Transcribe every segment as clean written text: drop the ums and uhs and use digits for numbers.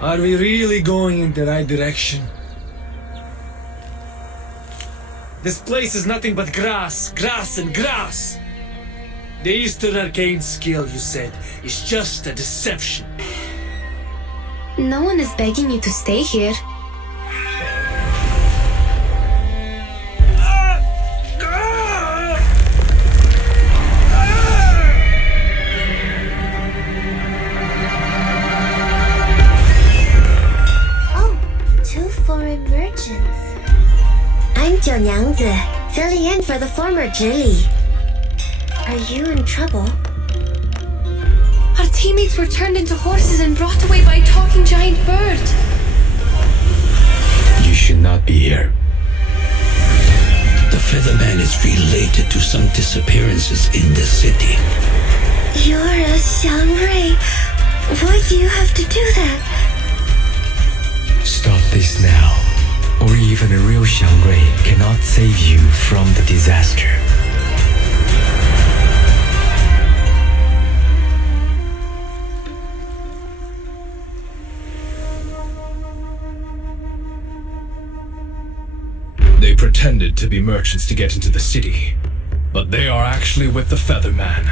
Are we really going in the right direction? This place is nothing but grass, grass and grass! The Eastern arcane skill, you said, is just a deception. No one is begging you to stay here. Two foreign merchants. I'm Jiu Nyangzi, filling in for the former Zhili. Are you in trouble? Our teammates were turned into horses and brought away by a talking giant bird. You should not be here. The Featherman is related to some disappearances in the city. You're a Xiangrui. Why do you have to do that? Stop this now, or even a real Xiangrui cannot save you from the disaster. They pretended to be merchants to get into the city, but they are actually with the Featherman.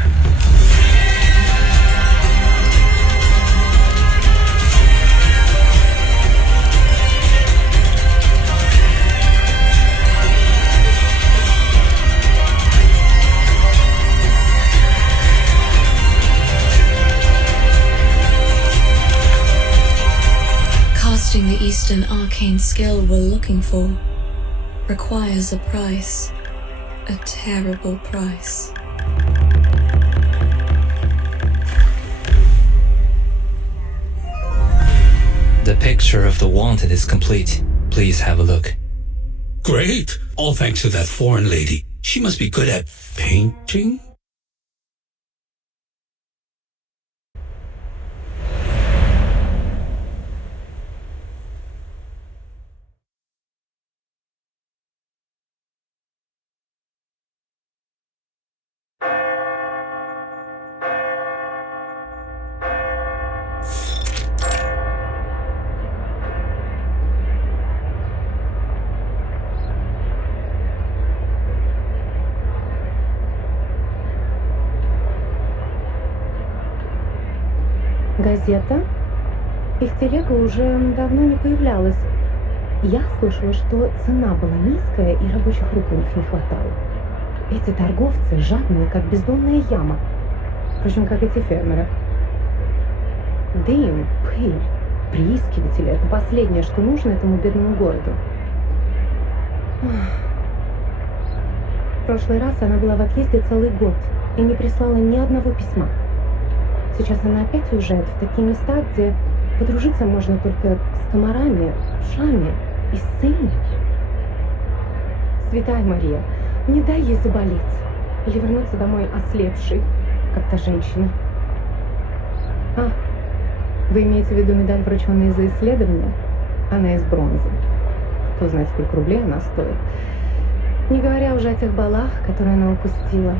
Casting the Eastern arcane skill we're looking for requires a price. A terrible price. The picture of the wanted is complete. Please have a look. Great! All thanks to that foreign lady. She must be good at painting? Газета? Их телега уже давно не появлялась. Я слышала, что цена была низкая и рабочих рук у них не хватало. Эти торговцы жадные, как бездонная яма. Впрочем, как эти фермеры. Дым, пыль, приискиватели — это последнее, что нужно этому бедному городу. В прошлый раз она была в отъезде целый год и не прислала ни одного письма. Сейчас она опять уезжает в такие места, где подружиться можно только с комарами, шами и ссыльными. Святая Мария, не дай ей заболеть или вернуться домой ослепшей, как та женщина. А, вы имеете в виду медаль, врученную за исследование? Она из бронзы. Кто знает, сколько рублей она стоит. Не говоря уже о тех балах, которые она упустила.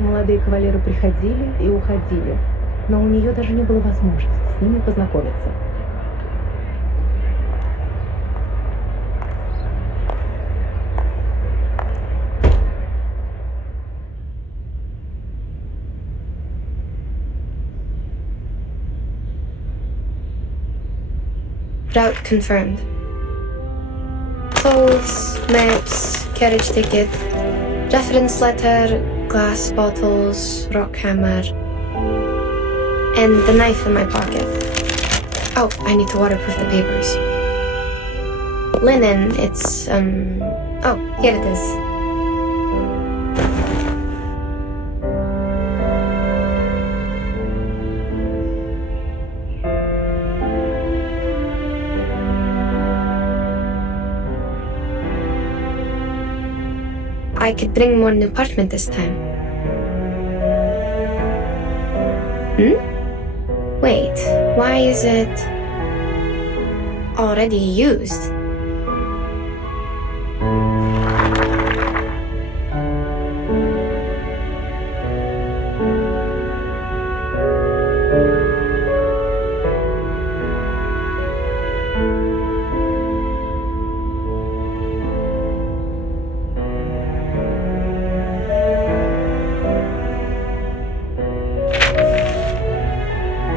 Молодые кавалеры приходили и уходили, но у нее даже не было возможности с ними познакомиться. Route confirmed. Clothes, maps, carriage ticket, reference letter, glass bottles, rock hammer, and the knife in my pocket. Oh, I need to waterproof the papers. Linen, it's, oh, here it is. I could bring more new parchment this time. Wait, why is it already used?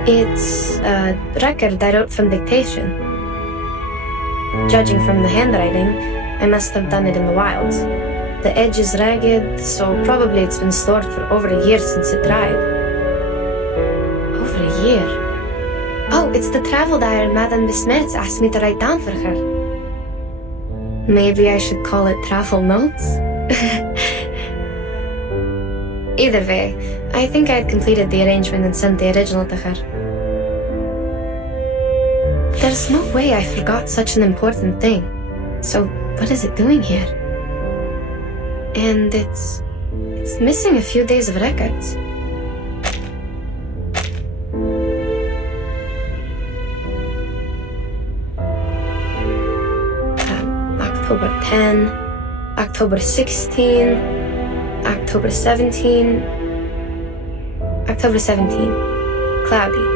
It's a record I wrote from dictation. Judging from the handwriting, I must have done it in the wilds. The edge is ragged, so probably it's been stored for over a year since it dried. Over a year? Oh, it's the travel diary Madame Besmertz asked me to write down for her. Maybe I should call it travel notes? Either way, I think I had completed the arrangement and sent the original to her. There's no way I forgot such an important thing. So what is it doing here? And it's missing a few days of records. October 10, October 16, October 17, October 17, cloudy.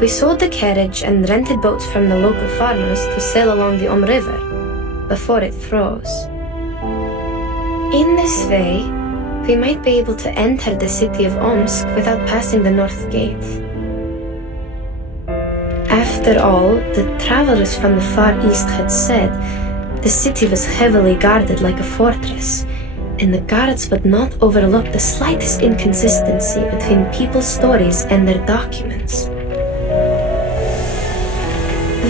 We sold the carriage and rented boats from the local farmers to sail along the River before it froze. In this way, we might be able to enter the city of Omsk without passing the North Gate. After all, the travelers from the Far East had said the city was heavily guarded like a fortress, and the guards would not overlook the slightest inconsistency between people's stories and their documents.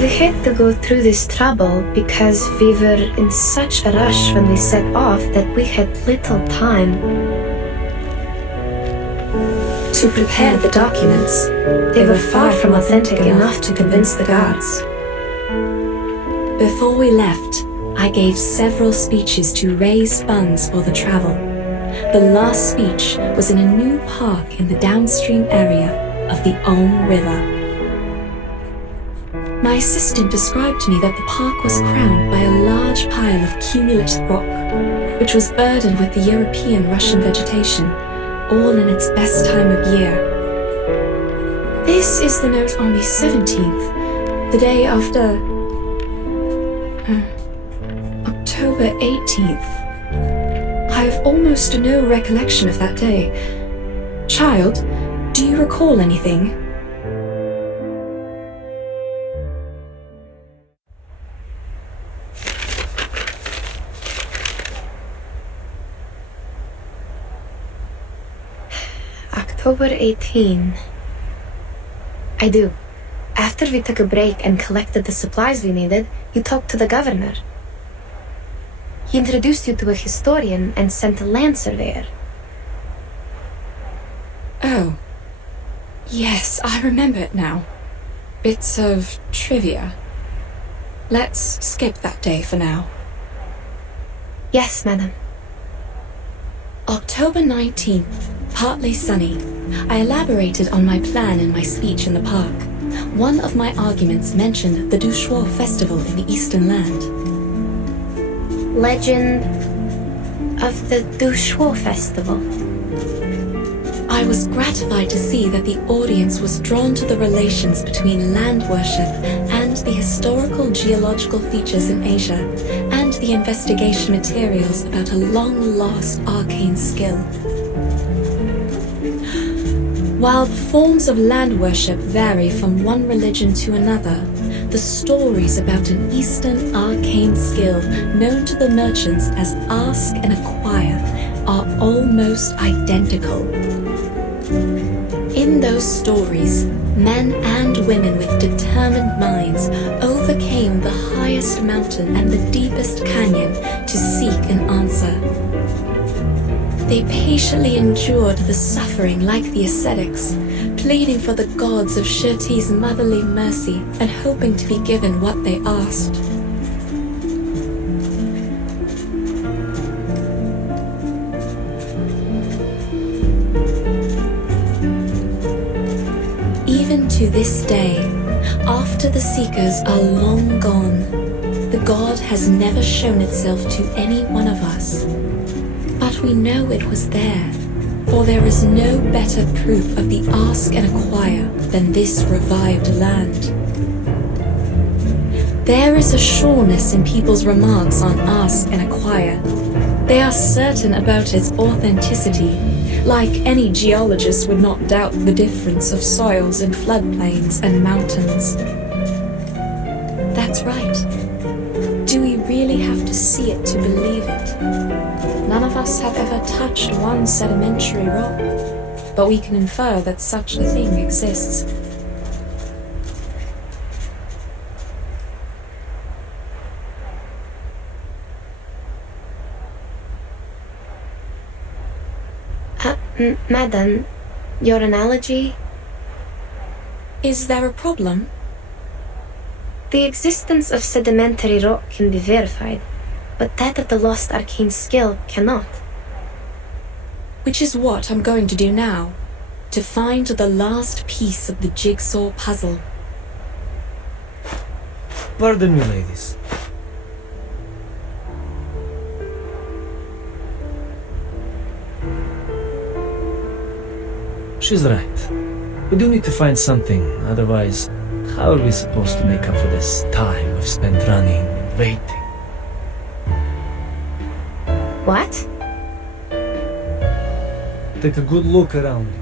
We had to go through this trouble because we were in such a rush when we set off that we had little time to prepare the documents. They were far from authentic enough to convince the guards. Before we left, I gave several speeches to raise funds for the travel. The last speech was in a new park in the downstream area of the River. My assistant described to me that the park was crowned by a large pile of cumulative rock, which was burdened with the European Russian vegetation, all in its best time of year. This is the note on the 17th, the day after October 18th. I have almost no recollection of that day. Child, do you recall anything? October 18. I do. After we took a break and collected the supplies we needed, you talked to the governor. He introduced you to a historian and sent a land surveyor. Oh. Yes, I remember it now. Bits of trivia. Let's skip that day for now. Yes, madam. October 19th, partly sunny. I elaborated on my plan in my speech in the park. One of my arguments mentioned the Shuori festival in the Eastern Land. Legend of the Shuori festival. I was gratified to see that the audience was drawn to the relations between land worship and the historical geological features in Asia, and the investigation materials about a long-lost arcane skill. While the forms of land worship vary from one religion to another, the stories about an Eastern arcane skill known to the merchants as Ask and Acquire are almost identical. In those stories, men and women with determined minds overcame the highest mountain and the deepest canyon to seek an answer. They patiently endured the suffering like the ascetics, pleading for the gods of Shuori's motherly mercy and hoping to be given what they asked. Even to this day, after the seekers are long gone, the god has never shown itself to any one of us. But we know it was there, for there is no better proof of the Ask and Acquire than this revived land. There is a sureness in people's remarks on Ask and Acquire. They are certain about its authenticity, like any geologist would not doubt the difference of soils in floodplains and mountains. That's right. Do we really have to see it to believe it? None of us have ever touched one sedimentary rock, but we can infer that such a thing exists. Madam, your analogy? Is there a problem? The existence of sedimentary rock can be verified, but that of the lost arcane skill cannot. Which is what I'm going to do now, to find the last piece of the jigsaw puzzle. Pardon me, ladies. She's right. We do need to find something, otherwise, how are we supposed to make up for this time we've spent running and waiting? What? Take a good look around you.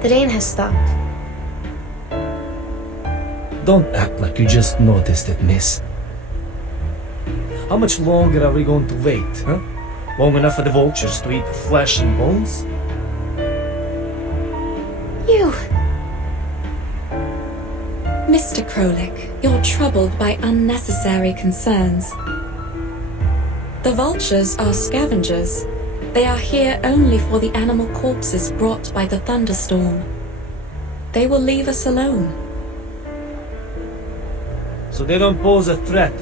The rain has stopped. Don't act like you just noticed it, miss. How much longer are we going to wait, huh? Long enough for the vultures to eat the flesh and bones? You! Mr. Krolik, you're troubled by unnecessary concerns. The vultures are scavengers. They are here only for the animal corpses brought by the thunderstorm. They will leave us alone. So they don't pose a threat.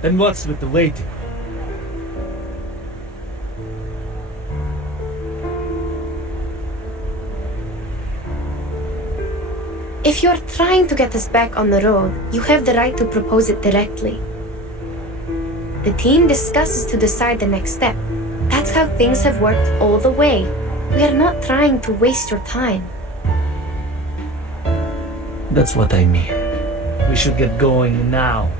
Then what's with the waiting? If you're trying to get us back on the road, you have the right to propose it directly. The team discusses to decide the next step. That's how things have worked all the way. We are not trying to waste your time. That's what I mean. We should get going now.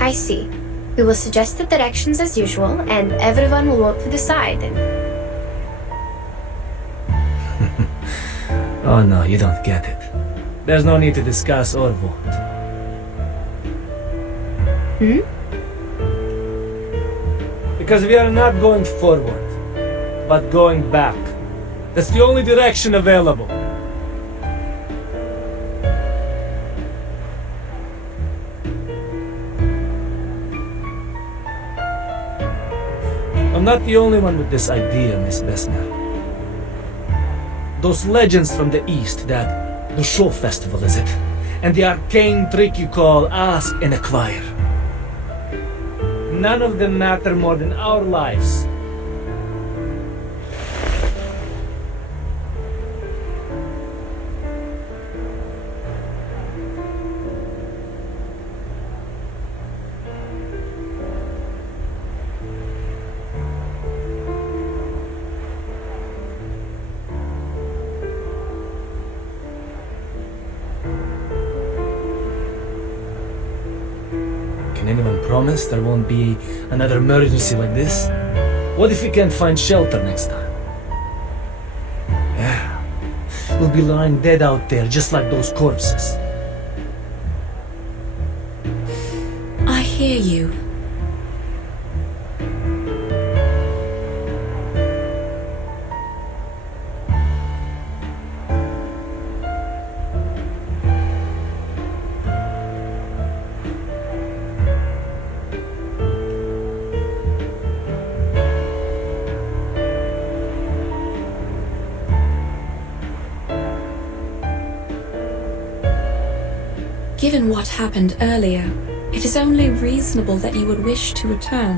I see. We will suggest the directions as usual, and everyone will vote to decide. Oh no, you don't get it. There's no need to discuss or vote. Because we are not going forward, but going back. That's the only direction available. I'm not the only one with this idea, Miss Besner. Those legends from the East that the show festival is it, and the arcane trick you call ask and acquire. None of them matter more than our lives. Can anyone promise there won't be another emergency like this? What if we can't find shelter next time? Yeah, we'll be lying dead out there just like those corpses. I hear you. Given what happened earlier, it is only reasonable that you would wish to return.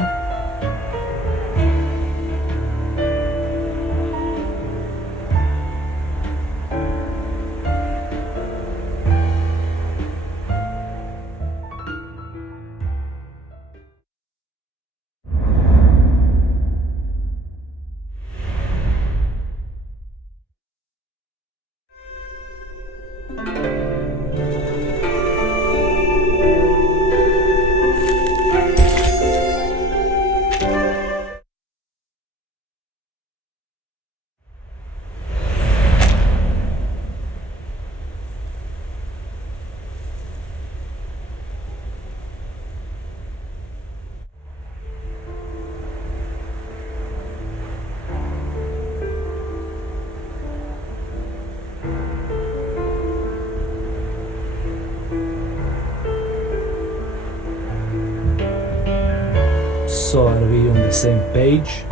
So are we on the same page?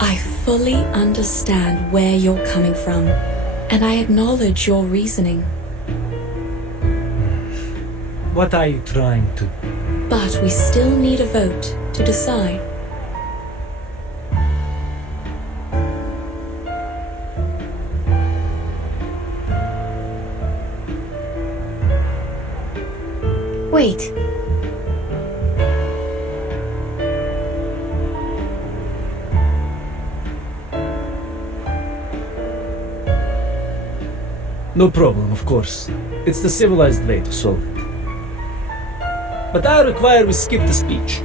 I fully understand where you're coming from, and I acknowledge your reasoning. What are you trying to... But we still need a vote to decide. Wait. No problem, of course. It's the civilized way to solve it. But I require we skip the speech.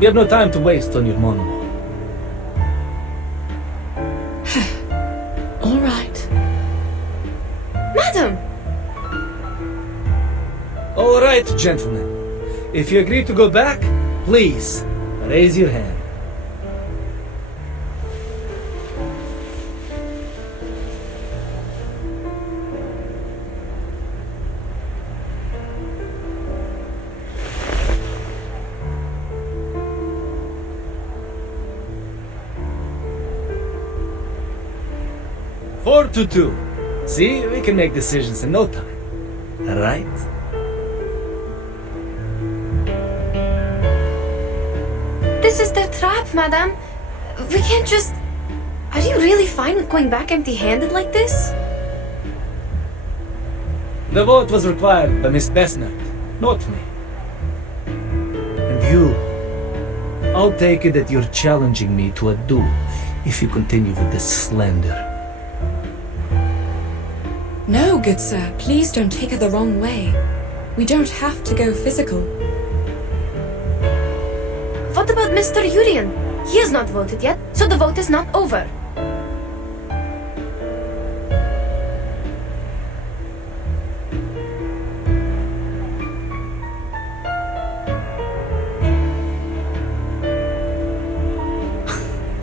We have no time to waste on your monologue. All right. Madam! All right, gentlemen. If you agree to go back, please raise your hand. Four to two. See, we can make decisions in no time. Right? This is the trap, madam. We can't just... Are you really fine with going back empty-handed like this? The vote was required by Miss Besnard, not me. And you, I'll take it that you're challenging me to a duel if you continue with this slander. No, good sir, please don't take it the wrong way. We don't have to go physical. What about Mr. Urian? He has not voted yet, so the vote is not over.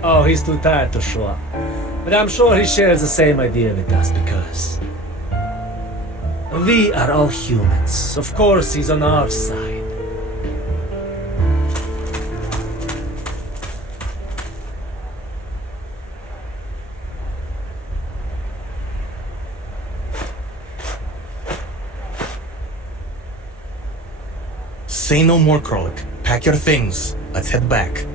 Oh, he's too tired to show up. But I'm sure he shares the same idea with us because... we are all humans. Of course, he's on our side. Say no more, Krolik. Pack your things. Let's head back.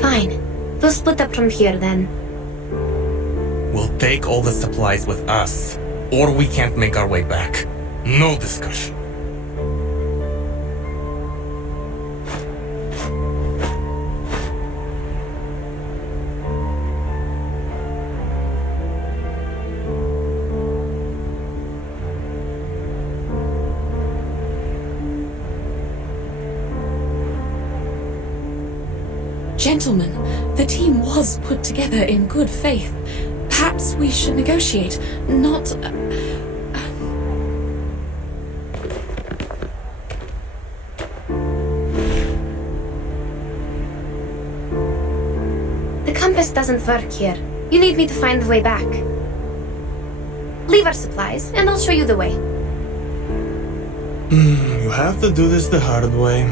Fine. We'll split up from here then. We'll take all the supplies with us, or we can't make our way back. No discussion. Gentlemen, the team was put together in good faith. Perhaps we should negotiate, not... The compass doesn't work here. You need me to find the way back. Leave our supplies, and I'll show you the way. You have to do this the hard way.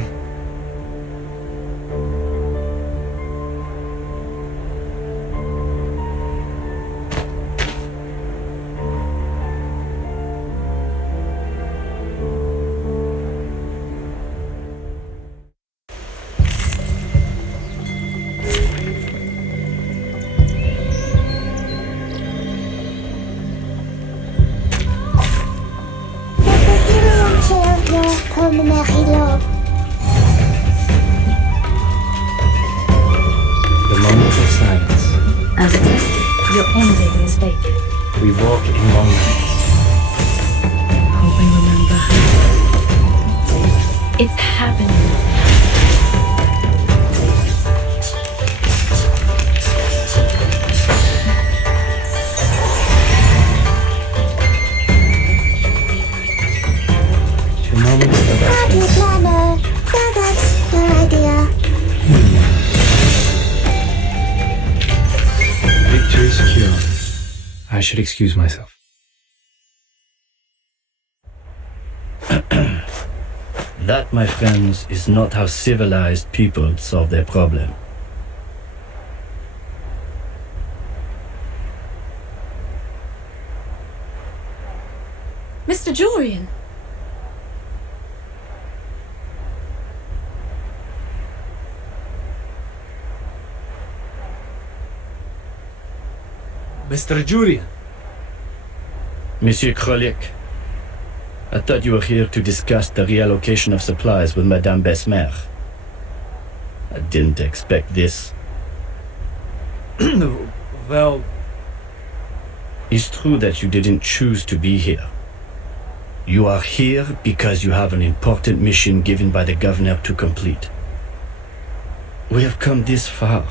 The moment of silence. As expected, your ending is fake. We walk in long nights. Hope I remember. It's happening. The moment of darkness. That's your idea. Victory secure. I should excuse myself. That, my friends, is not how civilized people solve their problem. Mr. Jorian! Mr. Jurian! Monsieur Krolik, I thought you were here to discuss the reallocation of supplies with Madame Besmer. I didn't expect this. Well, It's true that you didn't choose to be here. You are here because you have an important mission given by the governor to complete. We have come this far.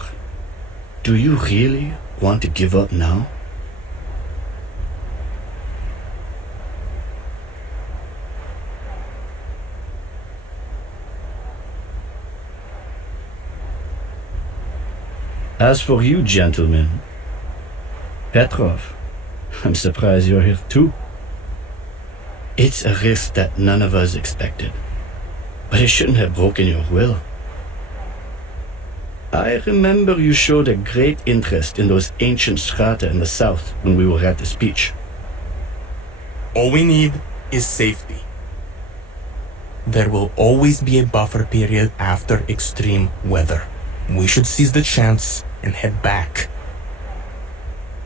Do you really want to give up now? As for you, gentlemen, Petrov, I'm surprised you're here too. It's a risk that none of us expected, but it shouldn't have broken your will. I remember you showed a great interest in those ancient strata in the south when we were at the speech. All we need is safety. There will always be a buffer period after extreme weather. We should seize the chance and head back.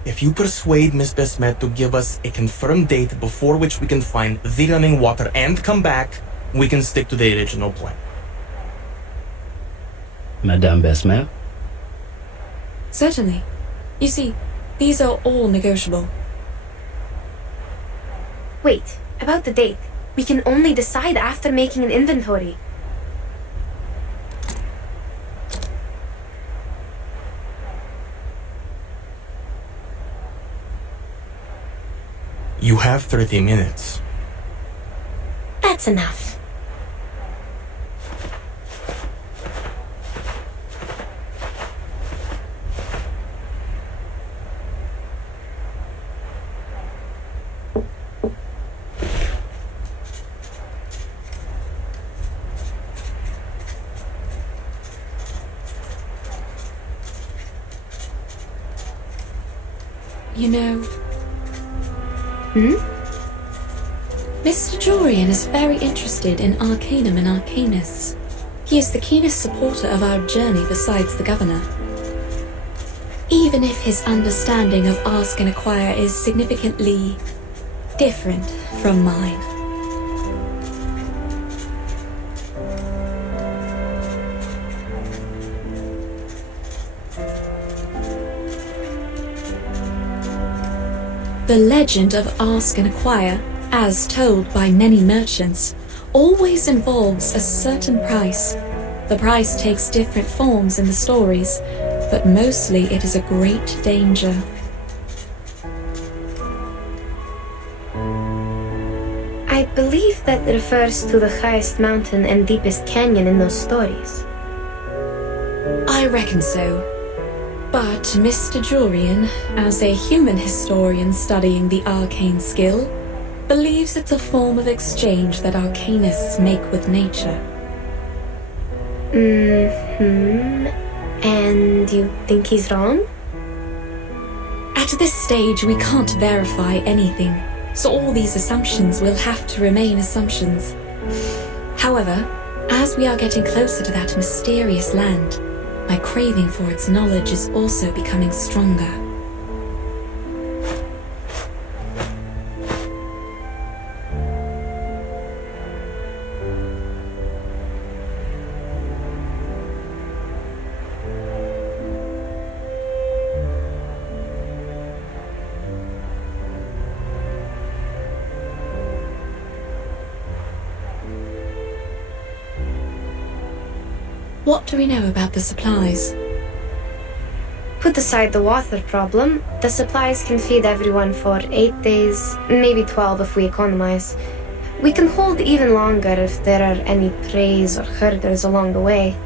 If you persuade Miss Besmet to give us a confirmed date before which we can find the running water and come back, we can stick to the original plan. Madame Besmer? Certainly. You see, these are all negotiable. Wait, about the date. We can only decide after making an inventory. You have 30 minutes. That's enough. You know, Hmm? Mr. Jorian is very interested in Arcanum and Arcanists. He is the keenest supporter of our journey besides the governor. Even if his understanding of Ask and Acquire is significantly different from mine. The legend of Ask and Acquire, as told by many merchants, always involves a certain price. The price takes different forms in the stories, but mostly it is a great danger. I believe that refers to the highest mountain and deepest canyon in those stories. I reckon so. But Mr. Jorian, as a human historian studying the arcane skill, believes it's a form of exchange that arcanists make with nature. And you think he's wrong? At this stage, we can't verify anything, so all these assumptions will have to remain assumptions. However, as we are getting closer to that mysterious land, my craving for its knowledge is also becoming stronger. What do we know about the supplies? Put aside the water problem, the supplies can feed everyone for 8 days, maybe 12 if we economize. We can hold even longer if there are any preys or herders along the way.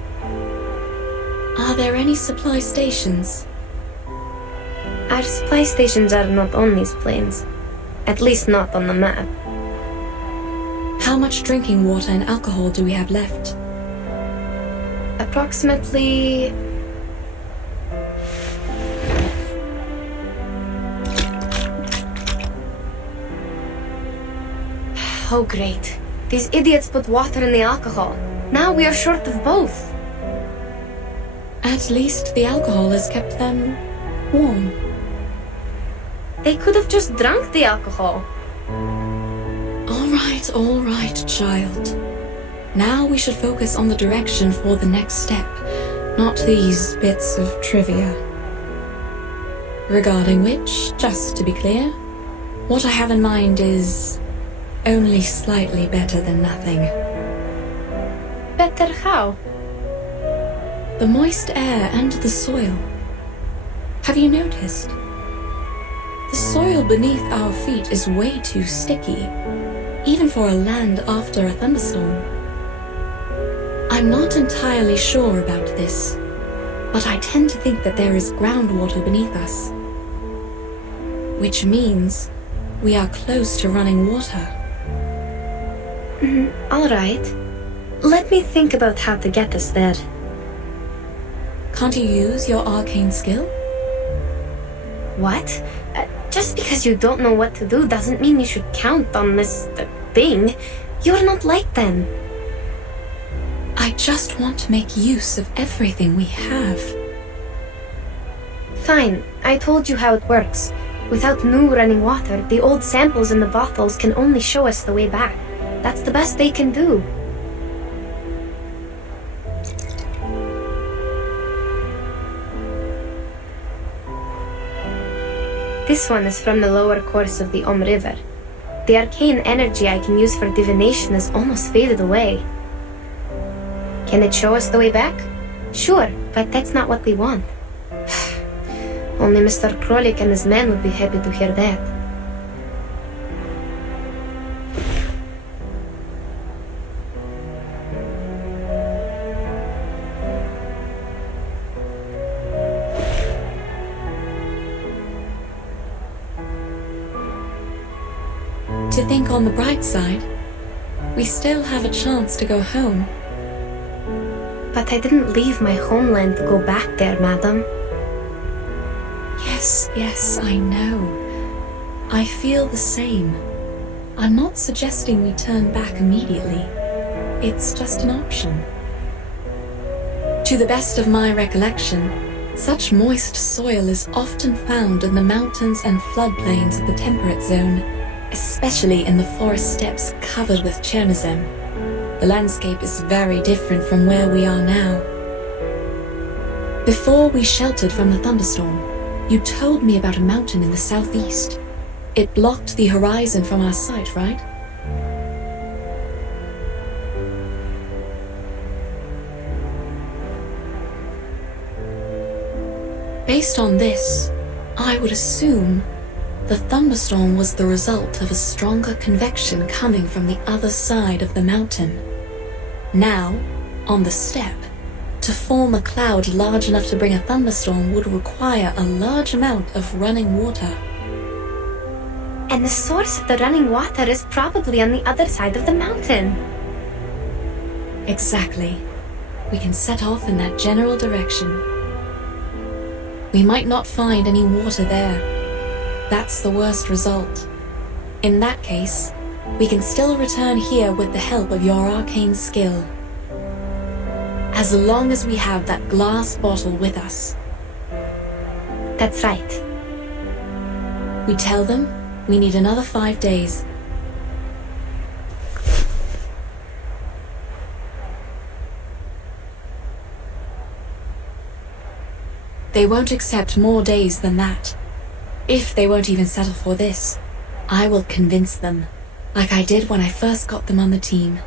Are there any supply stations? Our supply stations are not on these plains. At least not on the map. How much drinking water and alcohol do we have left? Approximately... Oh great. These idiots put water in the alcohol. Now we are short of both. At least the alcohol has kept them warm. They could have just drunk the alcohol. All right, child. Now we should focus on the direction for the next step, not these bits of trivia. Regarding which, just to be clear, what I have in mind is only slightly better than nothing. Better how? The moist air and the soil. Have you noticed? The soil beneath our feet is way too sticky, even for a land after a thunderstorm. I'm not entirely sure about this, but I tend to think that there is groundwater beneath us. Which means we are close to running water. Alright. Let me think about how to get us there. Can't you use your arcane skill? What? Just because you don't know what to do doesn't mean you should count on this thing. You're not like them. I just want to make use of everything we have. Fine, I told you how it works. Without new running water, the old samples in the bottles can only show us the way back. That's the best they can do. This one is from the lower course of the River. The arcane energy I can use for divination is almost faded away. Can it show us the way back? Sure, but that's not what we want. Only Mr. Krolik and his men would be happy to hear that. To think on the bright side, we still have a chance to go home. But I didn't leave my homeland to go back there, madam. Yes, I know. I feel the same. I'm not suggesting we turn back immediately. It's just an option. To the best of my recollection, such moist soil is often found in the mountains and floodplains of the temperate zone, especially in the forest steppes covered with Chernozem. The landscape is very different from where we are now. Before we sheltered from the thunderstorm, you told me about a mountain in the southeast. It blocked the horizon from our sight, right? Based on this, I would assume the thunderstorm was the result of a stronger convection coming from the other side of the mountain. Now, on the steppe, to form a cloud large enough to bring a thunderstorm would require a large amount of running water. And the source of the running water is probably on the other side of the mountain. Exactly. We can set off in that general direction. We might not find any water there. That's the worst result. In that case, we can still return here with the help of your arcane skill. As long as we have that glass bottle with us. That's right. We tell them we need another 5 days. They won't accept more days than that. If they won't even settle for this, I will convince them, like I did when I first got them on the team.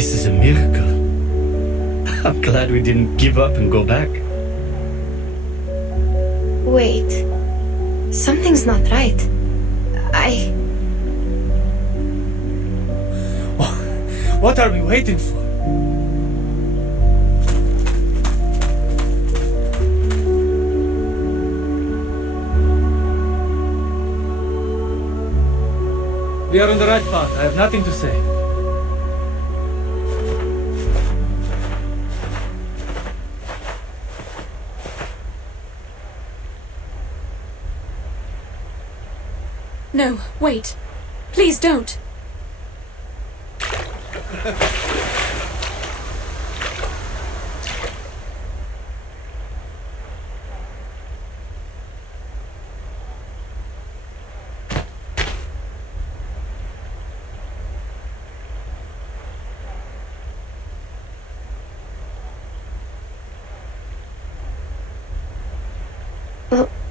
This is a miracle. I'm glad we didn't give up and go back. Wait. Something's not right. What are we waiting for? We are on the right path. I have nothing to say. No, wait. Please don't.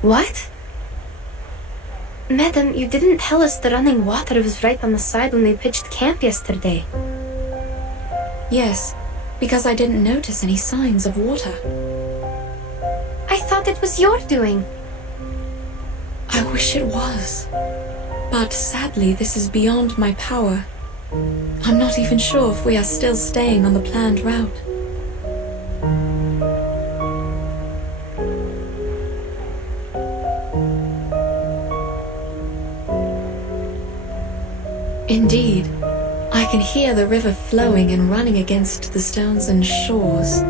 What? Madam, you didn't tell us the running water was right on the side when we pitched camp yesterday. Yes, because I didn't notice any signs of water. I thought it was your doing. I wish it was. But sadly, this is beyond my power. I'm not even sure if we are still staying on the planned route. Indeed, I can hear the river flowing and running against the stones and shores.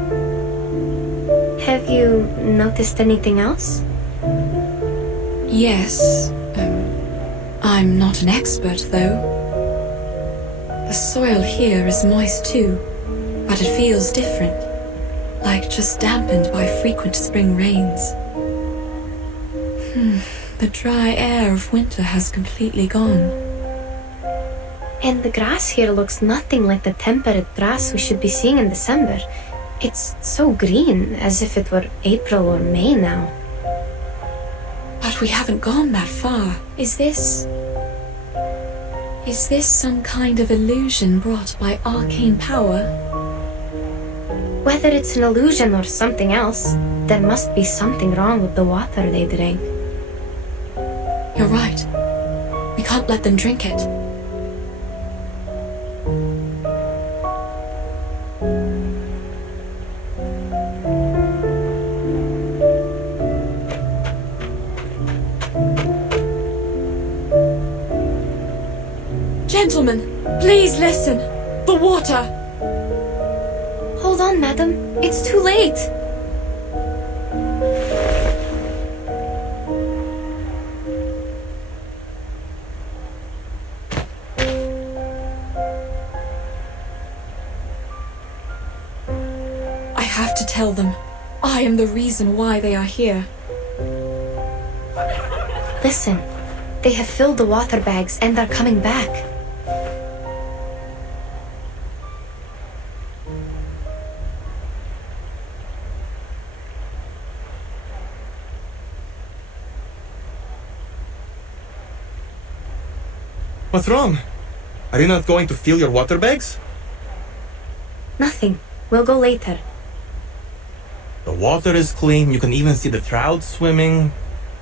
Have you noticed anything else? Yes. I'm not an expert, though. The soil here is moist too, but it feels different, like just dampened by frequent spring rains. The dry air of winter has completely gone. And the grass here looks nothing like the temperate grass we should be seeing in December. It's so green, as if it were April or May now. But we haven't gone that far. Is this some kind of illusion brought by arcane power? Whether it's an illusion or something else, there must be something wrong with the water they drink. You're right. We can't let them drink it. Gentlemen, please listen. The water! Hold on, madam. It's too late. I have to tell them. I am the reason why they are here. Listen, they have filled the water bags and are coming back. What's wrong? Are you not going to fill your water bags? Nothing. We'll go later. The water is clean. You can even see the trout swimming.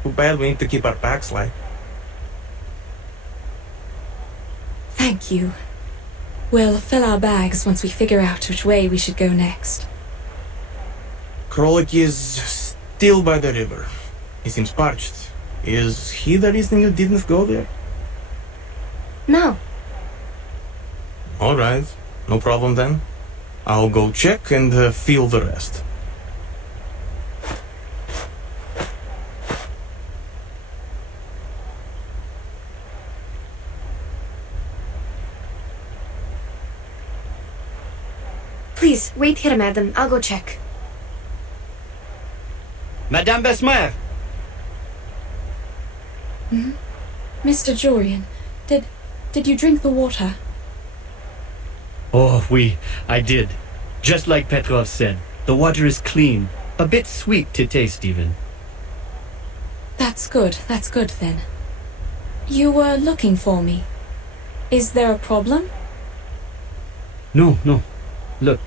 Too bad we need to keep our packs light. Thank you. We'll fill our bags once we figure out which way we should go next. Krolik is still by the river. He seems parched. Is he the reason you didn't go there? No. Alright, no problem then. I'll go check and feel the rest. Please, wait here, madam. I'll go check. Madame Besmer! Mr. Jorian, did you drink the water? Oh, I did. Just like Petrov said, the water is clean. A bit sweet to taste even. That's good then. You were looking for me. Is there a problem? No, no. Look,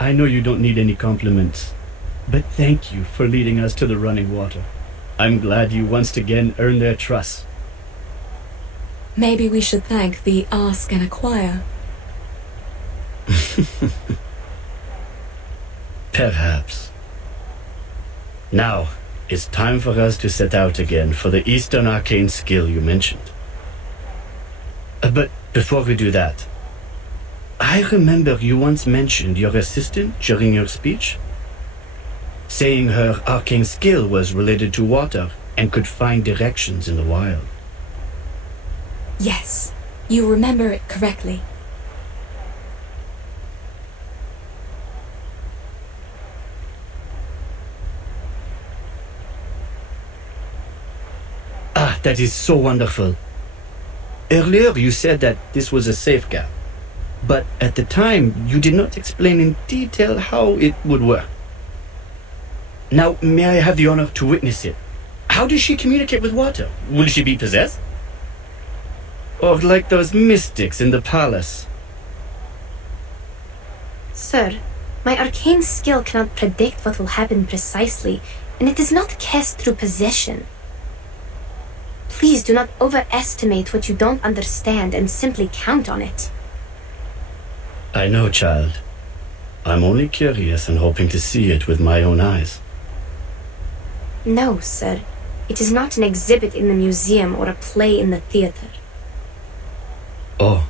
I know you don't need any compliments, but thank you for leading us to the running water. I'm glad you once again earned their trust. Maybe we should thank the Ask and Acquire. Perhaps. Now, it's time for us to set out again for the Eastern Arcane skill you mentioned. But before we do that, I remember you once mentioned your assistant during your speech, saying her arcane skill was related to water and could find directions in the wild. Yes, you remember it correctly. Ah, that is so wonderful. Earlier you said that this was a safe gap, but at the time you did not explain in detail how it would work. Now, may I have the honor to witness it? How does she communicate with water? Will she be possessed? Or like those mystics in the palace? Sir, my arcane skill cannot predict what will happen precisely, and it is not cast through possession. Please do not overestimate what you don't understand and simply count on it. I know, child. I'm only curious and hoping to see it with my own eyes. No, sir. It is not an exhibit in the museum or a play in the theater. Oh.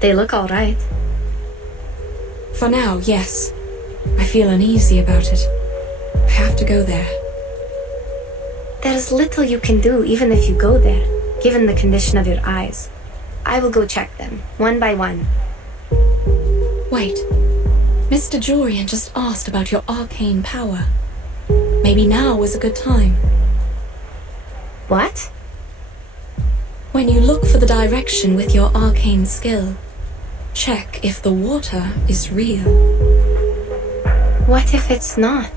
They look all right. For now, yes. I feel uneasy about it. I have to go there. There's little you can do even if you go there, given the condition of your eyes. I will go check them, one by one. Wait. Mr. Jorian just asked about your arcane power. Maybe now is a good time. What? When you look for the direction with your arcane skill, check if the water is real. What if it's not?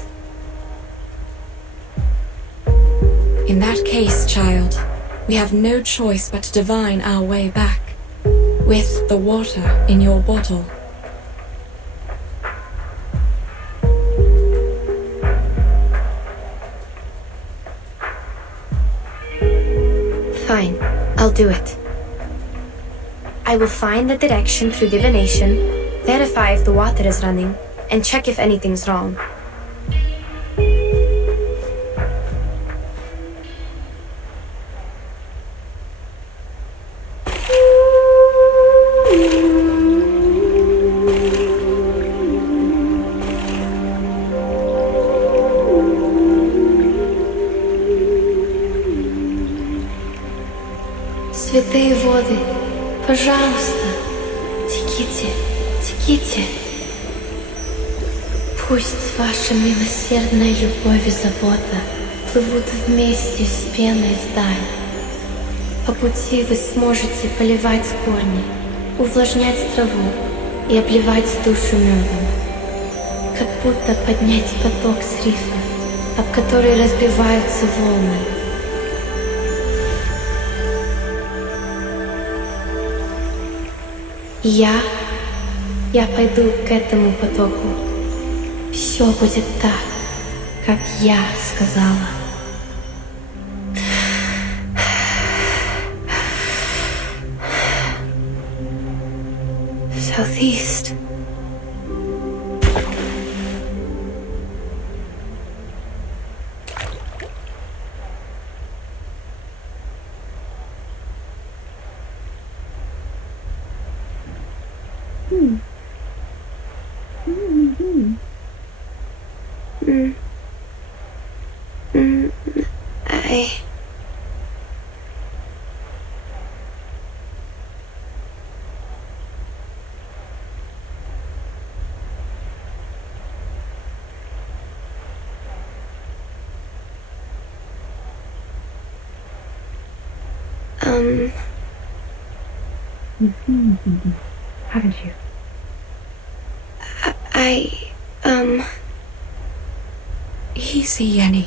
In that case, child, we have no choice but to divine our way back, with the water in your bottle. Fine, I'll do it. I will find the direction through divination, verify if the water is running, and check if anything's wrong. Святые воды, пожалуйста, теките, теките. Пусть ваша милосердная любовь и забота плывут вместе с пеной вдаль. По пути вы сможете поливать корни, увлажнять траву и обливать душу медом. Как будто поднять поток с рифа, об который разбиваются волны. Я пойду к этому потоку. Все будет так, как я сказала. Southeast. You've seen something, haven't you? Easy, Yenny.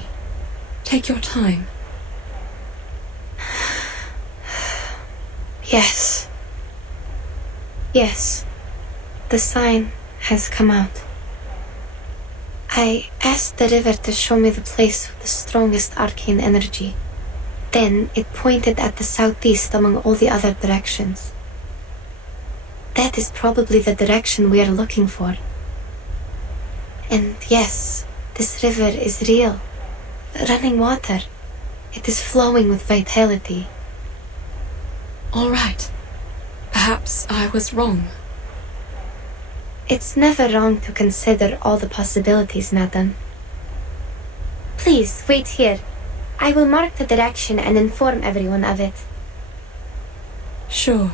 Take your time. Yes. Yes. The sign has come out. I asked the river to show me the place with the strongest arcane energy. Then it pointed at the southeast among all the other directions. That is probably the direction we are looking for. And yes, this river is real. Running water. It is flowing with vitality. All right. Perhaps I was wrong. It's never wrong to consider all the possibilities, madam. Please, wait here. I will mark the direction and inform everyone of it. Sure.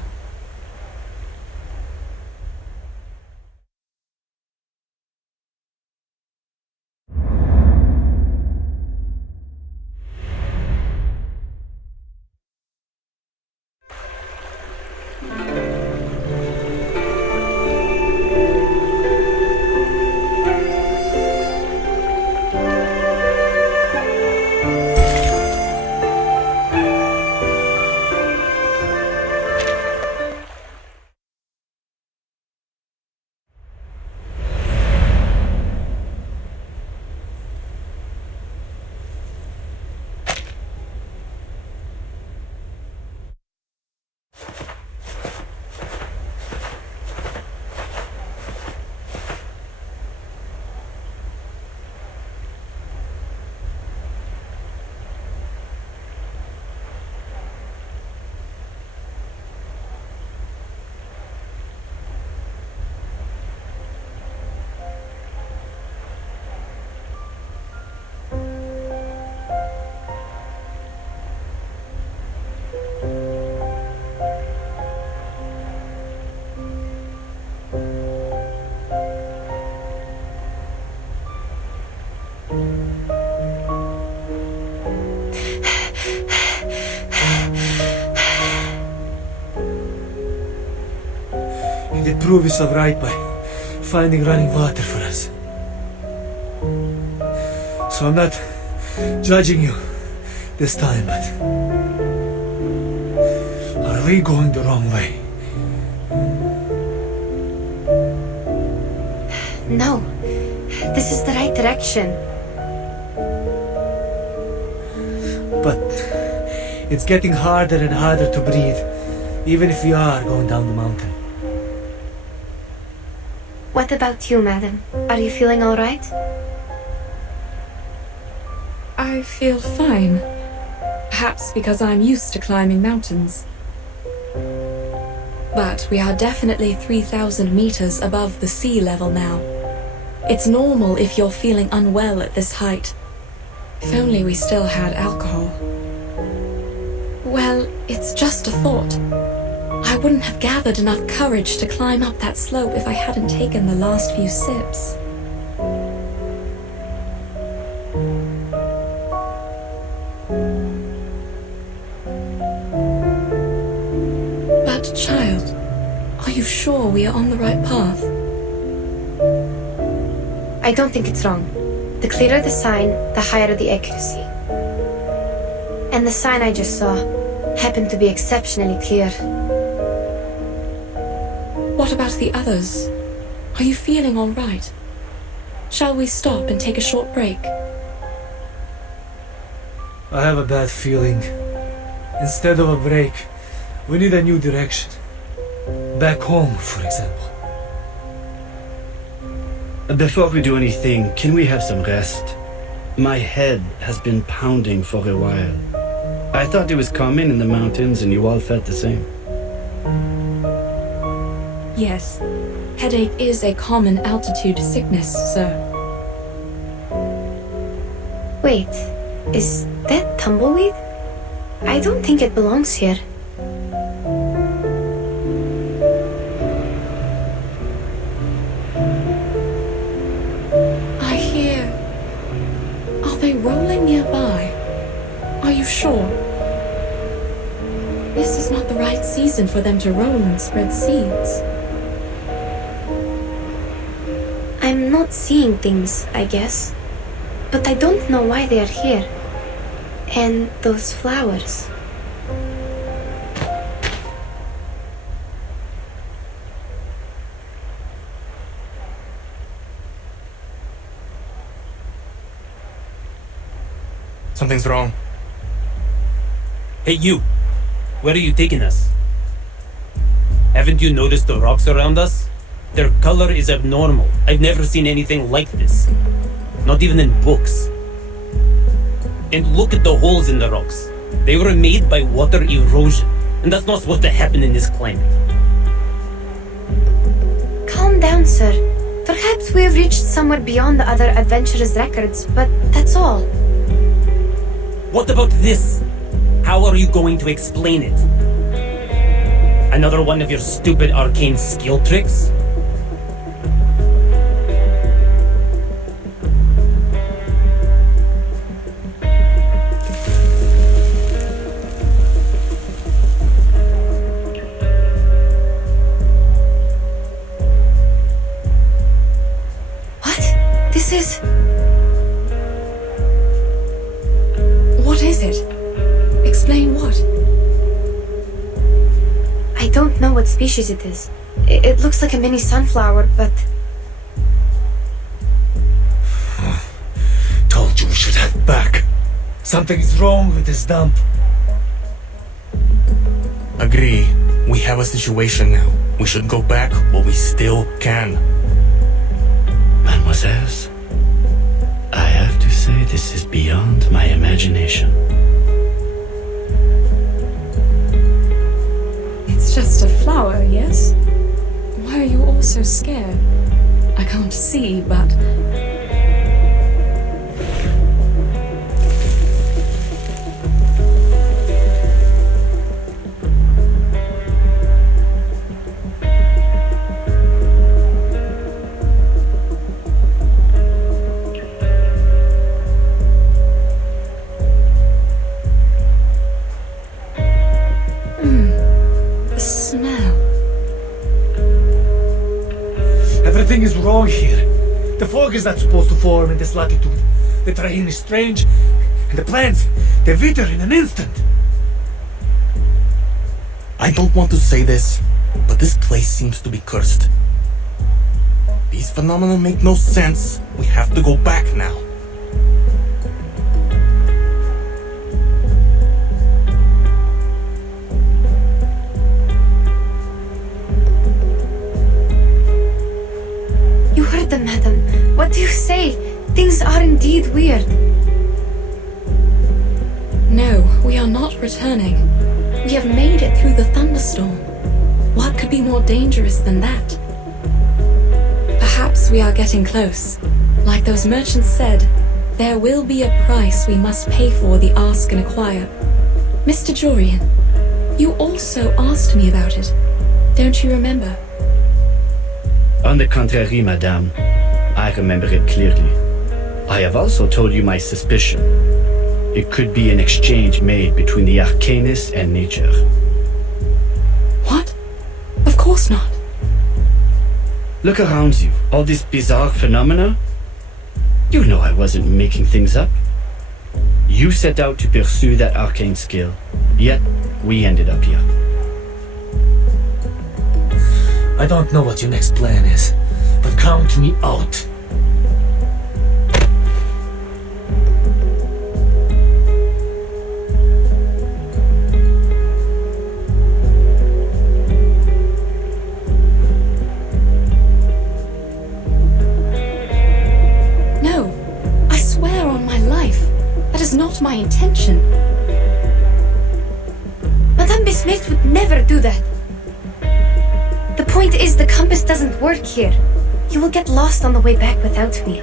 You did prove yourself right by finding running water for us. So I'm not judging you this time, but are we going the wrong way? No, this is the right direction. But it's getting harder and harder to breathe, even if we are going down the mountain. What about you, madam? Are you feeling all right? I feel fine. Perhaps because I'm used to climbing mountains. But we are definitely 3,000 meters above the sea level now. It's normal if you're feeling unwell at this height. If only we still had alcohol. Well, it's just a thought. I wouldn't have gathered enough courage to climb up that slope if I hadn't taken the last few sips. But, child, are you sure we are on the right path? I don't think it's wrong. The clearer the sign, the higher the accuracy. And the sign I just saw happened to be exceptionally clear. What about the others? Are you feeling all right? Shall we stop and take a short break? I have a bad feeling. Instead of a break, we need a new direction. Back home, for example. Before we do anything, can we have some rest? My head has been pounding for a while. I thought it was common in the mountains and you all felt the same. Yes, headache is a common altitude sickness, sir. Wait, is that tumbleweed? I don't think it belongs here. I hear... Are they rolling nearby? Are you sure? This is not the right season for them to roll and spread seeds. I'm not seeing things, I guess. But I don't know why they are here. And those flowers. Something's wrong. Hey you! Where are you taking us? Haven't you noticed the rocks around us? Their color is abnormal. I've never seen anything like this. Not even in books. And look at the holes in the rocks. They were made by water erosion. And that's not supposed to happen in this climate. Calm down, sir. Perhaps we have reached somewhere beyond the other adventurers' records, but that's all. What about this? How are you going to explain it? Another one of your stupid arcane skill tricks? What? This is... What is it? Explain what? I don't know what species it is. It looks like a mini sunflower, but... Told you we should head back. Something's wrong with this dump. Agree. We have a situation now. We should go back while we still can. Mademoiselles, I have to say this is beyond my imagination. It's just a flower, yes? Why are you all so scared? I can't see, but... Everything is wrong here. The fog is not supposed to form in this latitude. The terrain is strange, and the plants, they wither in an instant. I don't want to say this, but this place seems to be cursed. These phenomena make no sense. We have to go back now. You heard them, madam. What do you say? Things are indeed weird. No, we are not returning. We have made it through the thunderstorm. What could be more dangerous than that? Perhaps we are getting close. Like those merchants said, there will be a price we must pay for the ask and acquire. Mr. Jorian, you also asked me about it. Don't you remember? On the contrary, madame, I remember it clearly. I have also told you my suspicion. It could be an exchange made between the arcanists and nature. What? Of course not. Look around you, all these bizarre phenomena. You know I wasn't making things up. You set out to pursue that arcane skill, yet we ended up here. I don't know what your next plan is, but count me out. No, I swear on my life. That is not my intention. Madame Bismuth would never do that. The point is, the compass doesn't work here. You will get lost on the way back without me.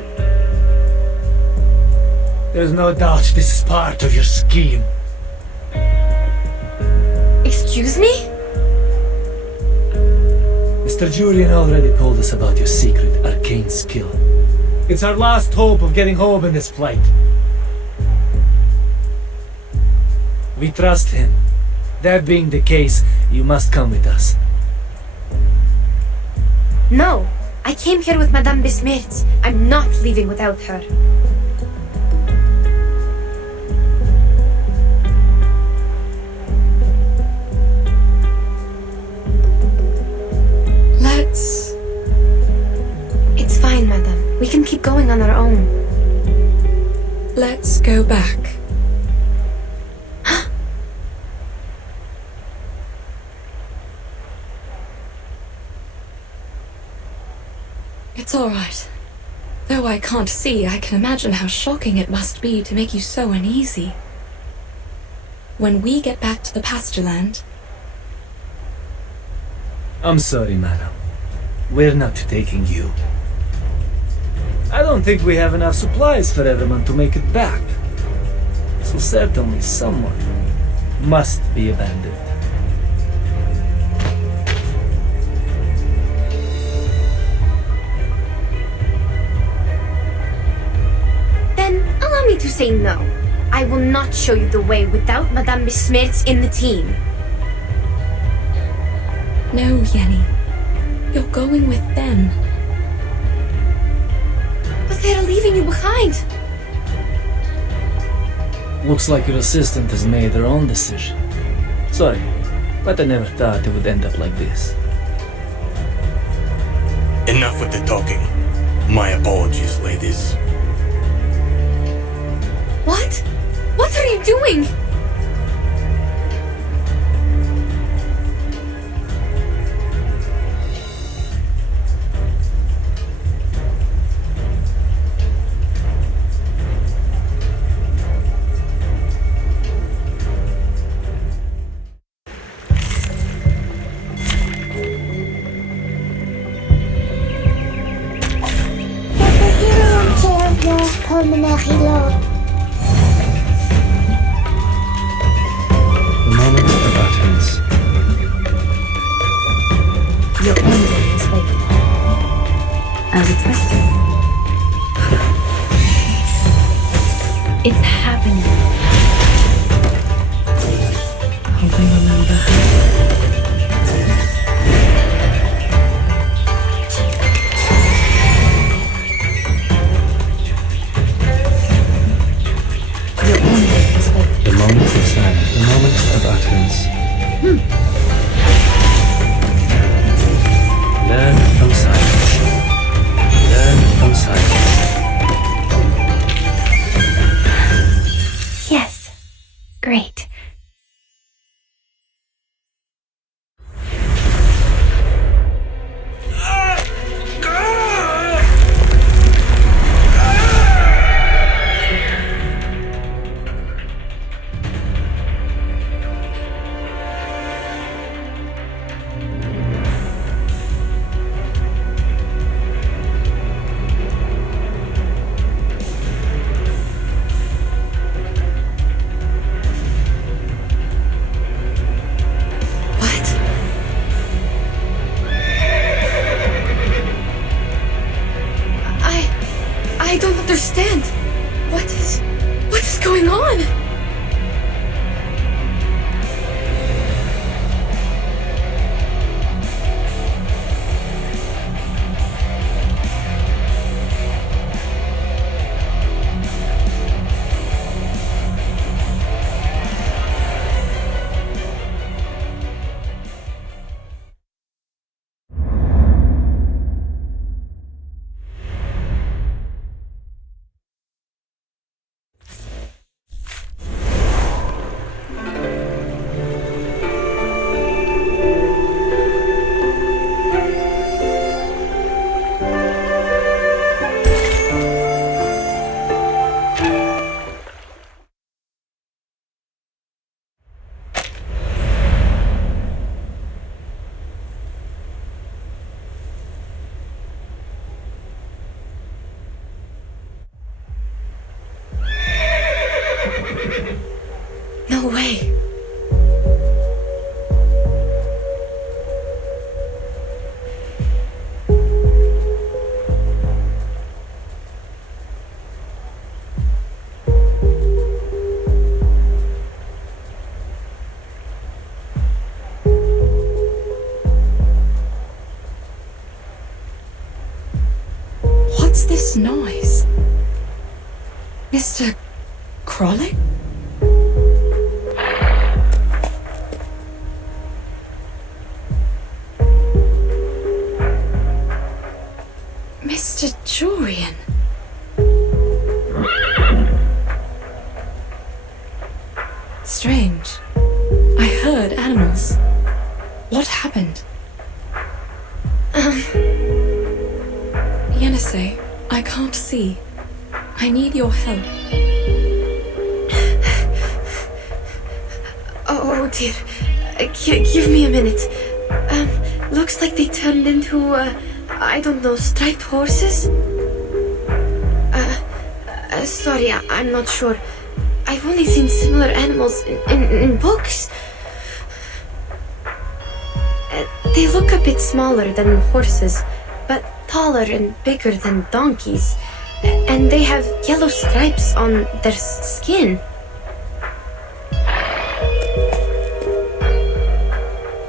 There's no doubt this is part of your scheme. Excuse me? Mr. Julian already told us about your secret arcane skill. It's our last hope of getting home in this flight. We trust him. That being the case, you must come with us. No, I came here with Madame Besmirtz. I'm not leaving without her. It's fine, Madame. We can keep going on our own. Let's go back. It's all right. Though I can't see, I can imagine how shocking it must be to make you so uneasy. When we get back to the pasture land... I'm sorry, madam. We're not taking you. I don't think we have enough supplies for everyone to make it back. So certainly someone must be abandoned. Then allow me to say no. I will not show you the way without Madame Besmirtz in the team. No, Yenny. You're going with them. But they're leaving you behind. Looks like your assistant has made her own decision. Sorry, but I never thought it would end up like this. Enough with the talking. My apologies, ladies. What? What are you doing? The moment of utterance. Your envoy is waiting. As expected. It's happening. Hope I remember. The moment of silence, the moment of utterance. Learn from silence. Learn from silence. Yes. Great. I don't understand. What is going on? is this noise? Mr. Krolek? Mr. Jorian? Strange. I heard animals. What happened? Yenisei, I can't see. I need your help. Oh dear. Give me a minute. Looks like they turned into, I don't know, striped horses? Sorry, I'm not sure. I've only seen similar animals in books. They look a bit smaller than horses, but taller and bigger than donkeys. And they have yellow stripes on their skin.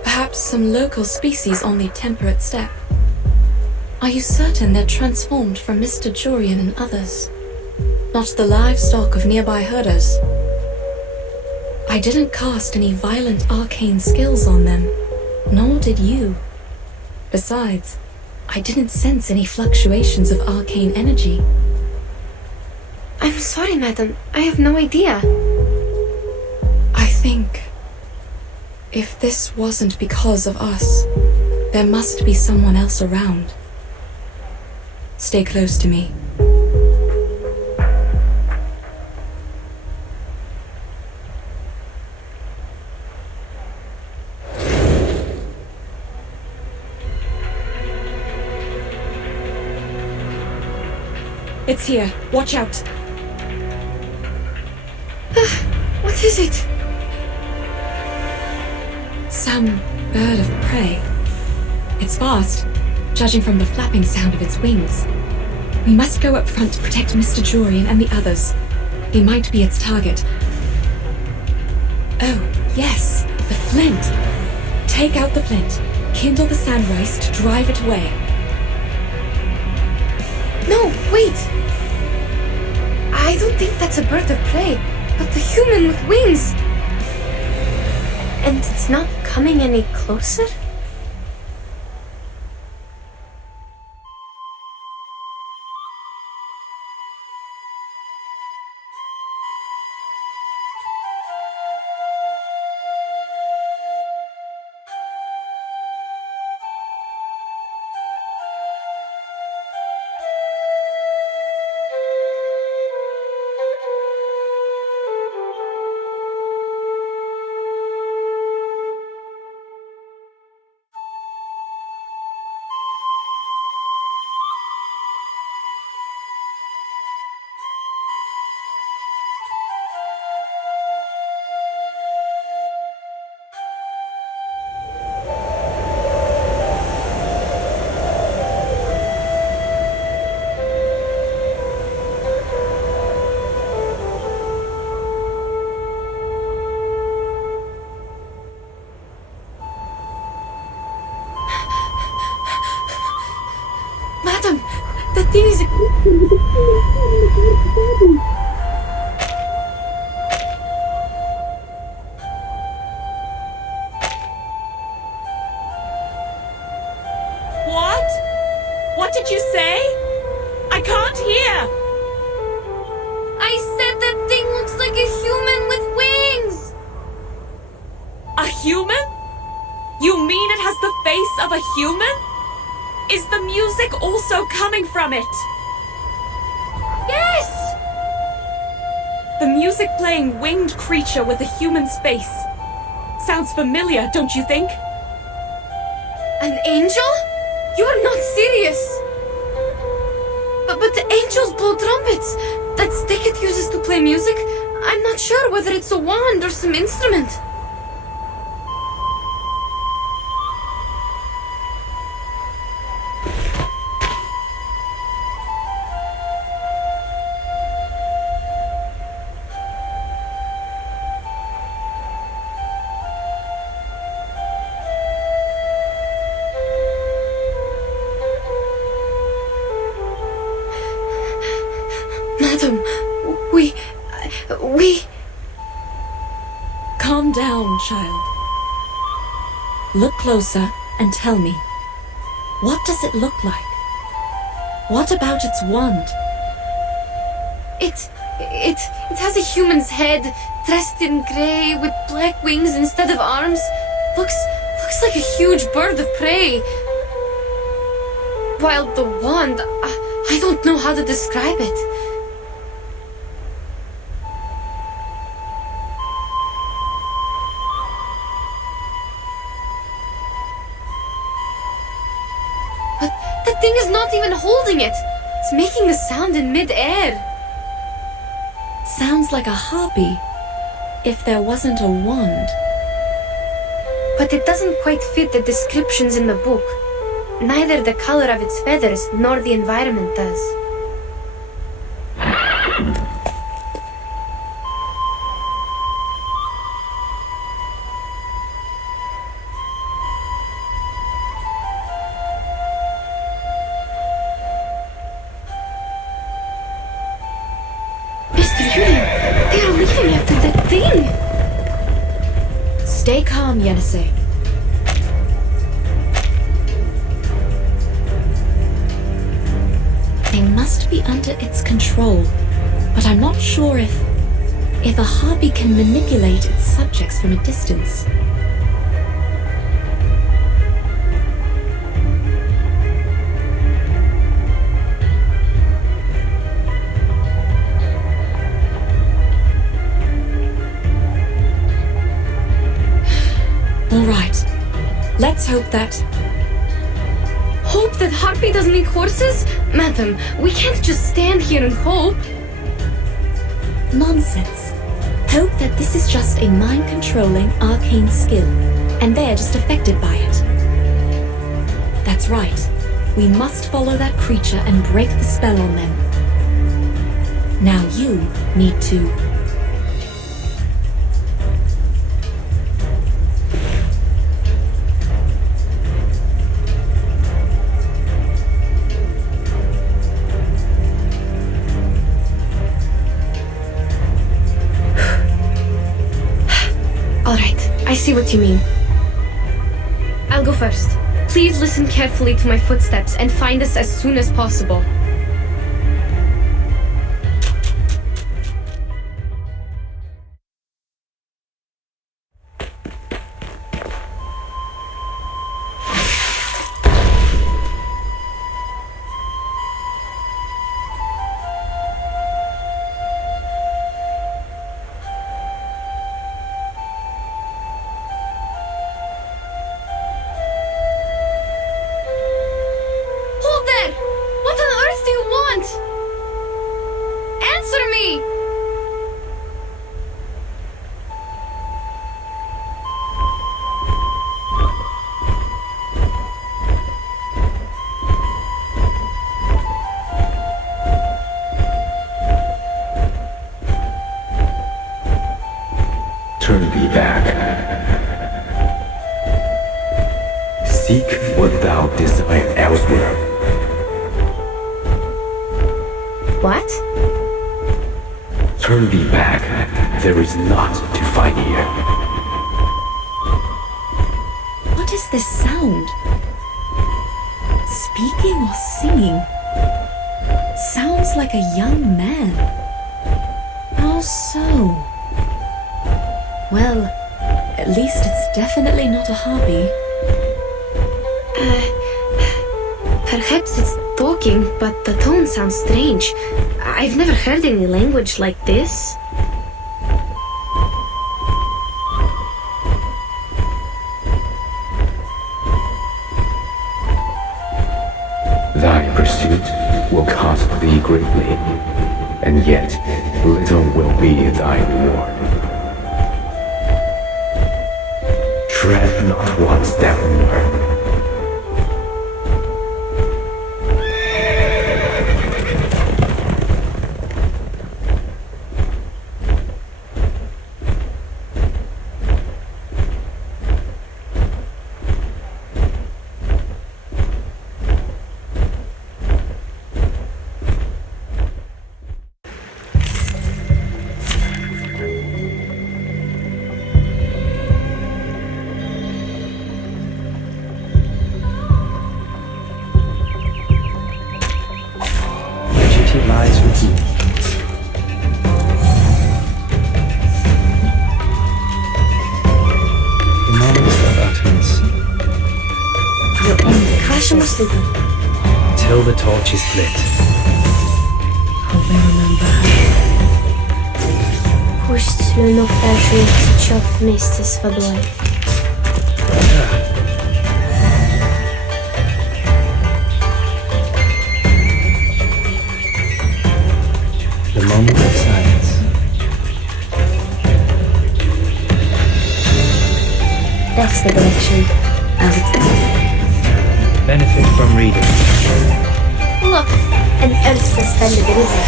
Perhaps some local species on the temperate steppe. Are you certain they're transformed from Mr. Jorian and others? Not the livestock of nearby herders? I didn't cast any violent arcane skills on them, nor did you. Besides, I didn't sense any fluctuations of arcane energy. I'm sorry, madam. I have no idea. I think if this wasn't because of us, there must be someone else around. Stay close to me. It's here. Watch out. What is it? Some bird of prey. It's fast, judging from the flapping sound of its wings. We must go up front to protect Mr. Jorian and the others. He might be its target. Oh, yes, the flint. Take out the flint. Kindle the sand rice to drive it away. No, wait! I don't think that's a bird of prey, but the human with wings! And it's not coming any closer? Madam, that thing is... What? What did you say? I can't hear. I said that thing looks like a human with wings! A human? You mean it has the face of a human? Is the music also coming from it? Yes! The music playing winged creature with a human's face. Sounds familiar, don't you think? An angel? You're not serious! But the angels blow trumpets! That stick it uses to play music? I'm not sure whether it's a wand or some instrument. Madam, we... Calm down, child. Look closer and tell me. What does it look like? What about its wand? It has a human's head, dressed in grey, with black wings instead of arms. Looks like a huge bird of prey. While the wand, I don't know how to describe it. But that thing is not even holding it. It's making a sound in mid-air. Sounds like a harpy, if there wasn't a wand. But it doesn't quite fit the descriptions in the book. Neither the color of its feathers nor the environment does. Stay calm, Yenisei. They must be under its control, but I'm not sure if a harpy can manipulate its subjects from a distance. All right, let's hope that... Hope that Harpy doesn't eat horses? Madam, we can't just stand here and hope. Nonsense. Hope that this is just a mind-controlling arcane skill, and they're just affected by it. That's right. We must follow that creature and break the spell on them. Now you need to... Alright, I see what you mean. I'll go first. Please listen carefully to my footsteps and find us as soon as possible. Turn thee back. Seek what thou desire elsewhere. What? Turn thee back. There is naught to find here. What is this sound? Speaking or singing? Sounds like a young man. How so? Well, at least it's definitely not a harpy. Perhaps it's talking, but the tone sounds strange. I've never heard any language like this. Thy pursuit will cost thee greatly, and yet little will be thy reward. Tread not one step more. sleeping? Till the torch is lit. Hope I remember. Пусть слюнок даже течет вместе с водой. The moment of silence. That's the direction. Benefit from reading. Look, an earth suspended river.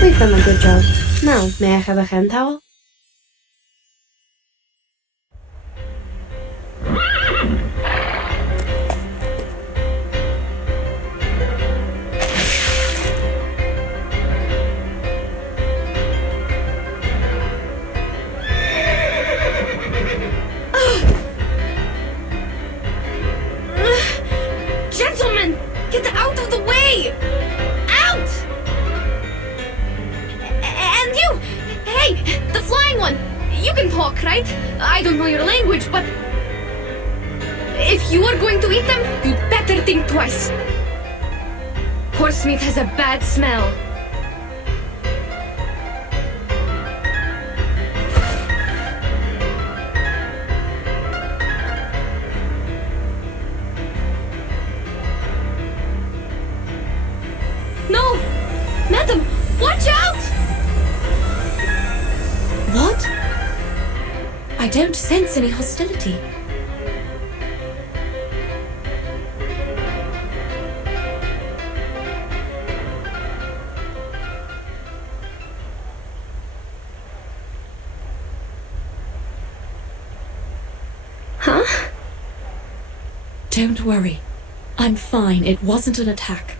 We've done a good job. Now, may I have a hand towel? Gentlemen, get out of the way! Out! And you! Hey, the flying one! You can talk, right? I don't know your language, but if you are going to eat them, you'd better think twice. Horse meat has a bad smell. No! Madam, watch out! What? I don't sense any hostility. Huh? Don't worry. I'm fine. It wasn't an attack.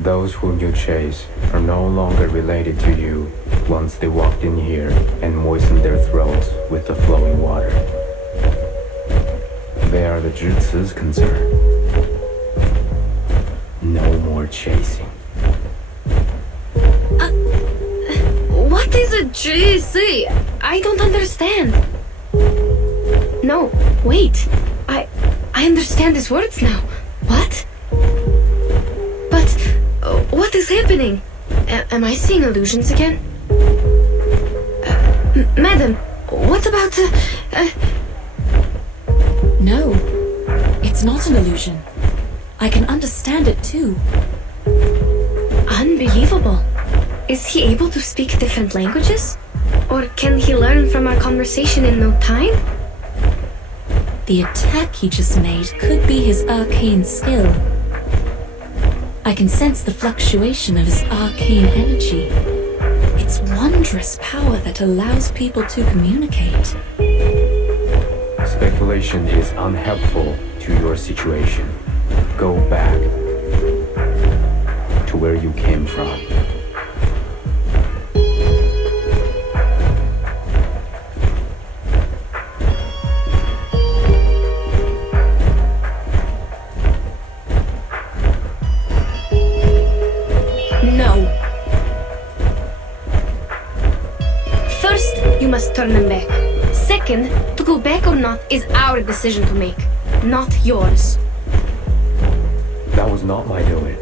Those whom you chase are no longer related to you once they walked in here and moistened their throats with the flowing water. They are the Jutsu's concern. No more chasing. What is a GC? I don't understand. No, wait. I understand his words now. What? But what is happening? Am I seeing illusions again? Madam, what about No, it's not an illusion. I can understand it too. Unbelievable. Is he able to speak different languages? Or can he learn from our conversation in no time? The attack he just made could be his arcane skill. I can sense the fluctuation of his arcane energy. It's wondrous power that allows people to communicate. Speculation is unhelpful to your situation. Go back to where you came from. No. First, you must turn them back. Second, to go back or not is our decision to make, not yours. That was not my doing.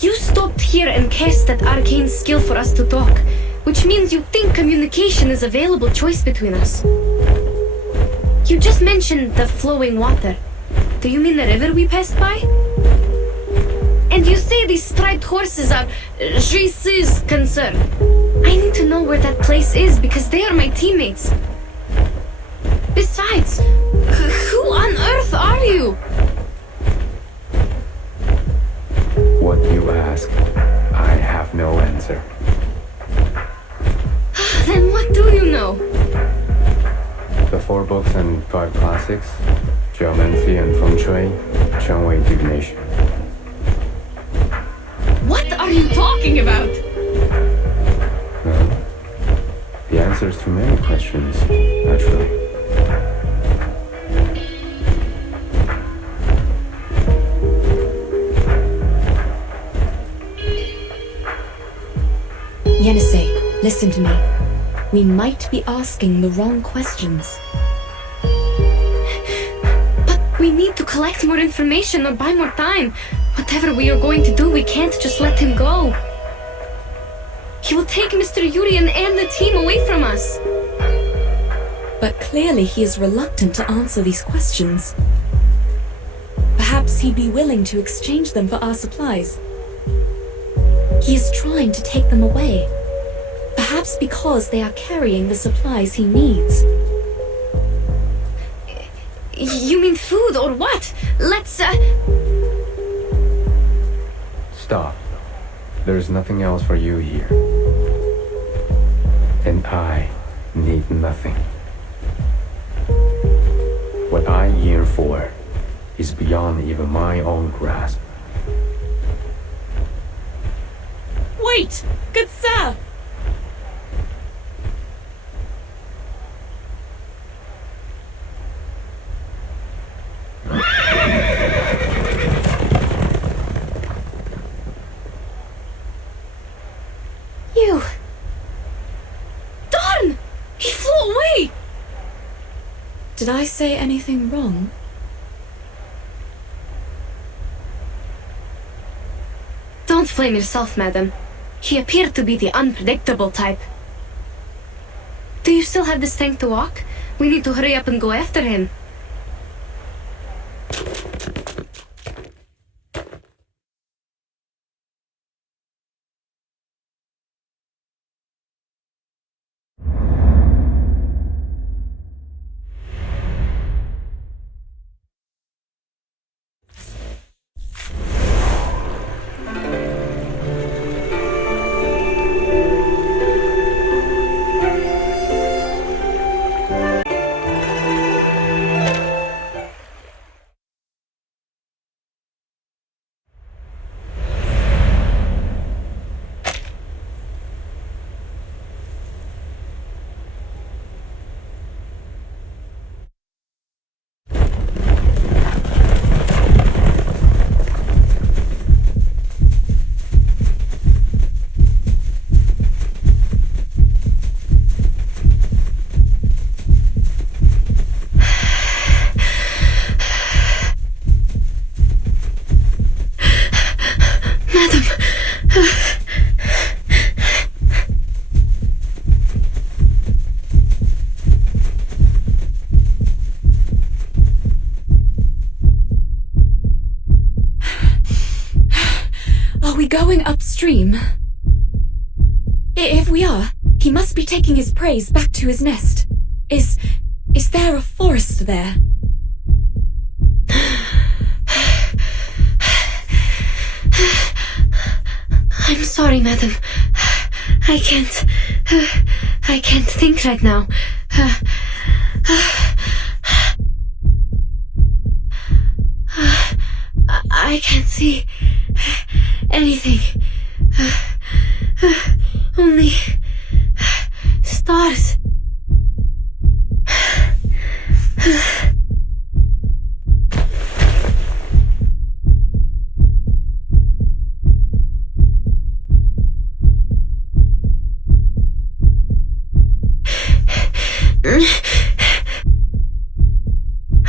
You stopped here and cast that arcane skill for us to talk, which means you think communication is a available choice between us. You just mentioned the flowing water. Do you mean the river we passed by? And you say these striped horses are Jis's concern. I need to know where that place is because they are my teammates. Besides, who on earth are you? What you ask, I have no answer. Then what do you know? The 4 books and 5 classics, Geomancy and Feng Shui, Chengwei divination. are you talking about? Well, the answers to many questions, actually. Yenisei, listen to me. We might be asking the wrong questions. But we need to collect more information or buy more time. Whatever we are going to do, we can't just let him go. He will take Mr. Yurien and the team away from us. But clearly he is reluctant to answer these questions. Perhaps he'd be willing to exchange them for our supplies. He is trying to take them away. Perhaps because they are carrying the supplies he needs. You mean food or what? Let's, Stop. There's nothing else for you here. And I need nothing. What I yearn for is beyond even my own grasp. Wait! Good sir! You! Darn! He flew away! Did I say anything wrong? Don't blame yourself, madam. He appeared to be the unpredictable type. Do you still have the strength to walk? We need to hurry up and go after him. Are we going upstream? If we are, he must be taking his prey back to his nest. Is there a forest there? I'm sorry, madam. I can't think right now. I can't see anything. Only stars.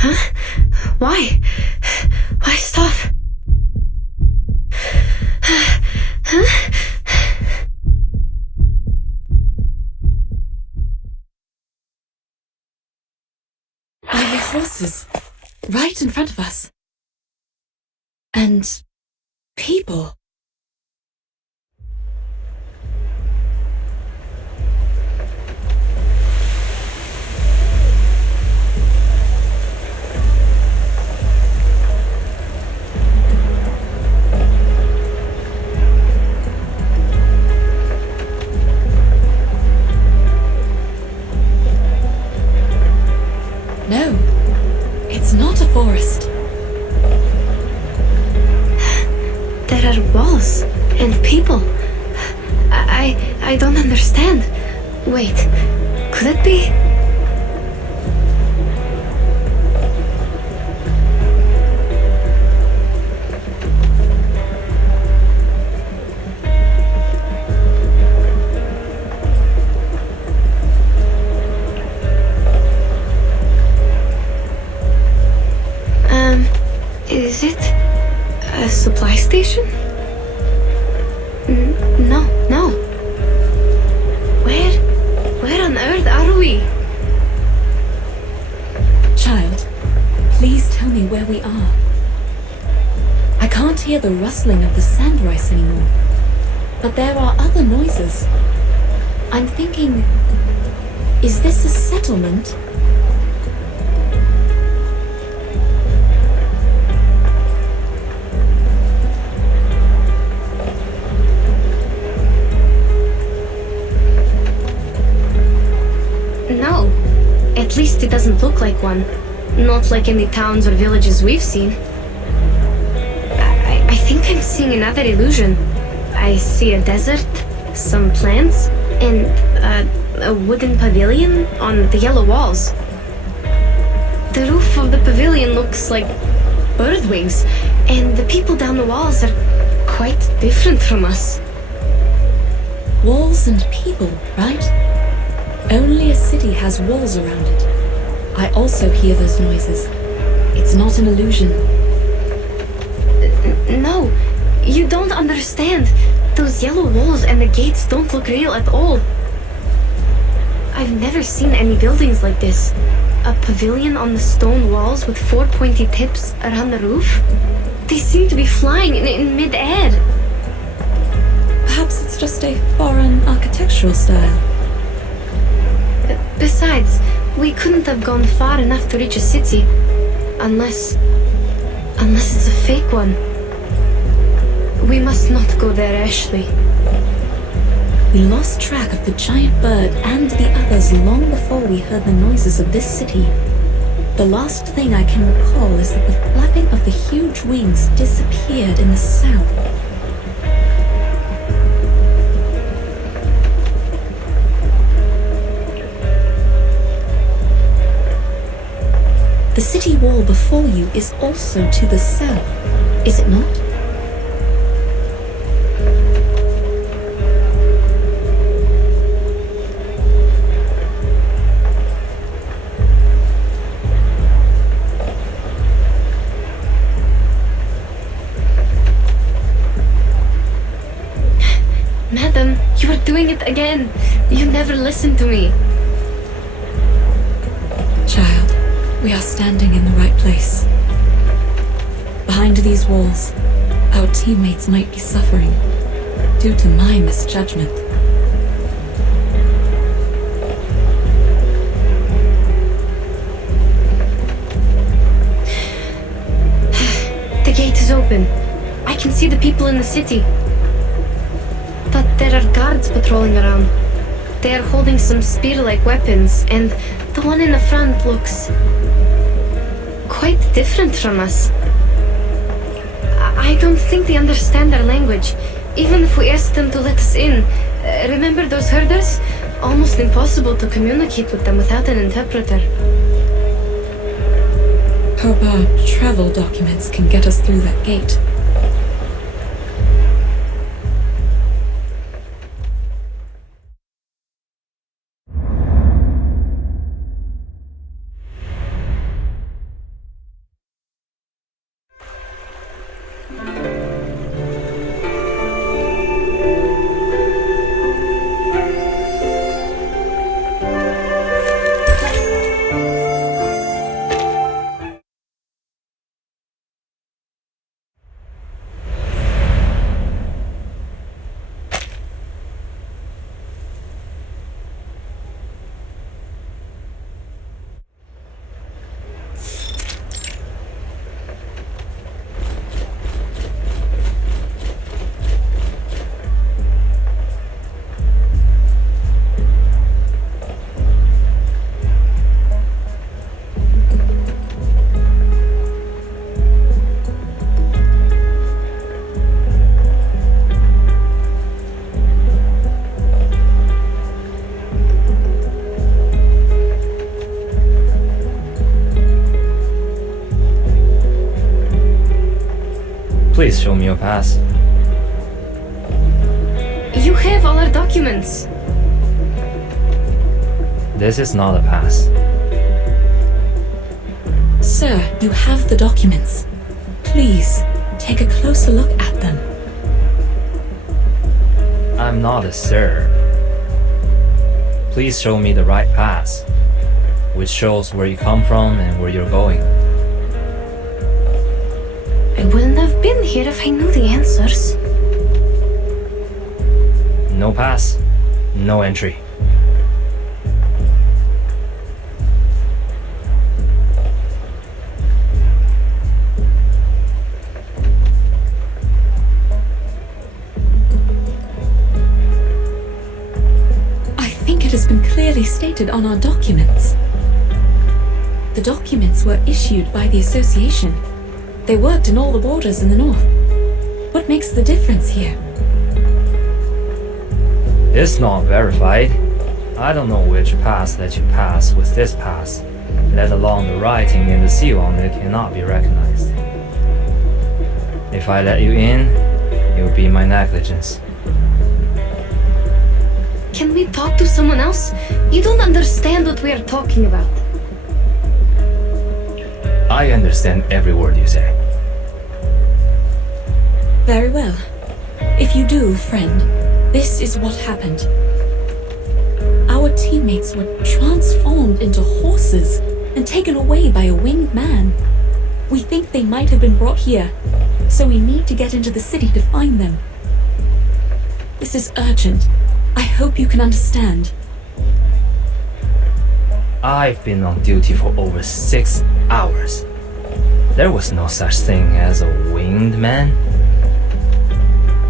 Huh? Why? Why stop? Huh? I hear horses right in front of us. And people. No, it's not a forest. There are I don't understand. Wait, could it be? Is it a supply station? No. Where on earth are we? Child, please tell me where we are. I can't hear the rustling of the sand rice anymore, but there are other noises. I'm thinking, is this a settlement? No, at least it doesn't look like one. Not like any towns or villages we've seen. I think I'm seeing another illusion. I see a desert, some plants, and a wooden pavilion on the yellow walls. The roof of the pavilion looks like bird wings, and the people down the walls are quite different from us. Walls and people, right? Only a city has walls around it. I also hear those noises. It's not an illusion. No, you don't understand. Those yellow walls and the gates don't look real at all. I've never seen any buildings like this. A pavilion on the stone walls with 4 pointy tips around the roof? They seem to be flying in mid-air. Perhaps it's just a foreign architectural style. Besides, we couldn't have gone far enough to reach a city. Unless it's a fake one. We must not go there, Ashley. We lost track of the giant bird and the others long before we heard the noises of this city. The last thing I can recall is that the flapping of the huge wings disappeared in the south. The city wall before you is also to the south, is it not? Madam, you are doing it again. You never listen to me. Child, we are standing in the right place. Behind these walls, our teammates might be suffering due to my misjudgment. The gate is open. I can see the people in the city. But there are guards patrolling around. They are holding some spear-like weapons, and the one in the front looks quite different from us. I don't think they understand our language, even if we ask them to let us in. Remember those herders? Almost impossible to communicate with them without an interpreter. Hope our travel documents can get us through that gate. Please show me your pass. You have all our documents. This is not a pass. Sir, you have the documents. Please, take a closer look at them. I'm not a sir. Please show me the right pass, which shows where you come from and where you're going. I wouldn't have been here if I knew the answers. No pass, no entry. It has been clearly stated on our documents. The documents were issued by the association. They worked in all the borders in the north. What makes the difference here? It's not verified. I don't know which pass let you pass with this pass, let alone the writing and the seal on it cannot be recognized. If I let you in, it would be my negligence. Can we talk to someone else? You don't understand what we are talking about. I understand every word you say. Very well. If you do, friend, this is what happened. Our teammates were transformed into horses and taken away by a winged man. We think they might have been brought here, so we need to get into the city to find them. This is urgent. I hope you can understand. I've been on duty for over 6 hours. There was no such thing as a winged man.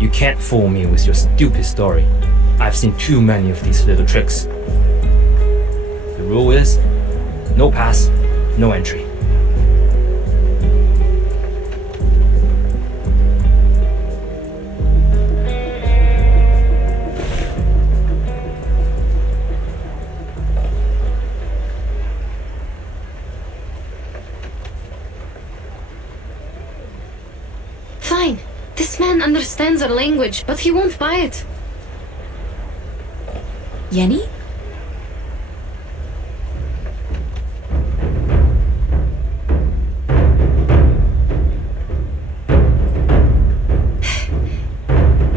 You can't fool me with your stupid story. I've seen too many of these little tricks. The rule is, no pass, no entry. Fine. This man understands our language, but he won't buy it. Yenny?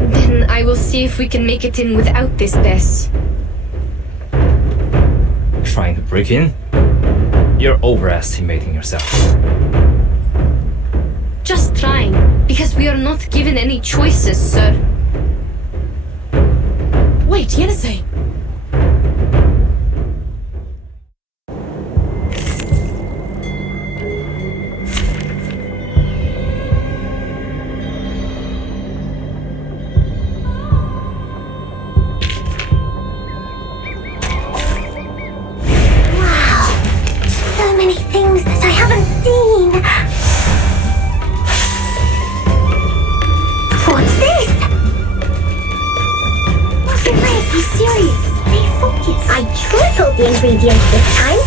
Then I will see if we can make it in without this pass. Trying to break in? You're overestimating yourself. Just trying, because we are not given any choices, sir. Wait, Yenisei! Wow, so many things that I haven't seen. What's this? Are you serious? Stay focused. I tripled the ingredients this time.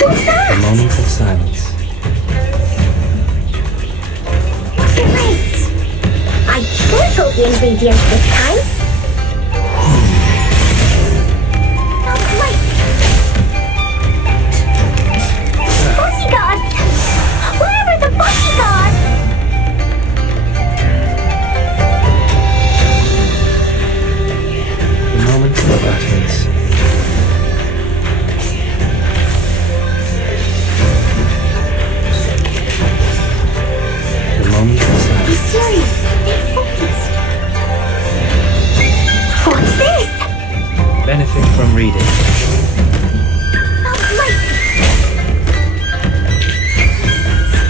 What's that? A moment of silence. Wait. I tripled the ingredients this time. Bodyguards! Where are the bodyguards? A moment of utterance. A moment of silence. Be serious. Stay focused. What's this? Benefit from reading.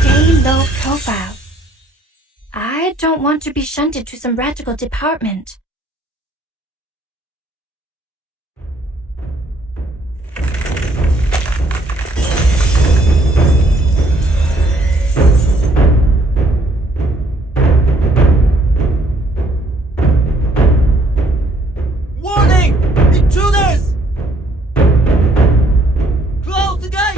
Stay low profile. I don't want to be shunted to some radical department. coming! Intruders! Close the gate!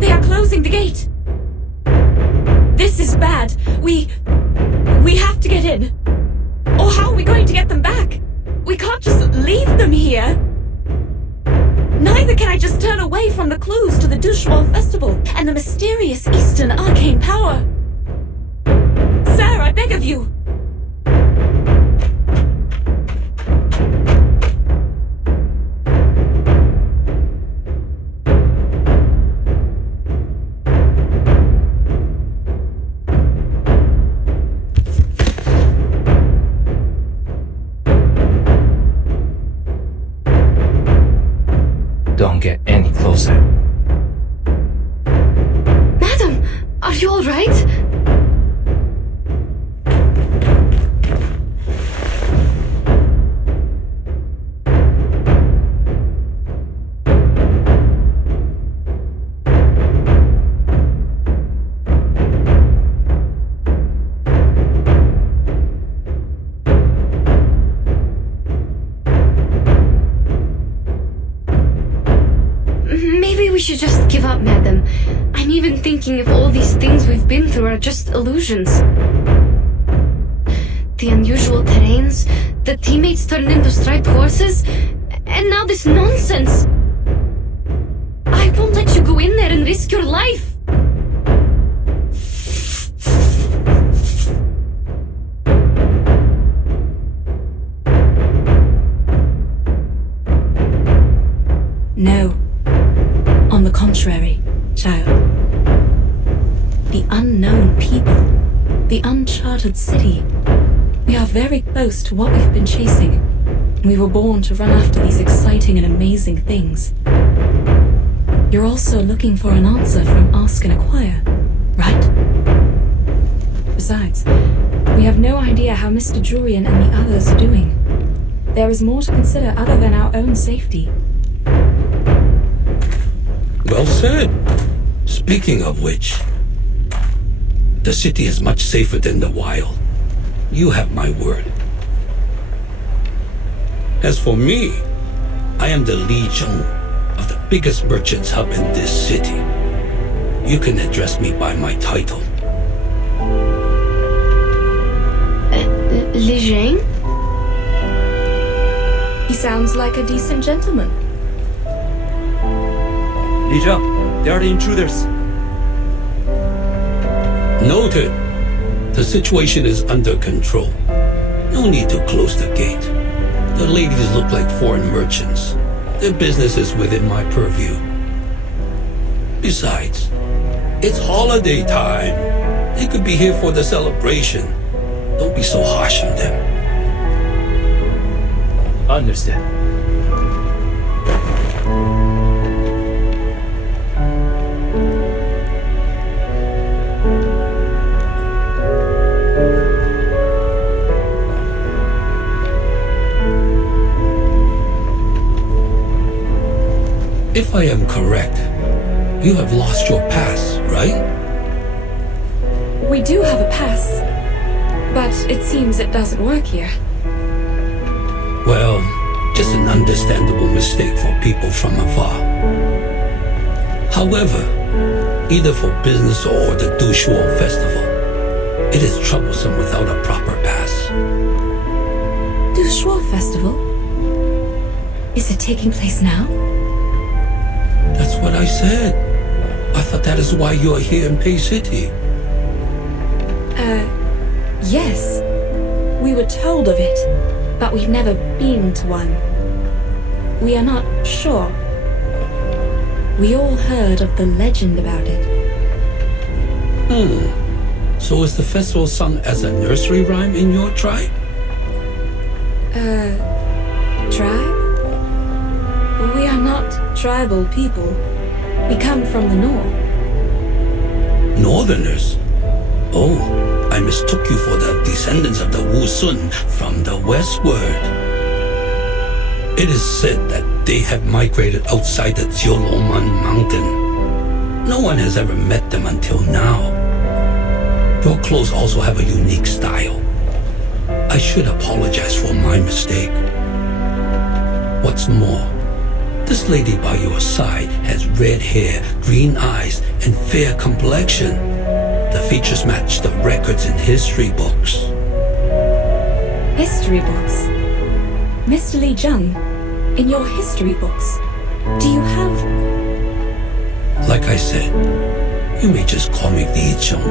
They are closing the gate. This is bad. We have to get in. Or how are we going to get them back? We can't just leave them here. Neither can I just turn away from the clues to the Shuori festival and the mysterious Eastern arcane power. Sir, I beg of you. Don't get any closer. Madam, are you all right? Maybe we should just give up, madam. I'm even thinking if all these things we've been through are just illusions. The unusual terrains, the teammates turned into striped horses, and now this nonsense. I won't let you go in there and risk your life. No. On the contrary, child. The unknown people, the uncharted city. We are very close to what we've been chasing. We were born to run after these exciting and amazing things. You're also looking for an answer from Ask and Acquire, right? Besides, we have no idea how Mr. Jurian and the others are doing. There is more to consider other than our own safety. Well said. Speaking of which, the city is much safer than the wild. You have my word. As for me, I am the Gesheng of the biggest merchants hub in this city. You can address me by my title. Gesheng? He sounds like a decent gentleman. Lija, they are the intruders. Noted. The situation is under control. No need to close the gate. The ladies look like foreign merchants. Their business is within my purview. Besides, it's holiday time. They could be here for the celebration. Don't be so harsh on them. Understood. If I am correct, you have lost your pass, right? We do have a pass, but it seems it doesn't work here. Well, just an understandable mistake for people from Afar. However, either for business or the Shuori festival, it is troublesome without a proper pass. Shuori festival? Is it taking place now? That's what I said. I thought that is why you are here in Pei City. Yes. We were told of it, but we've never been to one. We are not sure. We all heard of the legend about it. So is the festival sung as a nursery rhyme in your tribe? Tribe? We are not tribal people. We come from the north. Northerners? Oh, I mistook you for the descendants of the Wu Sun from the westward. It is said that they have migrated outside the Jioloman mountain. No one has ever met them until now. Your clothes also have a unique style. I should apologize for my mistake. What's more, this lady by your side has red hair, green eyes, and fair complexion. The features match the records in history books. History books? Mr. Li Zheng, in your history books, do you have... Like I said, you may just call me Li Zheng.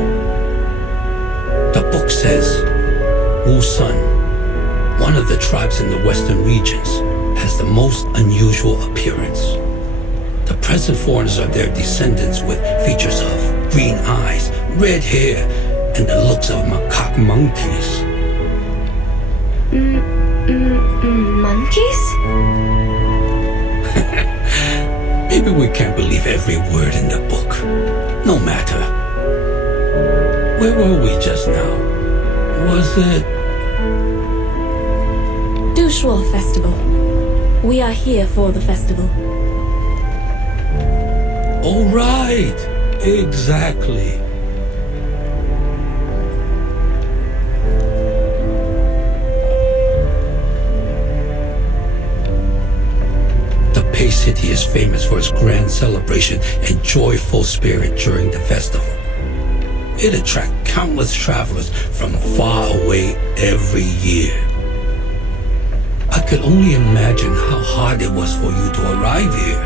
The book says, Wu Sun, one of the tribes in the western regions, has the most unusual appearance. The present foreigners are their descendants with features of green eyes, red hair, and the looks of macaque monkeys. Monkeys? Maybe we can't believe every word in the book. No matter. Where were we just now? Was it... Shuori Festival. We are here for the festival. Oh, right. Exactly. The Pei City is famous for its grand celebration and joyful spirit during the festival. It attracts countless travelers from far away every year. I could only imagine how hard it was for you to arrive here.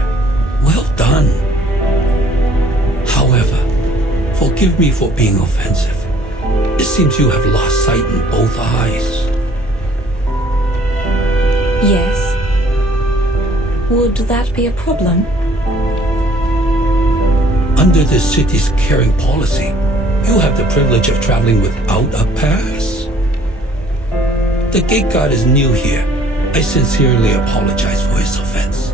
Well done. However, forgive me for being offensive. It seems you have lost sight in both eyes. Yes. Would that be a problem? Under this city's caring policy, you have the privilege of traveling without a pass. The gate guard is new here. I sincerely apologize for his offense.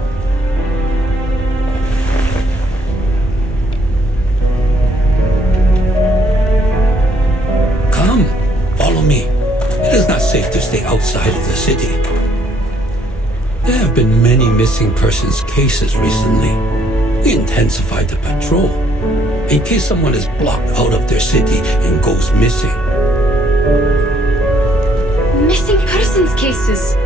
Come, follow me. It is not safe to stay outside of the city. There have been many missing persons cases recently. We intensified the patrol in case someone is blocked out of their city and goes missing. Missing persons cases?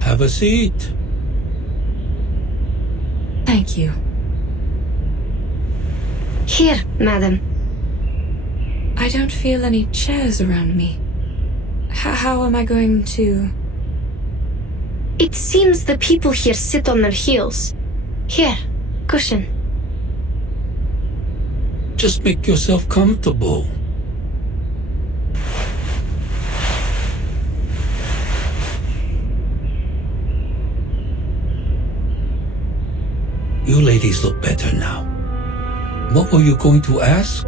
Have a seat. Thank you. Here, madam. I don't feel any chairs around me. How am I going to... It seems the people here sit on their heels. Here, cushion. Just make yourself comfortable. You ladies look better now. What were you going to ask?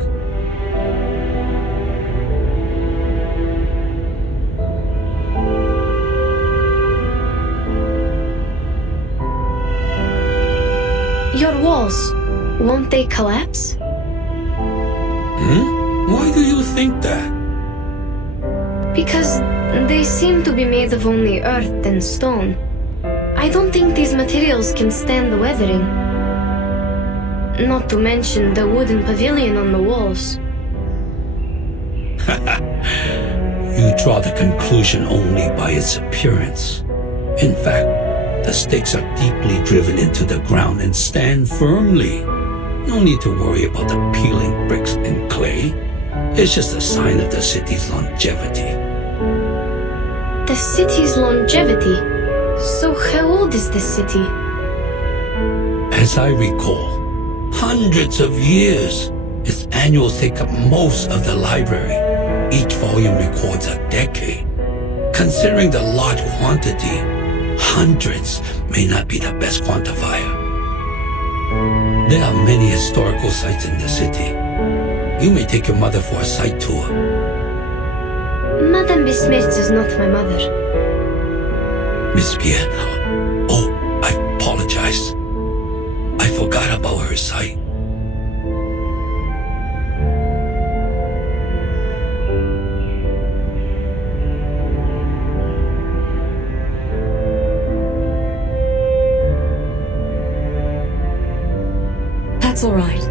Your walls, won't they collapse? Why do you think that? Because they seem to be made of only earth and stone. I don't think these materials can stand the weathering. Not to mention the wooden pavilion on the walls. You draw the conclusion only by its appearance. In fact, the stakes are deeply driven into the ground and stand firmly. No need to worry about the peeling bricks and clay. It's just a sign of the city's longevity. The city's longevity? So how old is this city? As I recall, hundreds of years. Its annuals take up most of the library. Each volume records a decade. Considering the large quantity, hundreds may not be the best quantifier. There are many historical sites in the city. You may take your mother for a site tour. Madame Besmirch is not my mother. Miss Pierre, oh, I apologize. I forgot about her sight. That's all right.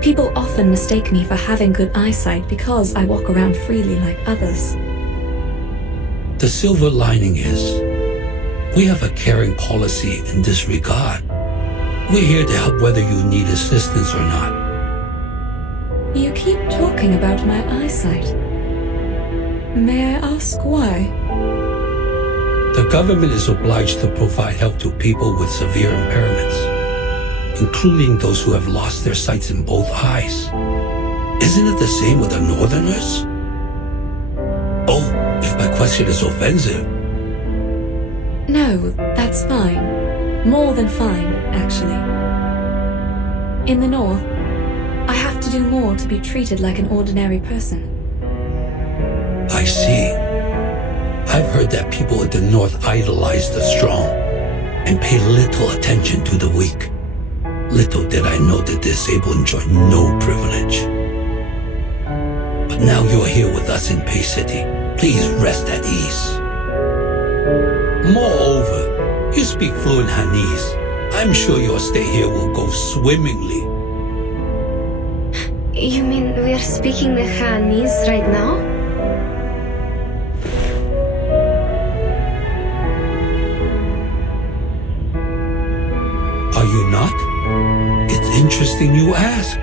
People often mistake me for having good eyesight because I walk around freely like others. The silver lining is, we have a caring policy in this regard. We're here to help whether you need assistance or not. You keep talking about my eyesight. May I ask why? The government is obliged to provide help to people with severe impairments, including those who have lost their sights in both eyes. Isn't it the same with the Northerners? Oh, if my question is offensive. No, that's fine. More than fine, actually. In the North, I have to do more to be treated like an ordinary person. I see. I've heard that people in the North idolize the strong and pay little attention to the weak. Little did I know the disabled enjoy no privilege. But now you are here with us in Pei City. Please rest at ease. Moreover, you speak fluent Hanese. I'm sure your stay here will go swimmingly. You mean we're speaking the Hanese right now? Are you not? It's interesting you ask.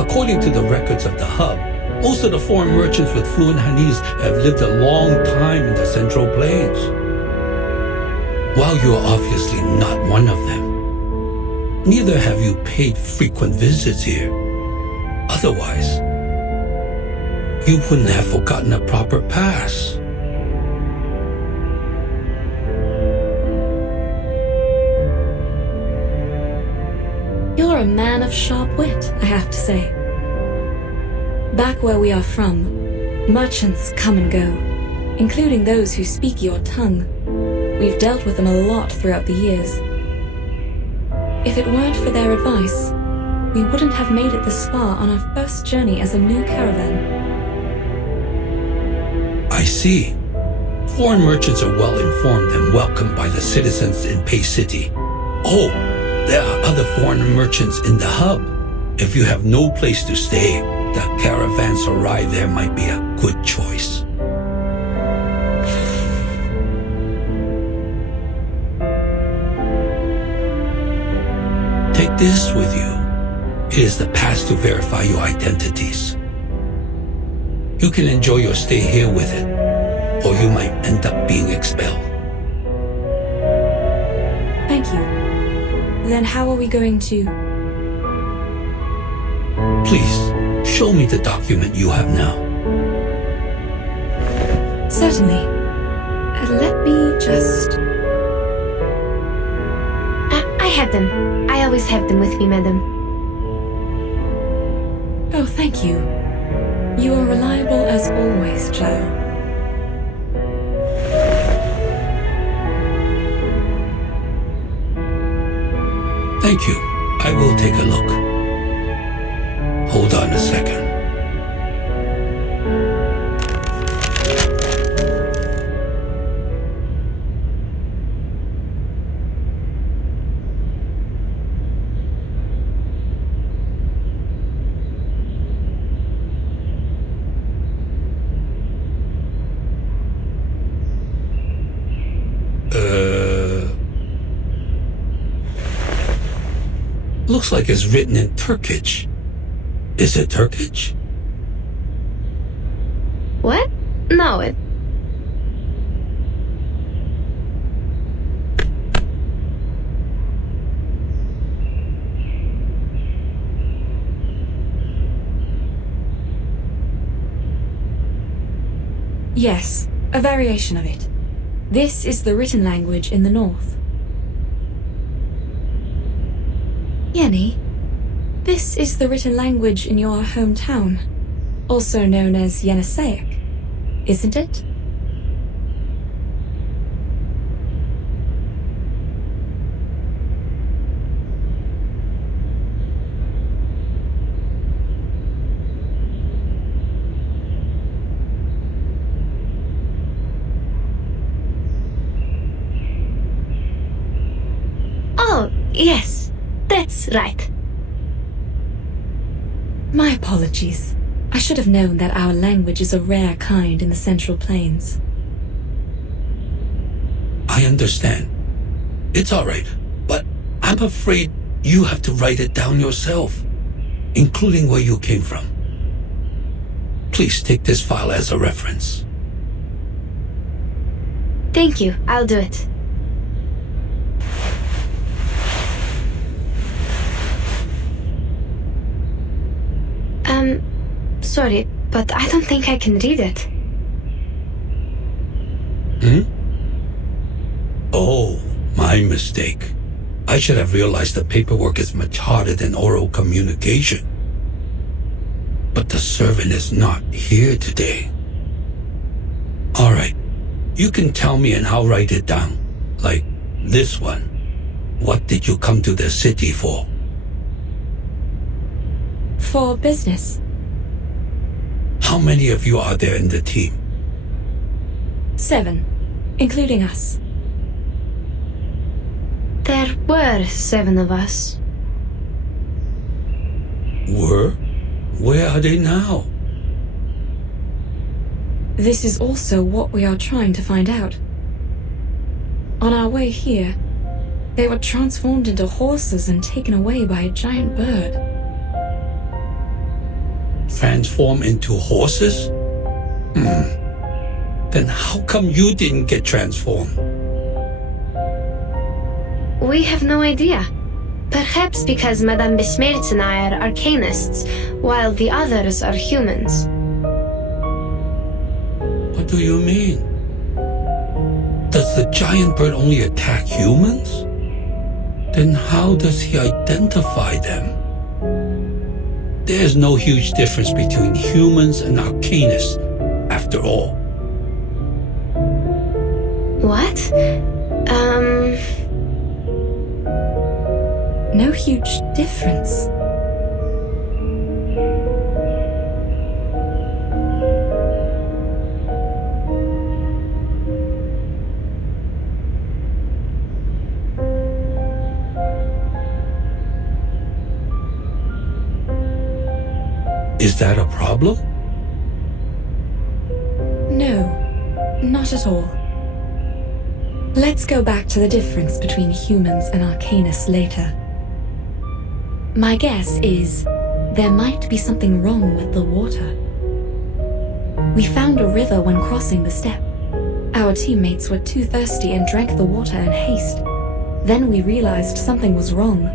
According to the records of the hub, most of the foreign merchants with fluent Hanese have lived a long time in the Central Plains. While you are obviously not one of them, neither have you paid frequent visits here. Otherwise, you wouldn't have forgotten a proper pass. You're a man of sharp wit, I have to say. Back where we are from, merchants come and go, including those who speak your tongue. We've dealt with them a lot throughout the years. If it weren't for their advice, we wouldn't have made it this far on our first journey as a new caravan. I see. Foreign merchants are well informed and welcomed by the citizens in Pei City. Oh, there are other foreign merchants in the hub. If you have no place to stay, the caravanserai there might be a good choice. Take this with you. It is the pass to verify your identities. You can enjoy your stay here with it, or you might end up being expelled. Thank you. Then how are we going to... Please, show me the document you have now. Certainly. Let me just... I have them. I always have them with me, madam. Oh, thank you. You are reliable as always, child. Thank you. I will take a look. Hold on a second. Looks like it's written in Turkish. Is it Turkish? What? No, it... Yes, a variation of it. This is the written language in the north. Yenny, this is the written language in your hometown, also known as Yeniseic, isn't it? Oh, yes, that's right. My apologies. I should have known that our language is a rare kind in the Central Plains. I understand. It's all right, but I'm afraid you have to write it down yourself, including where you came from. Please take this file as a reference. Thank you, I'll do it. Sorry, but I don't think I can read it. Oh, my mistake. I should have realized the paperwork is much harder than oral communication. But the servant is not here today. All right, you can tell me and I'll write it down. Like this one. What did you come to the city for? For business. How many of you are there in the team? 7, including us. There were 7 of us. Were? Where are they now? This is also what we are trying to find out. On our way here, they were transformed into horses and taken away by a giant bird. Transform into horses? Then how come you didn't get transformed? We have no idea. Perhaps because Madame Besmertz and I are arcanists, while the others are humans. What do you mean? Does the giant bird only attack humans? Then how does he identify them? There's no huge difference between humans and arcanists, after all. What? No huge difference. Is that a problem? No, not at all. Let's go back to the difference between humans and arcanists later. My guess is there might be something wrong with the water. We found a river when crossing the steppe. Our teammates were too thirsty and drank the water in haste. Then we realized something was wrong.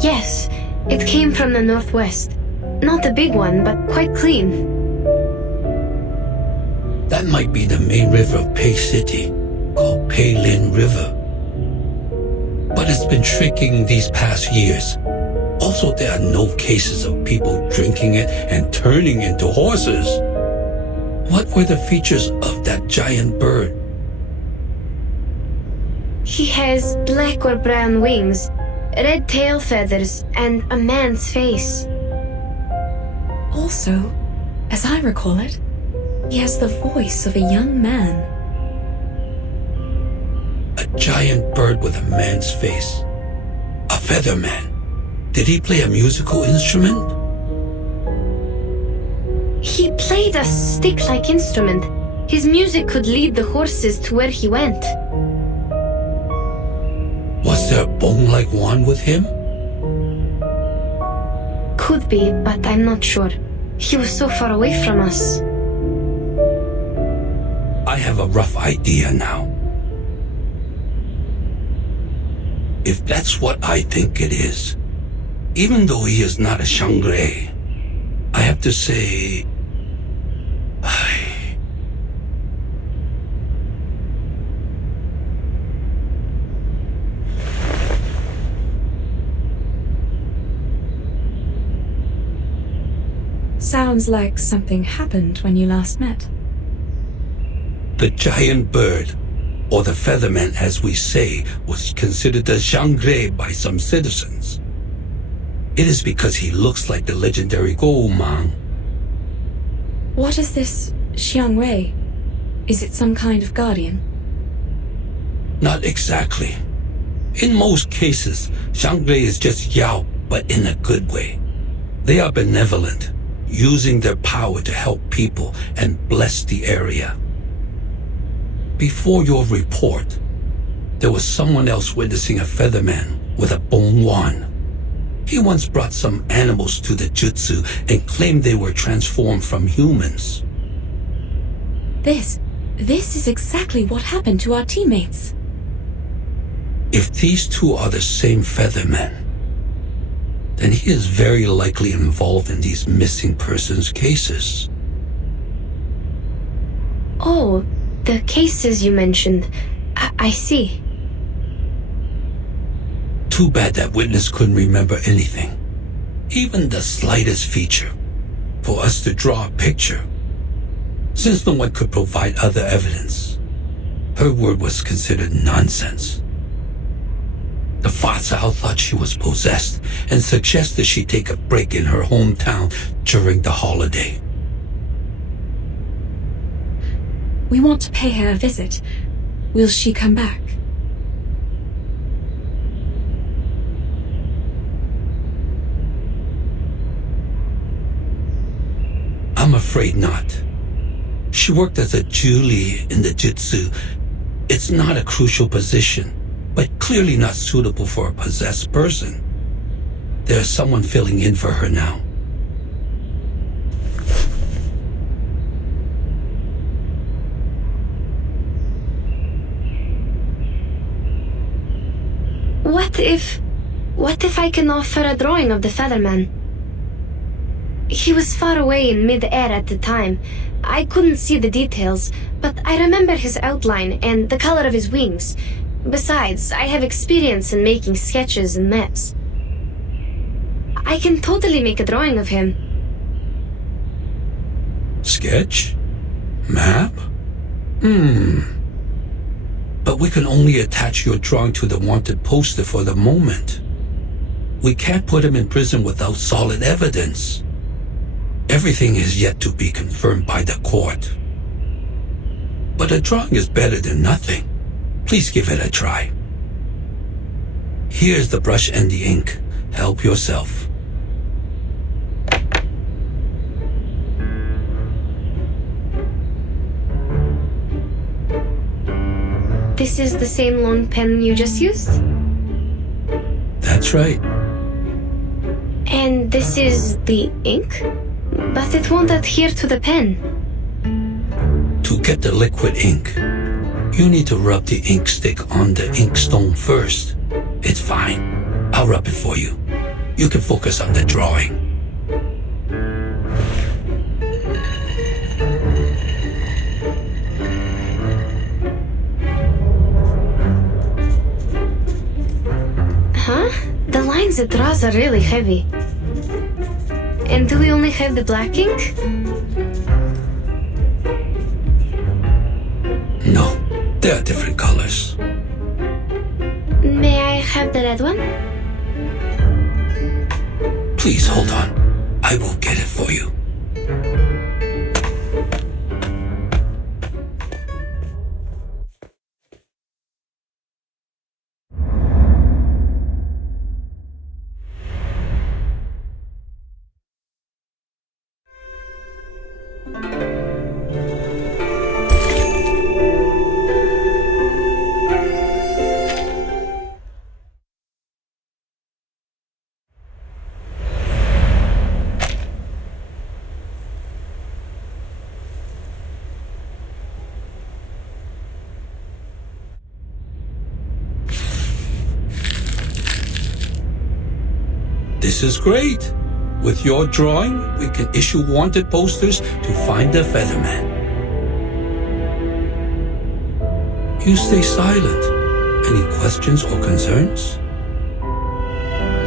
Yes, it came from the northwest. Not a big one, but quite clean. That might be the main river of Pei City, called Fairyland River. But it's been shrinking these past years. Also, there are no cases of people drinking it and turning into horses. What were the features of that giant bird? He has black or brown wings, red tail feathers, and a man's face. Also, as I recall it, he has the voice of a young man. A giant bird with a man's face. A feather man. Did he play a musical instrument? He played a stick-like instrument. His music could lead the horses to where he went. Was Was there a bone-like wand with him? Could be, but I'm not sure. He was so far away from us. I have a rough idea now. If that's what I think it is, even though he is not a Shangre, I have to say, Sounds like something happened when you last met. the giant bird, or the featherman as we say, was considered a Shangre by some citizens. It is because he looks like the legendary Goumang. What is this Xiang Wei? Is it some kind of guardian? Not exactly. In most cases, Shangre is just Yao, but in a good way. They are benevolent, using their power to help people and bless the area. Before your report, there was someone else witnessing a featherman with a bone wand. He once brought some animals to the jutsu and claimed they were transformed from humans. This is exactly what happened to our teammates. If these two are the same feathermen, then he is very likely involved in these missing persons cases. Oh, the cases you mentioned. I see. Too bad that witness couldn't remember anything, even the slightest feature, for us to draw a picture. Since no one could provide other evidence, her word was considered nonsense. The Fazao thought she was possessed and suggested she take a break in her hometown during the holiday. We want to pay her a visit. Will she come back? I'm afraid not. She worked as a Julie in the Jutsu. It's not a crucial position, but clearly not suitable for a possessed person. There's someone filling in for her now. What if I can offer a drawing of the Featherman? He was far away in mid-air at the time. I couldn't see the details, but I remember his outline and the color of his wings. Besides, I have experience in making sketches and maps. I can totally make a drawing of him. Sketch? Map? But we can only attach your drawing to the wanted poster for the moment. We can't put him in prison without solid evidence. Everything is yet to be confirmed by the court. But a drawing is better than nothing. Please give it a try. Here's the brush and the ink. Help yourself. This is the same long pen you just used? That's right. And this is the ink? But it won't adhere to the pen. To get the liquid ink, you need to rub the ink stick on the inkstone first. It's fine. I'll rub it for you. You can focus on the drawing. Huh? The lines it draws are really heavy. And do we only have the black ink? No, there are different colors. May I have the red one? Please hold on. I will get it for you. This is great. With your drawing, we can issue wanted posters to find the Featherman. You stay silent. Any questions or concerns?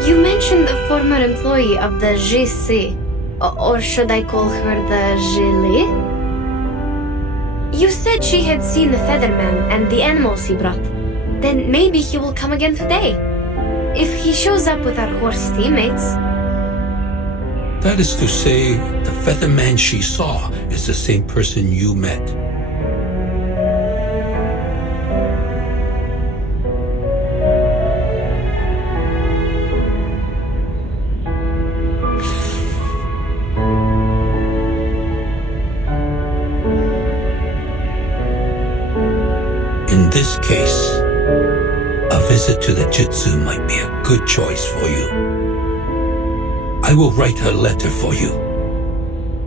You mentioned a former employee of the GC, or should I call her the Gili? You said she had seen the Featherman and the animals he brought. Then maybe he will come again today. If he shows up with our horse teammates. That is to say, the Featherman she saw is the same person you met. In this case, a visit to the Jitsu might be a good choice for you. I will write her letter for you.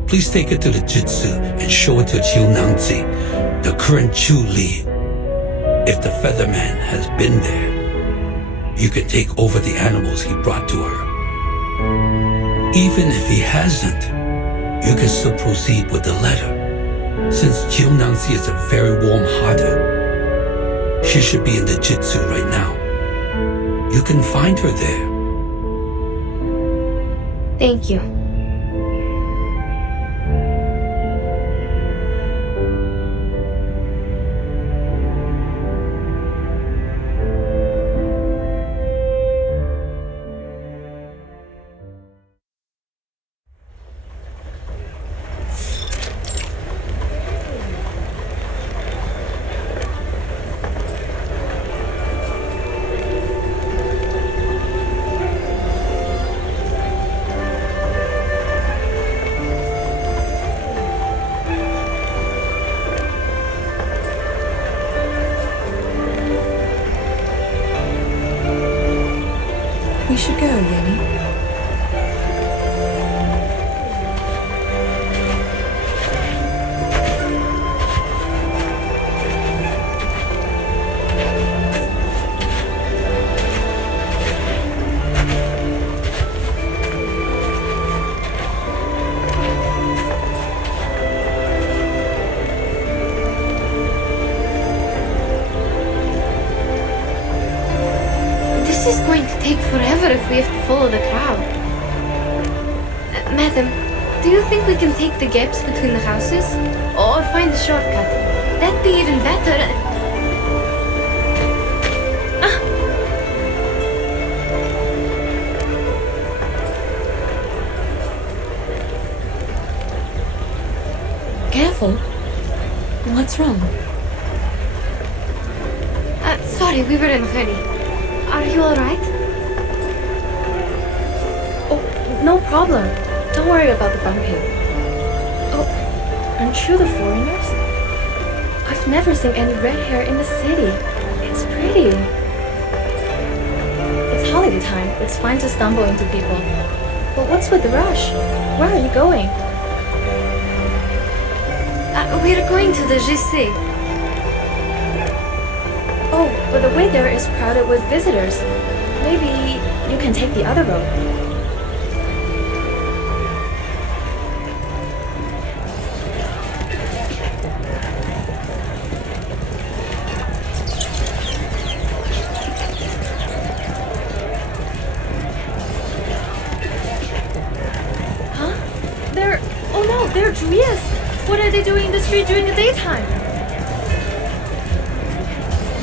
Please take it to the Jitsu and show it to Jiunangzi, the current Chu Li. If the Featherman has been there, you can take over the animals he brought to her. Even if he hasn't, you can still proceed with the letter. Since Jiunangzi is a very warm-hearted, she should be in the Jitsu right now. You can find her there. Thank you. We should go, Yenny. This is going to take forever if we have to follow the crowd. Madam, do you think we can take the gaps between the houses? Or find a shortcut? That'd be even better. Careful. What's wrong? Sorry, we were in a hurry. Are you alright? Oh, no problem. Don't worry about the bumping. Oh, aren't you the foreigners? I've never seen any red hair in the city. It's pretty. It's holiday time. It's fine to stumble into people. But what's with the rush? Where are you going? We're going to the GC. Oh, but the way there is crowded with visitors. Maybe you can take the other road. Huh? They're Julius! What are they doing in the street during the daytime?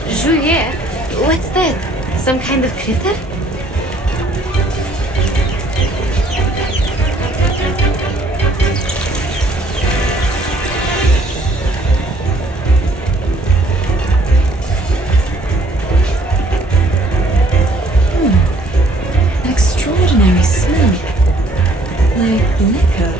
Juliet? What's that? Some kind of critter? An extraordinary smell. Like liquor.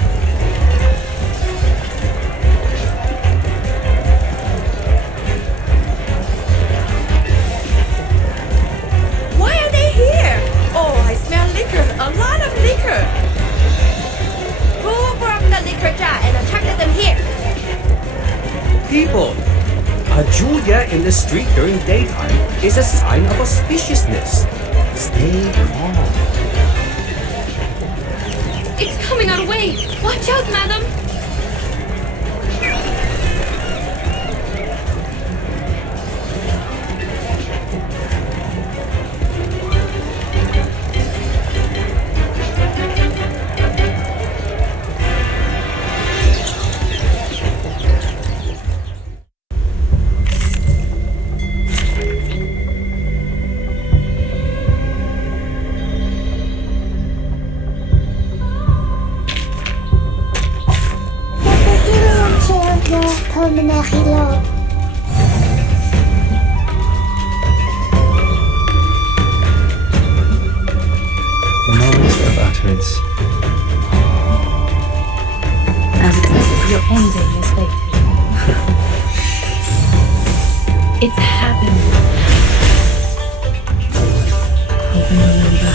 A lot of liquor! Who brought the liquor jar and attracted them here? People! A Julia in the street during daytime is a sign of auspiciousness. Stay calm. It's coming our way! Watch out, madam! The moment of utterance. Your ending is fate. It's happened. Hope and remember.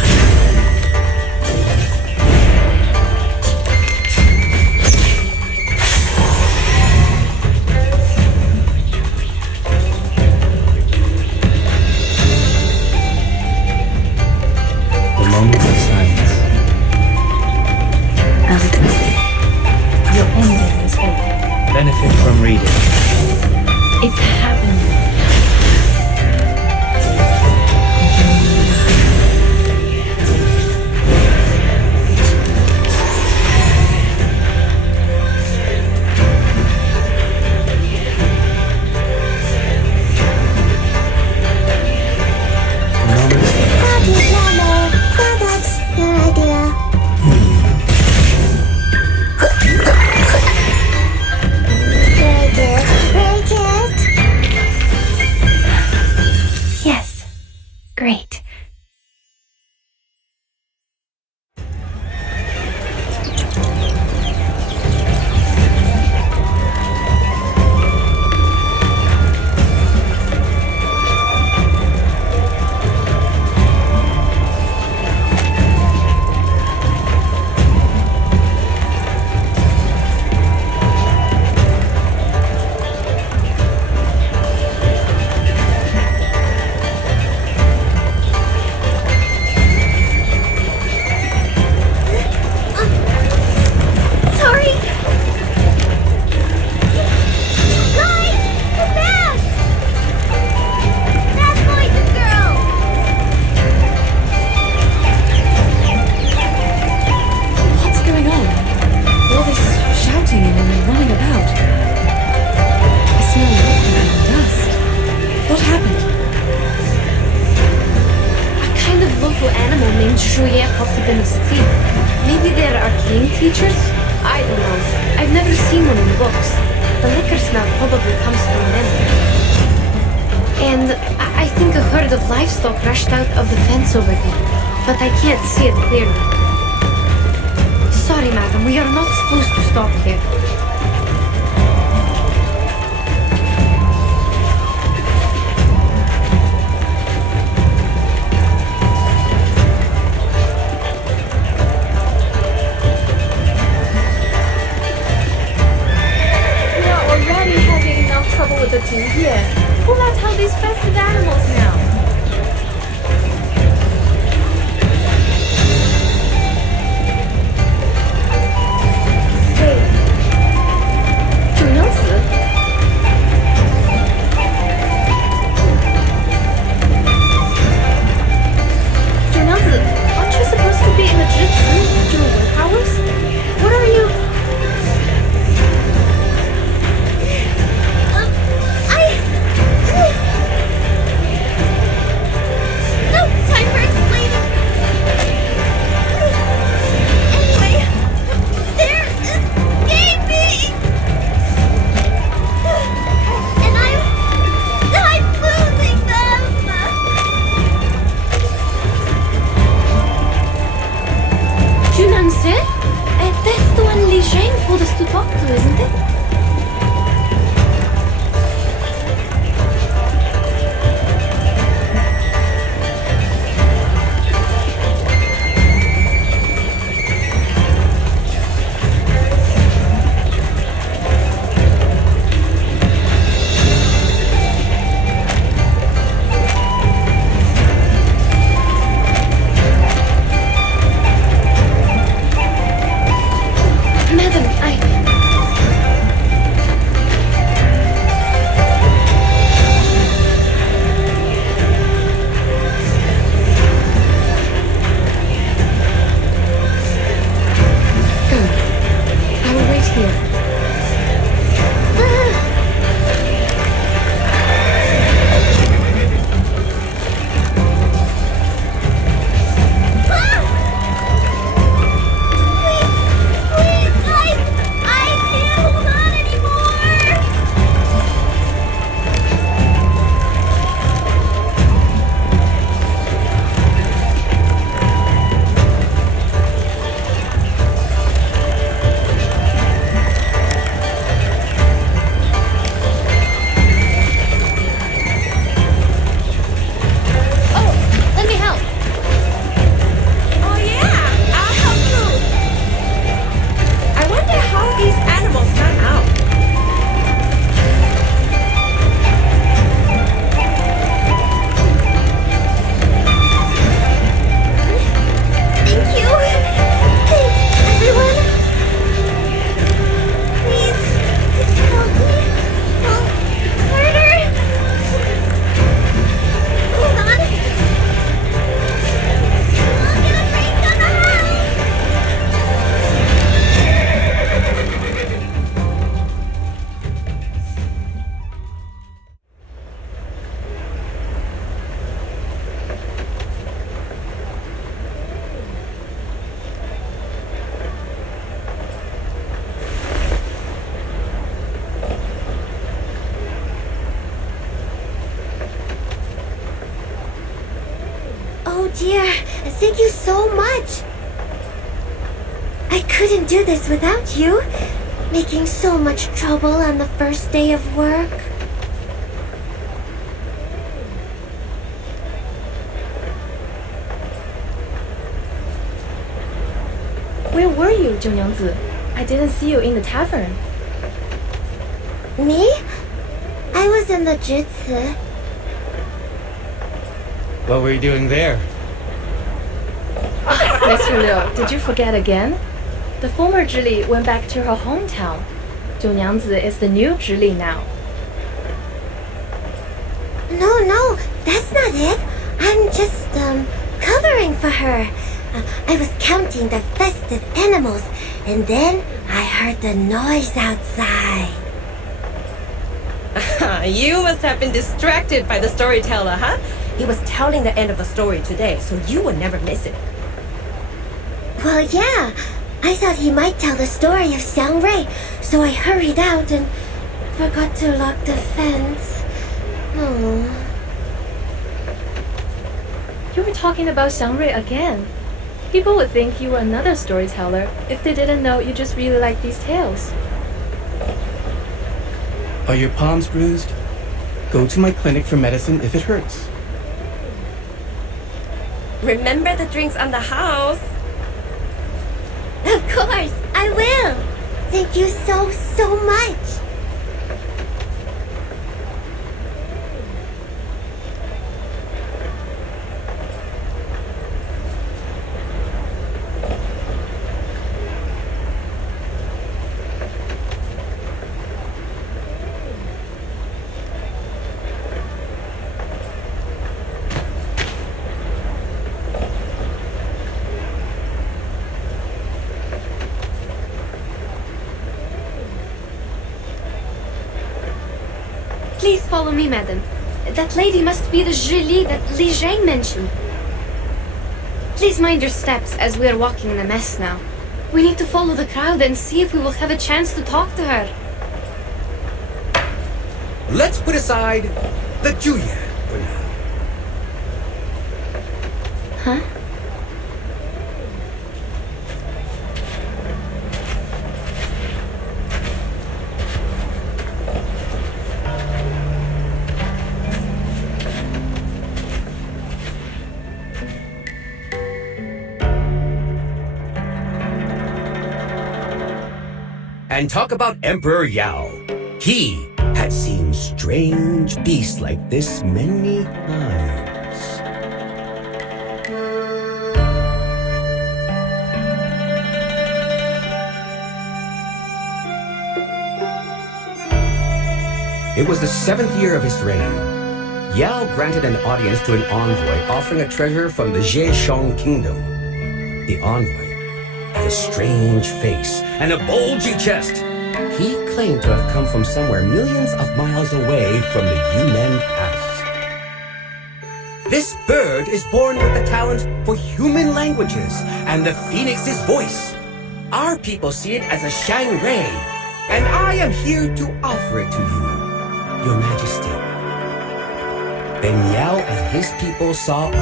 The moment of silence. Your ending is fate. Benefit from reading. It's happened. Yes. Great. Sorry! Guys! Come back! Bad boys and girls! What's going on? All this shouting and running about. I smell rotten and dust. What happened? A kind of local animal named Shuori popped up in the street. Maybe they're arcane creatures? I don't know. I've never seen one in books. The liquor smell probably comes from them. And I think a herd of livestock rushed out of the fence over there, but I can't see it clearly. Sorry, madam, we are not supposed to stop here. We are already having enough trouble with the team here. Pull out all these festive animals now. Hey. 九娘子 九娘子 aren't you supposed to be in the 直词 doing work hours? What are you... No time for explaining! Anyway, they're escaping! And I'm losing them! Junanse? That's the one Gesheng told us to talk to, isn't it? dear, thank you so much. I couldn't do this without you, making so much trouble on the first day of work. Where were you, 九娘子? I didn't see you in the tavern. Me? I was in the Jutsu. What were you doing there? Mr. Liu, did you forget again? The former Zhili went back to her hometown. 九娘子 is the new Zhili now. No, that's not it. I'm just, covering for her. I was counting the festive animals, and then I heard the noise outside. You must have been distracted by the storyteller, huh? He was telling the end of a story today, so you would never miss it. Well, yeah. I thought he might tell the story of Xiang Rui, so I hurried out and forgot to lock the fence. Oh. You were talking about Xiang Rui again. People would think you were another storyteller if they didn't know you just really like these tales. Are your palms bruised? Go to my clinic for medicine if it hurts. Remember the drinks on the house. Of course, I will. Thank you so much. Please follow me, madam. That lady must be the Zhili that Li Zhang mentioned. Please mind your steps as we are walking in a mess now. We need to follow the crowd and see if we will have a chance to talk to her. Let's put aside the Juya for now. Huh? And talk about Emperor Yao. He had seen strange beasts like this many times. It was the 7th year of his reign. Yao granted an audience to an envoy offering a treasure from the Gesheng kingdom. The envoy had a strange face and a bulgy chest. He claimed to have come from somewhere millions of miles away from the Yumen Pass. This bird is born with the talent for human languages and the phoenix's voice. Our people see it as a Shang Rui, and I am here to offer it to you, Your Majesty. Then Yao and his people saw a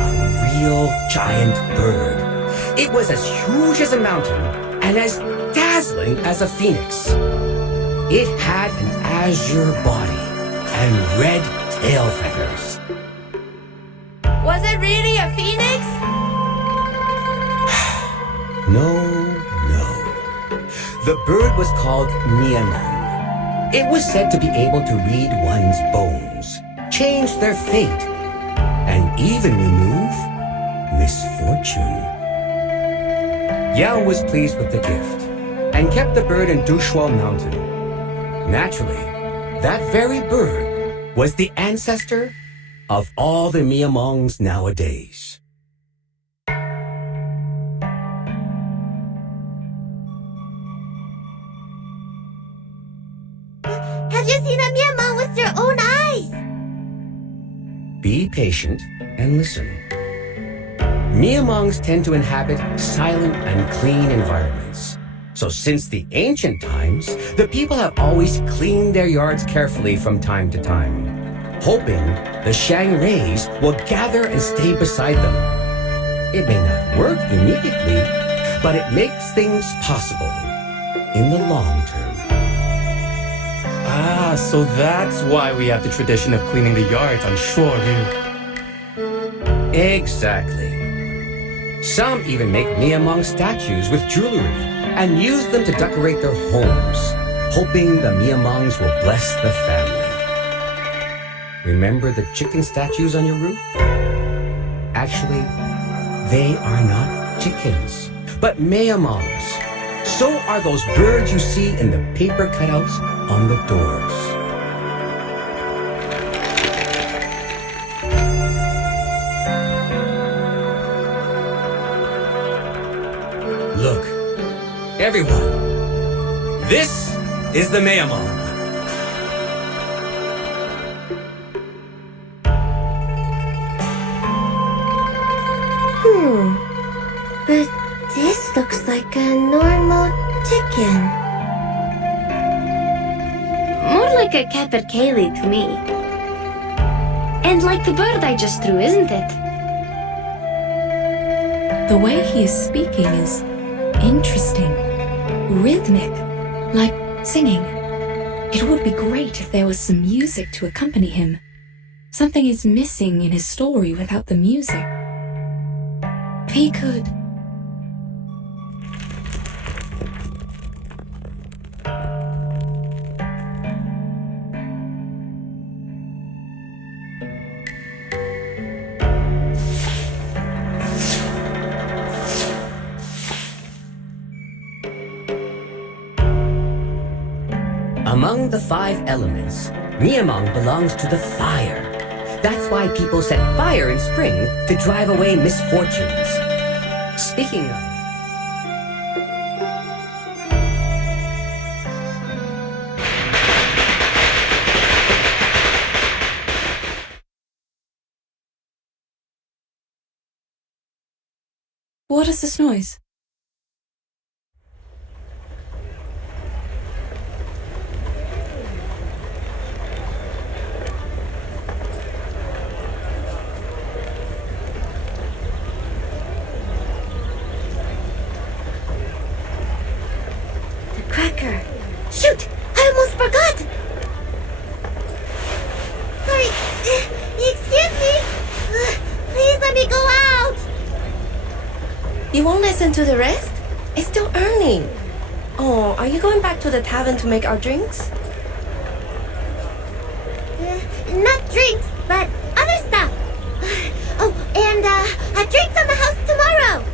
real giant bird. It was as huge as a mountain and as dazzling as a phoenix. It had an azure body and red tail feathers. Was it really a phoenix? No. The bird was called Mianang. It was said to be able to read one's bones, change their fate, and even remove misfortune. Yao was pleased with the gift and kept the bird in Dushuo Mountain. Naturally, that very bird was the ancestor of all the Miamongs nowadays. Have you seen a Miamong with your own eyes? Be patient and listen. Miamongs tend to inhabit silent and clean environments. So since the ancient times, the people have always cleaned their yards carefully from time to time, hoping the Shang Ruis will gather and stay beside them. It may not work immediately, but it makes things possible in the long term. Ah, so that's why we have the tradition of cleaning the yards on Shuori. Exactly. Some even make Miyamong statues with jewelry and use them to decorate their homes, hoping the Miyamongs will bless the family. Remember the chicken statues on your roof? Actually, they are not chickens, but Miyamongs. So are those birds you see in the paper cutouts on the doors. Look, everyone, this is the Mayamong. But this looks like a normal chicken. More like a capercaillie to me. And like the bird I just threw, isn't it? The way he is speaking is interesting, rhythmic, like singing. It would be great if there was some music to accompany him. Something is missing in his story without the music. If he could... Among the 5 elements, Miyamong belongs to the fire. That's why people set fire in spring to drive away misfortunes. Speaking of... What is this noise? Cracker. Shoot! I almost forgot! Sorry. Excuse me. Please let me go out. You won't listen to the rest? It's still early. Oh, are you going back to the tavern to make our drinks? Not drinks, but other stuff. Oh, and drinks on the house tomorrow.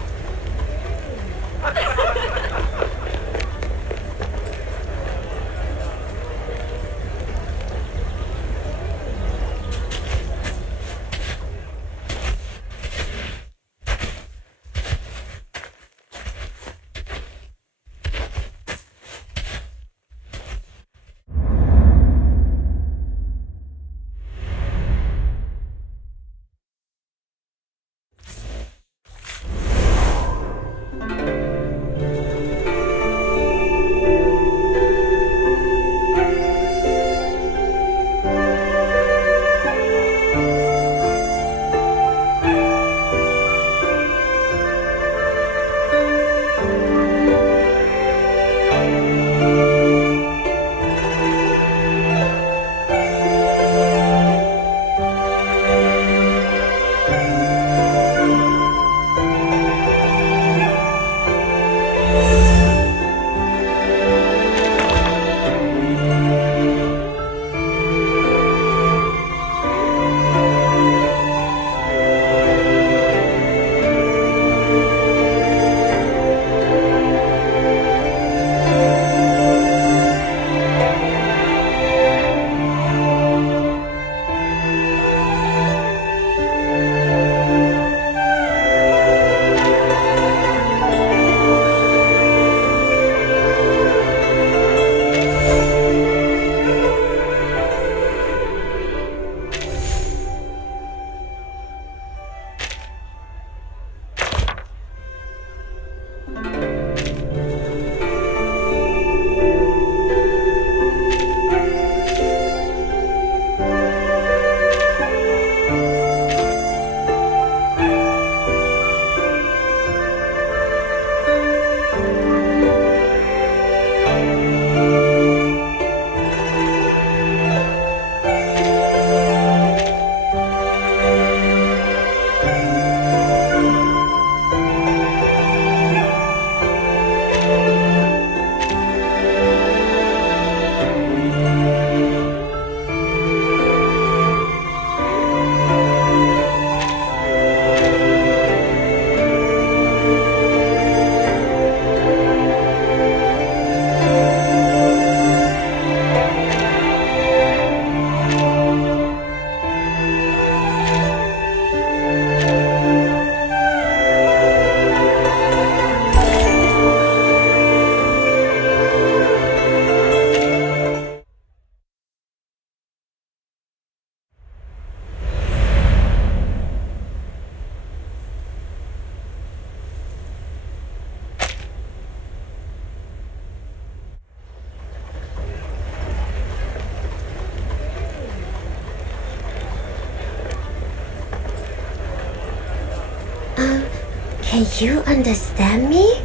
Can you understand me?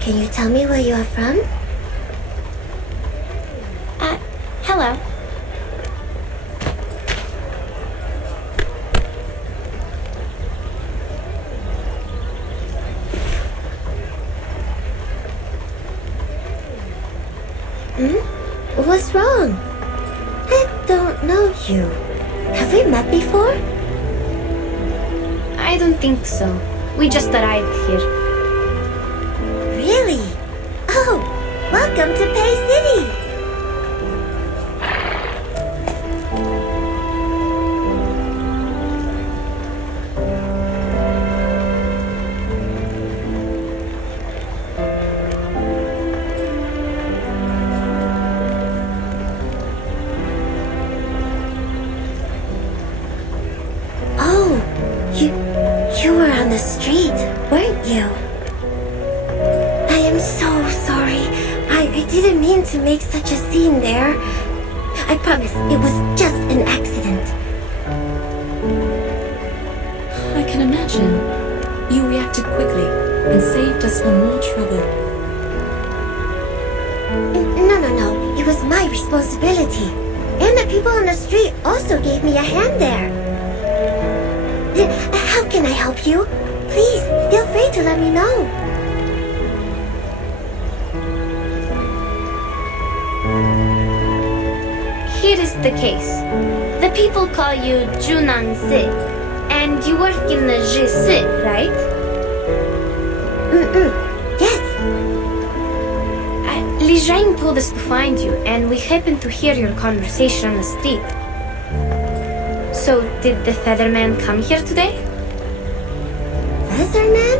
Can you tell me where you are from? Hello. What's wrong? I don't know you. Have we met before? I don't think so. We just arrived here. Really? Oh, welcome to Pay City! You were on the street, weren't you? I am so sorry. I didn't mean to make such a scene there. I promise it was just an accident. I can imagine. You reacted quickly and saved us from more trouble. No. It was my responsibility. And the people on the street also gave me a hand there. How can I help you? Please, feel free to let me know. Here is the case. The people call you Junan Si, and you work in the Jisi, right? Yes. Li Zhang told us to find you, and we happened to hear your conversation on the street. So, did the Featherman come here today? Featherman?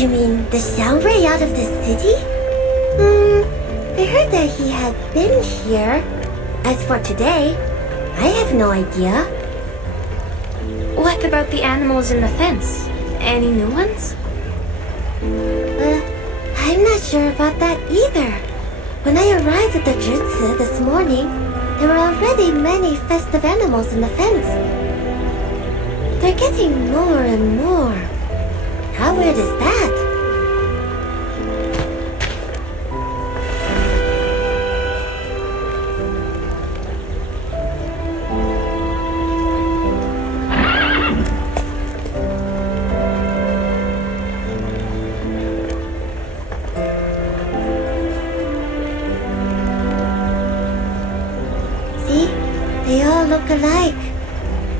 You mean the Xiangwei out of the city? I heard that he had been here. As for today, I have no idea. What about the animals in the fence? Any new ones? I'm not sure about that either. When I arrived at the Jutsu this morning, there were already many festive animals in the fence. They're getting more and more. How weird is that? See? They all look alike.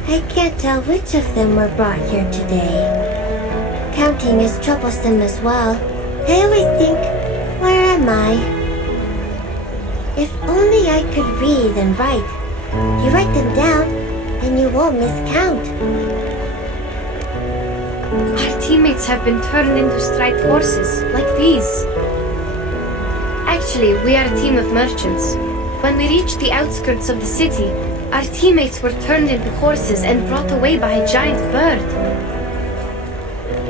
I can't tell which of them were brought here today. Counting is troublesome as well. I always think, where am I? If only I could read and write. You write them down, and you won't miscount. Our teammates have been turned into striped horses, like these. Actually, we are a team of merchants. When we reached the outskirts of the city, our teammates were turned into horses and brought away by a giant bird.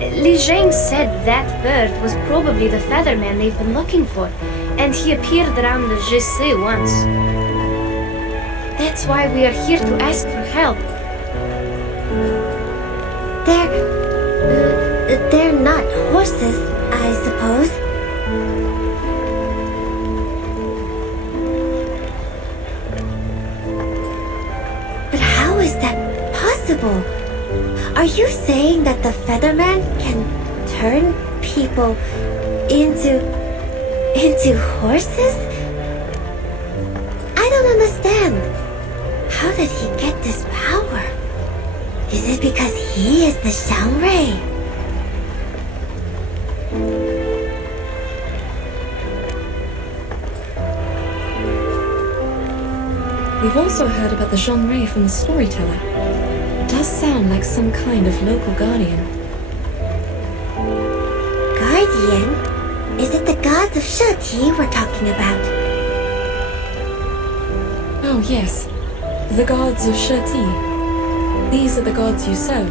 Li Zhang said that bird was probably the Featherman they've been looking for, and he appeared around the Jisi once. That's why we are here to ask for help. They're not horses, I suppose. But how is that possible? Are you saying that the Featherman can turn people into horses? I don't understand. How did he get this power? Is it because he is the Xiangwei? We've also heard about the Zhongrei from the storyteller. It does sound like some kind of local guardian. Guardian? Is it the gods of Sheti we're talking about? Oh yes, the gods of Sheti. These are the gods you serve.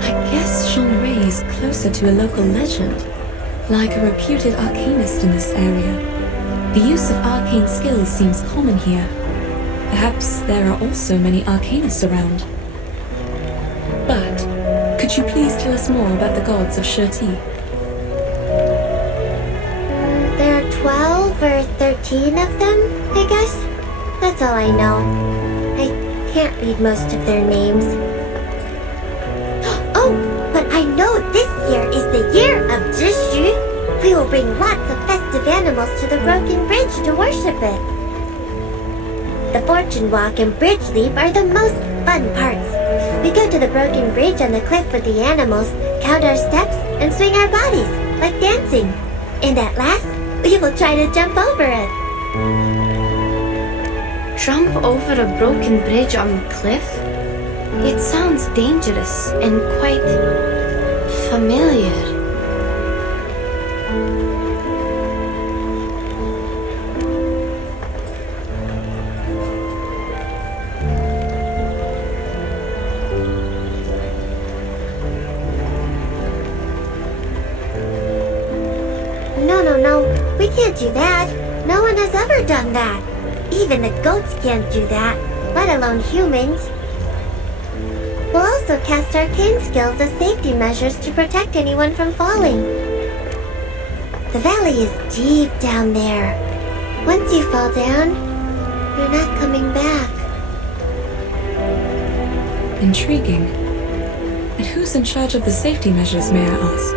I guess Zhongrei is closer to a local legend, like a reputed arcanist in this area. The use of arcane skills seems common here. Perhaps there are also many arcanists around. But Could you please tell us more about the gods of Shuori? There are 12 or 13 of them, I guess. That's all I know. I can't read most of their names. Oh, but I know this year is the year of Jishu. We will bring lots of festive animals to the broken bridge to worship it. The fortune walk and bridge leap are the most fun parts. We go to the broken bridge on the cliff with the animals, count our steps, and swing our bodies, like dancing. And at last, we will try to jump over it. Jump over a broken bridge on the cliff? It sounds dangerous and quite familiar. No, we can't do that. No one has ever done that. Even the goats can't do that, let alone humans. We'll also cast arcane skills as safety measures to protect anyone from falling. The valley is deep down there. Once you fall down, you're not coming back. Intriguing. And who's in charge of the safety measures, may I ask?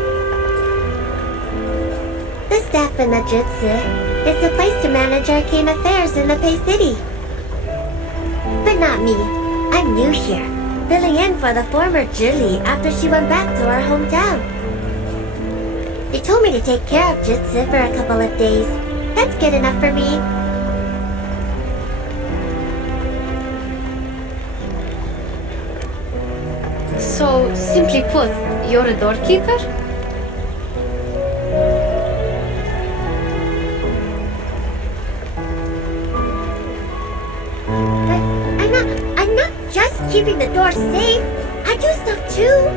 The staff in the Jutsu. It's a place to manage arcane affairs in the Pei City. But not me. I'm new here, filling in for the former Julie after she went back to our hometown. They told me to take care of Jutsu for a couple of days. That's good enough for me. So, simply put, you're a doorkeeper? I'm not just keeping the door safe. I do stuff too.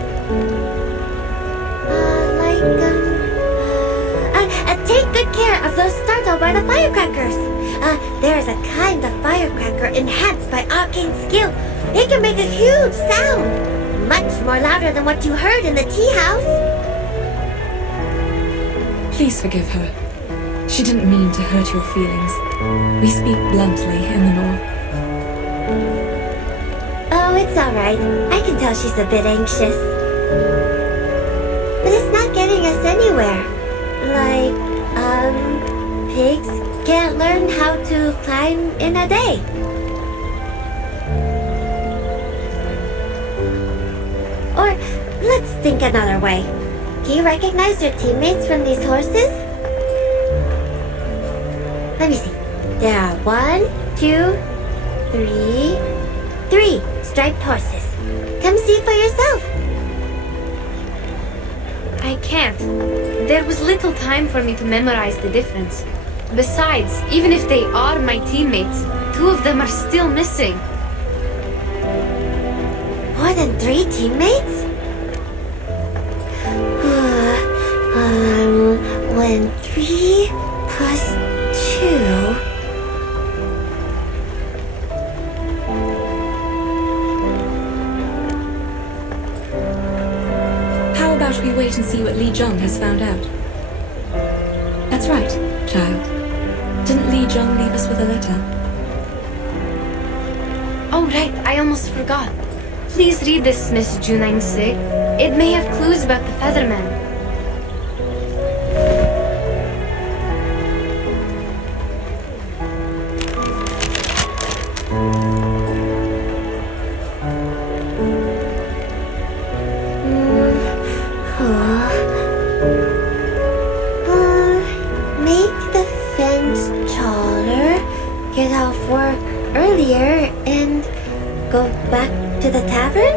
Take good care of those startled by the firecrackers. There is a kind of firecracker enhanced by arcane skill. It can make a huge sound, much more louder than what you heard in the tea house. Please forgive her. She didn't mean to hurt your feelings. We speak bluntly in the north. Oh, it's alright. I can tell she's a bit anxious. But it's not getting us anywhere. Pigs can't learn how to climb in a day. Or, let's think another way. Do you recognize your teammates from these horses? Let me see. There are 1, 2, 3 striped horses. Come see for yourself. I can't. There was little time for me to memorize the difference. Besides, even if they are my teammates, 2 of them are still missing. More than 3 teammates? When 3 plus 2... How about we wait and see what Li Zhong has found out? That's right, child. Didn't Li Zhong leave us with a letter? Oh right, I almost forgot. Please read this, Miss Junansig. It may have clues about the Featherman. Make the fence taller, get off work earlier, and go back to the tavern?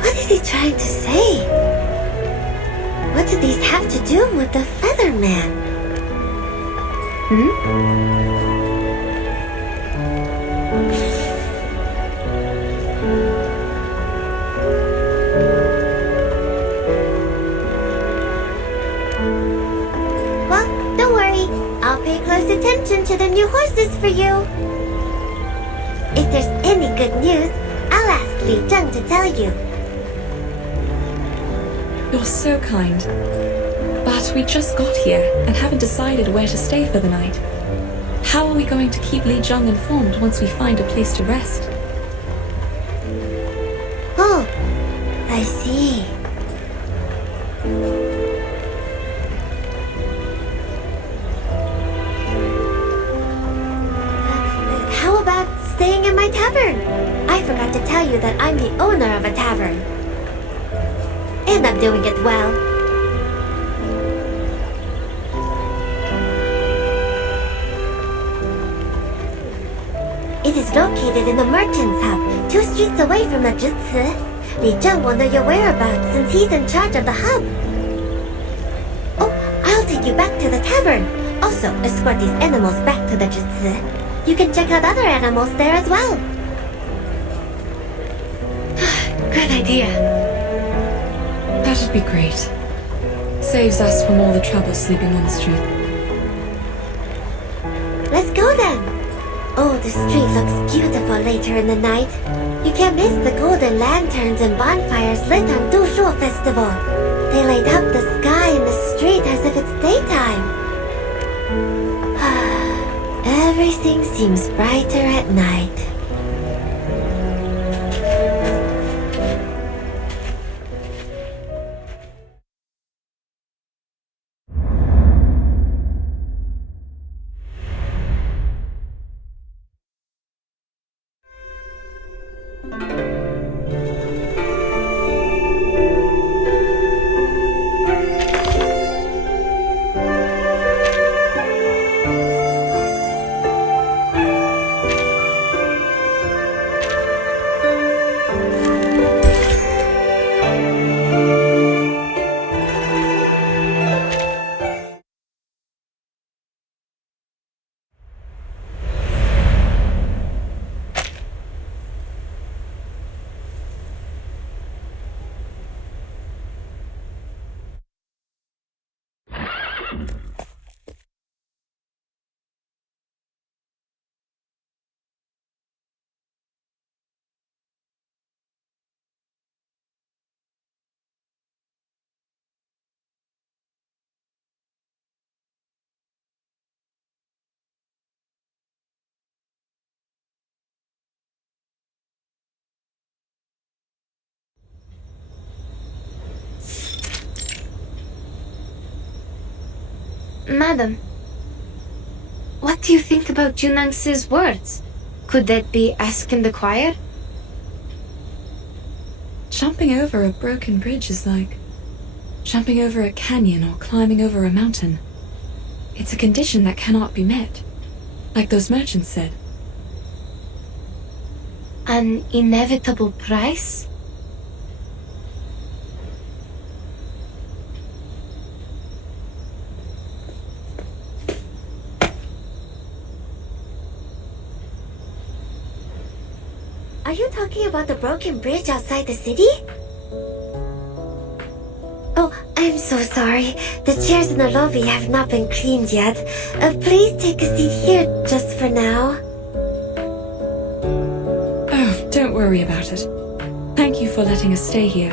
What is he trying to say? What do these have to do with the Featherman? Well, don't worry. I'll pay close attention to the new horses for you. If there's any good news, I'll ask Li Zheng to tell you. You're so kind. But we just got here and haven't decided where to stay for the night. How are we going to keep Li Zheng informed once we find a place to rest? Oh, I see. How about staying in my tavern? I forgot to tell you that I'm the owner of a tavern. And I'm doing it well. It is located in the Merchant's Hub, 2 streets away from the Jutsu. Li Zheng will know your whereabouts since he's in charge of the hub. Oh, I'll take you back to the tavern. Also, escort these animals back to the Jutsu. You can check out other animals there as well. Good idea. That'd be great. Saves us from all the trouble sleeping on the street. Let's go then. Oh, the street looks beautiful later in the night. You can't miss the golden lanterns and bonfires lit on Dushuo Festival. They light up the sky and the street as if it's daytime. Everything seems brighter at night. Madam, what do you think about Junang's words? Could that be asking the choir? Jumping over a broken bridge is like jumping over a canyon or climbing over a mountain. It's a condition that cannot be met, like those merchants said. An inevitable price? Are you talking about the broken bridge outside the city? Oh, I'm so sorry. The chairs in the lobby have not been cleaned yet. Please take a seat here just for now. Oh, don't worry about it. Thank you for letting us stay here.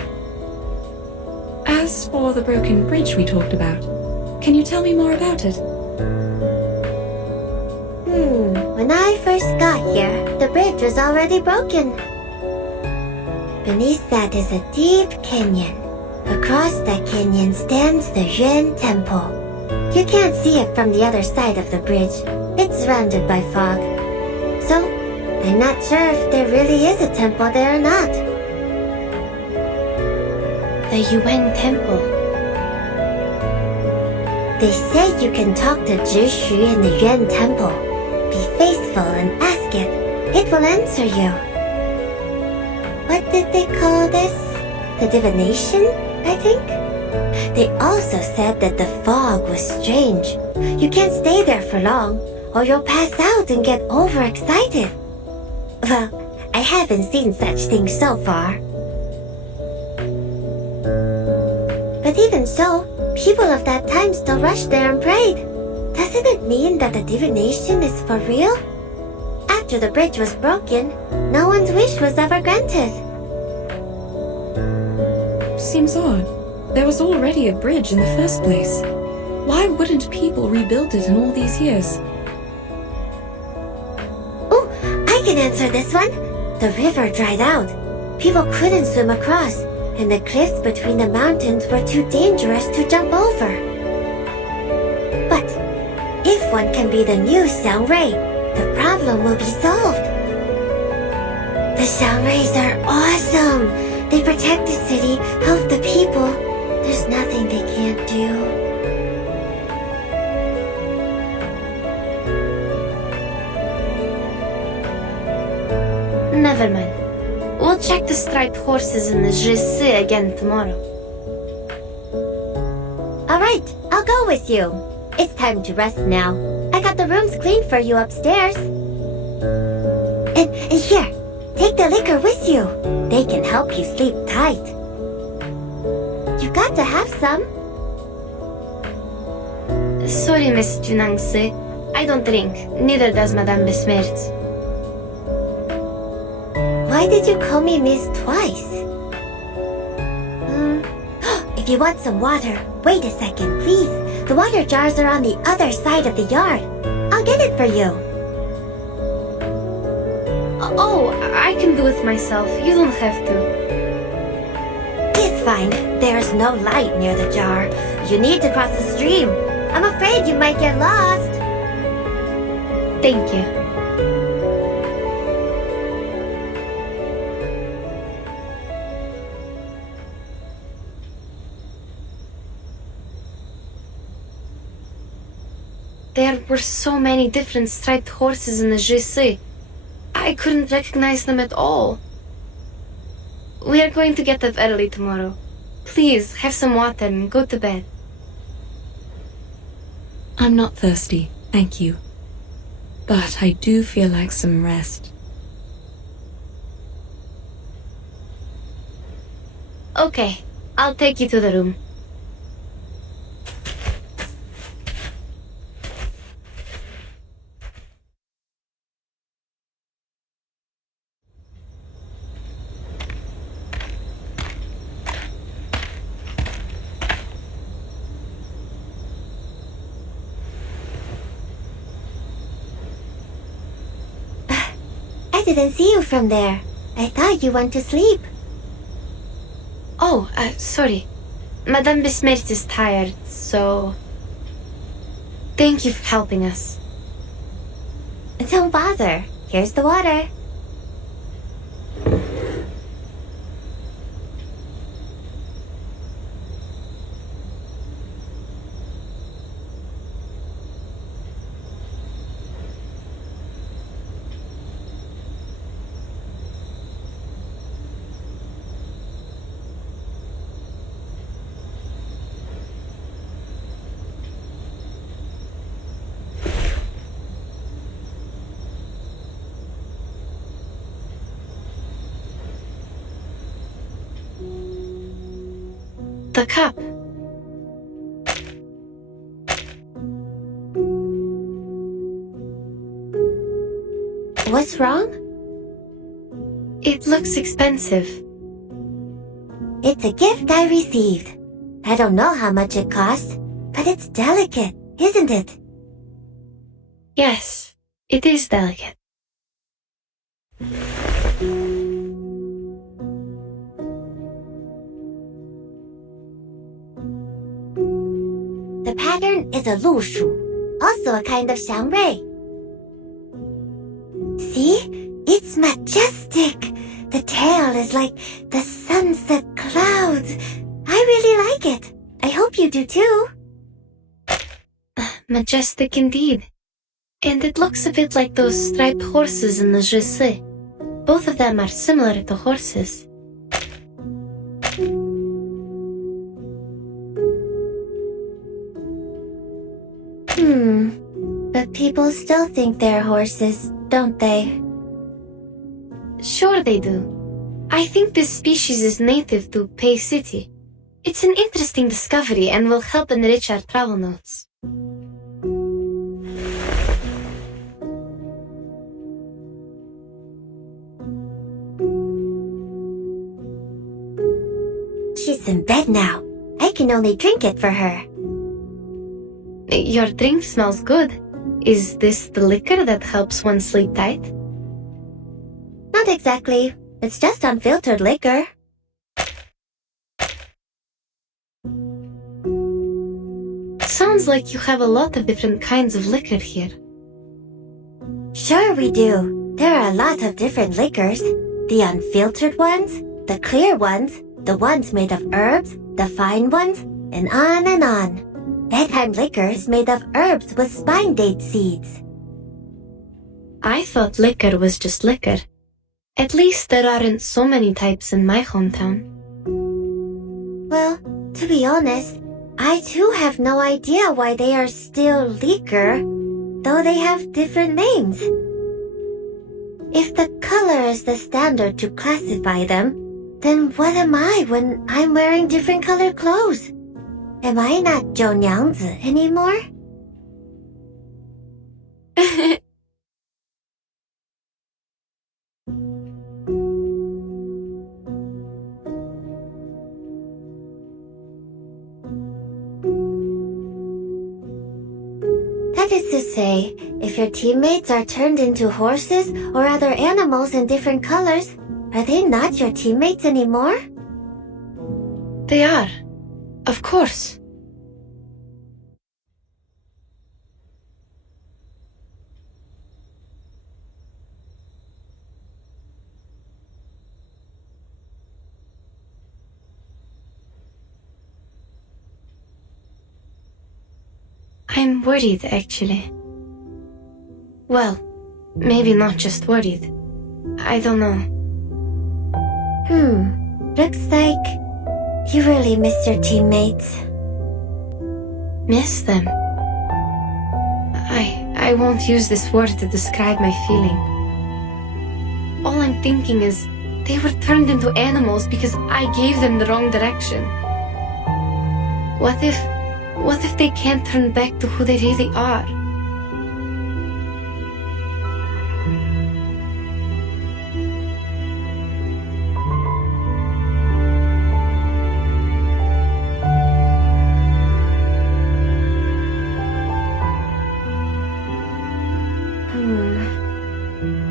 As for the broken bridge we talked about, can you tell me more about it? When I first got here, the bridge was already broken. Beneath that is a deep canyon. Across that canyon stands the Yuan Temple. You can't see it from the other side of the bridge. It's surrounded by fog. So, I'm not sure if there really is a temple there or not. The Yuan Temple. They say you can talk to Zhishu in the Yuan Temple. Be faithful and ask it. It will answer you. What did they call this? The divination, I think? They also said that the fog was strange. You can't stay there for long, or you'll pass out and get overexcited. Well, I haven't seen such things so far. But even so, people of that time still rushed there and prayed. Doesn't it mean that the divination is for real? After the bridge was broken, no one's wish was ever granted. Seems odd. There was already a bridge in the first place. Why wouldn't people rebuild it in all these years? Oh, I can answer this one. The river dried out. People couldn't swim across, and the cliffs between the mountains were too dangerous to jump over. But if one can be the new Xiangwei, the problem will be solved. The Xiangweis are awesome. They protect the city, help the people. There's nothing they can't do. Never mind. We'll check the striped horses in the Jade again tomorrow. Alright, I'll go with you. It's time to rest now. I got the rooms cleaned for you upstairs. And here, take the liquor with you. They can help you sleep tight. You got to have some. Sorry, Miss Junangse. I don't drink. Neither does Madame Besmertz. Why did you call me Miss twice? If you want some water, wait a second, please. The water jars are on the other side of the yard. I'll get it for you. Oh, I can do it myself. You don't have to. It's fine. There's no light near the jar. You need to cross the stream. I'm afraid you might get lost. Thank you. There were so many different striped horses in the Jade. I couldn't recognize them at all. We are going to get up early tomorrow. Please, have some water and go to bed. I'm not thirsty, thank you. But I do feel like some rest. Okay, I'll take you to the room. I didn't see you from there. I thought you went to sleep. Oh, sorry. Madame Besmertz is tired, so... Thank you for helping us. Don't bother. Here's the water. The cup. What's wrong? It looks expensive. It's a gift I received. I don't know how much it costs, but it's delicate, isn't it? Yes, it is delicate. The pattern is a lushu, also a kind of xiangwei. See? It's majestic. The tail is like the sunset clouds. I really like it. I hope you do too. Majestic indeed. And it looks a bit like those striped horses in the Jade. Both of them are similar to horses. But people still think they're horses, don't they? Sure they do. I think this species is native to Pei City. It's an interesting discovery and will help enrich our travel notes. She's in bed now. I can only drink it for her. Your drink smells good. Is this the liquor that helps one sleep tight? Not exactly. It's just unfiltered liquor. Sounds like you have a lot of different kinds of liquor here. Sure we do. There are a lot of different liquors. The unfiltered ones, the clear ones, the ones made of herbs, the fine ones, and on and on. Bedtime liquors made of herbs with spine date seeds. I thought liquor was just liquor. At least there aren't so many types in my hometown. Well, to be honest, I too have no idea why they are still liquor, though they have different names. If the color is the standard to classify them, then what am I when I'm wearing different colored clothes? Am I not Zhou Nyangzi anymore? That is to say, if your teammates are turned into horses or other animals in different colors, are they not your teammates anymore? They are. Of course. I'm worried, actually. Well, maybe not just worried. I don't know. Looks like you really miss your teammates. Miss them? I won't use this word to describe my feeling. All I'm thinking is they were turned into animals because I gave them the wrong direction. What if they can't turn back to who they really are?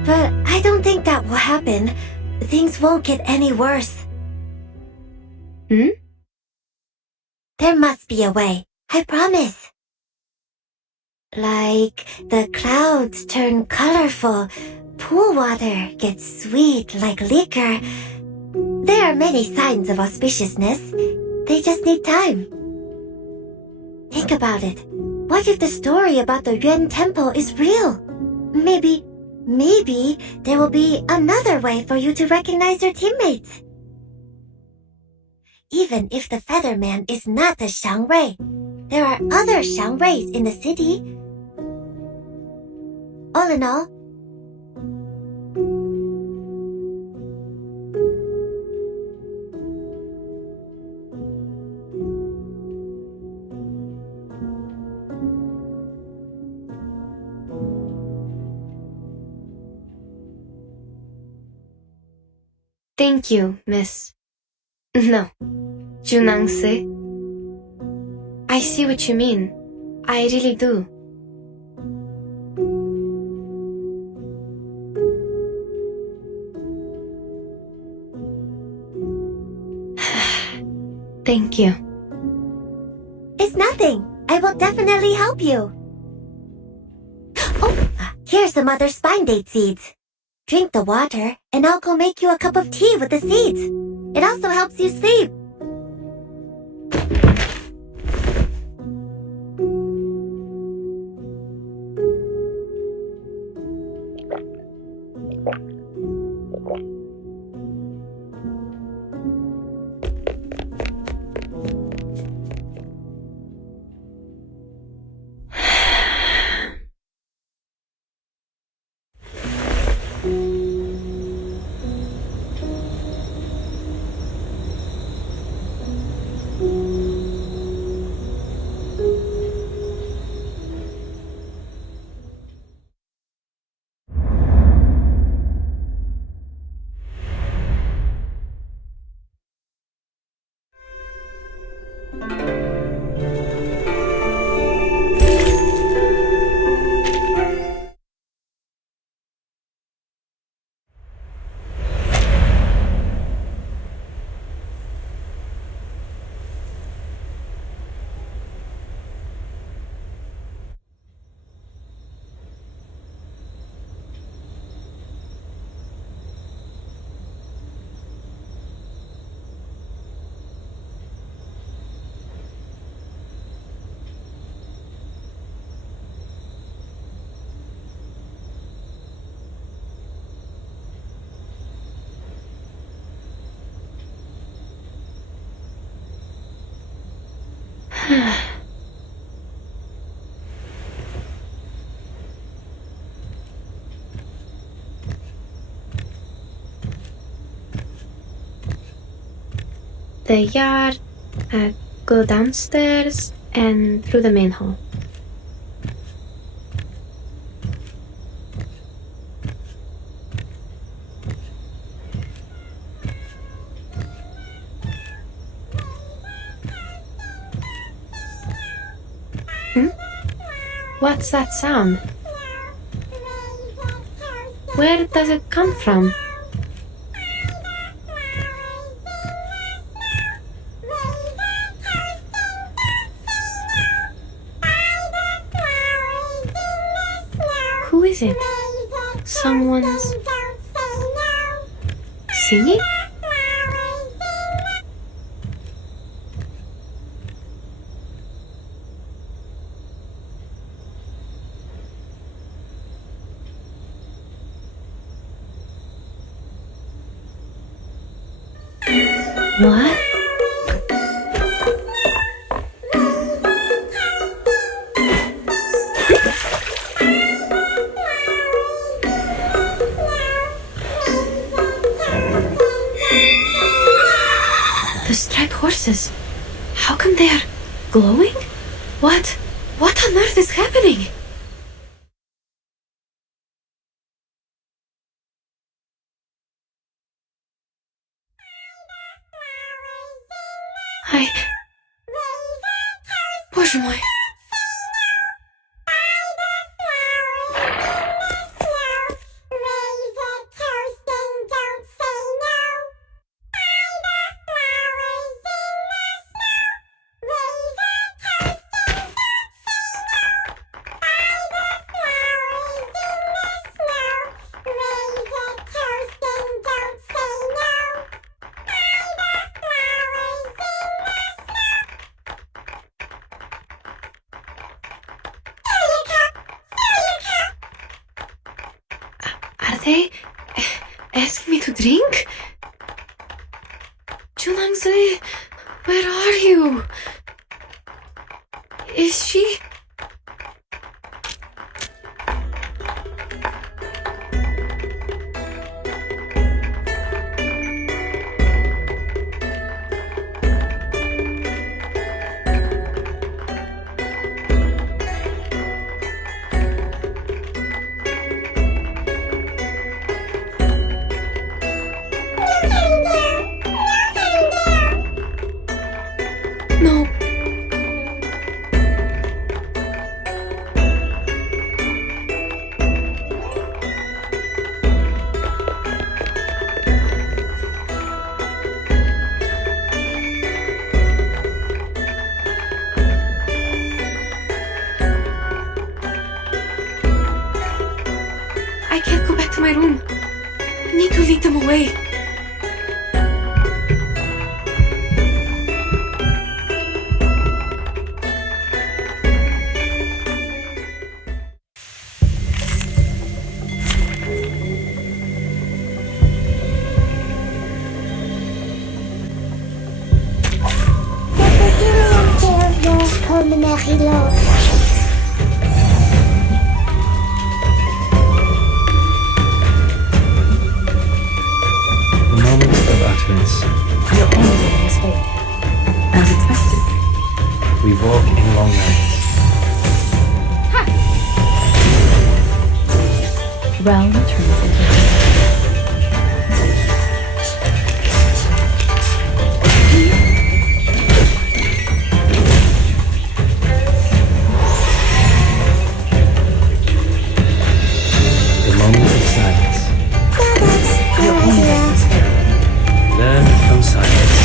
But I don't think that will happen. Things won't get any worse. There must be a way. I promise. Like the clouds turn colorful, pool water gets sweet like liquor. There are many signs of auspiciousness. They just need time. Think about it. What if the story about the Yuan Temple is real? Maybe there will be another way for you to recognize your teammates. Even if the Featherman is not a Xiangrui, there are other Xiangruis in the city. All in all, Thank you, Miss. No, Junangse. I see what you mean. I really do. Thank you. it's nothing. I will definitely help you. Oh, here's some other spine date seeds. Drink the water, and I'll go make you a cup of tea with the seeds. It also helps you sleep. The yard, go downstairs and through the main hall. What's that sound? Where does it come from? Who is it? Someone's singing? What? The striped horses. How come they are glowing? What on earth is happening? Боже мой. Are they asking me to drink? Junangzi, where are you? Is she? No. I can't go back to my room. Need to lead them away. The moment of utterance. Your only mistake. As expected. We walk in long nights. Realm turns into The moment of silence. your only mistake. Learn from silence.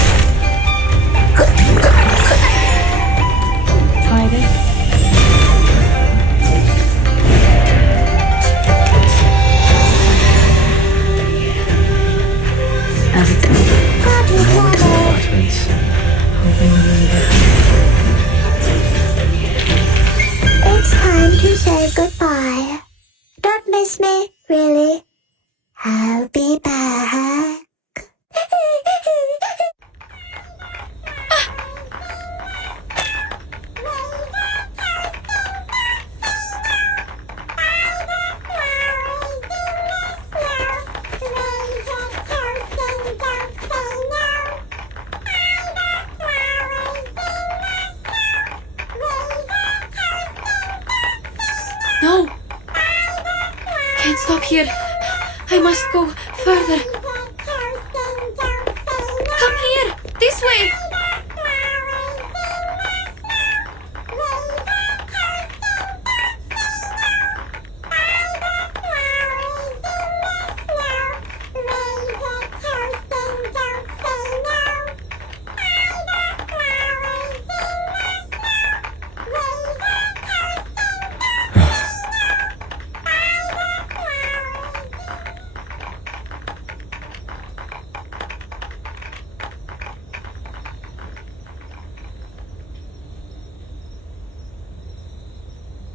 Try this. here. I must go further. Come here! This way!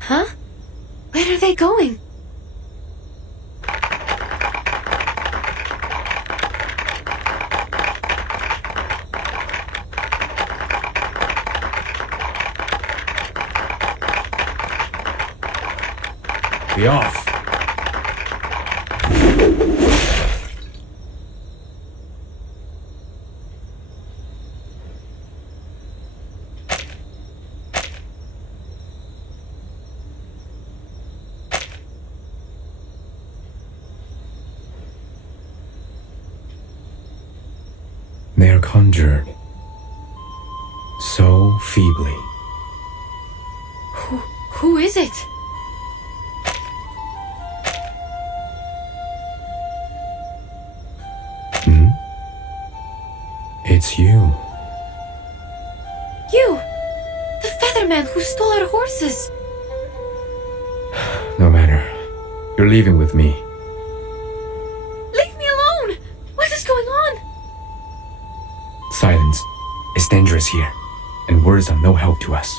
Huh? Where are they going? Be off. They are conjured so feebly. Who is it? It's you. You! The Featherman who stole our horses! No matter. You're leaving with me. Leave me alone! What is going on? Silence. It's dangerous here, and words are no help to us.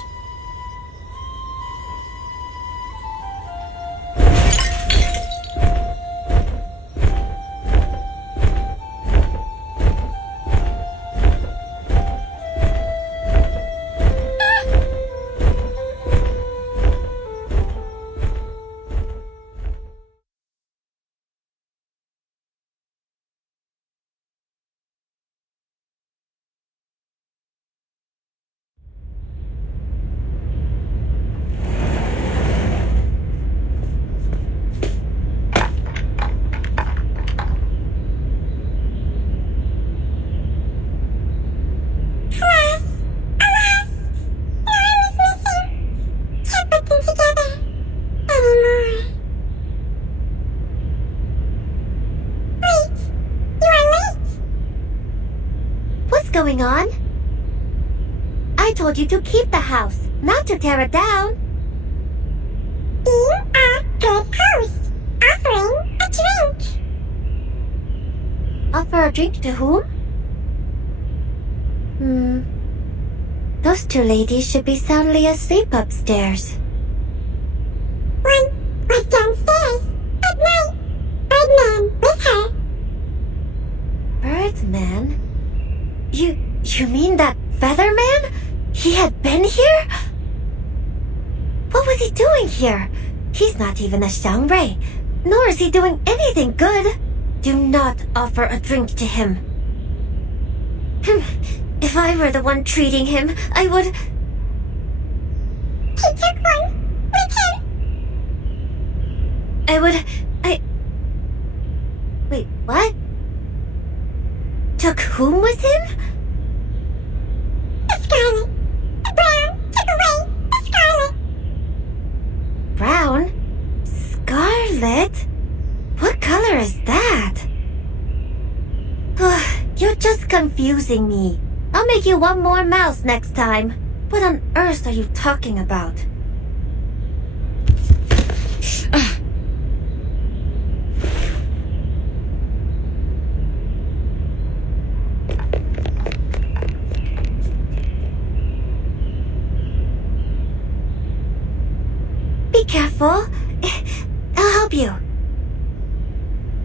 Going on? I told you to keep the house, not to tear it down. You are good host, offering a drink. Offer a drink to whom? Those two ladies should be soundly asleep upstairs. One was downstairs at night. Birdman with her. Birdman? You mean that Featherman? He had been here? What was he doing here? He's not even a Xiangri, nor is he doing anything good. Do not offer a drink to him. If I were the one treating him, I would... He took one with him. Wait, what? Took whom with him? The Scarlet. The Brown took away the Scarlet. Brown? Scarlet? What color is that? You're just confusing me. I'll make you one more mouse next time. What on earth are you talking about? Be careful. I'll help you.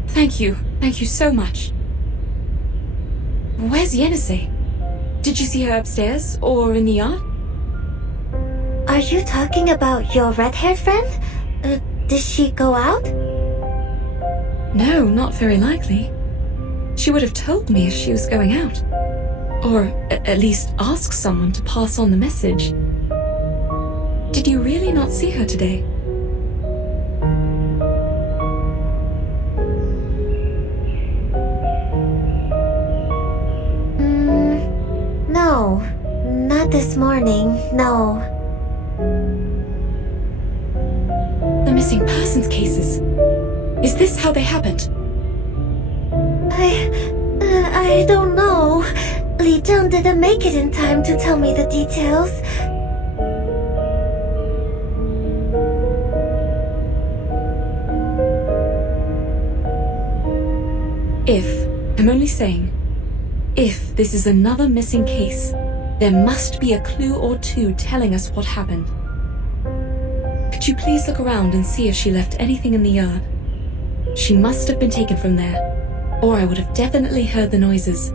Thank you. Thank you so much. Where's Yenisei? Did you see her upstairs or in the yard? Are you talking about your red-haired friend? Did she go out? No, not very likely. She would have told me if she was going out. Or at least ask someone to pass on the message. Did you really not see her today? this morning, no. The missing persons cases. Is this how they happened? I don't know. Li Zheng didn't make it in time to tell me the details. I'm only saying, if this is another missing case, there must be a clue or two telling us what happened. Could you please look around and see if she left anything in the yard? She must have been taken from there, or I would have definitely heard the noises.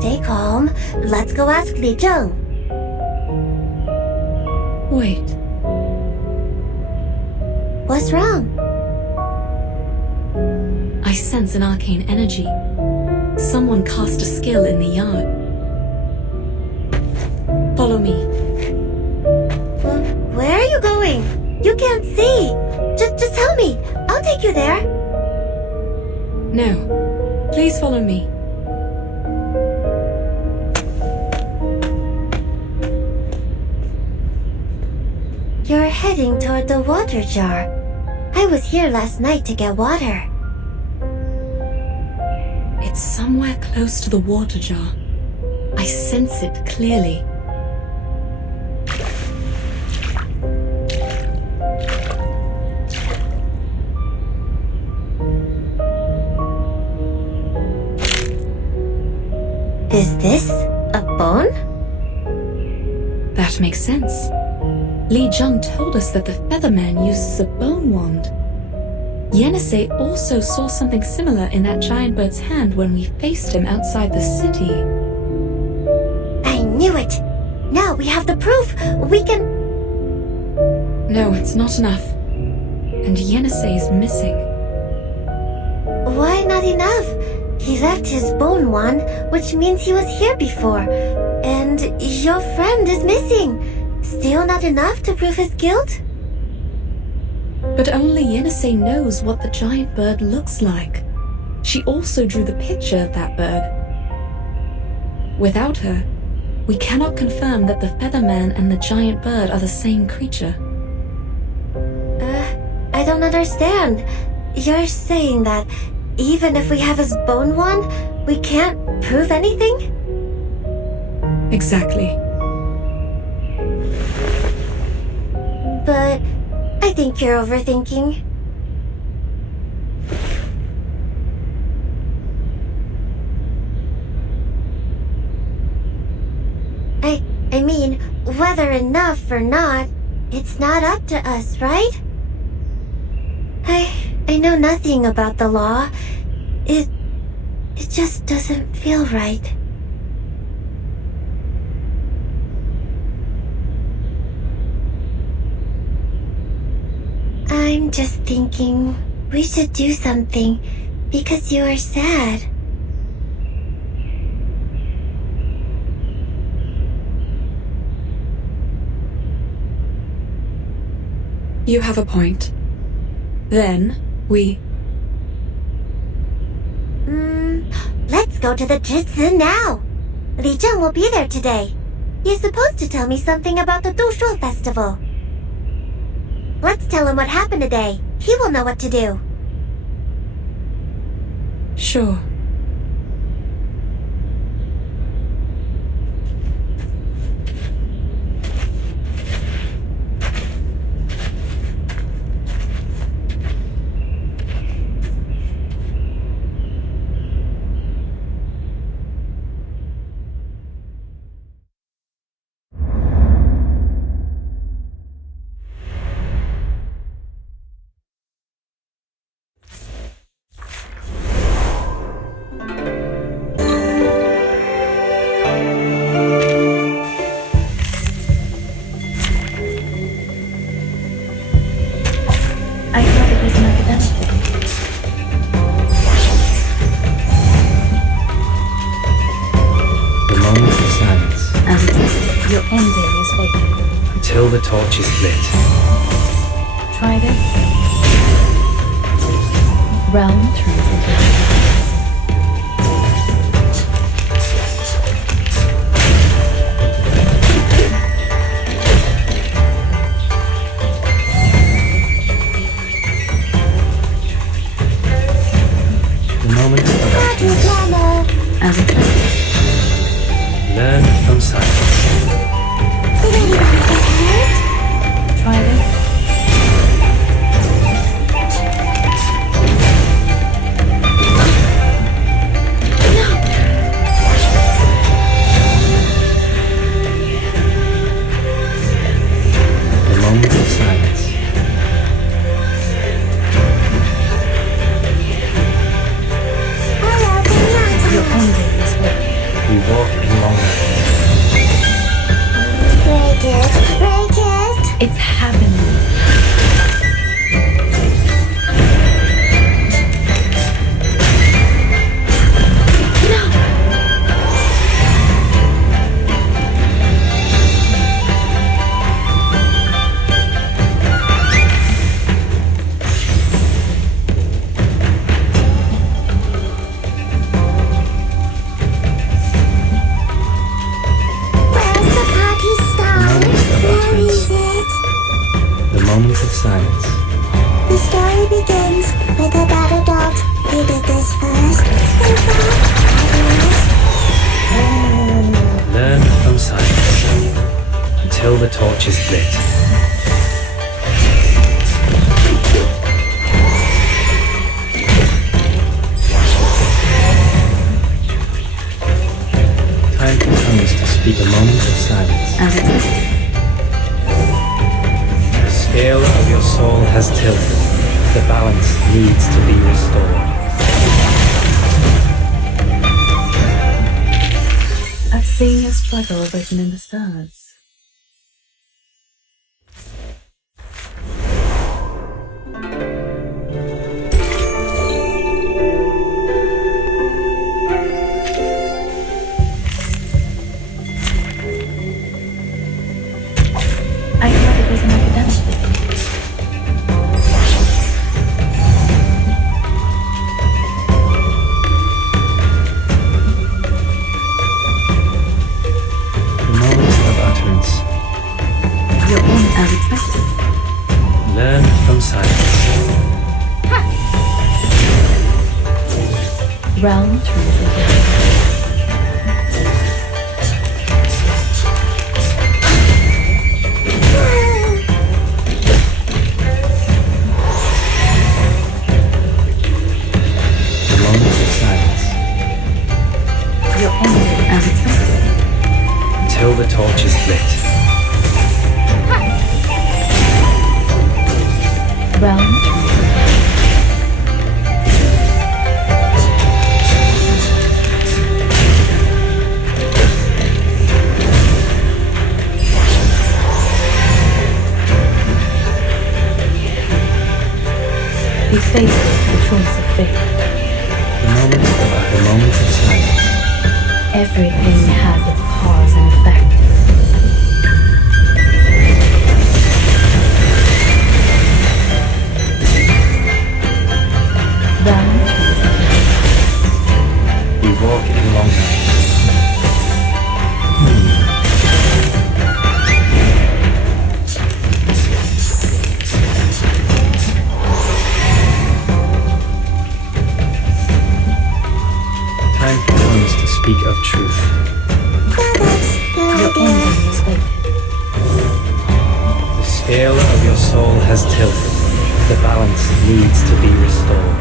Stay calm. Let's go ask Li Zheng. Wait. What's wrong? I sense an arcane energy. Someone cast a skill in the yard. Follow me. Where are you going? You can't see. Just tell me. I'll take you there. No. Please follow me. You're heading toward the water jar. I was here last night to get water. It's somewhere close to the water jar. I sense it clearly. Is this a bone? That makes sense. Li Zheng told us that the Featherman uses a bone wand. Yenisei also saw something similar in that giant bird's hand when we faced him outside the city. I knew it! Now we have the proof! We can... No, it's not enough. And Yenisei is missing. Why not enough? He left his bone wand, which means he was here before. And your friend is missing. Still not enough to prove his guilt? But only Yenisei knows what the giant bird looks like. She also drew the picture of that bird. Without her, we cannot confirm that the Featherman and the giant bird are the same creature. I don't understand. You're saying that even if we have his bone wand, we can't prove anything? Exactly. But I think you're overthinking. I mean, whether enough or not, it's not up to us, right? I know nothing about the law. It just doesn't feel right. I'm just thinking we should do something because you are sad. You have a point. Then, we... Let's go to the Jitsu now. Li Zheng will be there today. He's supposed to tell me something about the Dushuo festival. Let's tell him what happened today. He will know what to do. Sure. Until the torch is lit. Try this. Realm transmutation. The moment of utterance. As expected. Learn from silence. Try this. The moment of silence. Your ending is over. We walk in long nights. Break it, break it. It's happening. Where's the party start? Where is it? The moment of silence. The story begins with a battle dog. You did this first. And that, Learn from silence. Until the torch is lit. Time comes to speak a moment of silence. As expected. The scale of your soul has tilted. The balance needs to be restored. I've seen your struggle written in the stars. I thought it was an academic thing. The moment of utterance. Your own as expected. Learn from silence. Realm transmutation. The moment of silence. Your own as expected. Until the torch is lit. Realm transmutation. Be faithful to the choice of fate. The moment of silence. Everything has its cause and effect. Realm transmutation. We walk in long nights. Time comes to speak of truth. Your ending is waiting. The scale of your soul has tilted. The balance needs to be restored.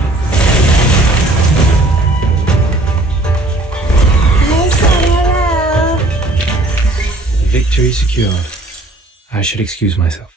I said hello. Victory secured. I should excuse myself.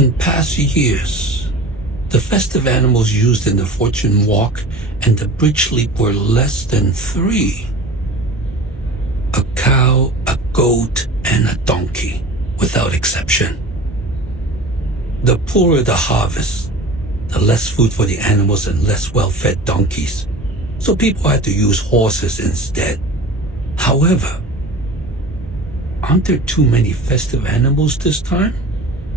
In past years, the festive animals used in the Fortune Walk and the Bridge Leap were less than 3. A cow, a goat, and a donkey, without exception. The poorer the harvest, the less food for the animals and less well-fed donkeys, so people had to use horses instead. However, aren't there too many festive animals this time?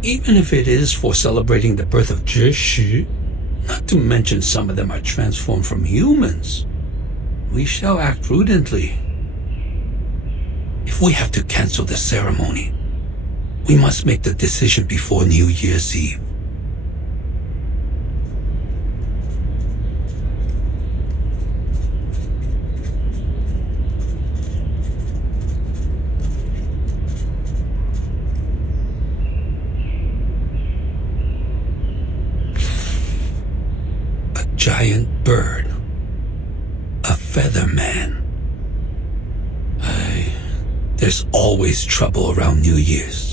Even if it is for celebrating the birth of Gesheng, not to mention some of them are transformed from humans. We shall act prudently. If we have to cancel the ceremony, we must make the decision before New Year's Eve. Giant bird. A feather man. There's always trouble around New Year's.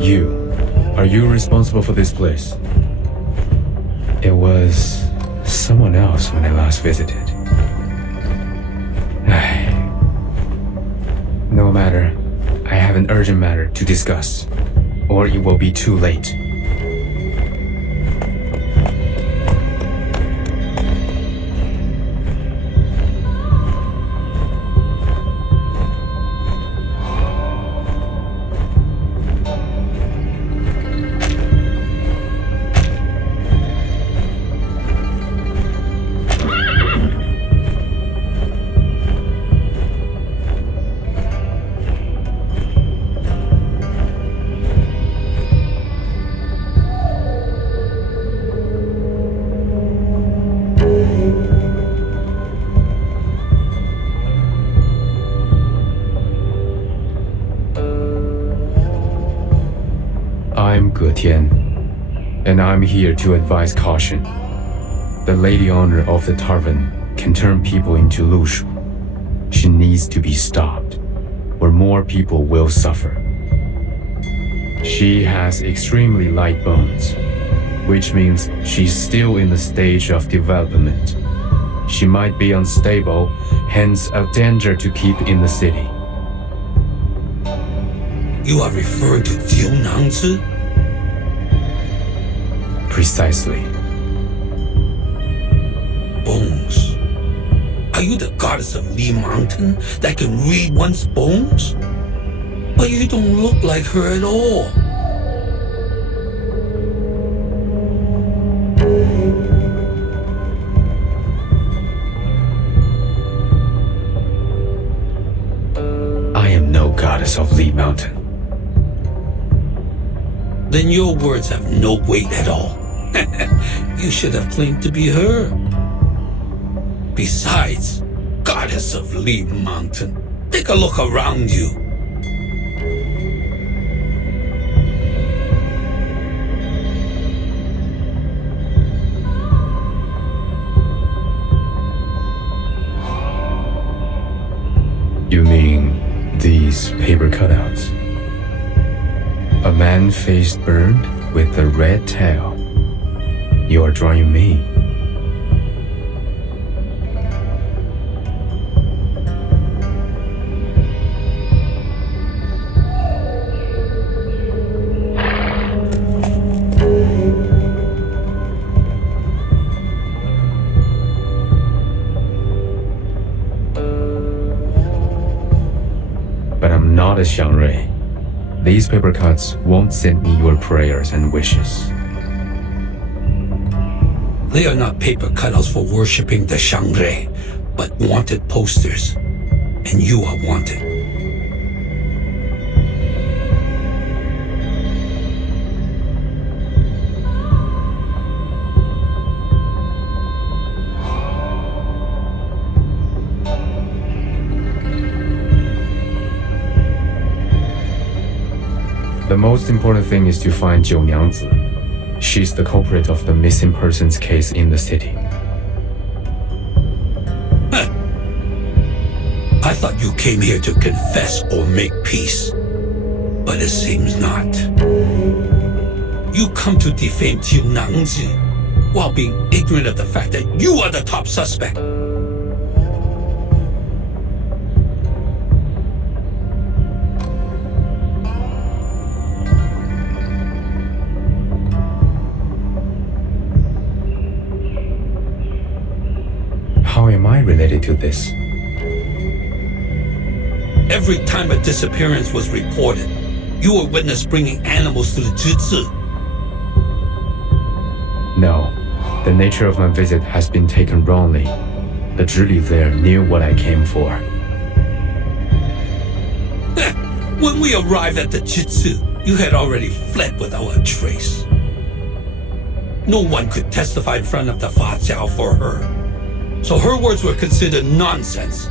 You? Are you responsible for this place? It was someone else when I last visited. No matter. I have an urgent matter to discuss, or it will be too late. I'm Getian, and I'm here to advise caution. The lady owner of the tavern can turn people into Lushu. She needs to be stopped, or more people will suffer. She has extremely light bones, which means she's still in the stage of development. She might be unstable, hence a danger to keep in the city. You are referring to Jiu Nangzi? Precisely. Bones. Are you the goddess of Li Mountain that can read one's bones? But you don't look like her at all. I am no goddess of Li Mountain. Then your words have no weight at all. You should have claimed to be her. Besides, goddess of Li Mountain, take a look around you. You mean these paper cutouts? A man-faced bird with a red tail. You are drawing me. But I'm not a Xiangrui. These paper cuts won't send me your prayers and wishes. They are not paper cutouts for worshipping the Shangre, but wanted posters. And you are wanted. The most important thing is to find Jiu Niangzi. She's the culprit of the missing persons case in the city. I thought you came here to confess or make peace. But it seems not. You come to defame Jiu Niangzi while being ignorant of the fact that you are the top suspect. How am I related to this? Every time a disappearance was reported, you were witness bringing animals to the Zhizi. No, the nature of my visit has been taken wrongly. The Zhili there knew what I came for. When we arrived at the Jitsu, you had already fled without a trace. No one could testify in front of the Fa Jiao for her. So her words were considered nonsense.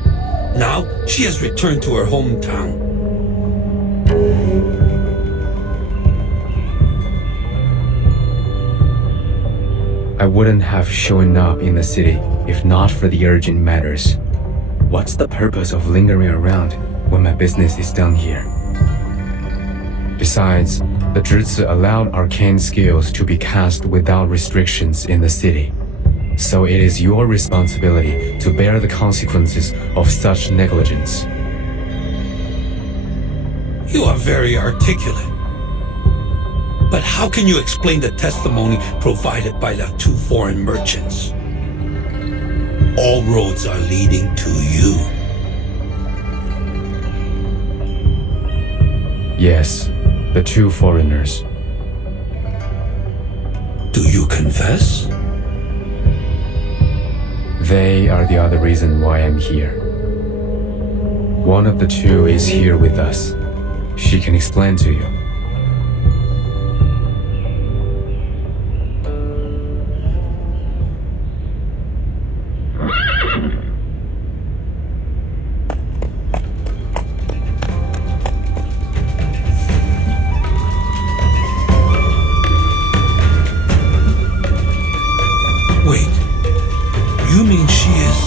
Now, she has returned to her hometown. I wouldn't have shown up in the city if not for the urgent matters. What's the purpose of lingering around when my business is done here? Besides, the Zhizi allowed arcane skills to be cast without restrictions in the city. So it is your responsibility to bear the consequences of such negligence. You are very articulate. But how can you explain the testimony provided by the two foreign merchants? All roads are leading to you. Yes, the two foreigners. Do you confess? They are the other reason why I'm here. One of the two is here with us. She can explain to you. Wait, you mean she is...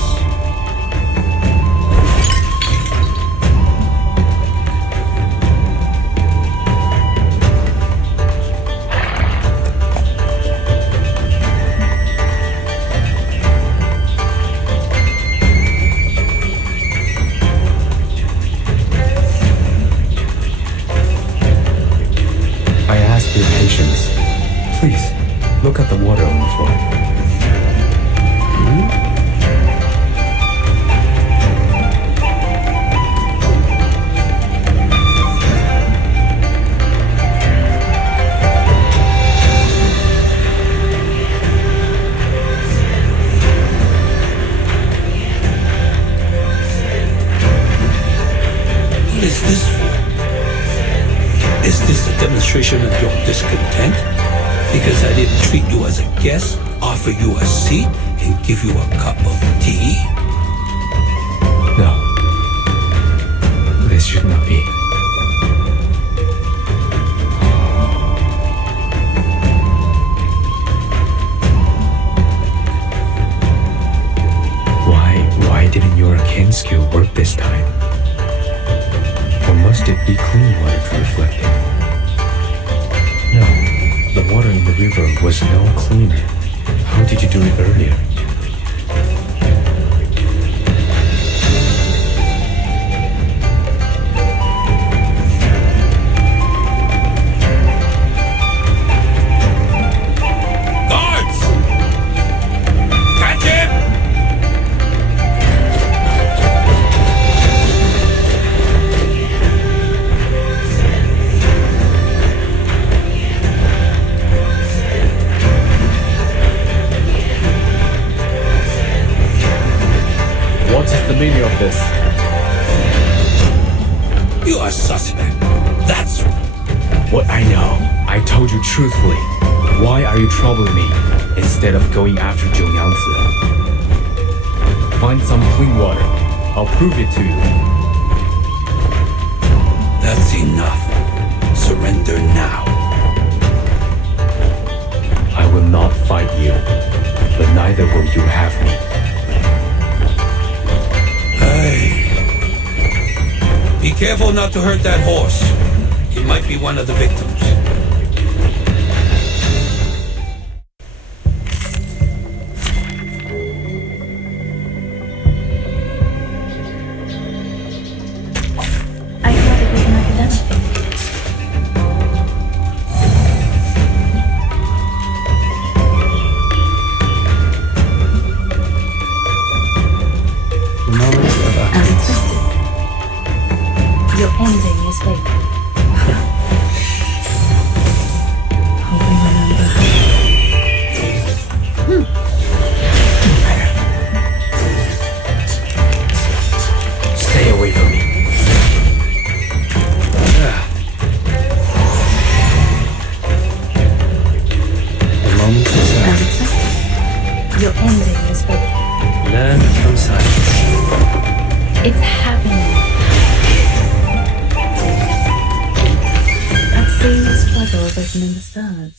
I ask your patience. Please, look at the water on the floor. What is this for? Is this a demonstration of your discontent? Because I didn't treat you as a guest, offer you a seat, and give you a cup of tea? No. This should not be. Why didn't your arcane skill work this time? Or must it be clean water to reflect it? No, the water in the river was no cleaner. How did you do it earlier? Guards! Catch him! But I know, I told you truthfully. Why are you troubling me instead of going after Zhou Yangzi? Find some clean water. I'll prove it to you. That's enough. Surrender now. I will not fight you, but neither will you have me. Hey. Be careful not to hurt that horse. It might be one of the victims. I thought it was an academic. Moments of As expected. Your ending is fate. Holy remember. Stay away from me. The moment is As expected. Your ending is fate. Learn from silence. It's happening. I've seen the struggle written in the stars.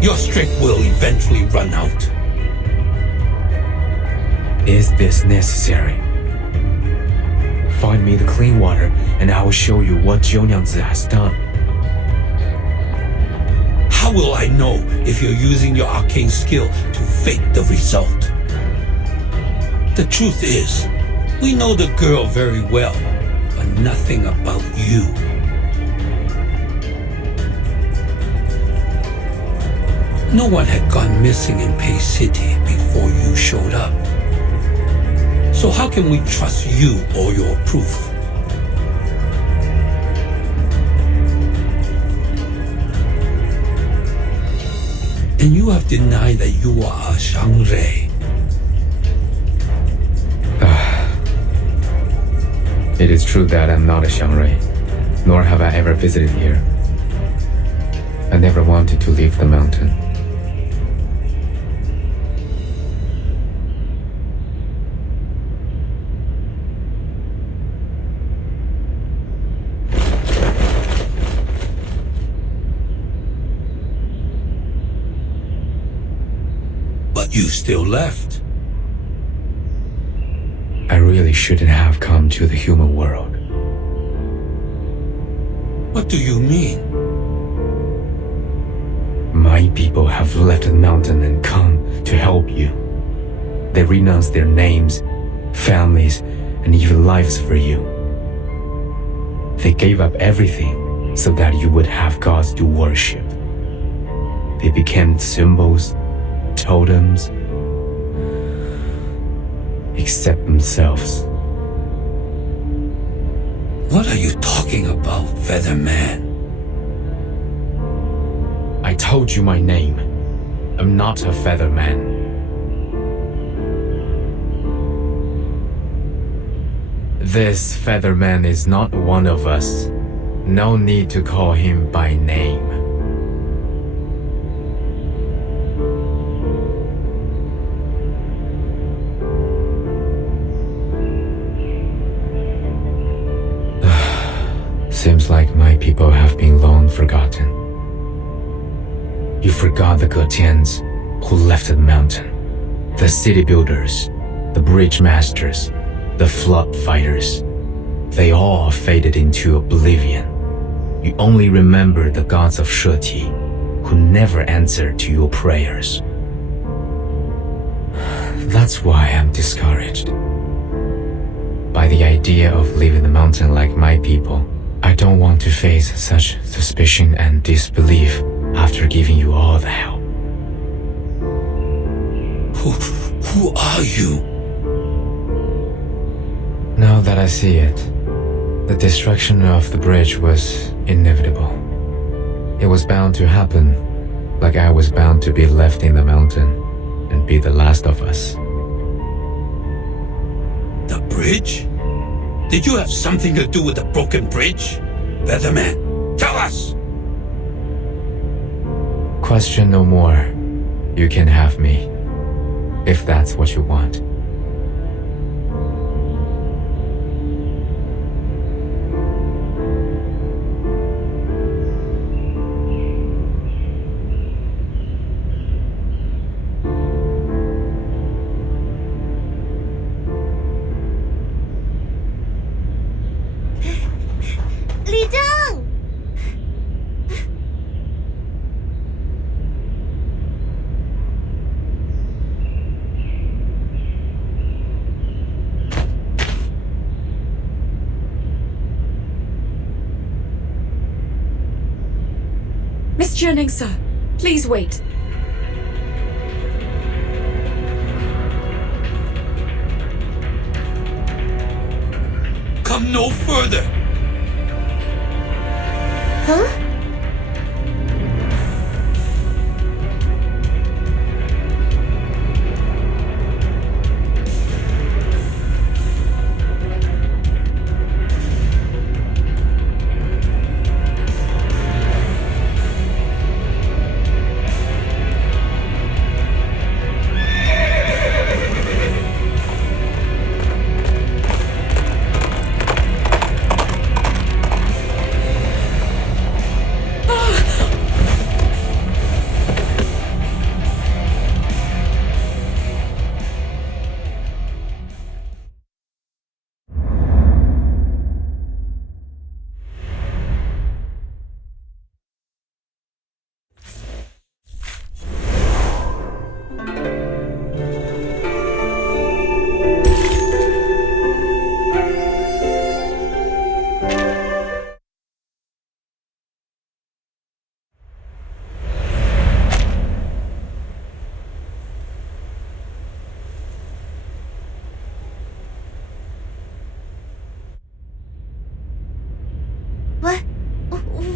Your strength will eventually run out. Is this necessary? Find me the clean water, and I will show you what Zhou Yangzi has done. How will I know if you're using your arcane skill to fake the result? The truth is, we know the girl very well, but nothing about you. No one had gone missing in Pei City before you showed up. So how can we trust you or your proof? And you have denied that you are a Shangre. It is true that I'm not a Shangre, nor have I ever visited here. I never wanted to leave the mountain. But you still left. I really shouldn't have come to the human world. What do you mean? My people have left the mountain and come to help you. They renounced their names, families, and even lives for you. They gave up everything so that you would have gods to worship. They became symbols, totems, except themselves. What are you talking about, Featherman? I told you my name. I'm not a Featherman. This Featherman is not one of us. No need to call him by name. Seems like my people have been long forgotten. You forgot the Getians who left the mountain, the city builders, the bridge masters, the flood fighters. They all faded into oblivion. You only remember the gods of Shuori, who never answered to your prayers. That's why I'm discouraged by the idea of leaving the mountain like my people. I don't want to face such suspicion and disbelief after giving you all the help. Who are you? Now that I see it, The destruction of the bridge was inevitable. It was bound to happen, like I was bound to be left in the mountain and be the last of us. The bridge? Did you have something to do with the broken bridge? Weatherman, tell us! Question no more. You can have me, if that's what you want. Miss Jennings, sir, please wait. Come no further! Huh?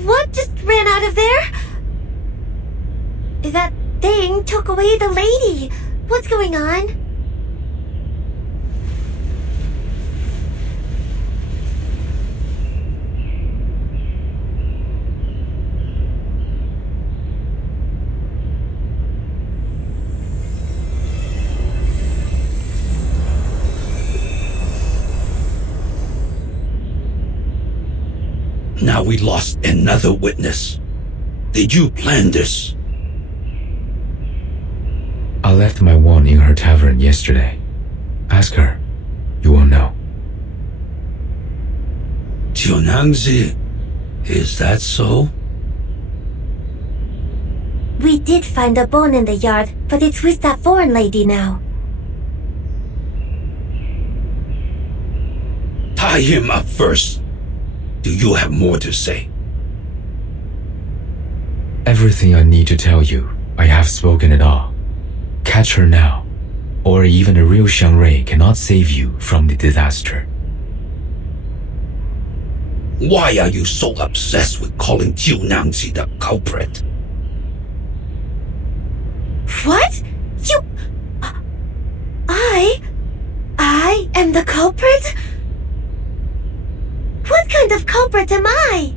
What just ran out of there? That thing took away the lady. What's going on? Now we lost another witness. Did you plan this? I left my wand in her tavern yesterday. Ask her. You won't know. Jiunangzi, is that so? We did find a bone in the yard, but it's with that foreign lady now. Tie him up first. Do you have more to say? Everything I need to tell you, I have spoken it all. Catch her now, or even a real Shuori cannot save you from the disaster. Why are you so obsessed with calling Jiunangzi the culprit? What? You... I am the culprit? What kind of culprit am I?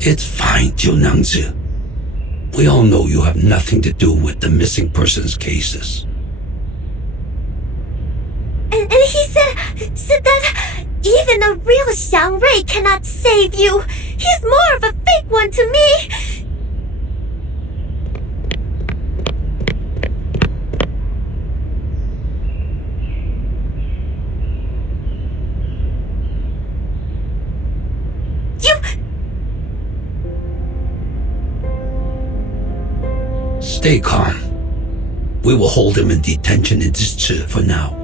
It's fine, Jiunangzi. We all know you have nothing to do with the missing persons cases. And he said that even a real Shuori cannot save you. He's more of a fake one to me. Stay calm. We will hold him in detention in Zhichi for now.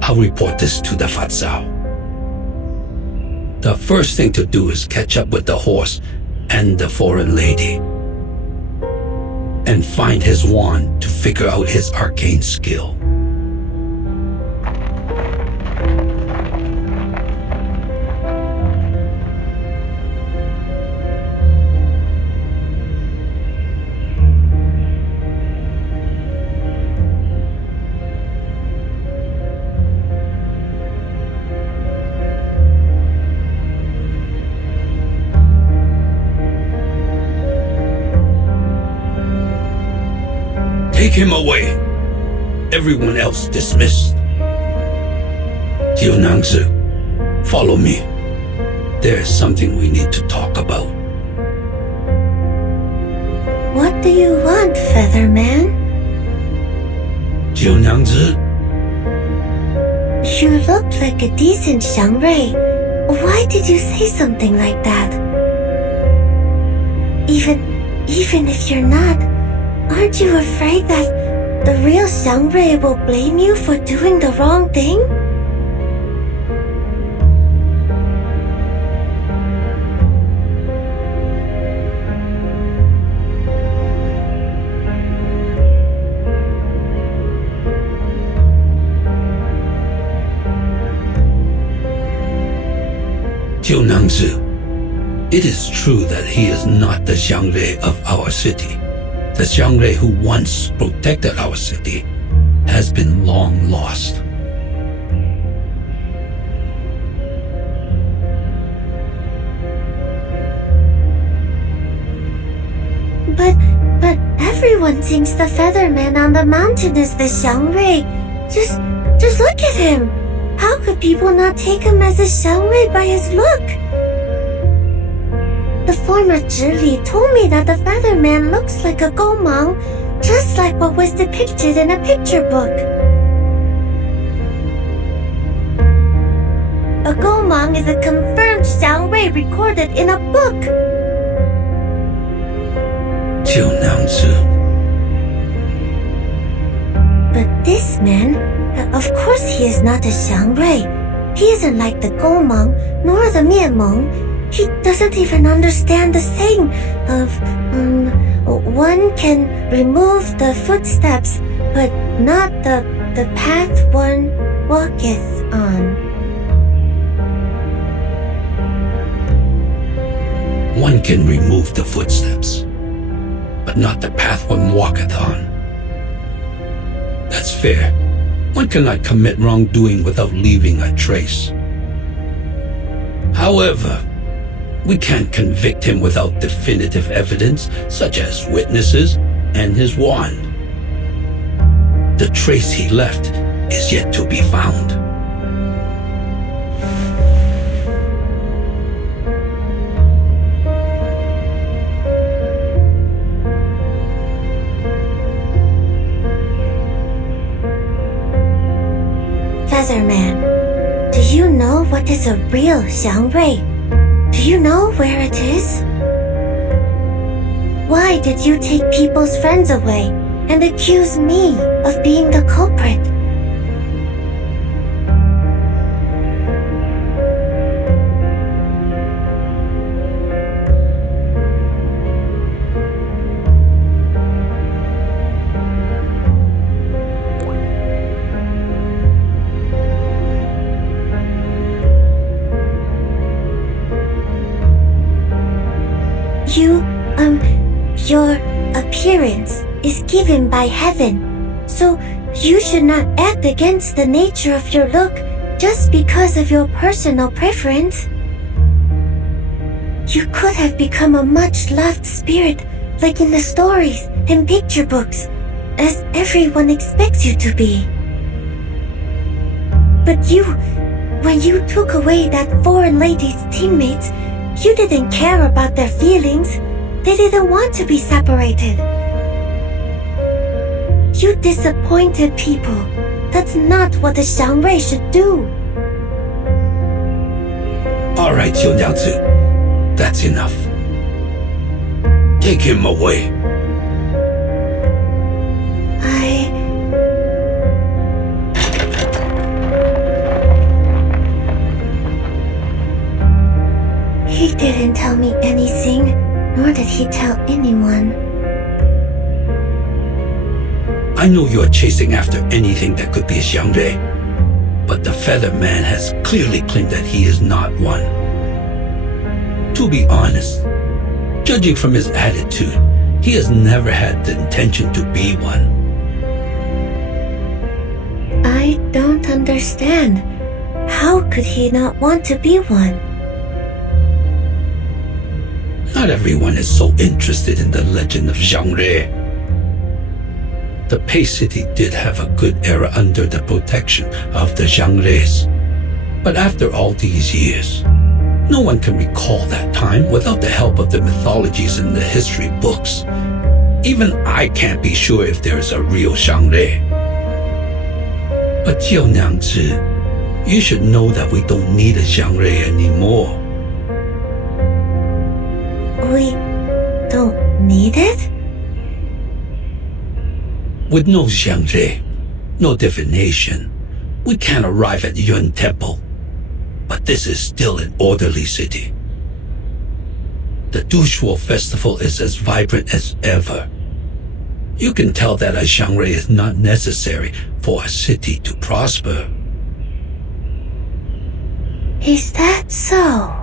I'll report this to the Fazao. The first thing to do is catch up with the horse and the foreign lady. And find his wand to figure out his arcane skill. him away. Everyone else dismissed. Jiunangzi, follow me. There's something we need to talk about. What do you want, Featherman? Jiunangzi, You look like a decent Xiangrui. Why did you say something like that? Even if you're not, aren't you afraid that the real Xiangrui will blame you for doing the wrong thing? Jiunangzi, it is true that he is not the Xiangrui of our city. The Xiangrui who once protected our city has been long lost. But everyone thinks the Featherman on the mountain is the Xiangrui. Just look at him. How could people not take him as a Xiangrui by his look? The former Zhili told me that the Featherman looks like a Gomang, just like what was depicted in a picture book. A Gomang is a confirmed Xiangrui recorded in a book. Jiunangzi. But this man, of course he is not a Xiangrui. He isn't like the Gomang, nor the Mianmeng. He doesn't even understand the saying of, one can remove the footsteps, but not the path one walketh on. One can remove the footsteps, but not the path one walketh on. That's fair. One cannot commit wrongdoing without leaving a trace. However, we can't convict him without definitive evidence, such as witnesses and his wand. The trace he left is yet to be found. Featherman, do you know what is a real Xiangrui? Do you know where it is? Why did you take people's friends away and accuse me of being the culprit? Your appearance is given by heaven, so you should not act against the nature of your look just because of your personal preference. You could have become a much-loved spirit, like in the stories and picture books, as everyone expects you to be. But when you took away that foreign lady's teammates, you didn't care about their feelings. They didn't want to be separated. You disappointed people. That's not what a Xiangrui should do. All right, Jiunangzi. That's enough. Take him away. He didn't tell me anything, nor did he tell anyone. I know you are chasing after anything that could be a Xiangrui, but the Feather Man has clearly claimed that he is not one. To be honest, judging from his attitude, he has never had the intention to be one. I don't understand. How could he not want to be one? Not everyone is so interested in the legend of Xiangrui. The Pei City did have a good era under the protection of the Zhangres. But after all these years, no one can recall that time without the help of the mythologies in the history books. Even I can't be sure if there's a real Zhangre. But Jiu Nyangzi, you should know that we don't need a Zhangre anymore. We don't need it? With no Zhangre, no divination, we can't arrive at Yun Temple. But this is still an orderly city. The Dushuo festival is as vibrant as ever. You can tell that a Zhangre is not necessary for a city to prosper. Is that so?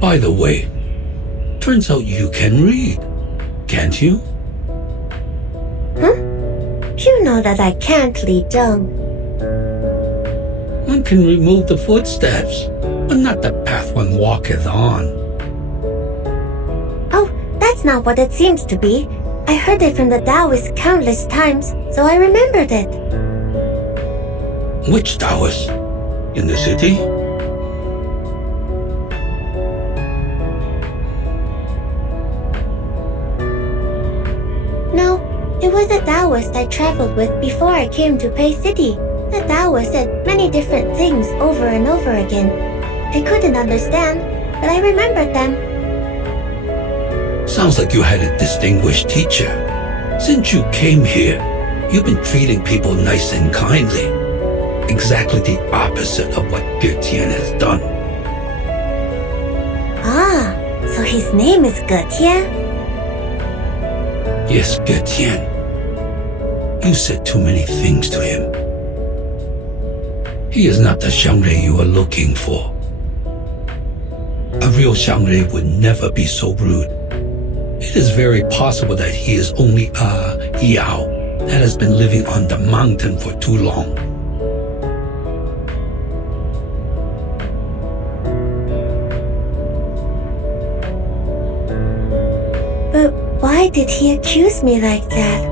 By the way, turns out you can read, can't you? Huh? You know that I can't lead Zheng. One can remove the footsteps, but not the path one walketh on. Oh, that's not what it seems to be. I heard it from the Taoist countless times, so I remembered it. Which Taoist? In the city? No, it was a Taoist I traveled with before I came to Pei City. The Taoist said many different things over and over again. I couldn't understand, but I remembered them. Sounds like you had a distinguished teacher. Since you came here, you've been treating people nice and kindly. Exactly the opposite of what Getian has done. Ah, so his name is Getian? Yes, Getian. You said too many things to him. He is not the Zhangre you are looking for. A real Zhangre would never be so rude. It is very possible that he is only a Yao that has been living on the mountain for too long. But why did he accuse me like that?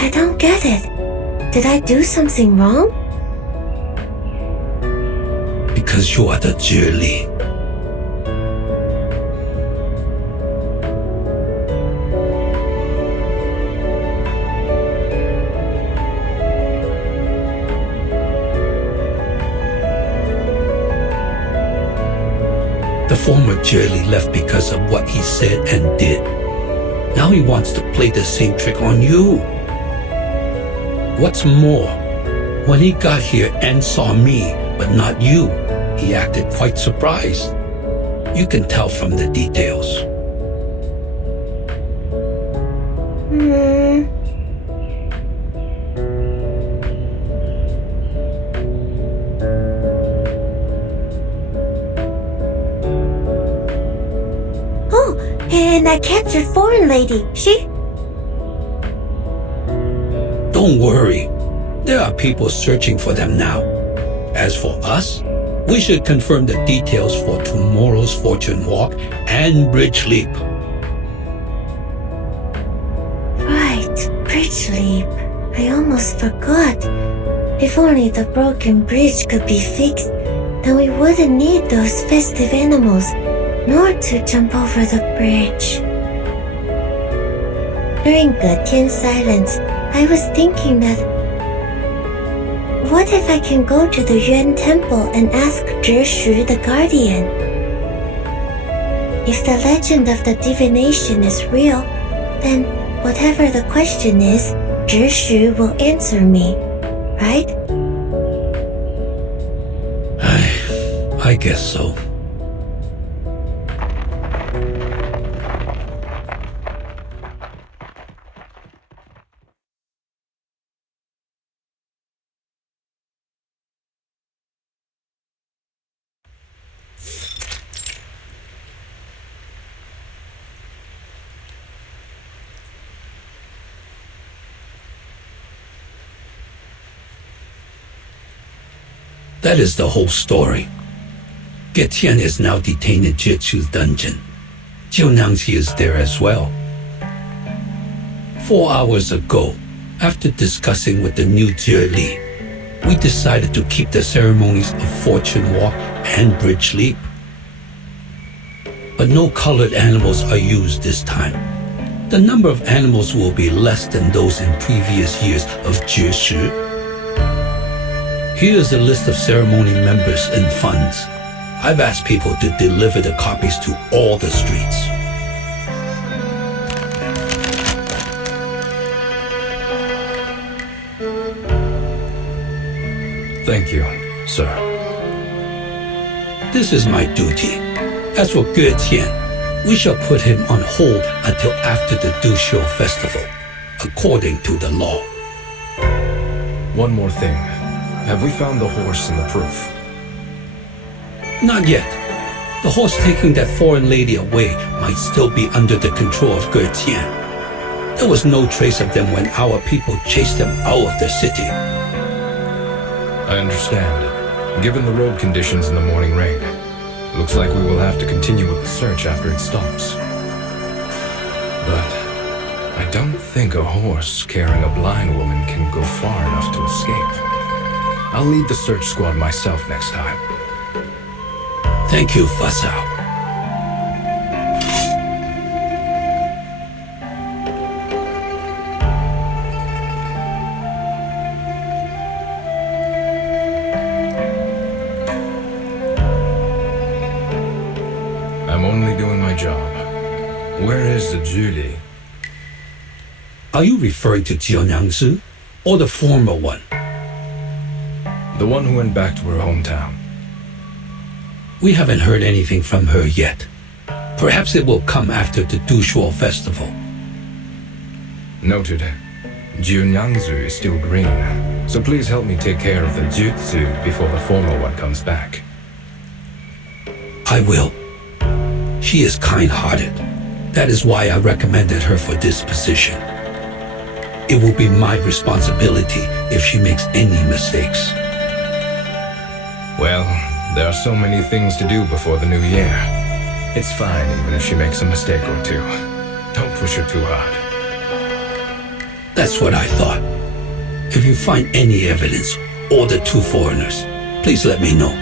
I don't get it. Did I do something wrong? Because you are the Zhili. The former Zhili left because of what he said and did. Now he wants to play the same trick on you. What's more, when he got here and saw me, but not you, he acted quite surprised. You can tell from the details. Oh, and that captured foreign lady, she? Don't worry. There are people searching for them now. As for us, we should confirm the details for tomorrow's fortune walk and bridge leap. Right, bridge leap. I almost forgot. If only the broken bridge could be fixed, then we wouldn't need those festive animals, nor to jump over the bridge. During Getian's silence, I was thinking that what if I can go to the Yuan Temple and ask Zhishu the Guardian? If the legend of the divination is real, then whatever the question is, Zhishu will answer me, right? I guess so. That is the whole story. Getian is now detained in Jitsu's dungeon. Jiunangxi is there as well. 4 hours ago, after discussing with the new Jie, we decided to keep the ceremonies of Fortune Walk and Bridge Leap. But no colored animals are used this time. The number of animals will be less than those in previous years of Jie. Here's a list of ceremony members and funds. I've asked people to deliver the copies to all the streets. Thank you, sir. This is my duty. As for Getian, we shall put him on hold until after the Dusho festival, according to the law. One more thing. Have we found the horse and the proof? Not yet. The horse taking that foreign lady away might still be under the control of Getian. There was no trace of them when our people chased them out of the city. I understand. Given the road conditions in the morning rain, looks like we will have to continue with the search after it stops. But I don't think a horse carrying a blind woman can go far enough to escape. I'll lead the search squad myself next time. Thank you, Fasao. I'm only doing my job. Where is the Julie? Are you referring to Jiunangsu or the former one? The one who went back to her hometown. We haven't heard anything from her yet. Perhaps it will come after the Dushuo festival. Noted. Jiunyangzu is still green, so please help me take care of the Jutsu before the former one comes back. I will. She is kind-hearted. That is why I recommended her for this position. It will be my responsibility if she makes any mistakes. Well, there are so many things to do before the new year. It's fine even if she makes a mistake or two. Don't push her too hard. That's what I thought. If you find any evidence or the two foreigners, please let me know.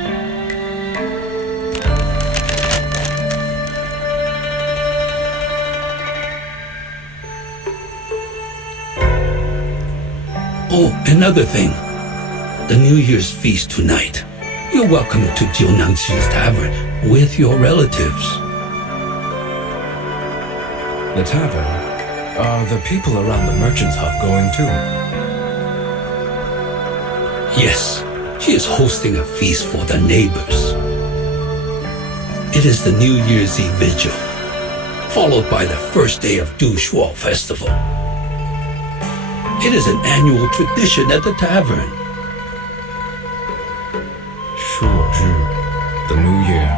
Oh, another thing. The New Year's feast tonight. You're welcome to Jiunangxi's tavern with your relatives. The tavern? Are the people around the merchant's hut going too? Yes, she is hosting a feast for the neighbors. It is the New Year's Eve vigil, followed by the first day of Dushuo festival. It is an annual tradition at the tavern. Shuori, the new year.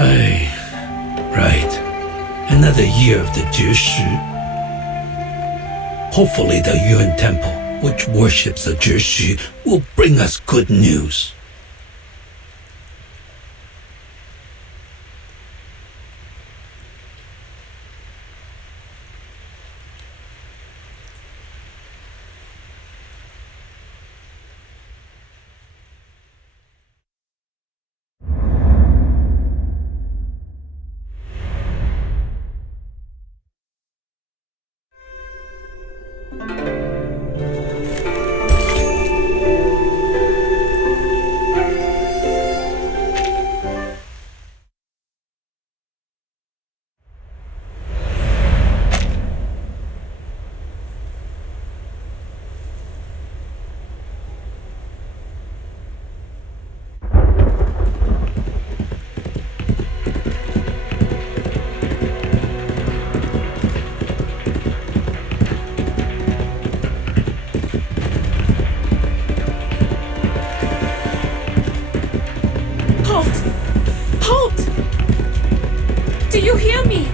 Aye, right. Another year of the Jie. Hopefully the Yuan Temple, which worships the Jie, will bring us good news. Do you hear me?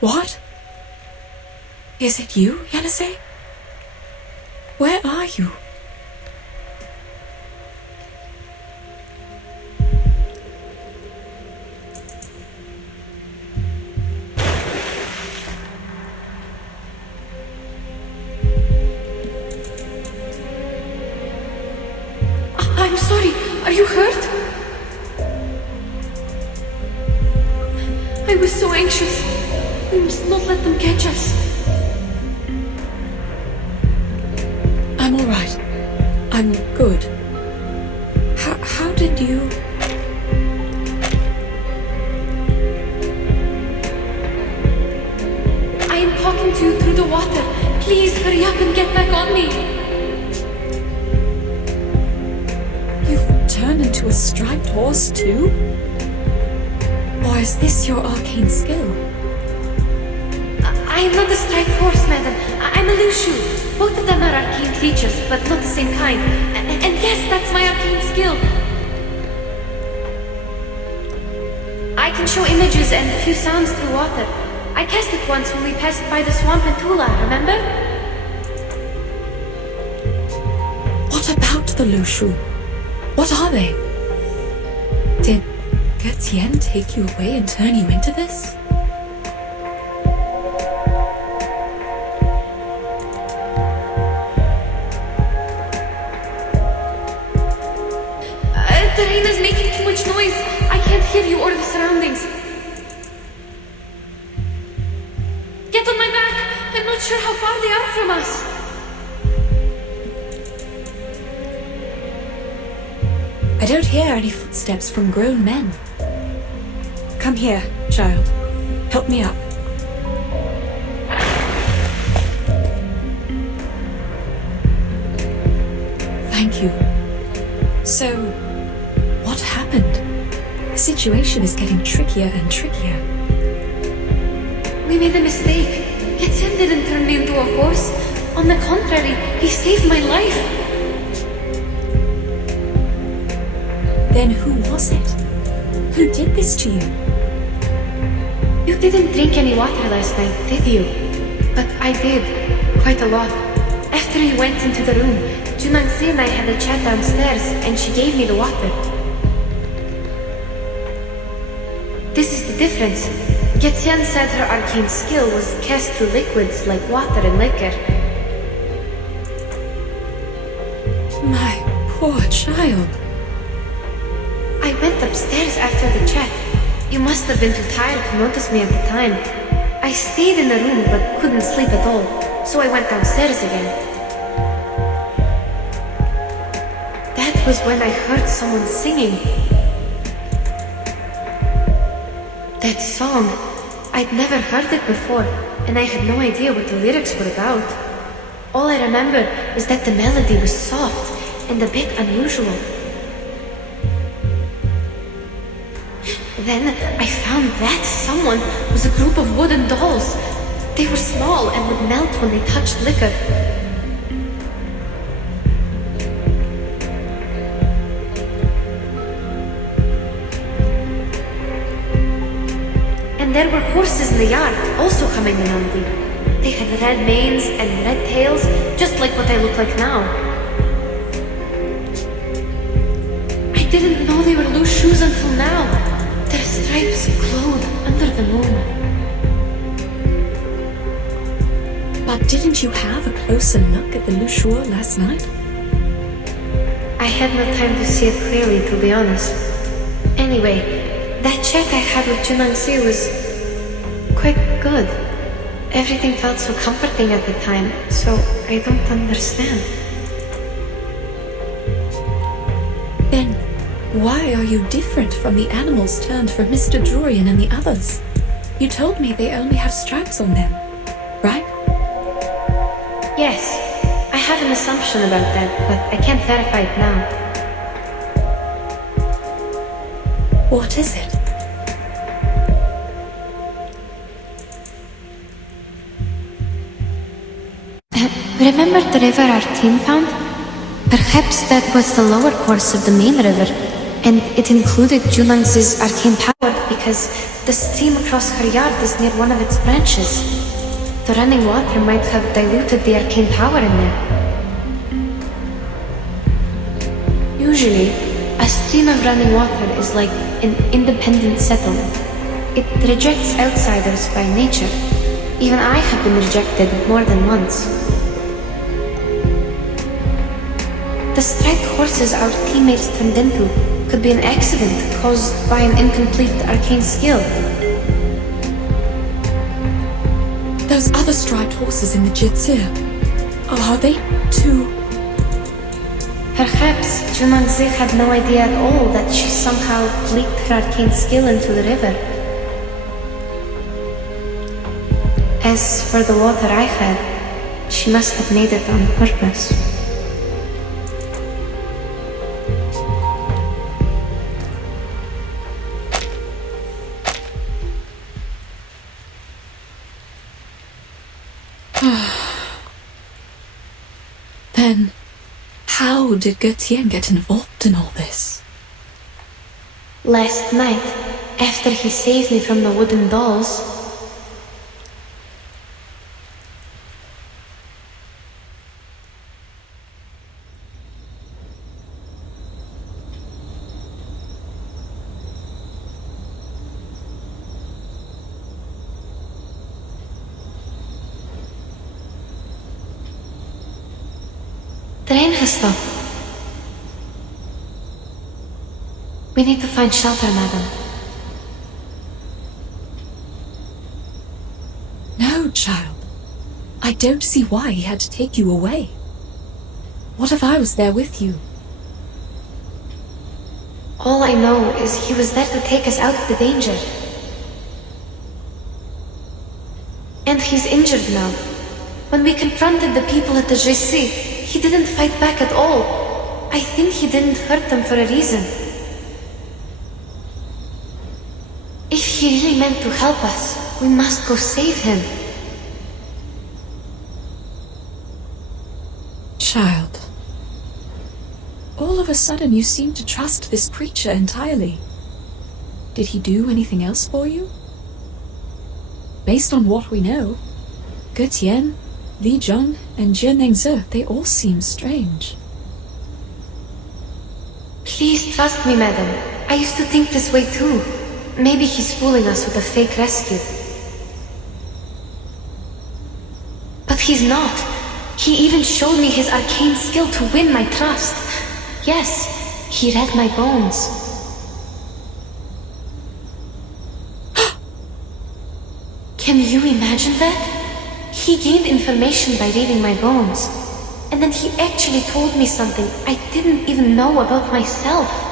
What? Is it you, Yanase? Where are you? I'm sorry. Are you hurt? I was so anxious. We must not let them catch us. I'm all right. I'm good. How did you... I am talking to you through the water. Please hurry up and get back on me. You've turned into a striped horse too? Or is this your arcane skill? I am not a striped horse, madam. I'm a Lushu. Both of them are arcane creatures, but not the same kind. And yes, that's my arcane skill. I can show images and a few sounds through water. I cast it once when we passed by the swamp in Tula, remember? What about the Lushu? What are they? Did Gesheng take you away and turn you into this? The rain is making too much noise. I can't hear you or the surroundings. Get on my back. I'm not sure how far they are from us. I don't hear any footsteps from grown men. Come here, child. Help me up. Thank you. So, what happened? The situation is getting trickier and trickier. We made a mistake. Gesheng didn't turn me into a horse. On the contrary, he saved my life. Then who was it? Who did this to you? You didn't drink any water last night, did you? But I did. Quite a lot. After you went into the room, Junangse and I had a chat downstairs, and she gave me the water. This is the difference. Gesheng said her arcane skill was cast through liquids like water and liquor. My poor child. I went upstairs after the chat. You must have been too tired to notice me at the time. I stayed in the room but couldn't sleep at all, so I went downstairs again. That was when I heard someone singing. That song, I'd never heard it before, and I had no idea what the lyrics were about. All I remember is that the melody was soft and a bit unusual. Then I found that someone was a group of wooden dolls. They were small and would melt when they touched liquor. And there were horses in the yard, also humming the melody. They had red manes and red tails, just like what I look like now. I didn't know they were loose shoes until now. Their stripes glowed under the moon. But didn't you have a closer look at the Lushuo last night? I had no time to see it clearly, to be honest. Anyway, That chat I had with Junangsi was quite good. Everything felt so comforting at the time, so I don't understand. Then, why are you different from the animals turned from Mr. Dorian and the others? You told me they only have stripes on them, right? Yes, I have an assumption about that, but I can't verify it now. What is it? Remember the river our team found? Perhaps that was the lower course of the main river, and it included Junang's arcane power because the stream across her yard is near one of its branches. The running water might have diluted the arcane power in there. Usually, a stream of running water is like an independent settlement. It rejects outsiders by nature. Even I have been rejected more than once. The striped horses our teammates turned into could be an accident caused by an incomplete arcane skill. Those other striped horses in the Jitsu, are they too? Perhaps Junangzi had no idea at all that she somehow leaked her arcane skill into the river. As for the water I had, she must have made it on purpose. Then, how did Getian get involved in all this? Last night, after he saved me from the wooden dolls, the rain has stopped. We need to find shelter, madam. No, child. I don't see why he had to take you away. What if I was there with you? All I know is he was there to take us out of the danger. And he's injured now. When we confronted the people at the Gesheng, he didn't fight back at all. I think he didn't hurt them for a reason. If he really meant to help us, we must go save him. Child. All of a sudden you seem to trust this creature entirely. Did he do anything else for you? Based on what we know, Getian, Li Zhong, and Jianengzi, they all seem strange. Please trust me, madam. I used to think this way too. Maybe he's fooling us with a fake rescue. But he's not. He even showed me his arcane skill to win my trust. Yes, he read my bones. Can you imagine that? He gained information by reading my bones. And then he actually told me something I didn't even know about myself.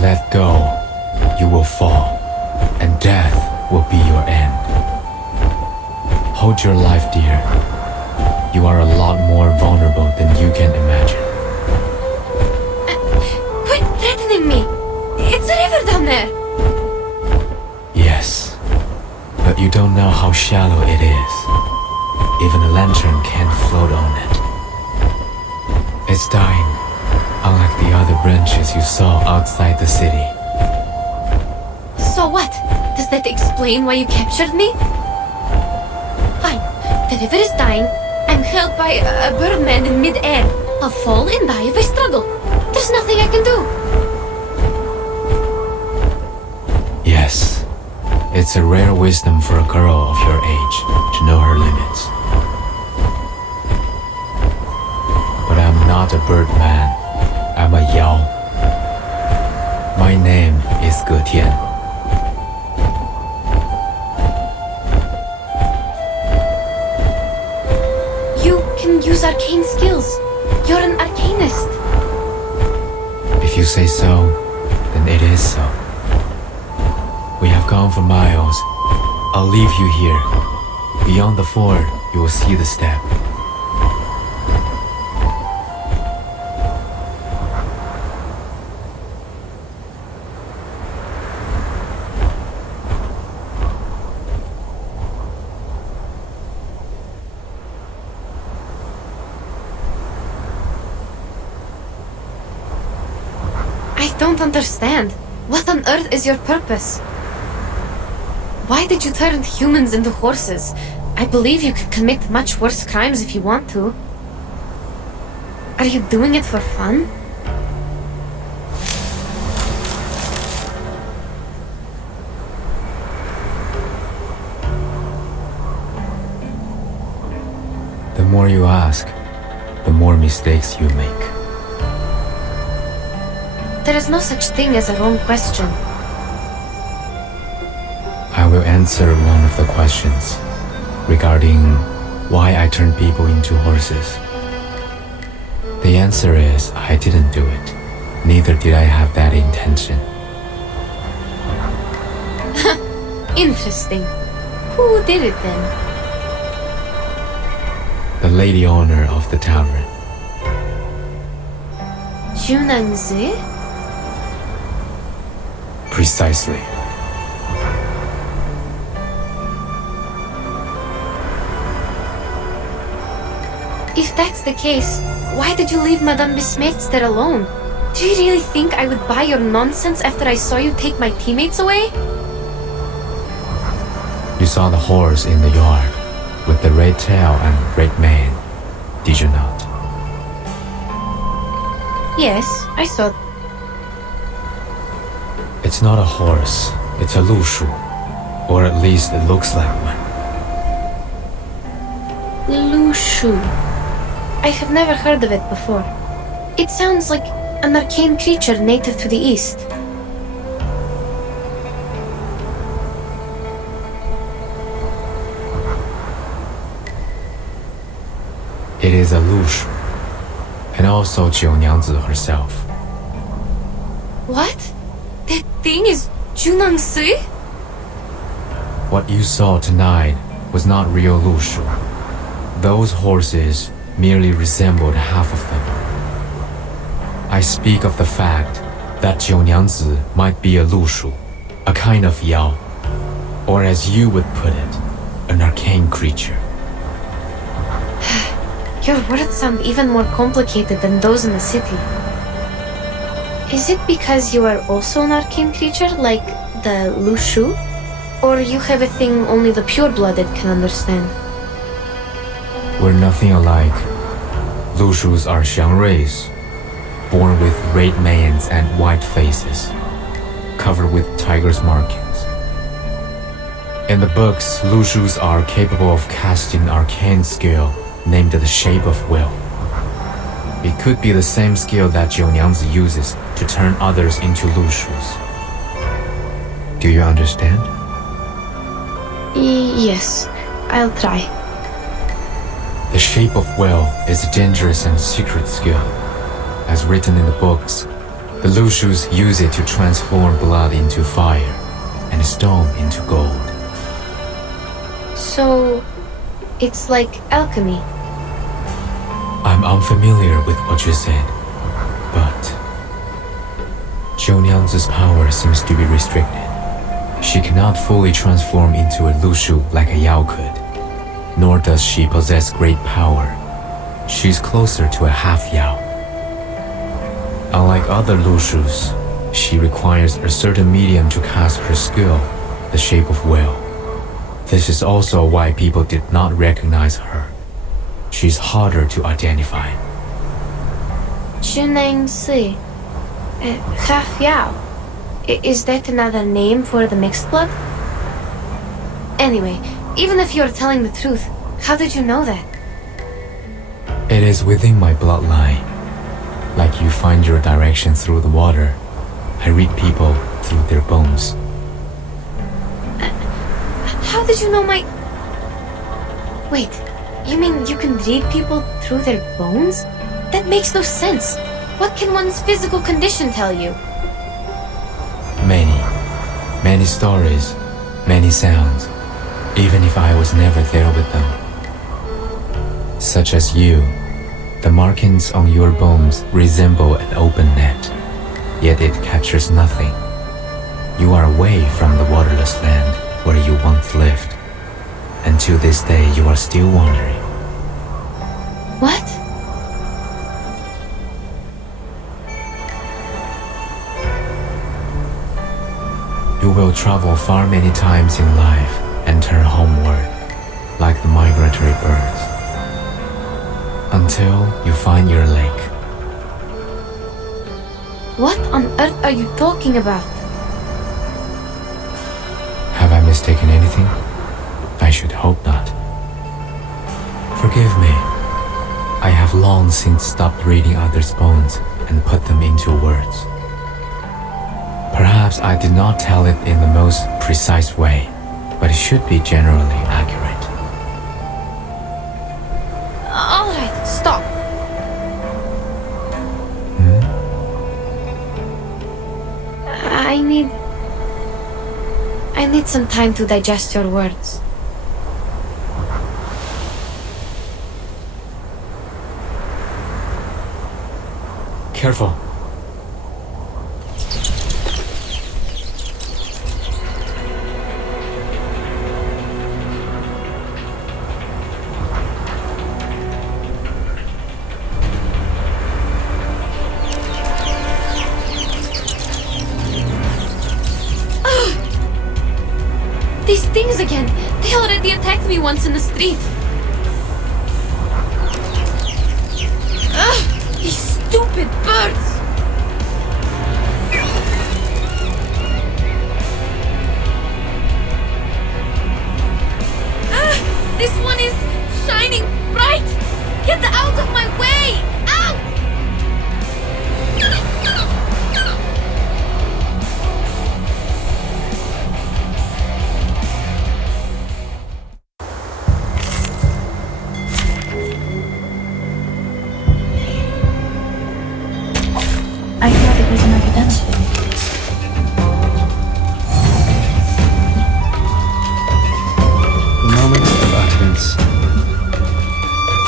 Let go, you will fall, and death will be your end. Hold your life dear. You are a lot more vulnerable than you can imagine. how shallow it is. Even a lantern can't float on it. It's dying, unlike the other branches you saw outside the city. So what? Does that explain why you captured me? Fine. The river is dying. I'm held by a birdman in mid-air. I'll fall and die if I struggle. There's nothing I can do. Yes, it's a rare wisdom for a girl of your age to know her limits. But I'm not a birdman. I'm a Yao. My name is Getian. You can use arcane skills. You're an arcanist. If you say so, then it is so. We have gone for miles. I'll leave you here. Beyond the ford, you will see the step. I don't understand. What on earth is your purpose? Why did you turn humans into horses? I believe you could commit much worse crimes if you want to. Are you doing it for fun? The more you ask, the more mistakes you make. There is no such thing as a wrong question. I will answer one of the questions regarding why I turn people into horses. The answer is I didn't do it. Neither did I have that intention. Interesting. Who did it then? The lady owner of the tavern. Junangzi? Precisely. If that's the case, why did you leave Madame Bismetz there alone? Do you really think I would buy your nonsense after I saw you take my teammates away? You saw the horse in the yard with the red tail and red mane, did you not? Yes, I saw. It's not a horse, it's a lushu. Or at least it looks like one. Lushu. I have never heard of it before. It sounds like an arcane creature native to the east. It is a lushu, and also Jiunyangzi herself. What? That thing is Junangsi? What you saw tonight was not real lushu. Those horses merely resembled half of them. I speak of the fact that Jiunyangzi might be a lushu, a kind of yao, or as you would put it, an arcane creature. Your words sound even more complicated than those in the city. Is it because you are also an arcane creature, like the Lushu? Or you have a thing only the pure-blooded can understand? We're nothing alike. Lushus are xiangruis, born with red manes and white faces, covered with tiger's markings. In the books, Lushus are capable of casting an arcane skill named the Shape of Will. It could be the same skill that Jiunyangzi uses to turn others into Lushus. Do you understand? Yes, I'll try. The Shape of Will is a dangerous and secret skill. As written in the books, the Lushus use it to transform blood into fire and stone into gold. So, it's like alchemy. I'm unfamiliar with what you said, but Jiunyangzi's power seems to be restricted. She cannot fully transform into a Lushu like a Yao could, nor does she possess great power. She's closer to a half Yao. Unlike other Lushus, she requires a certain medium to cast her skill, the shape of whale. This is also why people did not recognize her. She's harder to identify. Jheneng Si. Half Yao. Is that another name for the mixed blood? Anyway, even if you're telling the truth, how did you know that? It is within my bloodline. Like you find your direction through the water, I read people through their bones. How did you know my... Wait, you mean you can read people through their bones? That makes no sense. What can one's physical condition tell you? Many stories, many sounds, even if I was never there with them. Such as you, the markings on your bones resemble an open net, yet it captures nothing. You are away from the waterless land where you once lived, and to this day you are still wandering. What? You will travel far many times in life and turn homeward, like the migratory birds, until you find your lake. What on earth are you talking about? Have I mistaken anything? I should hope not. Forgive me. I have long since stopped reading others' bones and put them into words. Perhaps I did not tell it in the most precise way, but it should be generally accurate. Alright, stop. I need some time to digest your words. Careful. These things again! They already attacked me once in the street! Ugh! These stupid birds! This one is shining bright! Get out of my way! Out! I thought it was an accident. The moments of utterance.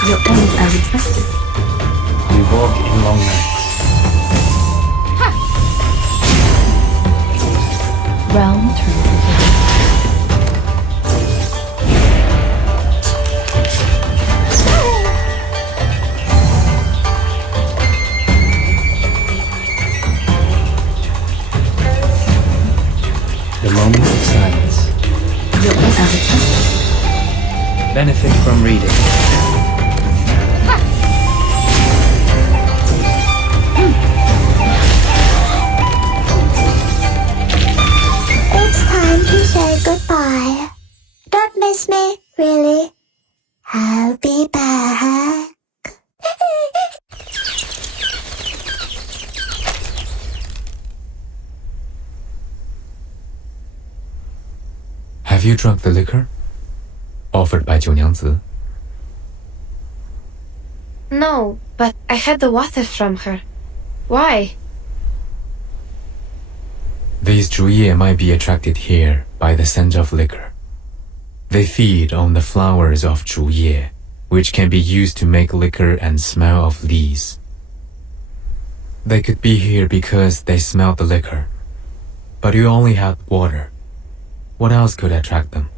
Your end as expected. We walk in long nights. Realm turns into The moment of silence. your own avatar. Benefit from reading. It's time to say goodbye. Don't miss me, really. I'll be back. Have you drunk the liquor? Offered by 九娘子. No, but I had the water from her. Why? These Zhuye might be attracted here by the scent of liquor. They feed on the flowers of Zhuye, which can be used to make liquor and smell of lees. They could be here because they smelled the liquor, but you only had water. What else could attract them?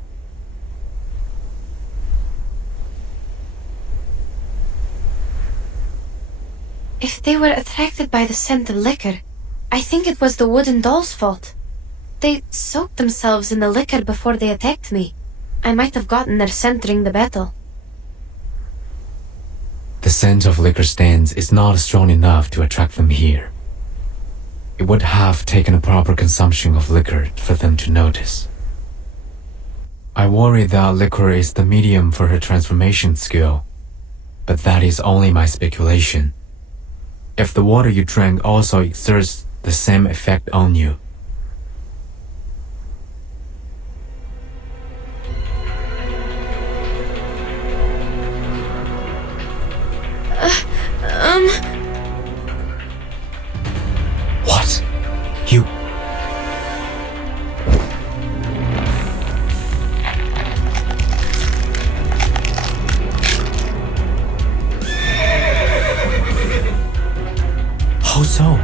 If they were attracted by the scent of liquor, I think it was the wooden doll's fault. They soaked themselves in the liquor before they attacked me. I might have gotten their scent during the battle. The scent of liquor stands is not strong enough to attract them here. It would have taken a proper consumption of liquor for them to notice. I worry that liquor is the medium for her transformation skill, but that is only my speculation. If the water you drank also exerts the same effect on you. What? You... How so?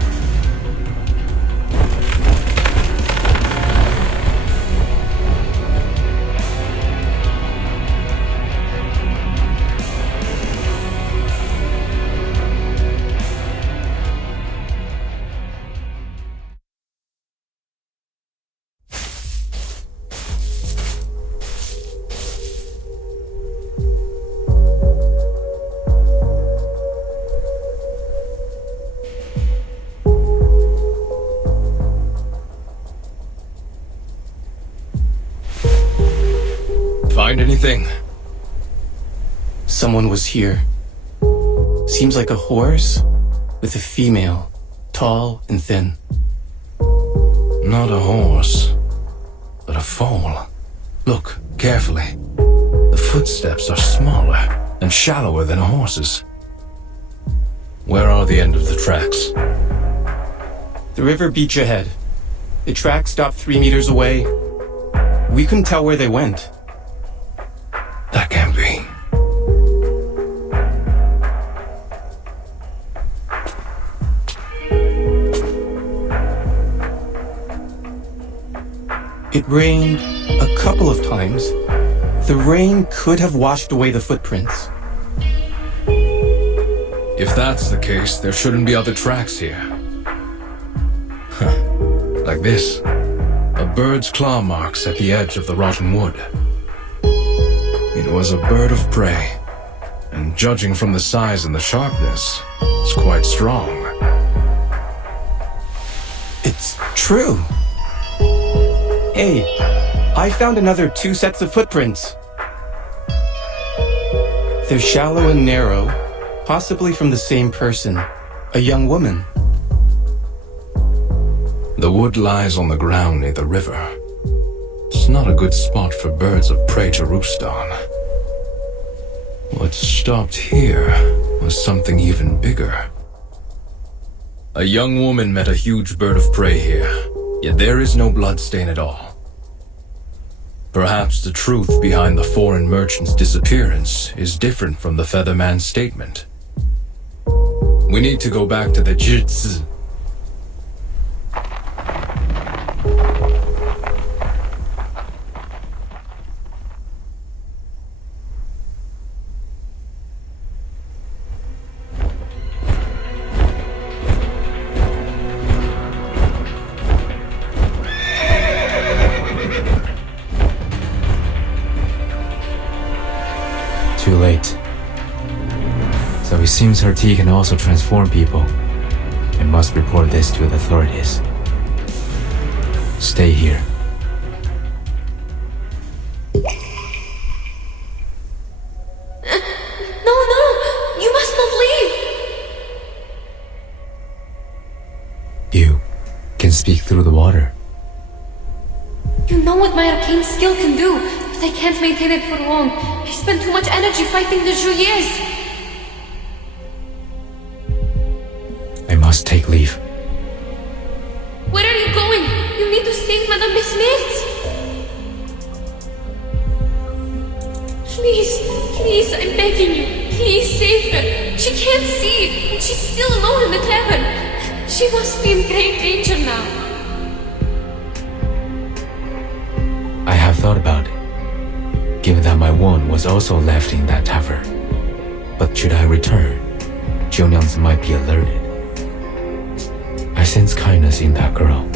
Find anything? Someone was here. Seems like a horse with a female, tall and thin. Not a horse, but a foal. Look carefully. The footsteps are smaller and shallower than a horse's. Where are the end of the tracks? The river beach ahead. The track stopped 3 meters away. We couldn't tell where they went. That can't be. It rained a couple of times. The rain could have washed away the footprints. If that's the case, there shouldn't be other tracks here. Huh. Like this. A bird's claw marks at the edge of the rotten wood. It was a bird of prey, and judging from the size and the sharpness, it's quite strong. It's true. Hey, I found another 2 sets of footprints. They're shallow and narrow, possibly from the same person, a young woman. The wood lies on the ground near the river. It's not a good spot for birds of prey to roost on. What stopped here was something even bigger. A young woman met a huge bird of prey here, yet there is no bloodstain at all. Perhaps the truth behind the foreign merchant's disappearance is different from the Featherman's statement. We need to go back to the Jitsu. Too late. So it seems her tea can also transform people. I must report this to the authorities. Stay here. No! You must not leave! You can speak through the water. You know what my arcane skill can do, but I can't maintain it for long. I spend too much energy fighting the Jouiers. I must take leave. Where are you going? You need to save Madame Besmet. Please, I'm begging you. Please save her. She can't see, and she's still alone in the tavern. She must be in great danger now. I thought about it, given that my wand was also left in that tavern. But should I return, Jiunyang's might be alerted. I sense kindness in that girl.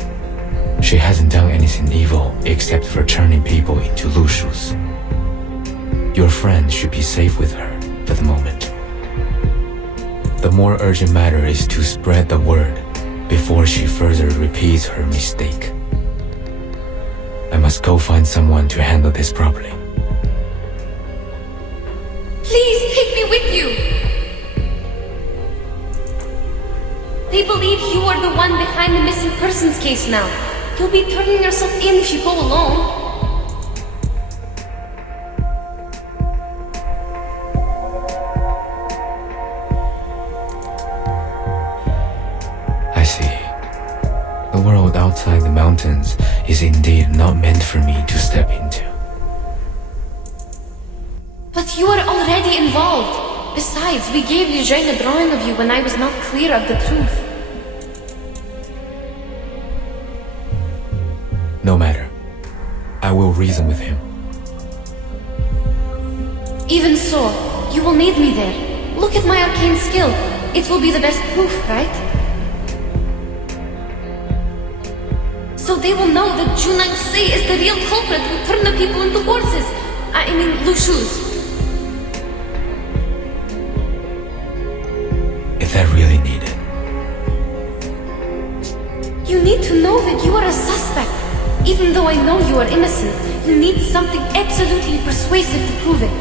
She hasn't done anything evil except for turning people into lushus. Your friend should be safe with her for the moment. The more urgent matter is to spread the word before she further repeats her mistake. I must go find someone to handle this properly. Please take me with you! They believe you are the one behind the missing persons case now. You'll be turning yourself in if you go alone. I see. The world outside the mountains is indeed not meant for me to step into. But you are already involved. Besides, we gave Gesheng a drawing of you when I was not clear of the truth. No matter. I will reason with him. Even so, you will need me there. Look at my arcane skill. It will be the best proof, right? So they will know that Junang Se is the real culprit who turned the people into horses. I mean, lushus. Is that really needed? You need to know that you are a suspect. Even though I know you are innocent, you need something absolutely persuasive to prove it.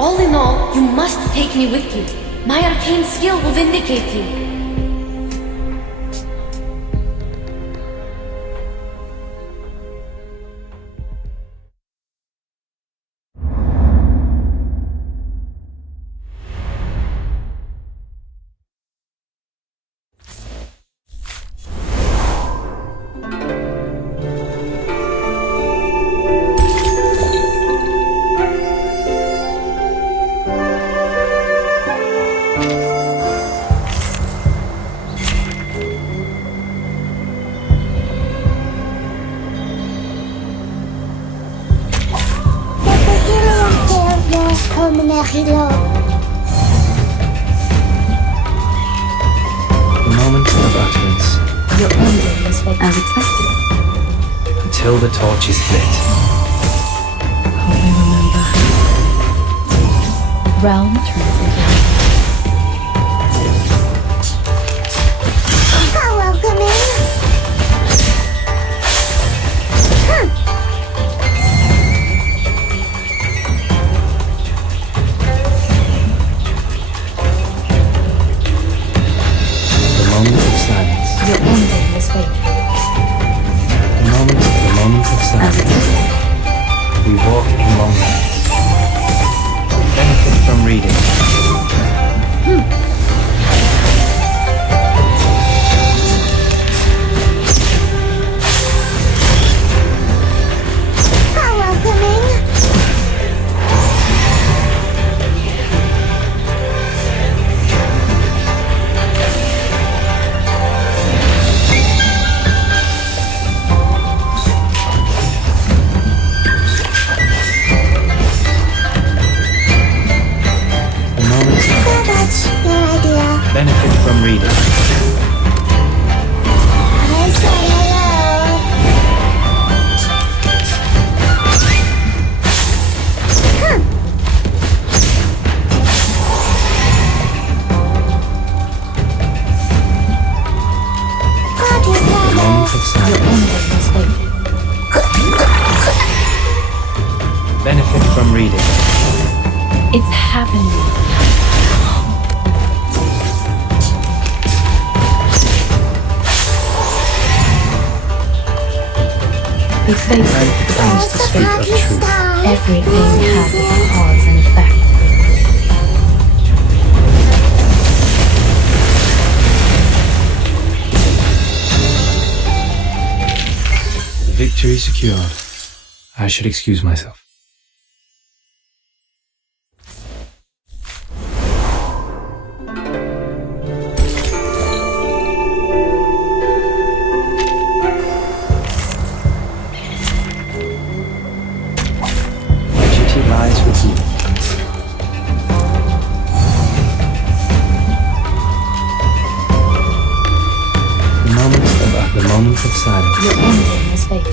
All in all, you must take me with you. My arcane skill will vindicate you. The moment of utterance. Your ending is as expected. Until the torch is lit. Hope I remember. Realm translated. How welcoming! Your ending is fate. The moment of silence. We walk in long nights. Benefit from reading. How welcoming! Benefit from reading. I say hello. What is that? Moment of silence. Benefit from reading. It's happening. The faith tries to speak of truth. Everything has its cause and effect. Victory secured. I should excuse myself. Your ending is fate.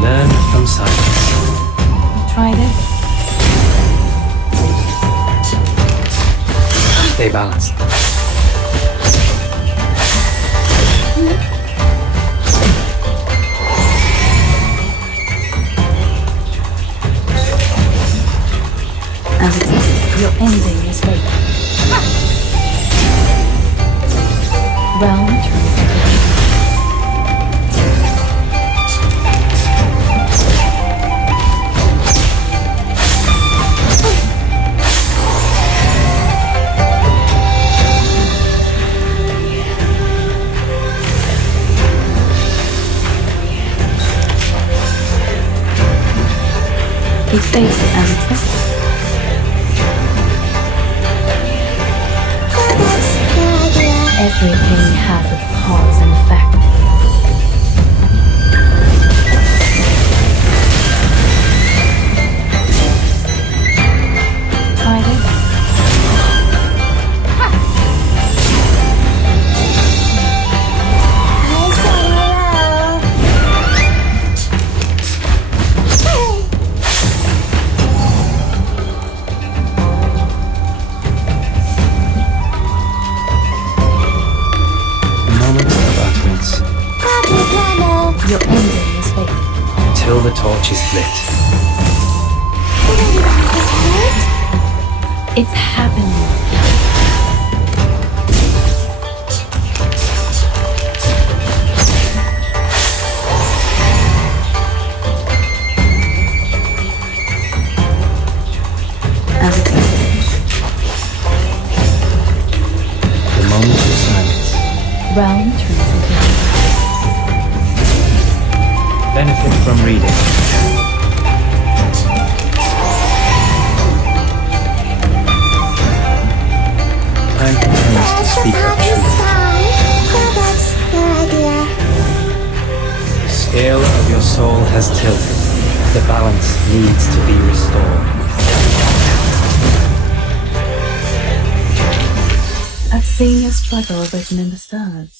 Learn from silence. Try this. Stay balanced. As it is, your ending is fate. Realm turns into it's fate as it is. Everything has its cause and effect. Try this. Your ending is fate. Till the torch is lit. It's happening. As it is. The moment of silence. Realm turns into Benefit from reading. Time continues to speak of truth. The scale of your soul has tilted. The balance needs to be restored. I've seen your struggle written in the stars.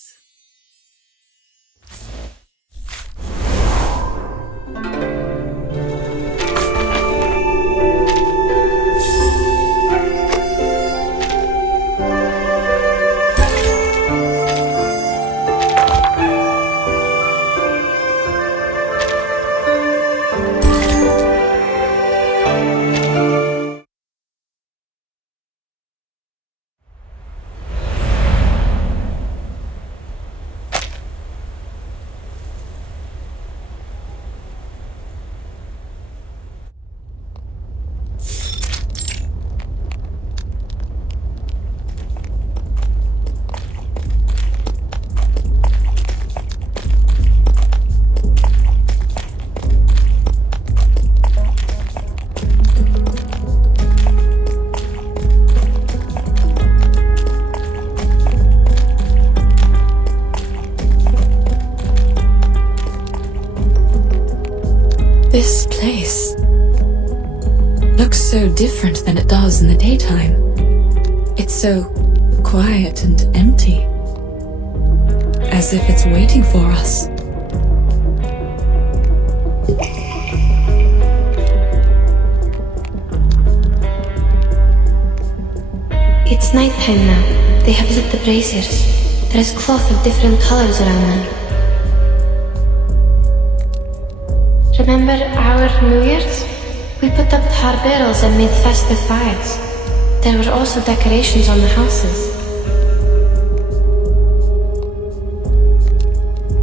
This place looks so different than it does in the daytime. It's so quiet and empty, as if it's waiting for us. It's nighttime now. They have lit the braziers. There is cloth of different colors around them. Remember our New Year's? We put up tar barrels and made festive fires. There were also decorations on the houses.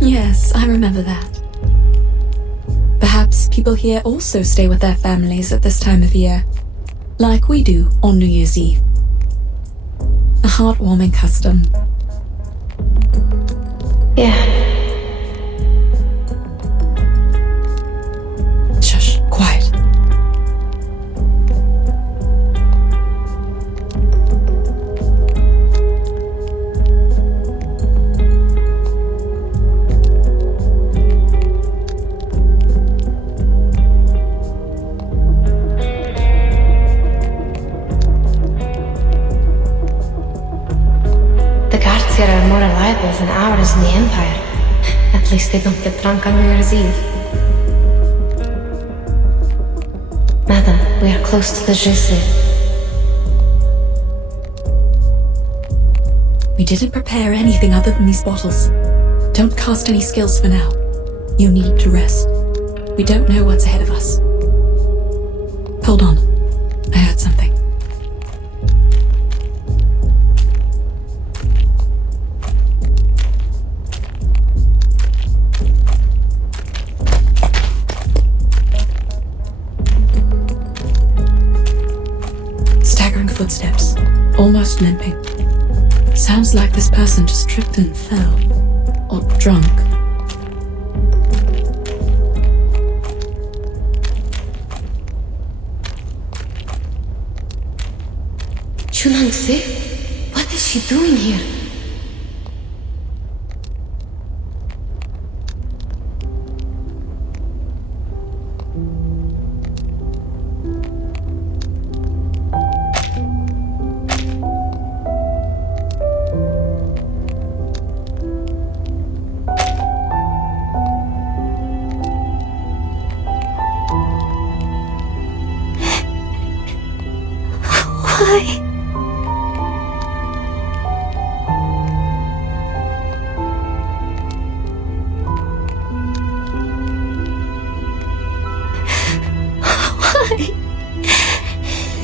Yes, I remember that. Perhaps people here also stay with their families at this time of year, like we do on New Year's Eve. A heartwarming custom. Yeah. Shush, quiet. The guards here are more reliable than ours in the Empire. At least they don't get drunk on New Year's Eve. Madam, we are close to the Gesheng. We didn't prepare anything other than these bottles. Don't cast any skills for now. You need to rest. We don't know what's ahead of us. Hold on. I heard something. Staggering footsteps, almost limping. Sounds like this person just tripped and fell. Or drunk. Chunangse? What is she doing here? Why?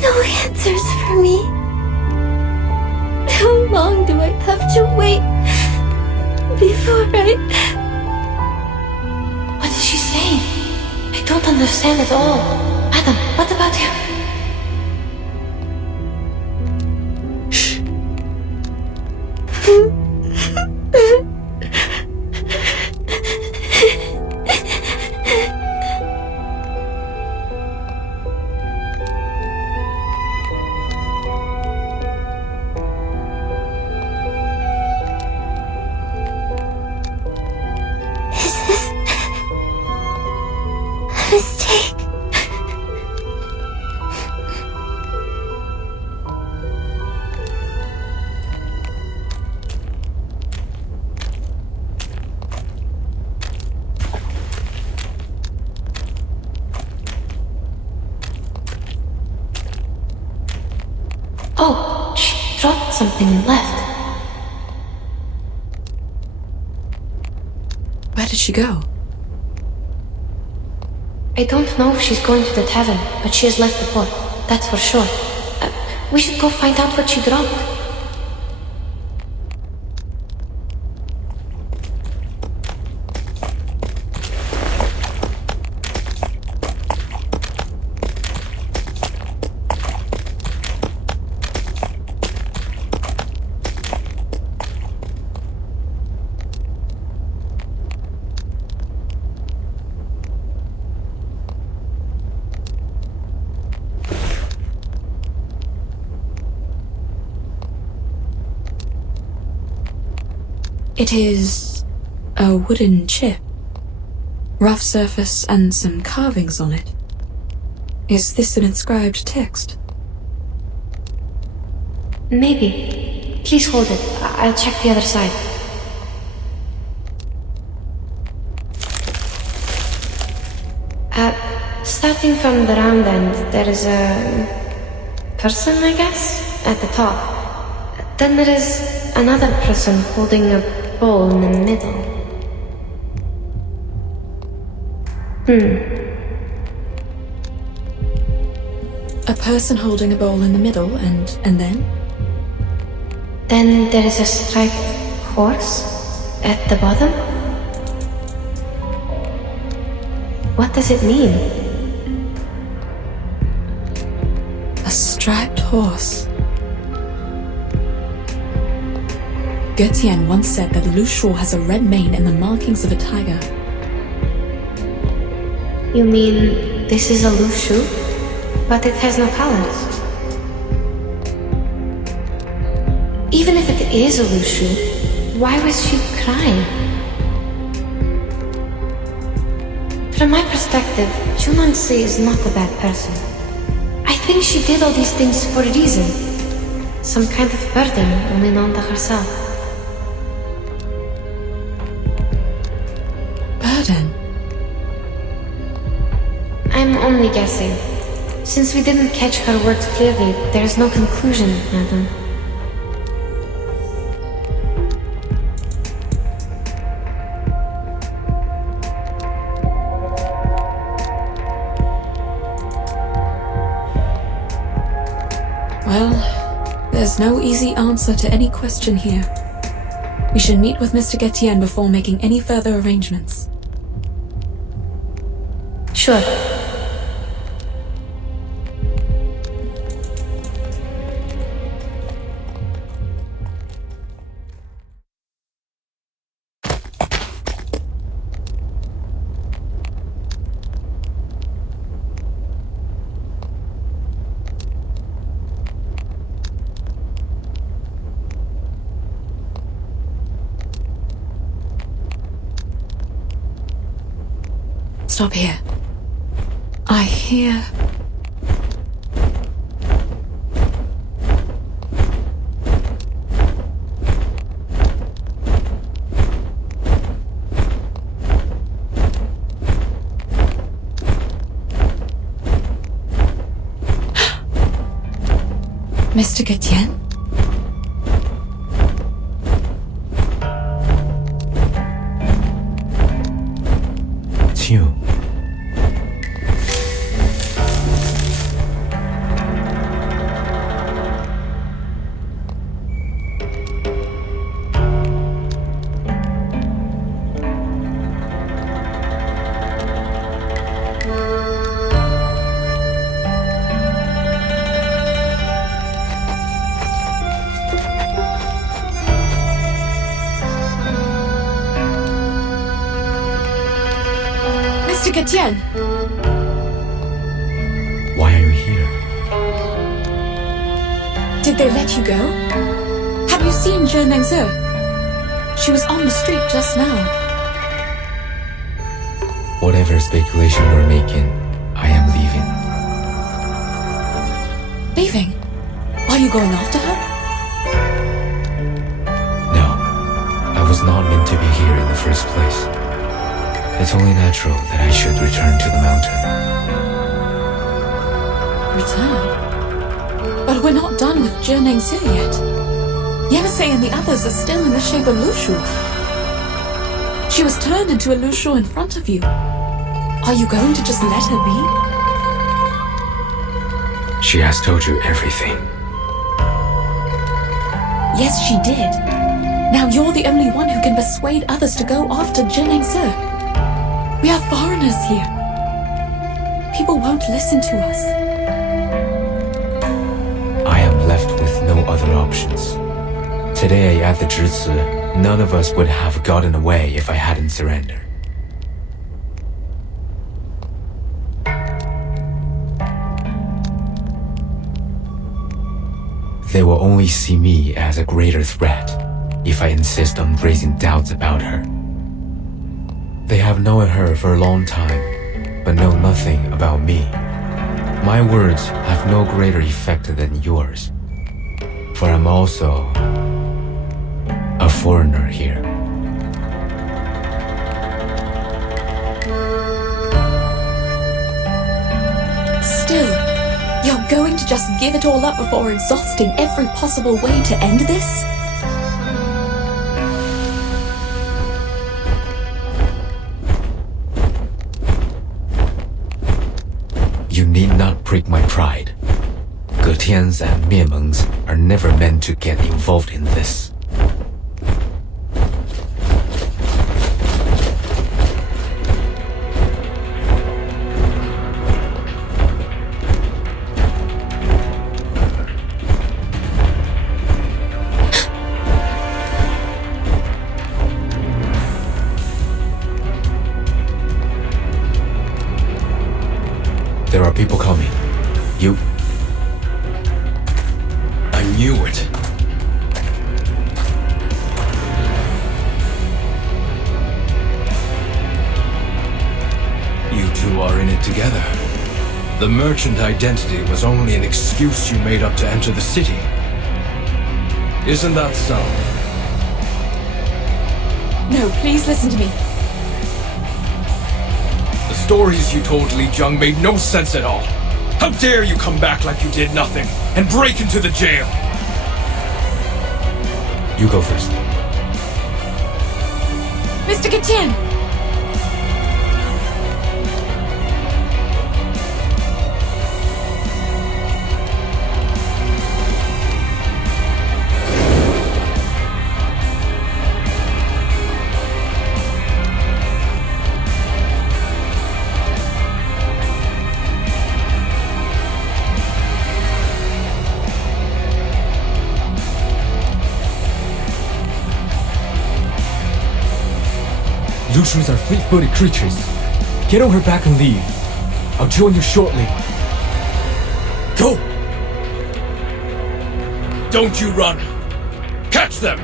No answers for me. How long do I have to wait before I... What is she saying? I don't understand at all. Madam, what about him? Mistake. Oh, she dropped something and left. Where did she go? I don't know if she's going to the tavern, but she has left the port. That's for sure. We should go find out what she dropped. It is a wooden chip. Rough surface and some carvings on it. Is this an inscribed text? Maybe. Please hold it. I'll check the other side. Starting from the round end, there is a person, I guess, at the top. Then there is another person holding a bowl in the middle. A person holding a bowl in the middle, and then? Then there is a striped horse at the bottom. What does it mean? A striped horse. Getian once said that Lu Shuo has a red mane and the markings of a tiger. You mean this is a Lu Shu? But it has no colors. Even if it is a Lu Shu, why was she crying? From my perspective, Chunangse is not a bad person. I think she did all these things for a reason. Some kind of burden only known to herself. certain? I'm only guessing. Since we didn't catch her words clearly, there is no conclusion, madam. Well, there's no easy answer to any question here. We should meet with Mr. Getienne before making any further arrangements. Sure. Stop here. I hear... Mr. Getienne? It's you. Mr. Getienne! Why are you here? Did they let you go? Have you seen Gesheng? She was on the street just now. Whatever speculation you're making, I am leaving. Leaving? Are you going after her? No, I was not meant to be here in the first place. It's only natural that I should return to the mountain. Return? But we're not done with Gesheng yet. Yenisei and the others are still in the shape of Lushu. She was turned into a Lushu in front of you. Are you going to just let her be? She has told you everything. Yes, she did. Now you're the only one who can persuade others to go after Gesheng. We are foreigners here. People won't listen to us. I am left with no other options. Today at the Zhizi, none of us would have gotten away if I hadn't surrendered. They will only see me as a greater threat if I insist on raising doubts about her. They have known her for a long time, but know nothing about me. My words have no greater effect than yours, for I'm also a foreigner here. Still, you're going to just give it all up before exhausting every possible way to end this? You need not prick my pride. Getien's and Miemeng's are never meant to get involved in this. There are people coming. You... I knew it. You two are in it together. The merchant identity was only an excuse you made up to enter the city. Isn't that so? No, please listen to me. stories you told Li Jung made no sense at all. How dare you come back like you did nothing and break into the jail? You go first. Mr. Gesheng! Lushus are fleet-footed creatures. Get on her back and leave. I'll join you shortly. Go! Don't you run! Catch them!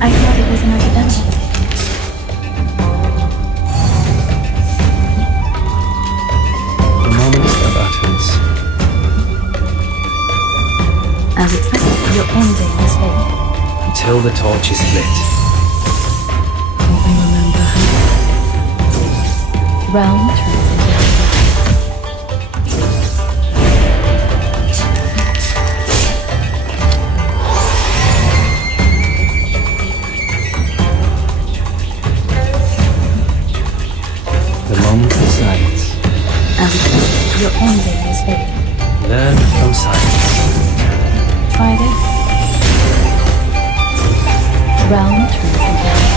I thought it was an accidental. The moments of utterance. As expected, your ending was fate. Until the torch is lit. I remember. Realm turns into The moment of silence. as expected, your ending is fate. Learn from silence. Try this. Realm turns into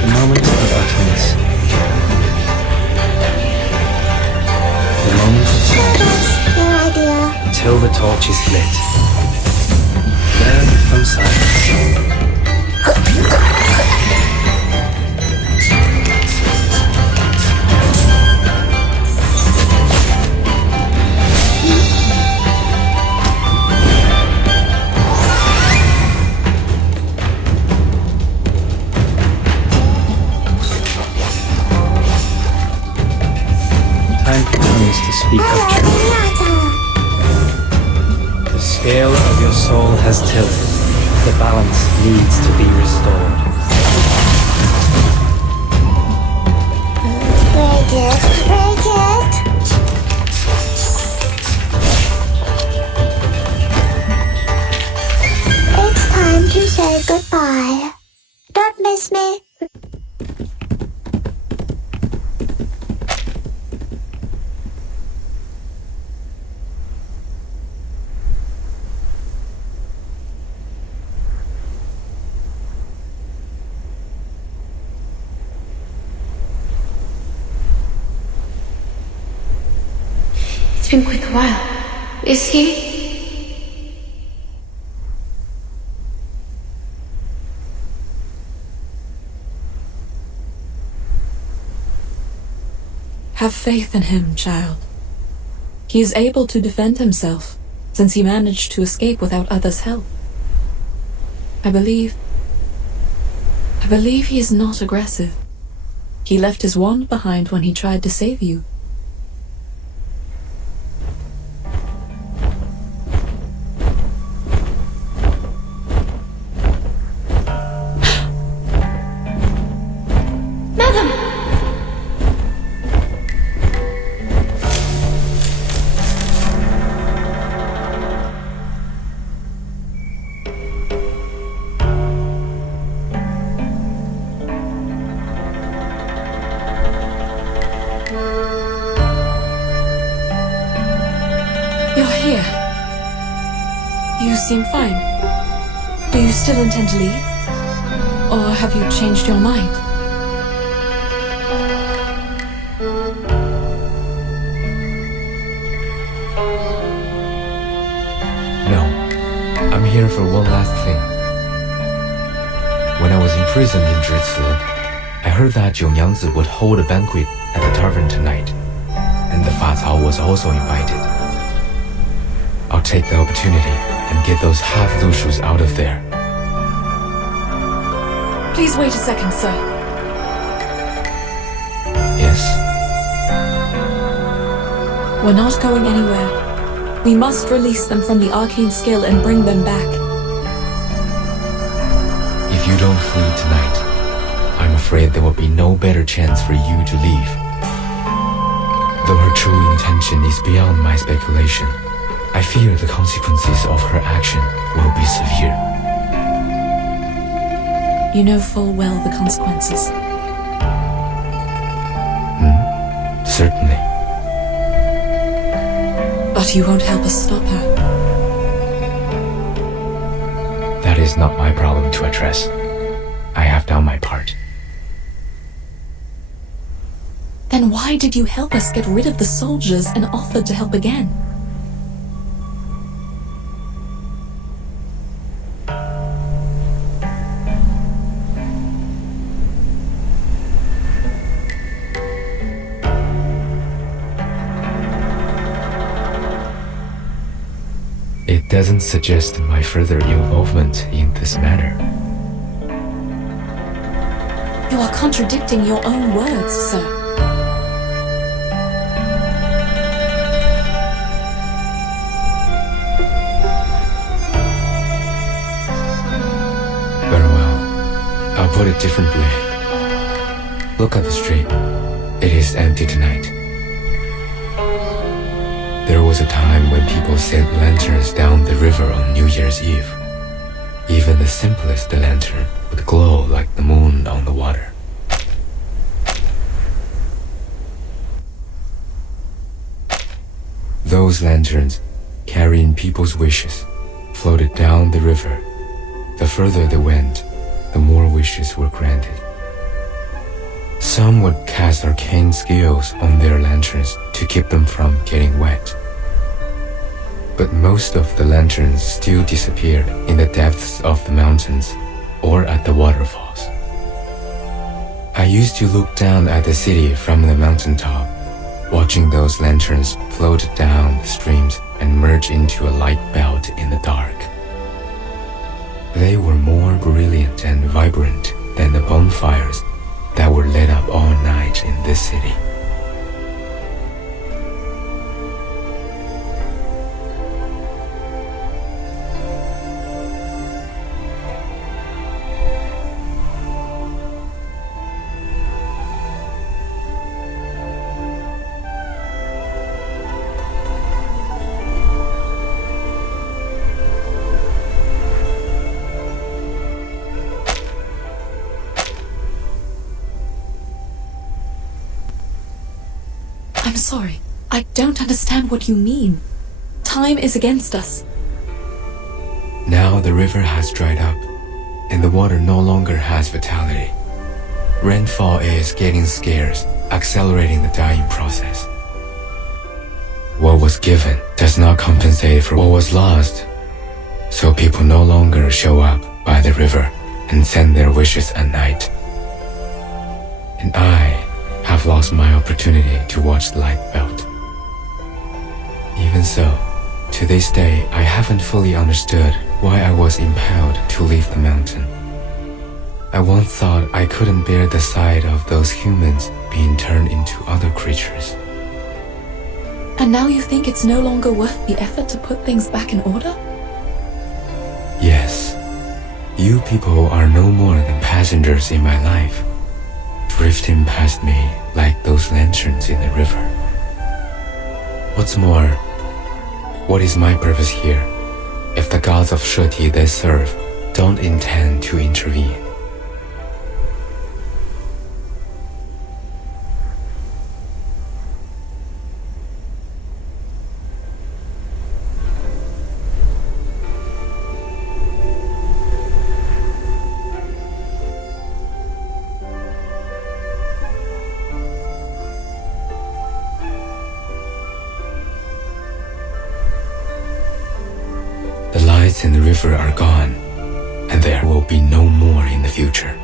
The moment of utterance. The moment of silence. Your idea. Until the torch is lit. Learn from silence. Time for tongues to speak of truth. The scale of your soul has tilted. The balance needs to be restored. Break it. Break it. It's time to say goodbye. Don't miss me. It's been quite a while. Is he? Have faith in him, child. He is able to defend himself, since he managed to escape without others' help. I believe he is not aggressive. He left his wand behind when he tried to save you. You're here. You seem fine. Do you still intend to leave? Or have you changed your mind? No. I'm here for one last thing. When I was imprisoned in Zhici, I heard that Yongyangzi would hold a banquet at the tavern tonight. and the Fa Cao was also invited. I'll take the opportunity and get those half Lushus out of there. Please wait a second, sir. Yes? We're not going anywhere. We must release them from the arcane skill and bring them back. If you don't flee tonight, I'm afraid there will be no better chance for you to leave. Though her true intention is beyond my speculation, I fear the consequences of her action will be severe. You know full well the consequences. Certainly. But you won't help us stop her. That is not my problem to address. I have done my part. Then why did you help us get rid of the soldiers and offered to help again? It doesn't suggest my further involvement in this matter. You are contradicting your own words, sir. Very well. I'll put it differently. Look at the street. It is empty tonight. There was a time when people set lanterns down the river on New Year's Eve. Even the simplest lantern would glow like the moon on the water. Those lanterns, carrying people's wishes, floated down the river. The further they went, the more wishes were granted. Some would cast arcane skills on their lanterns to keep them from getting wet. But most of the lanterns still disappeared in the depths of the mountains or at the waterfalls. I used to look down at the city from the mountaintop, watching those lanterns float down the streams and merge into a light belt in the dark. They were more brilliant and vibrant than the bonfires that were lit up all night in this city. I'm sorry. I don't understand what you mean. Time is against us. Now the river has dried up, and the water no longer has vitality. Rainfall is getting scarce, accelerating the dying process. What was given does not compensate for what was lost, so people no longer show up by the river and send their wishes at night. And I have lost my opportunity to watch the light belt. Even so, to this day, I haven't fully understood why I was impelled to leave the mountain. I once thought I couldn't bear the sight of those humans being turned into other creatures. And now you think it's no longer worth the effort to put things back in order? Yes, you people are no more than passengers in my life, drifting past me like those lanterns in the river. What's more, what is my purpose here if the gods of Sheti they serve don't intend to intervene? The lights in the river are gone, and there will be no more in the future.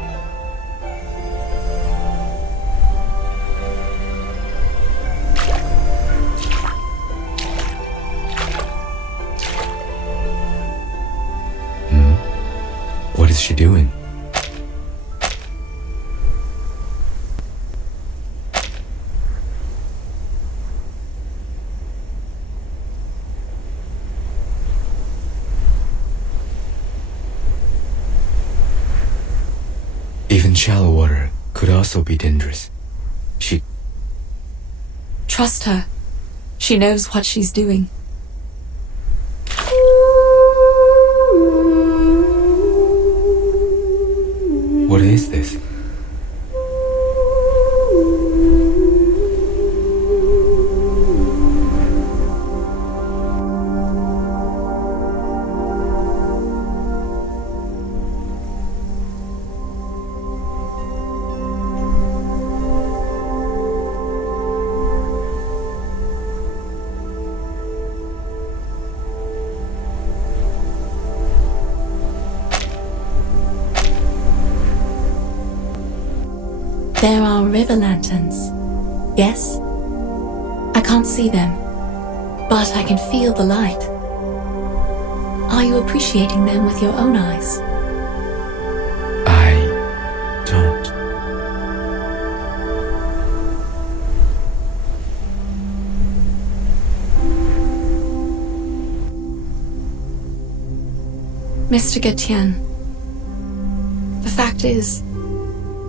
is she doing? Even shallow water could also be dangerous. She... Trust her. She knows what she's doing. What is this? There are river lanterns. Yes? I can't see them, but I can feel the light. Are you appreciating them with your own eyes? I don't. Mr. Getian, the fact is,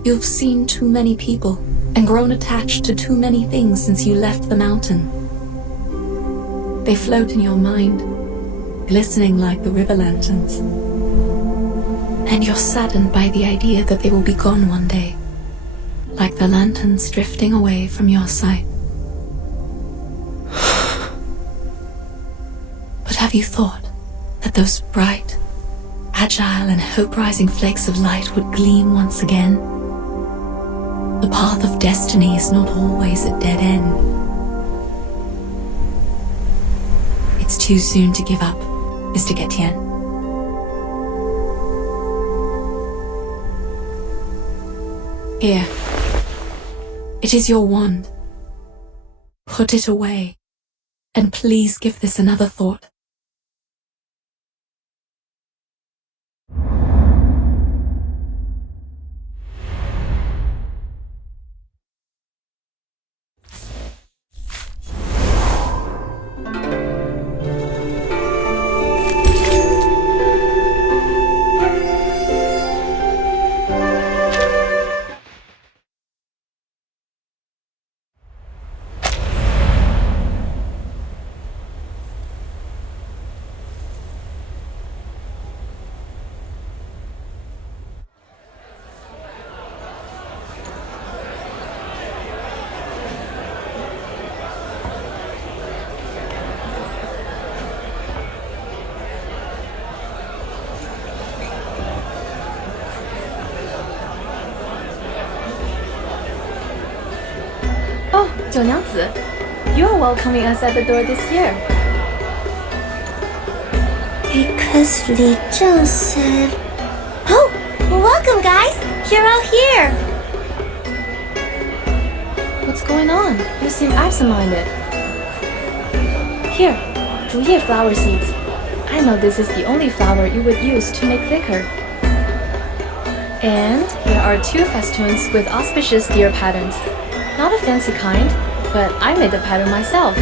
you've seen too many people and grown attached to too many things since you left the mountain. They float in your mind, glistening like the river lanterns. And you're saddened by the idea that they will be gone one day, like the lanterns drifting away from your sight. But have you thought that those bright, agile and hope-rising flakes of light would gleam once again? The path of destiny is not always a dead end. It's too soon to give up, Mr. Getian. Here. It is your wand. Put it away, and please give this another thought. Oh, 九娘子, you're welcoming us at the door this year. Because Li Zheng said... Oh, welcome guys! You're all here! What's going on? You seem absent-minded. Here, 竹叶 flower seeds. I know this is the only flower you would use to make liquor. And here are 2 festoons with auspicious deer patterns. Not a fancy kind, but I made the pattern myself.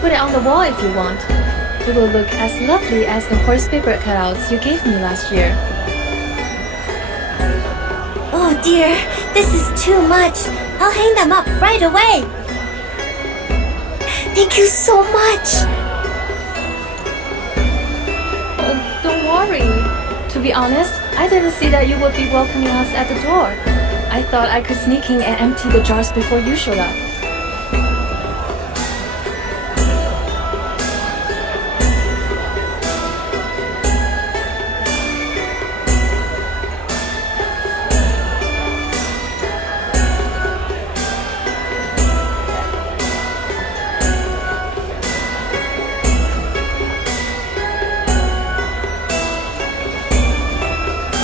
Put it on the wall if you want. It will look as lovely as the horse paper cutouts you gave me last year. Oh dear, this is too much. I'll hang them up right away. Thank you so much. Oh, don't worry. To be honest, I didn't see that you would be welcoming us at the door. I thought I could sneak in and empty the jars before you showed up.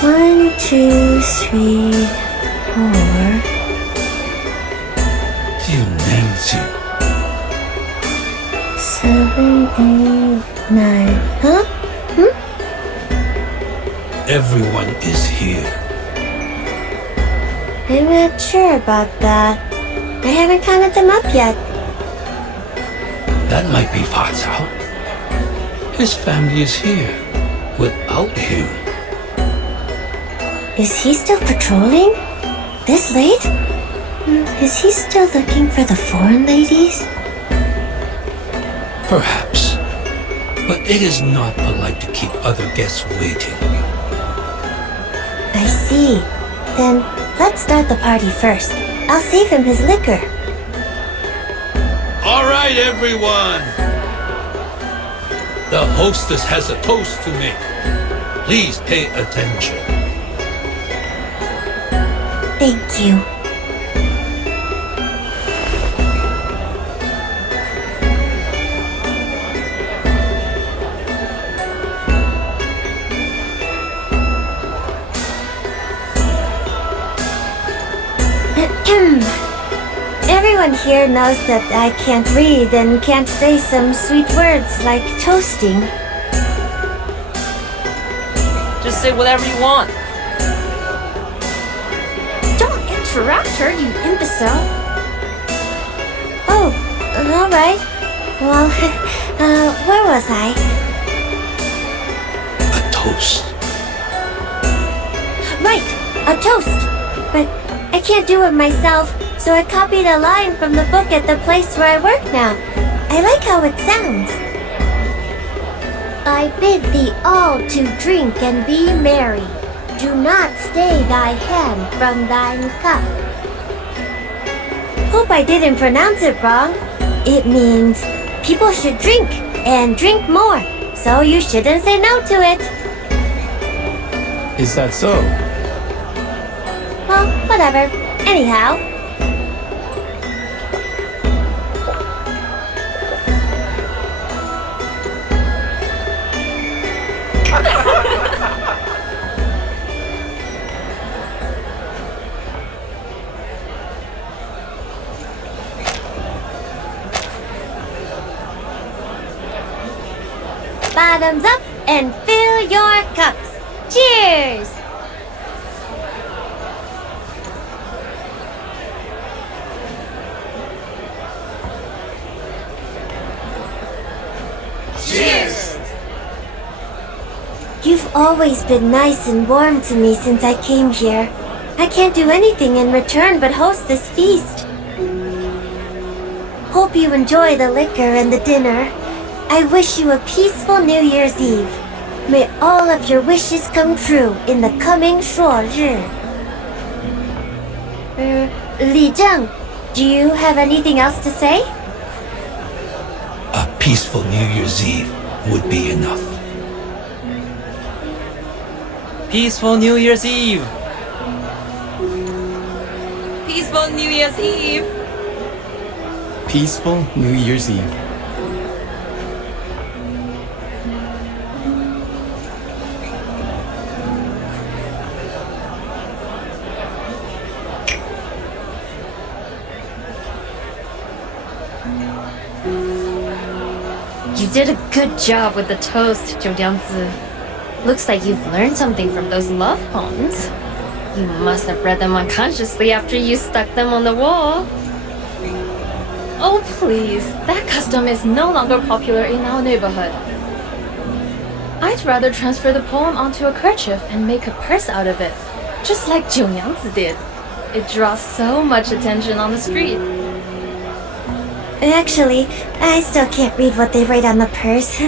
One, two, three, 4. You Nancy. 7, 8, 9. Huh? everyone is here. I'm not sure about that. I haven't counted them up yet. That might be Fa Cao. His family is here without him. Is he still patrolling? This late? Is he still looking for the foreign ladies? Perhaps. But it is not polite to keep other guests waiting. I see. Then let's start the party first. I'll save him his liquor. All right, everyone. The hostess has a toast to make. Please pay attention. Thank you. Everyone here knows that I can't read and can't say some sweet words like toasting. Just say whatever you want. Don't interrupt her, you imbecile. Oh, alright. Well, where was I? A toast. Right, a toast. But I can't do it myself, so I copied a line from the book at the place where I work now. I like how it sounds. I bid thee all to drink and be merry. Do not stay thy hand from thine cup. Hope I didn't pronounce it wrong. It means people should drink and drink more, so you shouldn't say no to it. Is that so? Well, whatever. Anyhow. Bottoms up and fill your cups. Cheers! Cheers! You've always been nice and warm to me since I came here. I can't do anything in return but host this feast. Hope you enjoy the liquor and the dinner. I wish you a peaceful New Year's Eve. May all of your wishes come true in the coming Shuori. Li Zheng, do you have anything else to say? A peaceful New Year's Eve would be enough. Peaceful New Year's Eve! Peaceful New Year's Eve. Peaceful New Year's Eve. You did a good job with the toast, Zhou Jiangzi. Looks like you've learned something from those love poems. You must have read them unconsciously after you stuck them on the wall. Oh, please. That custom is no longer popular in our neighborhood. I'd rather transfer the poem onto a kerchief and make a purse out of it, just like Zhou Jiangzi did. It draws so much attention on the street. Actually, I still can't read what they write on the purse,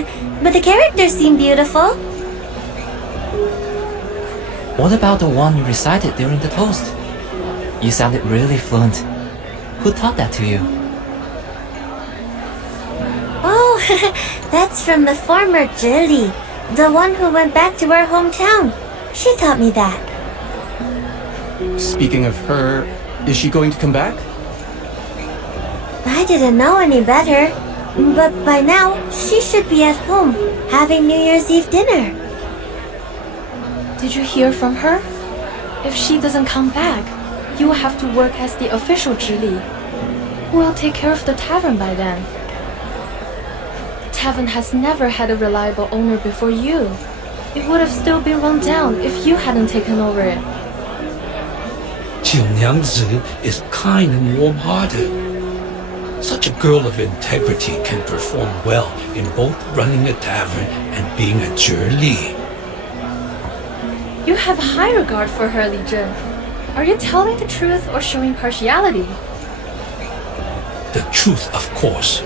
but the characters seem beautiful. What about the one you recited during the toast? You sounded really fluent. Who taught that to you? Oh, that's from the former Zhili, the one who went back to her hometown. She taught me that. Speaking of her, is she going to come back? I didn't know any better, but by now she should be at home having New Year's Eve dinner. Did you hear from her? If she doesn't come back, you will have to work as the official Zhili. Who will take care of the tavern by then? The tavern has never had a reliable owner before you. It would have still been run down if you hadn't taken over it. Jinyangzi is kind and warm-hearted. Such a girl of integrity can perform well in both running a tavern and being a Zhili. You have high regard for her, Li Zhen. Are you telling the truth or showing partiality? The truth, of course.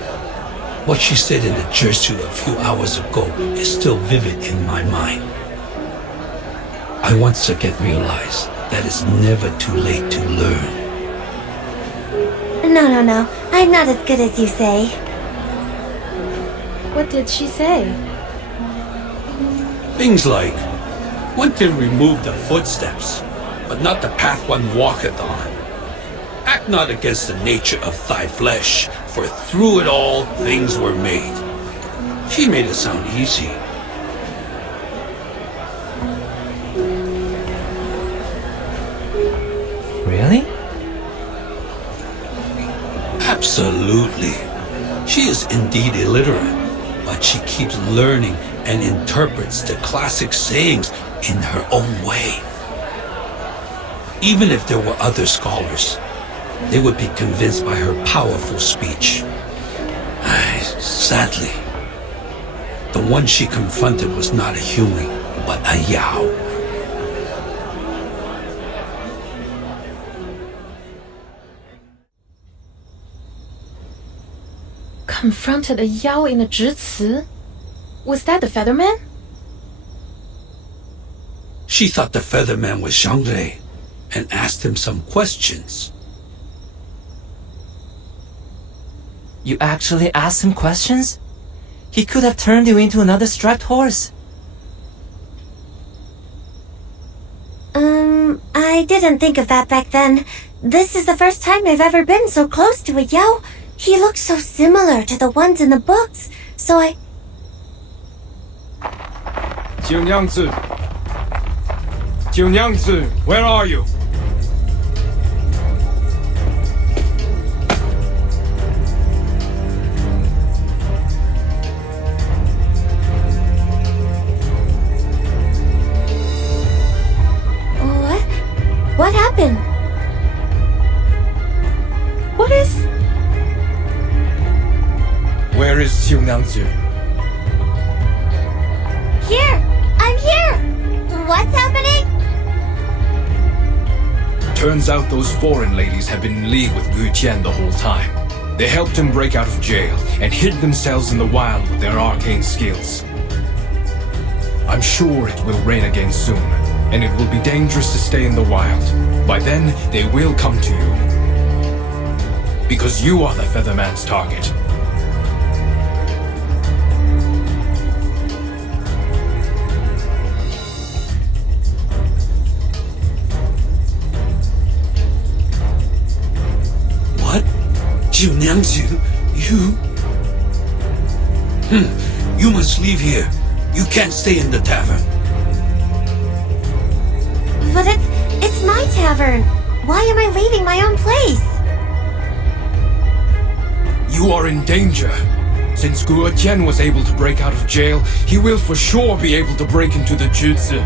What she said in the Jersey a few hours ago is still vivid in my mind. I once again realized that it's never too late to learn. No. I'm not as good as you say. What did she say? Things like, one can remove the footsteps, but not the path one walketh on. Act not against the nature of thy flesh, for through it all things were made. She made it sound easy. Really? Absolutely. She is indeed illiterate, but she keeps learning and interprets the classic sayings in her own way. Even if there were other scholars, they would be convinced by her powerful speech. Sadly, the one she confronted was not a human, but a Yao. Confronted a Yao in a Zhici? Was that the Featherman? She thought the Featherman was Zhang Rei and asked him some questions. You actually asked him questions? He could have turned you into another striped horse. I didn't think of that back then. This is the first time I've ever been so close to a Yao. He looks so similar to the ones in the books, so I... Jinyangzi! Jinyangzi, where are you? What happened? What is... Where is Jinyangzi? Here! I'm here! What's happening? Turns out those foreign ladies have been in league with Gu Qian the whole time. They helped him break out of jail and hid themselves in the wild with their arcane skills. I'm sure it will rain again soon, and it will be dangerous to stay in the wild. By then, they will come to you. Because you are the Featherman's target. What? Jinyangzi, you... You must leave here. You can't stay in the tavern. But it's my tavern. Why am I leaving my own place? You are in danger. Since Gu Qian was able to break out of jail, he will for sure be able to break into the Zhici.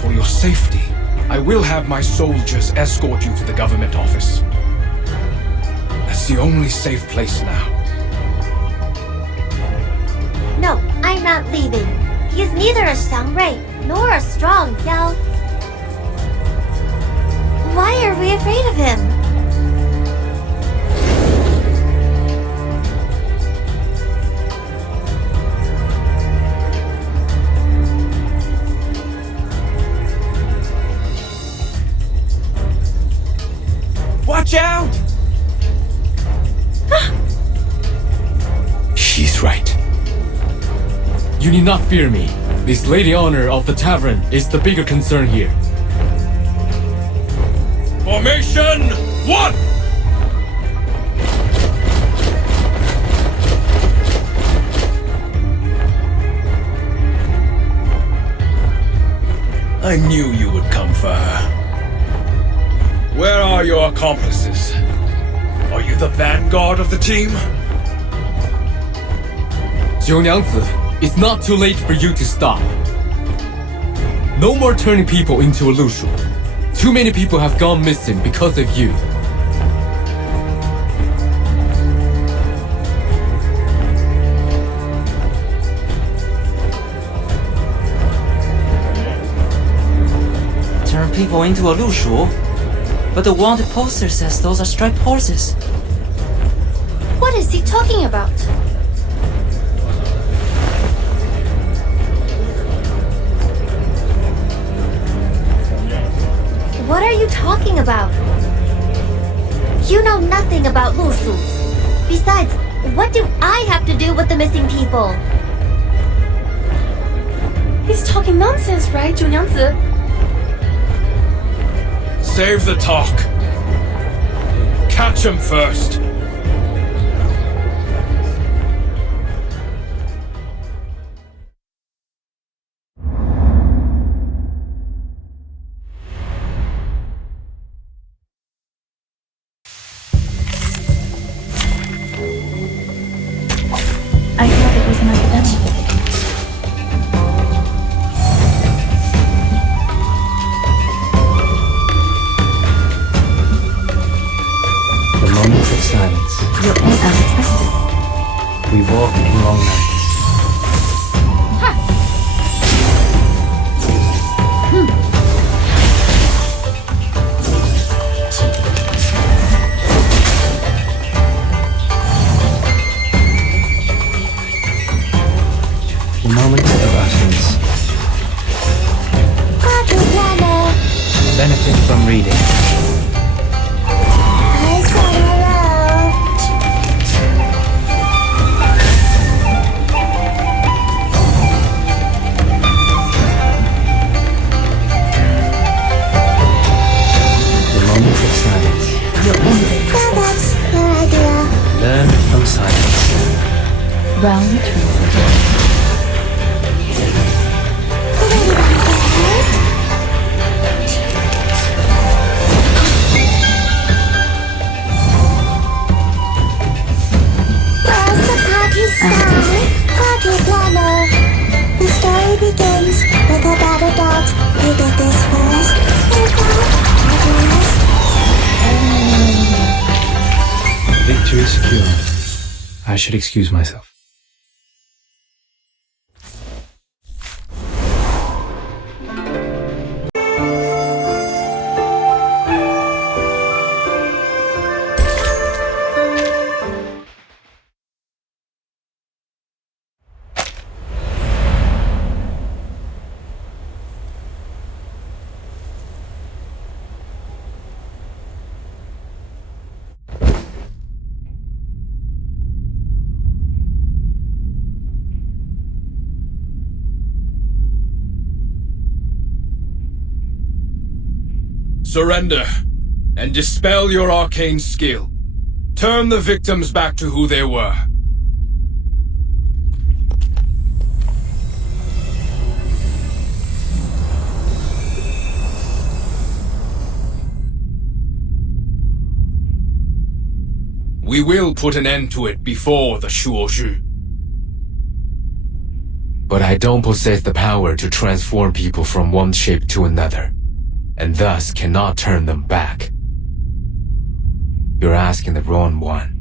For your safety, I will have my soldiers escort you to the government office. That's the only safe place now. No, I'm not leaving. He is neither a Zhang Rei nor a strong Yao. Why are we afraid of him? Watch out! She's right. You need not fear me. This lady honor of the tavern is the bigger concern here. Formation 1! I knew you would come for her. Where are your accomplices? Are you the vanguard of the team? Jinyangzi, it's not too late for you to stop. No more turning people into a Lushu. Too many people have gone missing because of you. Turn people into a Lushu? But the wanted poster says those are striped horses. What is he talking about? What are you talking about? You know nothing about Lusu. Besides, what do I have to do with the missing people? He's talking nonsense, right, 九娘子? Save the talk. Catch him first. I thought it was an academic. The moments of silence. You're unexpected. We walk in long nights. The moments of utterance. Benefit from reading. Learn from silence. Round translator. Party planner. The story begins with a battle dog. You did this first. Victory secure. I should excuse myself. Surrender, and dispel your arcane skill. Turn the victims back to who they were. We will put an end to it before the Shuori. But I don't possess the power to transform people from one shape to another, and thus cannot turn them back. You're asking the wrong one.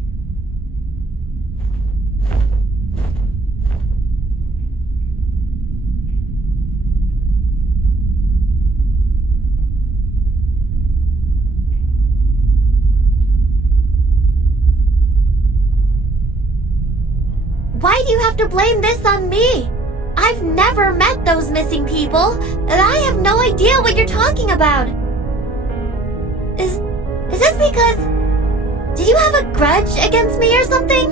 Why do you have to blame this on me? I've never met those missing people, and I have no idea what you're talking about. Is this because... Did you have a grudge against me or something?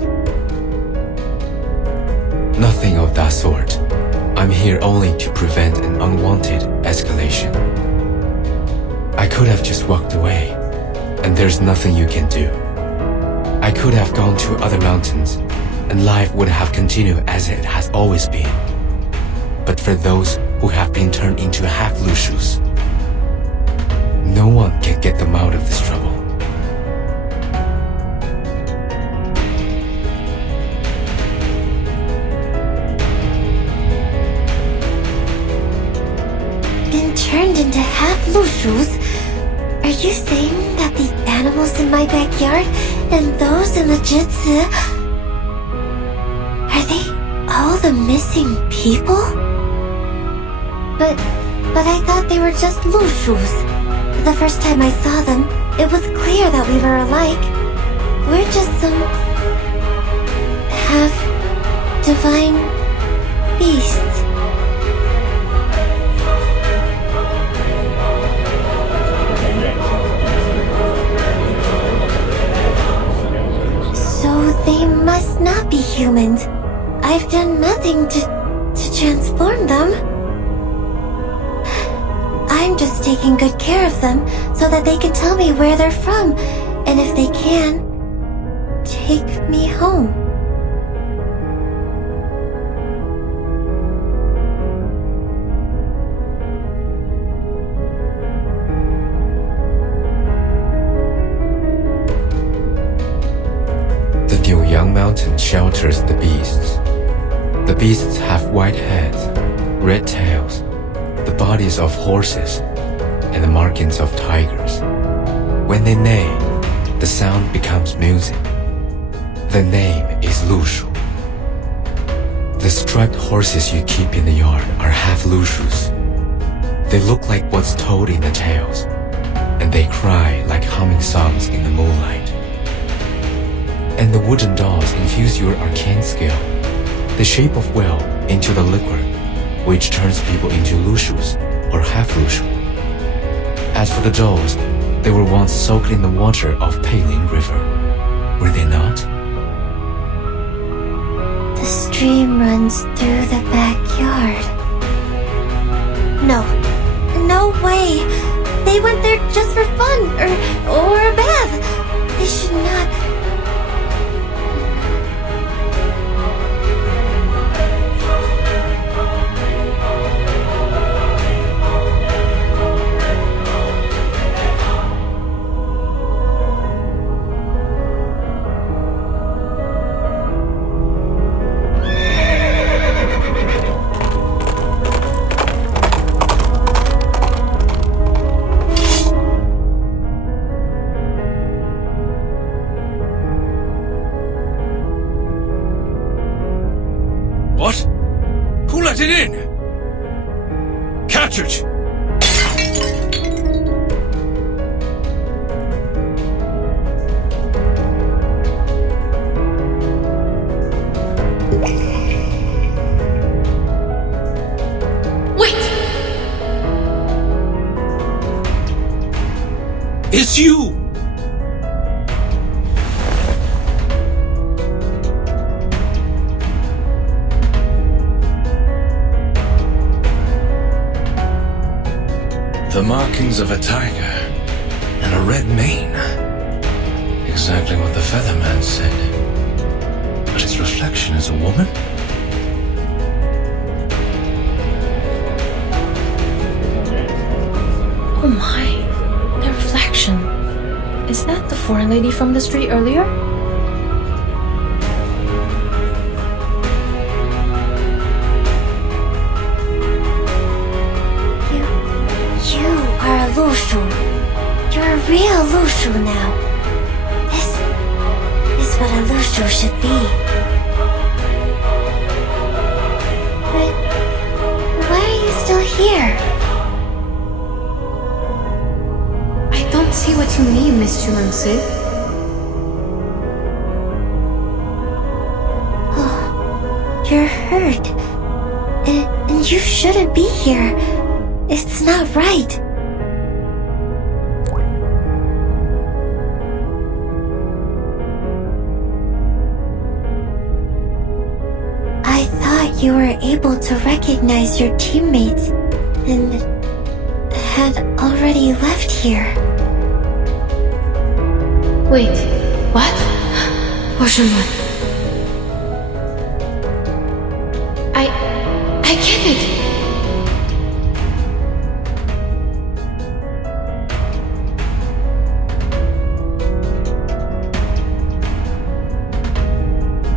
Nothing of that sort. I'm here only to prevent an unwanted escalation. I could have just walked away, and there's nothing you can do. I could have gone to other mountains, and life would have continued as it has always been. But for those who have been turned into half-Lushus, no one can get them out of this trouble. been turned into half Lushus. Are you saying that the animals in my backyard and those in the Jitsu... Are they all the missing people? But I thought they were just Lushus. The first time I saw them, it was clear that we were alike. We're just some... half-divine beasts. So they must not be humans. I've done nothing to transform them. I'm just taking good care of them so that they can tell me where they're from, and if they can, take me home. The Niuyang Mountain shelters the beasts. The beasts have white heads, red tails, the bodies of horses, and the markings of tigers. When they neigh, the sound becomes music. The name is Lushu. The striped horses you keep in the yard are half Lushus. They look like what's told in the tales, and they cry like humming songs in the moonlight. And the wooden dolls infuse your arcane skill, the shape of well, into the liquid, which turns people into Lushus or half Lushu. As for the dolls, they were once soaked in the water of Peiling River, were they not? The stream runs through the backyard. No way! They went there just for fun, or a bath! They should not... What? Who let it in? Cartridge! Wait! It's you! The markings of a tiger and a red mane. Exactly what the Featherman said. But its reflection is a woman? Oh my, the reflection. Is that the foreign lady from the street earlier? You are a Lushu. You're a real Lushu now. This is what a Lushu should be. But why are you still here? I don't see what you mean, Miss Chumansi. Oh, you're hurt. And you shouldn't be here. It's not right. I thought you were able to recognize your teammates and had already left here. Wait, what? Oceanwood. I get it.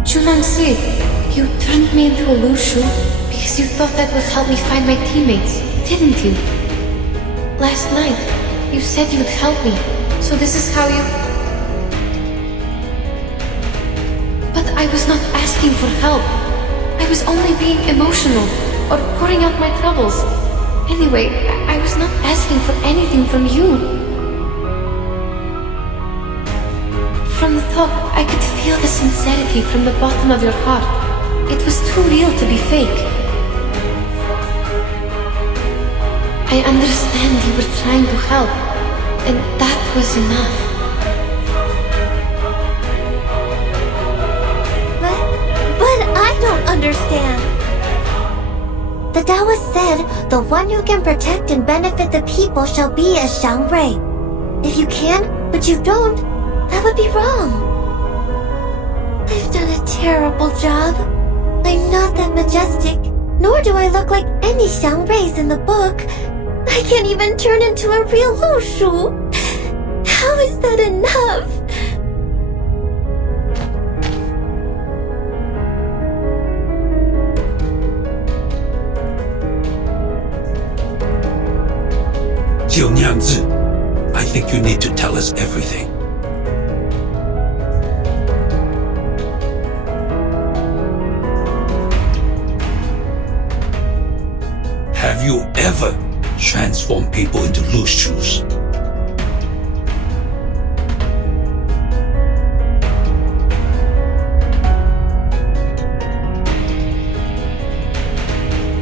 Chunamsi, you turned me into a Lushu because you thought that would help me find my teammates, didn't you? Last night, you said you'd help me, so this is how you... But I was not asking for help. I was only being emotional, or pouring out my troubles. Anyway, I was not asking for anything from you. From the top, I could feel the sincerity from the bottom of your heart. It was too real to be fake. I understand you were trying to help, and that was enough. But I don't understand. The Taoist said, the one who can protect and benefit the people shall be a Xiangrui. If you can, but you don't, that would be wrong. I've done a terrible job. I'm not that majestic, nor do I look like any Xiangruis in the book. I can't even turn into a real Lushu. How is that enough? Jiu I think you need to tell us everything. Have you ever transformed people into Lushus?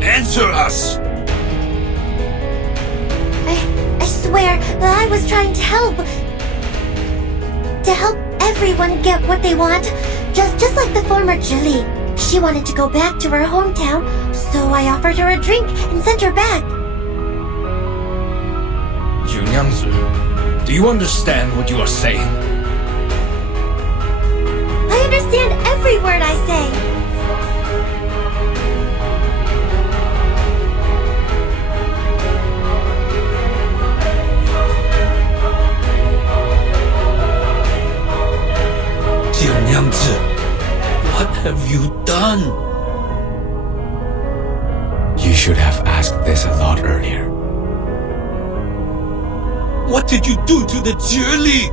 Answer us! I swear that I was trying to help. To help everyone get what they want. Just like the former Jili. She wanted to go back to her hometown, so I offered her a drink and sent her back. Do you understand what you are saying? I understand every word I say. What have you done? You should have asked this a lot earlier. What did you do to the Jili?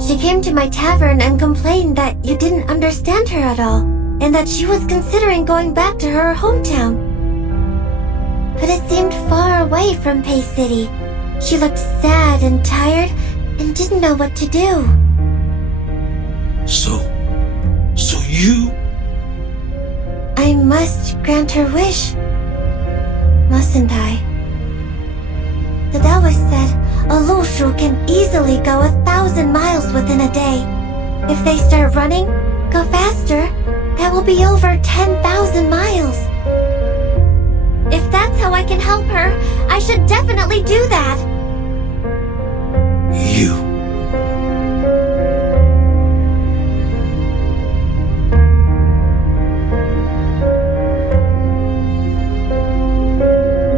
She came to my tavern and complained that you didn't understand her at all, and that she was considering going back to her hometown. But it seemed far away from Pei City. She looked sad and tired and didn't know what to do. So you... I must grant her wish, mustn't I? The Taoist said a Lushu can easily go 1,000 miles within a day. If they start running, go faster, that will be over 10,000 miles. If that's how I can help her, I should definitely do that. You...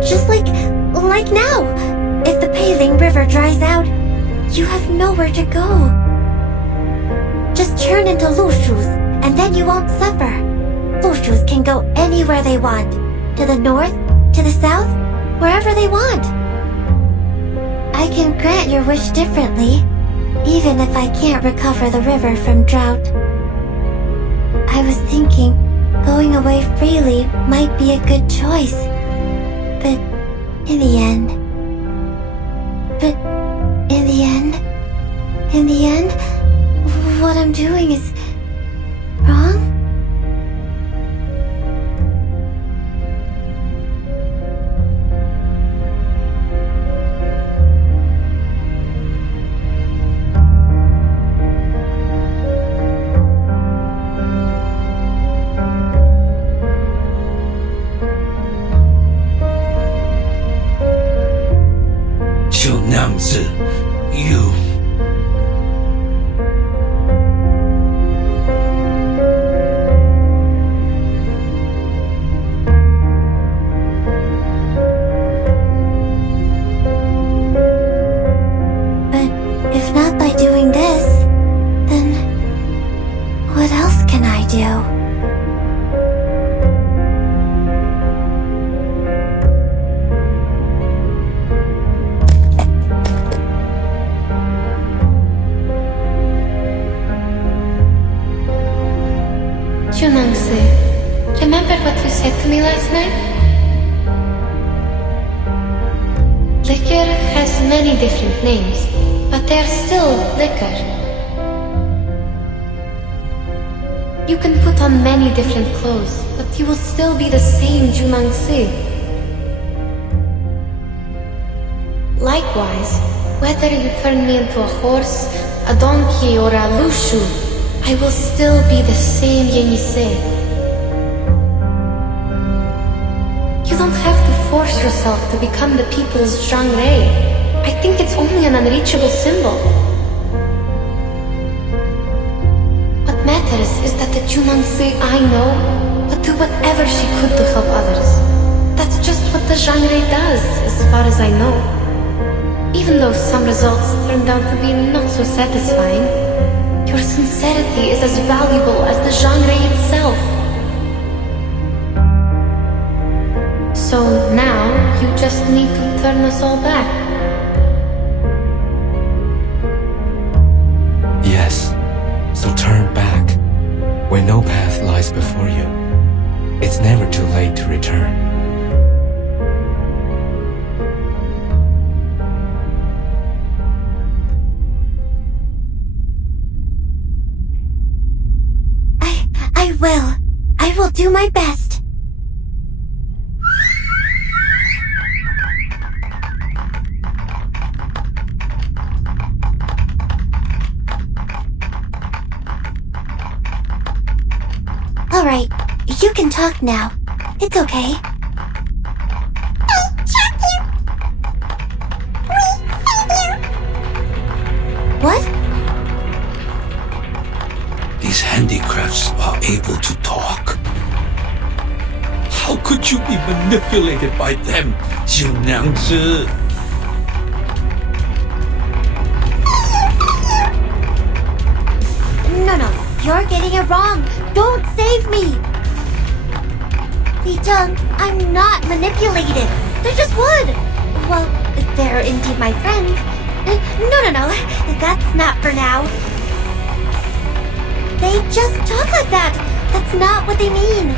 Just like now. If the Peiling River dries out, you have nowhere to go. Just turn into Lushus, and then you won't suffer. Lushus can go anywhere they want. To the north, to the south, wherever they want. I can grant your wish differently, even if I can't recover the river from drought. I was thinking, going away freely might be a good choice. But in the end, what I'm doing is wrong? Junangsi, remember what you said to me last night? Liquor has many different names, but they're still liquor. You can put on many different clothes, but you will still be the same Junangsi. Likewise, whether you turn me into a horse, a donkey, or a lushu, I will still be the same Yenisei. You don't have to force yourself to become the people's Zhangrei. I think it's only an unreachable symbol. What matters is that the Junangsi I know would do whatever she could to help others. That's just what the Zhangrei does, as far as I know. Even though some results turned out to be not so satisfying, your sincerity is as valuable as the Zhangrei itself. So now, you just need to turn us all back. Yes, so turn back. When no path lies before you, it's never too late to return. I will do my best. All right, you can talk now. It's okay. What? These handicrafts are able to talk. How could you be manipulated by them, Junangzi? No, you're getting it wrong. Don't save me. Li-Zheng, I'm not manipulated. They're just wood. Well, they're indeed my friends. No, that's not for now. They just talk like that. That's not what they mean.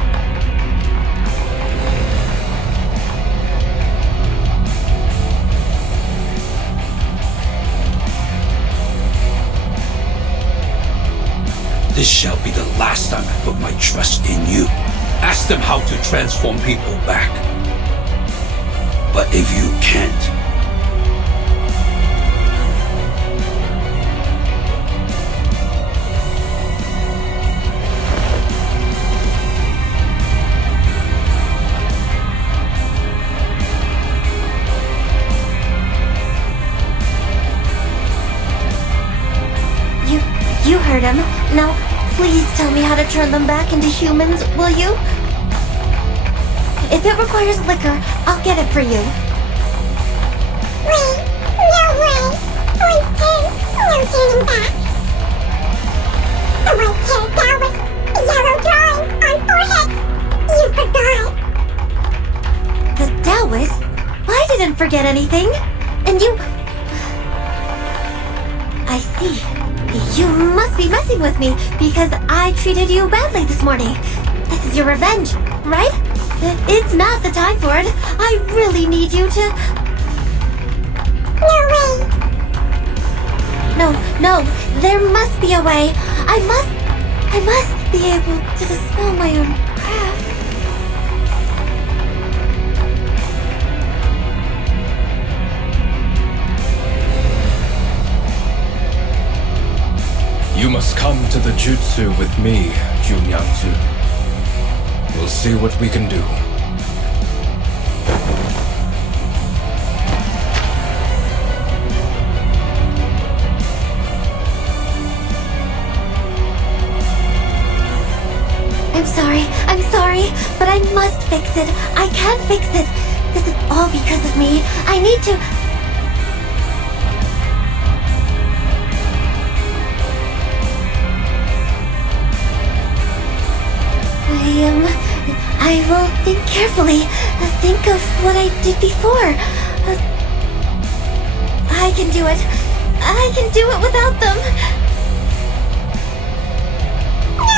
This shall be the last time I put my trust in you. Ask them how to transform people back. But if you can't, You heard him. Now, please tell me how to turn them back into humans, will you? If it requires liquor, I'll get it for you. Wait, no way. No turning back. The white-haired Taoist, the yellow drawing on forehead. You forgot. The Taoist? I didn't forget anything. And you... I see. You must be messing with me because I treated you badly this morning. This is your revenge, right? It's not the time for it. I really need you to... No way. No, there must be a way. I must be able to dispel my own craft. You must come to the jutsu with me, Junyangzu. We'll see what we can do. I'm sorry, but I must fix it. I can't fix it. This is all because of me. I need to... I will think carefully. Think of what I did before. I can do it. I can do it without them. No!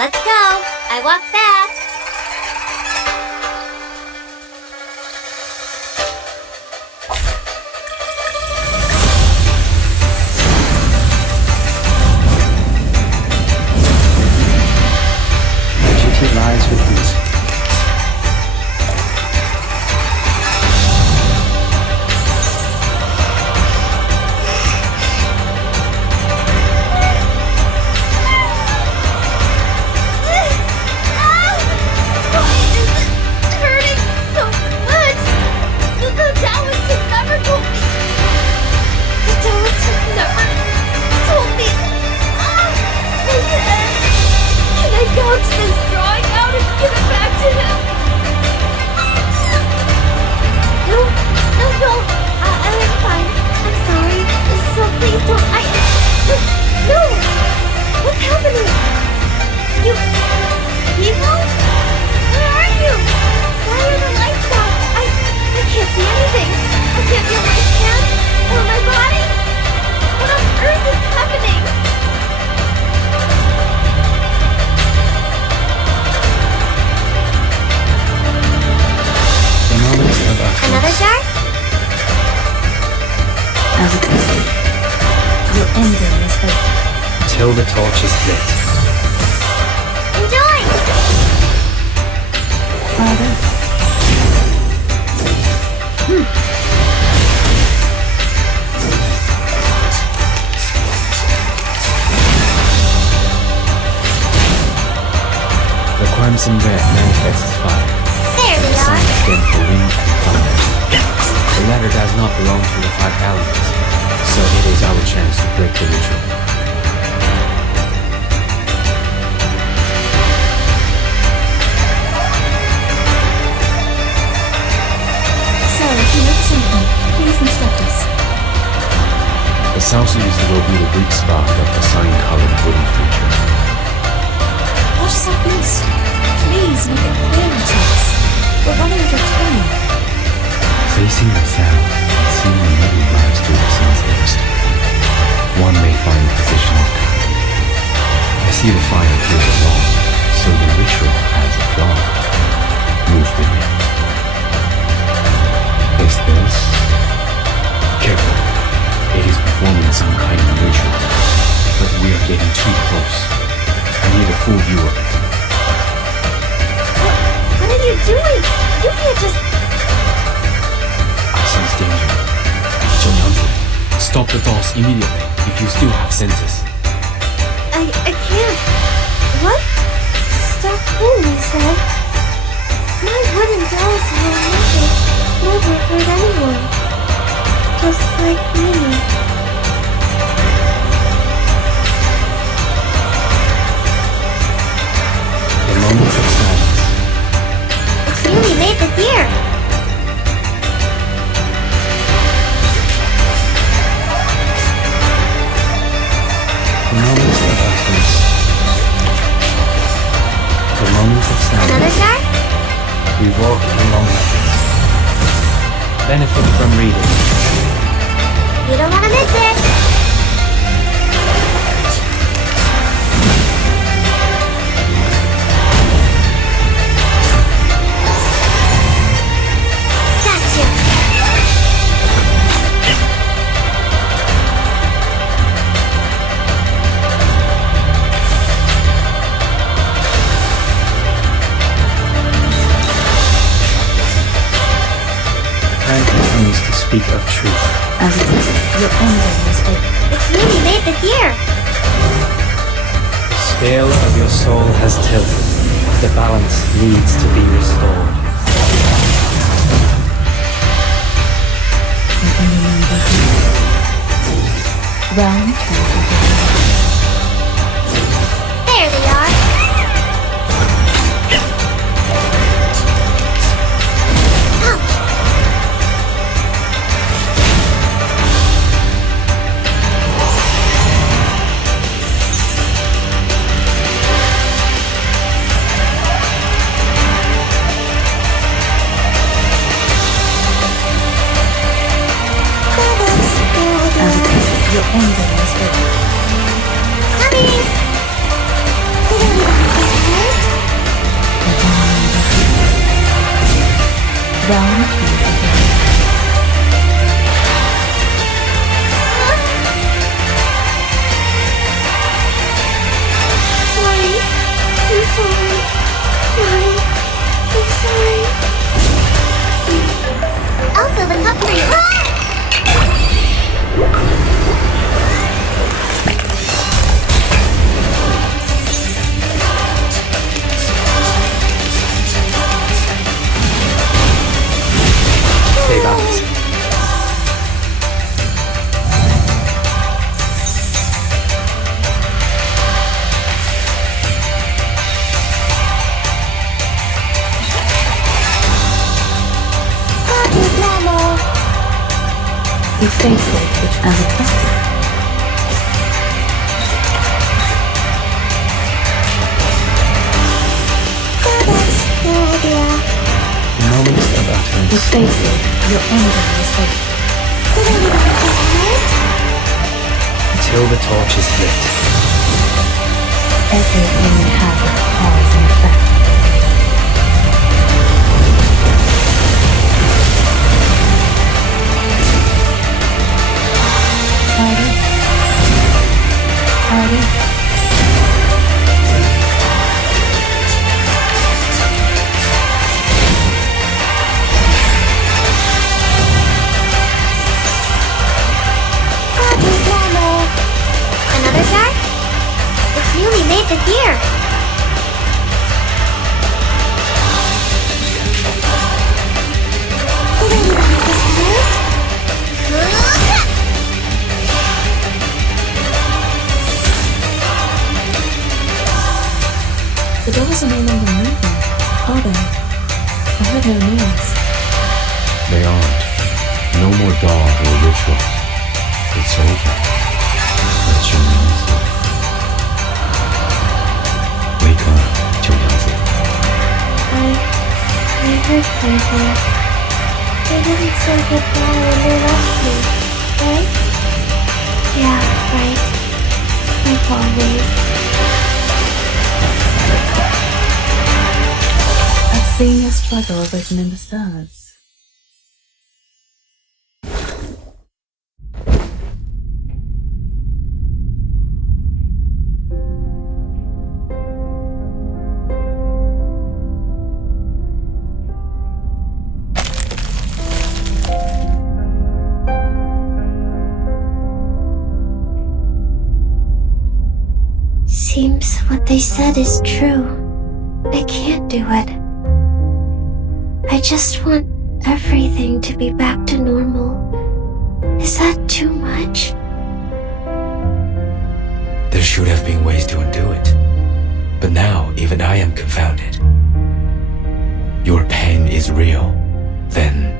Let's go. I walk fast. Duty lies with these. Another jar? As it is, your ending is hope. Till the torch is lit. Enjoy! Father. The crimson red manifests fire. There they The sun are. stand for wind and thunder. The latter does not belong to the five elements, so it is our chance to break the ritual. So, if you notice anything, please instruct us. The southeast will be the weak spot of the sun-colored wooden creature. Watch southeast. Please make it clearer to us. We're running out of time. Facing the south and seeing the middle rise to the southeast, one may find a position of calm. I see the fire here along, so the ritual has a flaw. Move with me. Is this? Careful. It is performing some kind of ritual, but we are getting too close. I need a full view of it. What are you doing? You can't just... I sense danger. Zhongyangzi, stop the dolls immediately if you still have senses. I can't. What? Stop who, you said? My wooden dolls will never hurt anyone. Just like me. The moment of silence. It's really late this year. The moment of utterance. The moment of silence. Another jar? We walk in long lessons. Benefit from reading. You don't want to miss it. Time continues to speak of truth. As it is, your ending is hope. It's really late this year. The scale of your soul has tilted. The balance needs to be restored. Round 2. There they are. Your ending is hope. Coming! Round 2 begins. Sorry. I'm sorry. Mommy, I'm sorry. I'll fill the cup for you. Stay balanced. You face it as a test. The moment is about to You face it, your anger is fake. Until the torch is lit. Everything has a cause and effect. Party. Another jar? It's newly made this year. The doors are no longer moving, are they? I heard no noise. They aren't. No more dog or rituals. It's over. Let your knees up. Wake up, Jiuliangzi. I heard something. They didn't say goodbye when they left me, right? Yeah, right. Like always. I've seen your struggle written in the stars. Seems what they said is true. I can't do it. I just want everything to be back to normal. Is that too much? There should have been ways to undo it. But now, even I am confounded. Your pain is real. Then...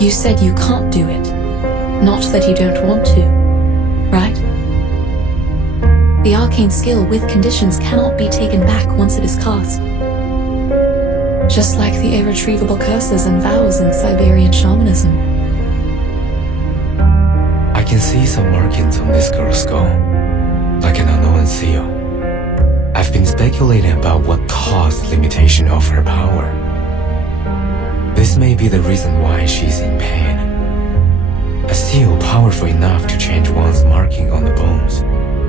You said you can't do it. Not that you don't want to, right? The arcane skill with conditions cannot be taken back once it is cast. Just like the irretrievable curses and vows in Siberian shamanism. I can see some markings on this girl's skull, like an unknown seal. I've been speculating about what caused limitation of her power. This may be the reason why she's in pain. A seal powerful enough to change one's marking on the bones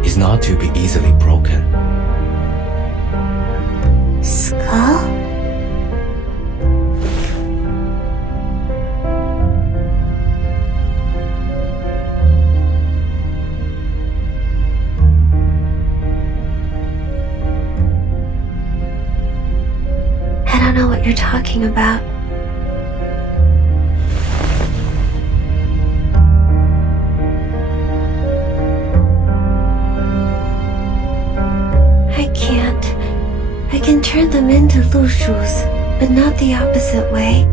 is not to be easily broken. Skull? I don't know what you're talking about. I can turn them into Lushus, but not the opposite way.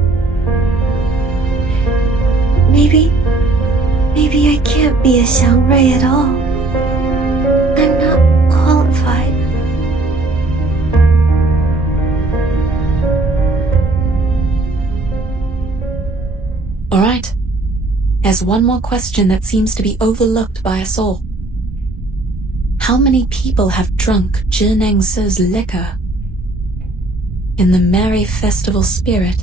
Maybe I can't be a Xiangrui at all. There's one more question that seems to be overlooked by us all. How many people have drunk Gesheng Se's liquor in the merry festival spirit?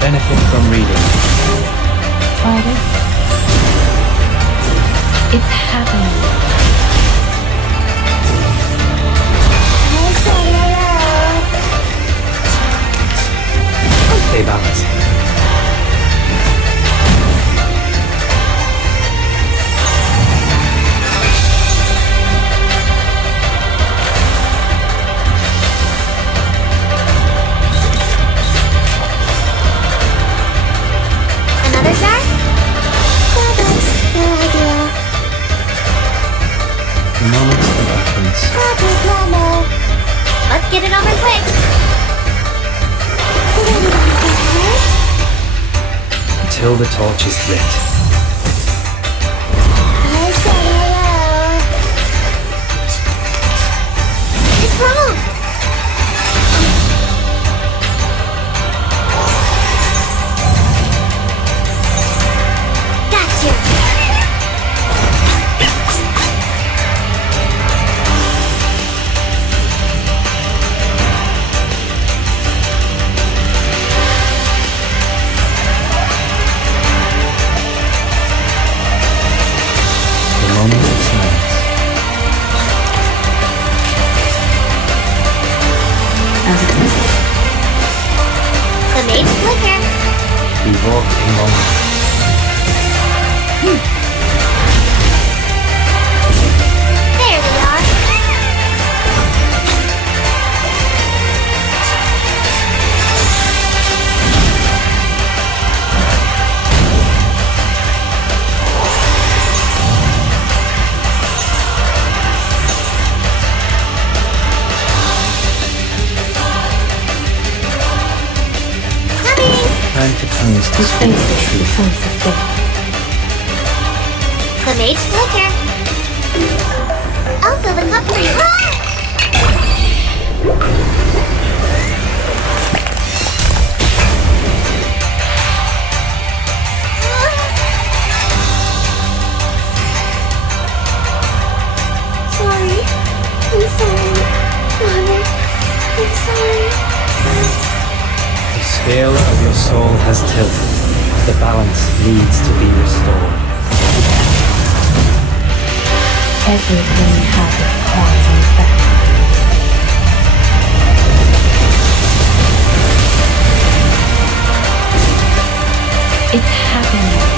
Benefit from reading. Father, it's happening. Stay balanced. Another jar? No idea. The moments of utterance. Let's get it over quick. Until the torch is lit. I said hello. It's wrong. Gotcha. The maid's flicker. We walk in moment. There we are. Time for tongues to speak the truth. The maid's flicker. I'll fill the cup for you. scale of your soul has tilted. The balance needs to be restored. Everything has its cause and effect. It's happening.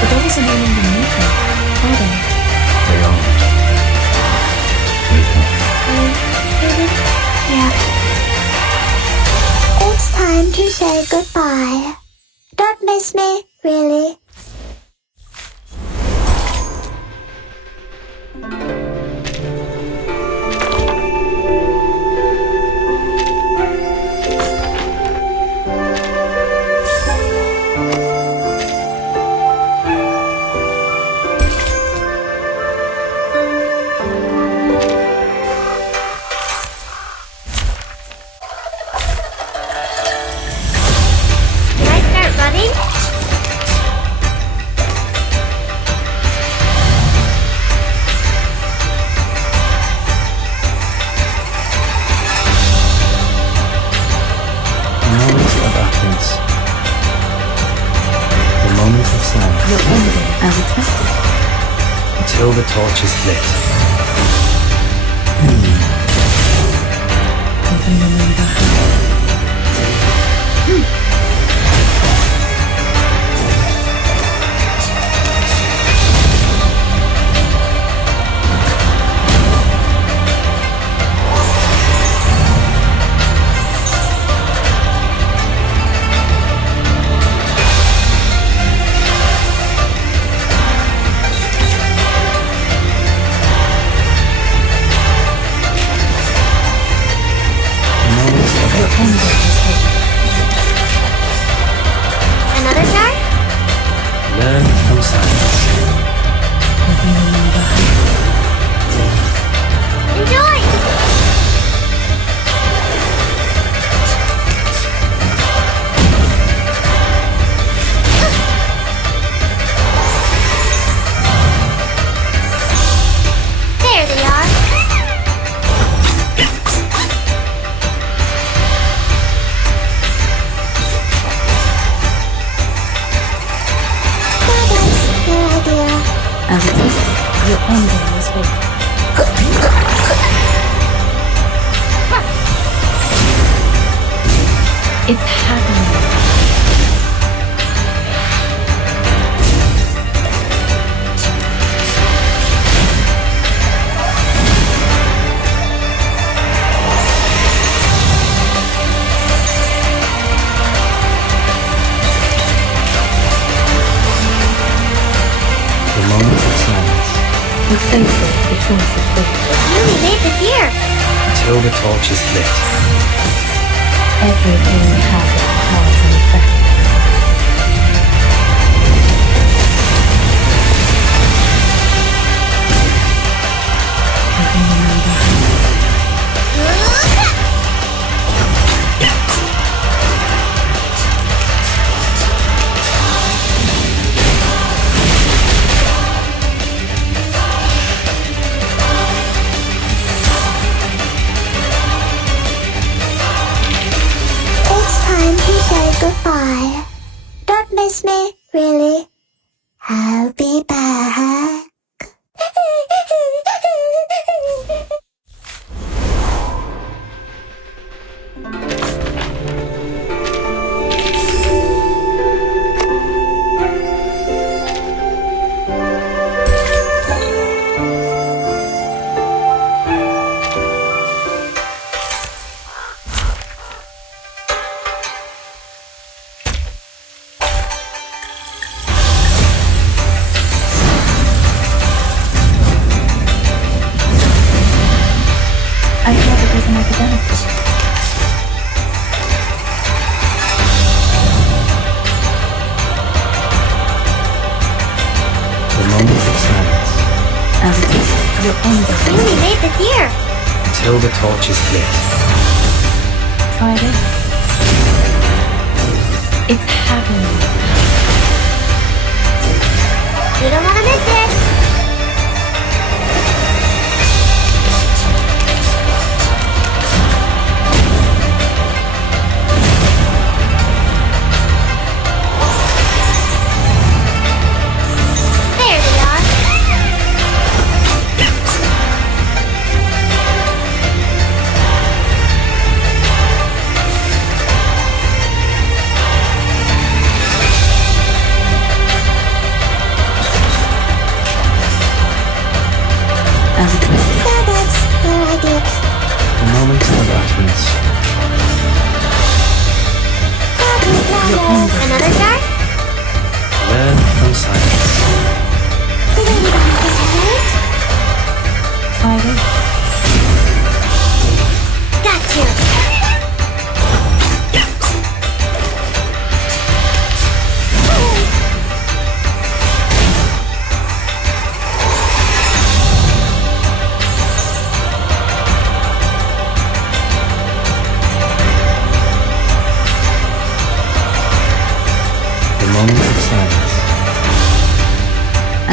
But that wasn't even the movement, are they? They aren't. Yeah. It's time to say goodbye. Don't miss me, really. Until the torch is lit. Another jar? Learn from silence. Enjoy! There they are. As it is, your ending is waiting. It's happening. The moment of silence. Be thankful for the choice of fate. Really made this year. Until the torch is lit. Everything has its cause and effect. It's time to say goodbye. Don't miss me, really. I'll be back. I thought it was an academic. The moment of silence. As it is, your ending. Really made this year. Until the torch is lit. Try this. It's happening. You don't want to miss it.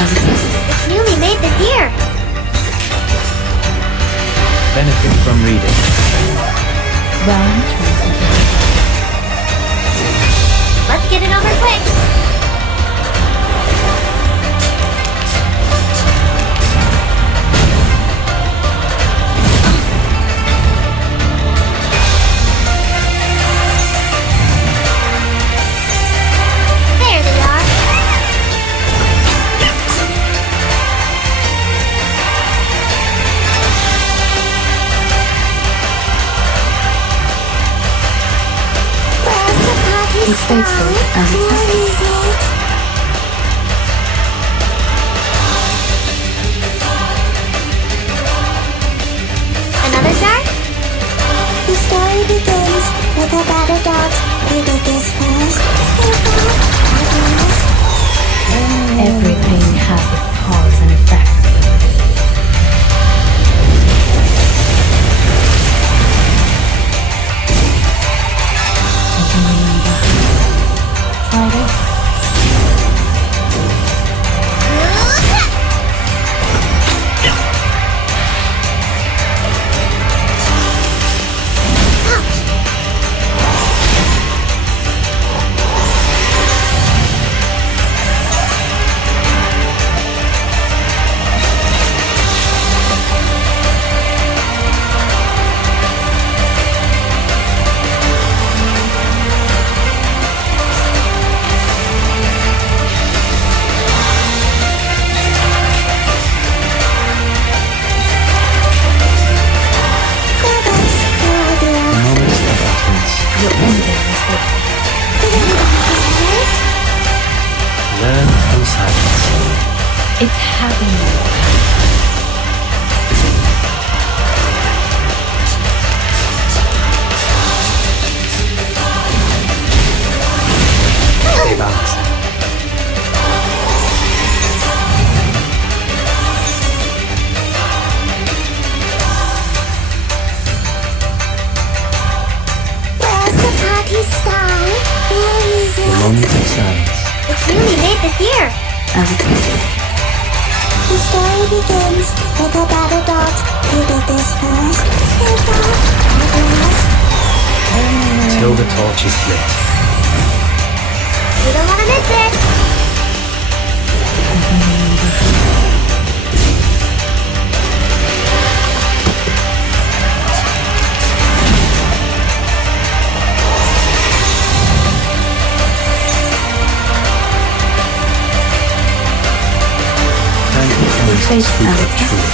It's newly made this year. Benefit from reading. Realm transmitted. Let's get it over quick. There they are. It states so as it is. Another jar? The story begins with a battle dog who did this first. Everything has its cause and effect. Try this. Learn through silence. It's happening. Stay balanced. Where's the party star? Where is The it? moment of silence. It's newly made this year. As it is. The story begins with a battle dog who did this first. Till the torch is lit. You don't want to miss it. Speak of truth.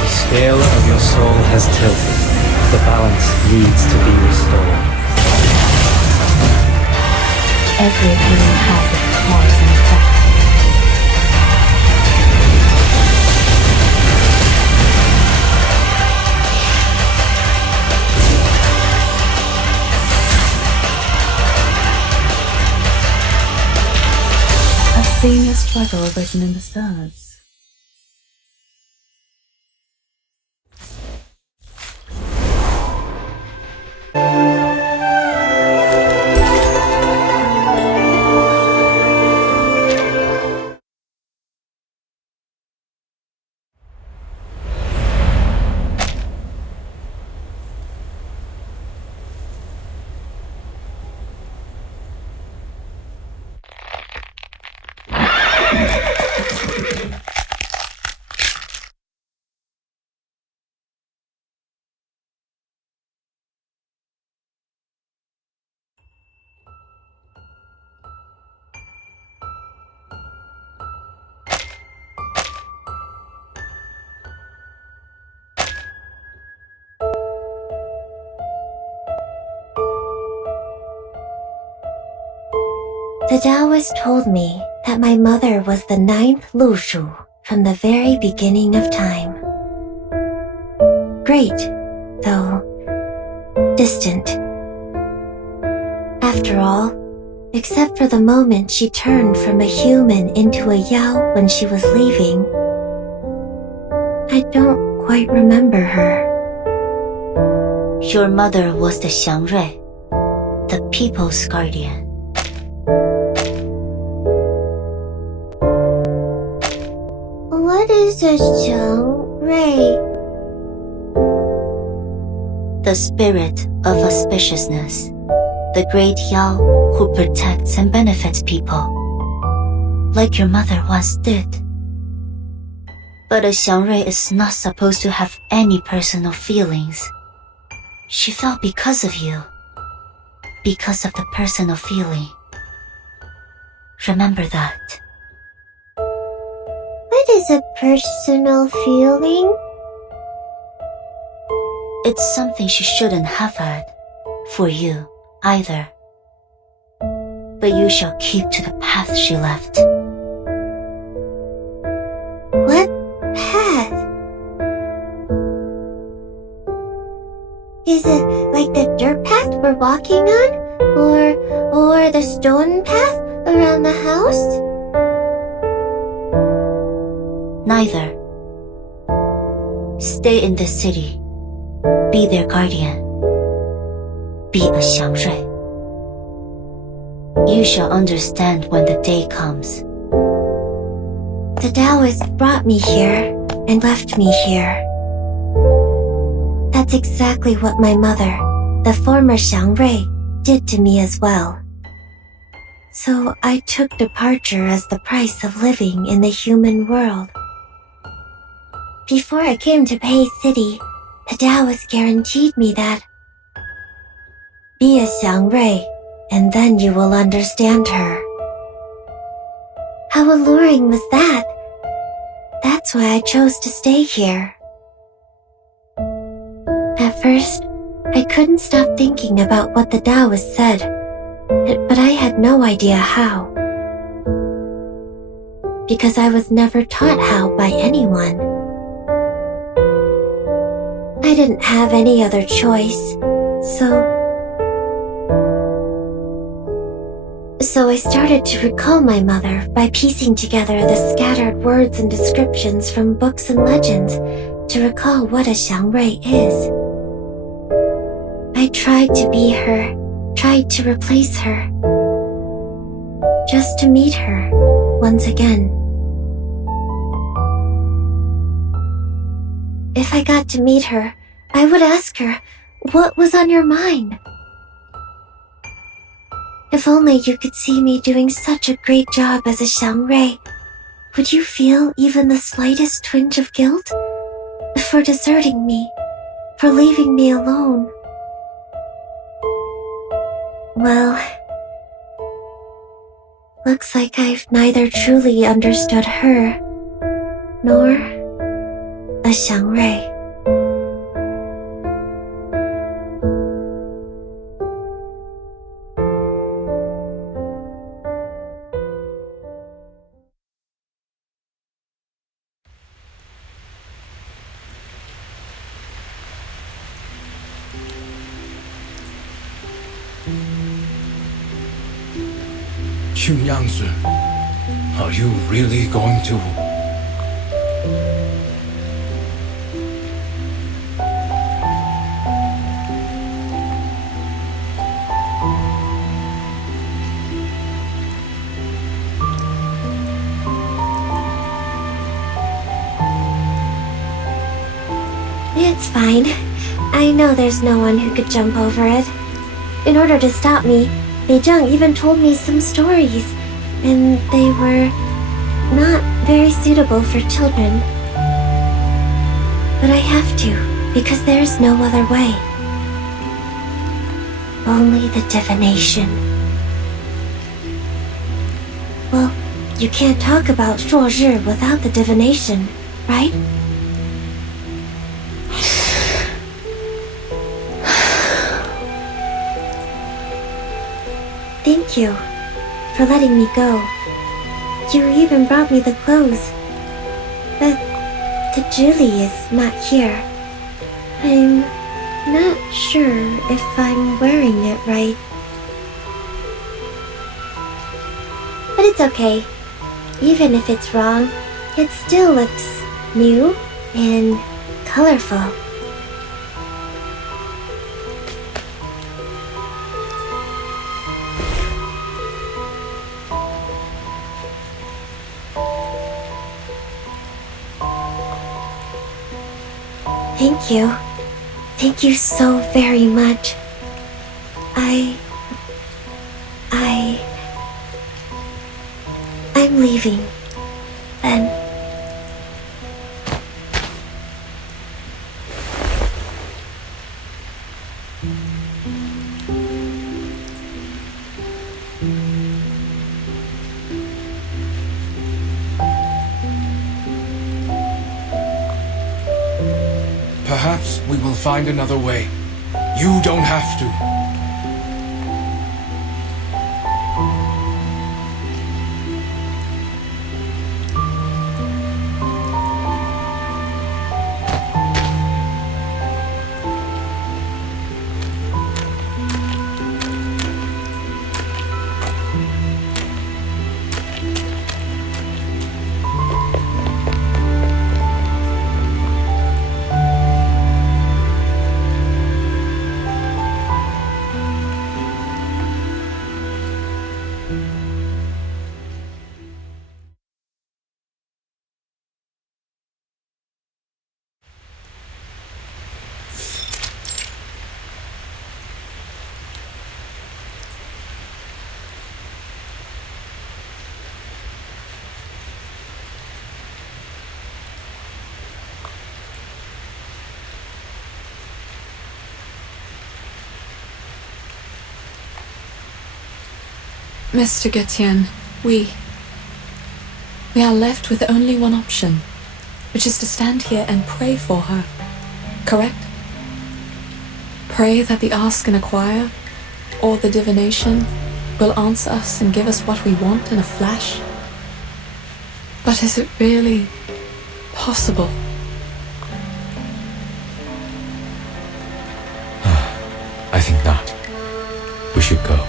The scale of your soul has tilted. The balance needs to be restored. Everything has its cause and effect. I've seen your struggle written in the stars. The Taoist told me that my mother was the 9th Lushu from the very beginning of time. Great, though distant. After all, except for the moment she turned from a human into a Yao when she was leaving, I don't quite remember her. Your mother was the Xiangrui, the people's guardian. is a Shuori? The spirit of auspiciousness, the great Yao who protects and benefits people, like your mother once did. But a Xiangrui is not supposed to have any personal feelings. She fell because of you, because of the personal feeling. Remember that. What is a personal feeling? It's something she shouldn't have had, for you, either. But you shall keep to the path she left. What path? Is it like the dirt path we're walking on? Or the stone path around the house? Neither. Stay in the city. Be their guardian. Be a Xiangrui. You shall understand when the day comes. The Taoist brought me here and left me here. That's exactly what my mother, the former Xiangrui, did to me as well. So I took departure as the price of living in the human world. Before I came to Pei City, the Taoist guaranteed me that be a Xiangrui, and then you will understand her. How alluring was that? That's why I chose to stay here. At first, I couldn't stop thinking about what the Taoist said, but I had no idea how. Because I was never taught how by anyone. I didn't have any other choice, So I started to recall my mother by piecing together the scattered words and descriptions from books and legends to recall what a Xiangrui is. I tried to be her, tried to replace her, just to meet her once again. If I got to meet her, I would ask her, what was on your mind? If only you could see me doing such a great job as a Xiangrui, would you feel even the slightest twinge of guilt? For deserting me, for leaving me alone? Well, looks like I've neither truly understood her, nor a Xiangrui. Yangzi, are you really going to... It's fine. I know there's no one who could jump over it. In order to stop me, Beijing even told me some stories, and they were not very suitable for children. But I have to, because there's no other way. Only the divination. Well, you can't talk about Shuori without the divination, right? Thank you for letting me go. You even brought me the clothes. But the Julie is not here. I'm not sure if I'm wearing it right. But it's okay. Even if it's wrong, it still looks new and colorful. Thank you. Thank you so very much. I'm leaving. Then. Perhaps we will find another way. You don't have to. Mr. Getian, we are left with only one option, which is to stand here and pray for her, correct? Pray that the Ask and Acquire, or the divination, will answer us and give us what we want in a flash. But is it really possible? I think not. We should go.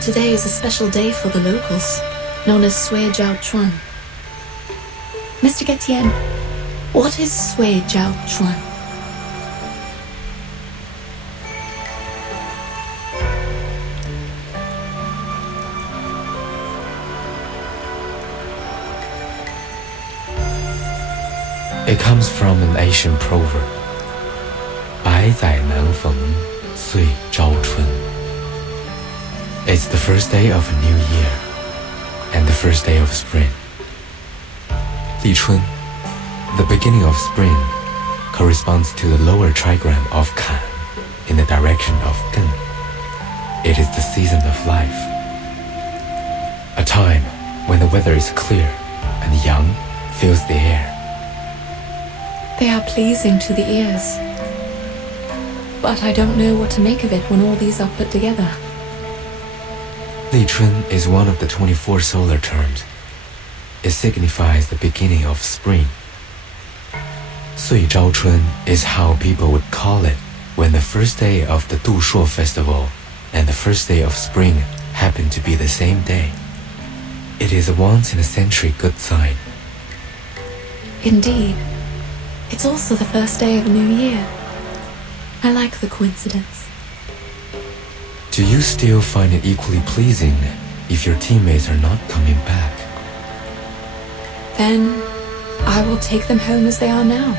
Today is a special day for the locals, known as Sui Jiao Chuan. Mr. Getian, what is Sui Jiao Chuan? It comes from an Asian proverb. 百载难逢，岁朝春. It's the first day of a new year, and the first day of spring. Li Chun, the beginning of spring, corresponds to the lower trigram of Kan, in the direction of Gen. It is the season of life. A time when the weather is clear and young fills the air. They are pleasing to the ears, but I don't know what to make of it when all these are put together. Li Chun is one of the 24 solar terms. It signifies the beginning of spring. Sui Zhao Chun is how people would call it when the first day of the Du Shuo festival and the first day of spring happen to be the same day. It is a once-in-a-century good sign. Indeed. It's also the first day of a new year. I like the coincidence. Do you still find it equally pleasing if your teammates are not coming back? Then I will take them home as they are now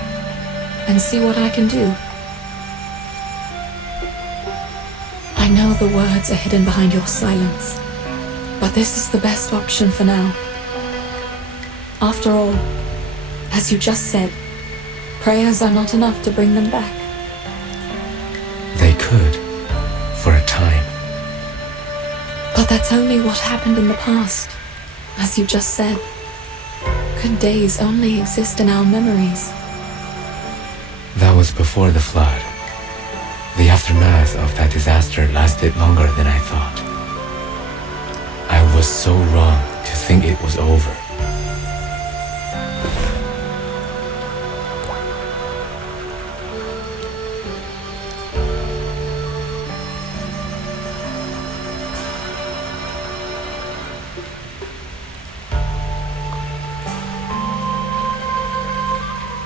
and see what I can do. I know the words are hidden behind your silence, but this is the best option for now. After all, as you just said, prayers are not enough to bring them back. They could. For a time. But that's only what happened in the past. As you just said, good days only exist in our memories. That was before the flood. The aftermath of that disaster lasted longer than I thought. I was so wrong to think it was over.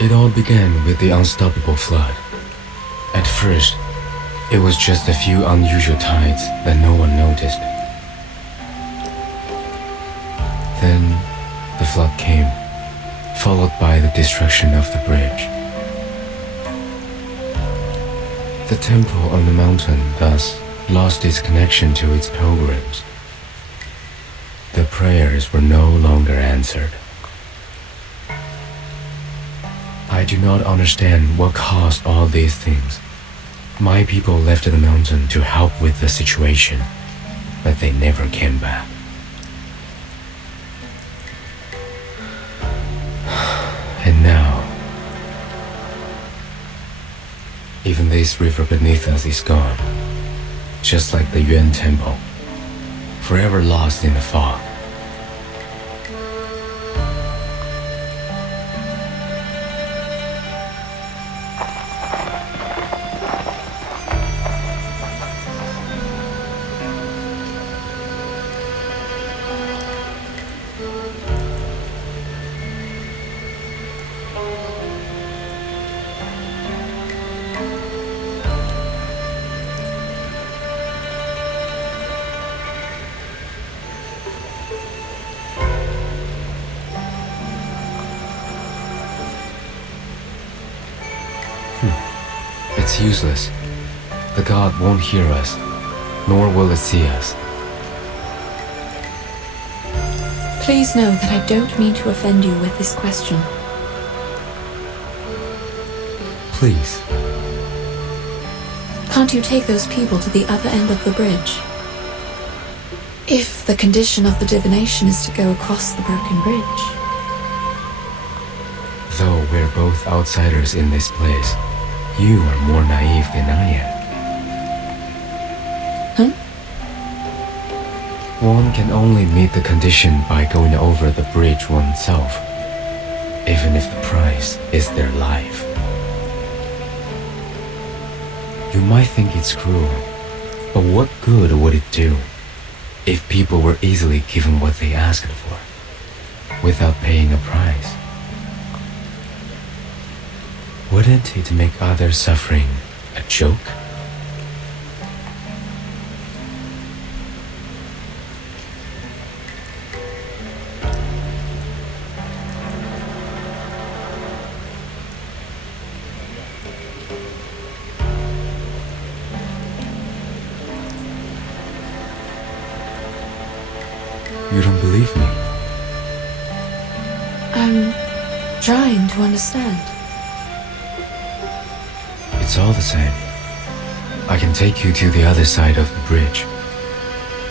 It all began with the unstoppable flood. At first, it was just a few unusual tides that no one noticed. Then, the flood came, followed by the destruction of the bridge. The temple on the mountain thus lost its connection to its pilgrims. The prayers were no longer answered. I do not understand what caused all these things. My people left the mountain to help with the situation, but they never came back. And now, even this river beneath us is gone, just like the Yuan Temple, forever lost in the fog. It's useless. The god won't hear us, nor will it see us. Please know that I don't mean to offend you with this question. Please. Can't you take those people to the other end of the bridge? If the condition of the divination is to go across the broken bridge. Though we're both outsiders in this place, you are more naive than I am. Huh? One can only meet the condition by going over the bridge oneself, even if the price is their life. You might think it's cruel, but what good would it do if people were easily given what they asked for, without paying a price? Wouldn't it make other suffering a joke? You don't believe me? I'm trying to understand. It's all the same. I can take you to the other side of the bridge.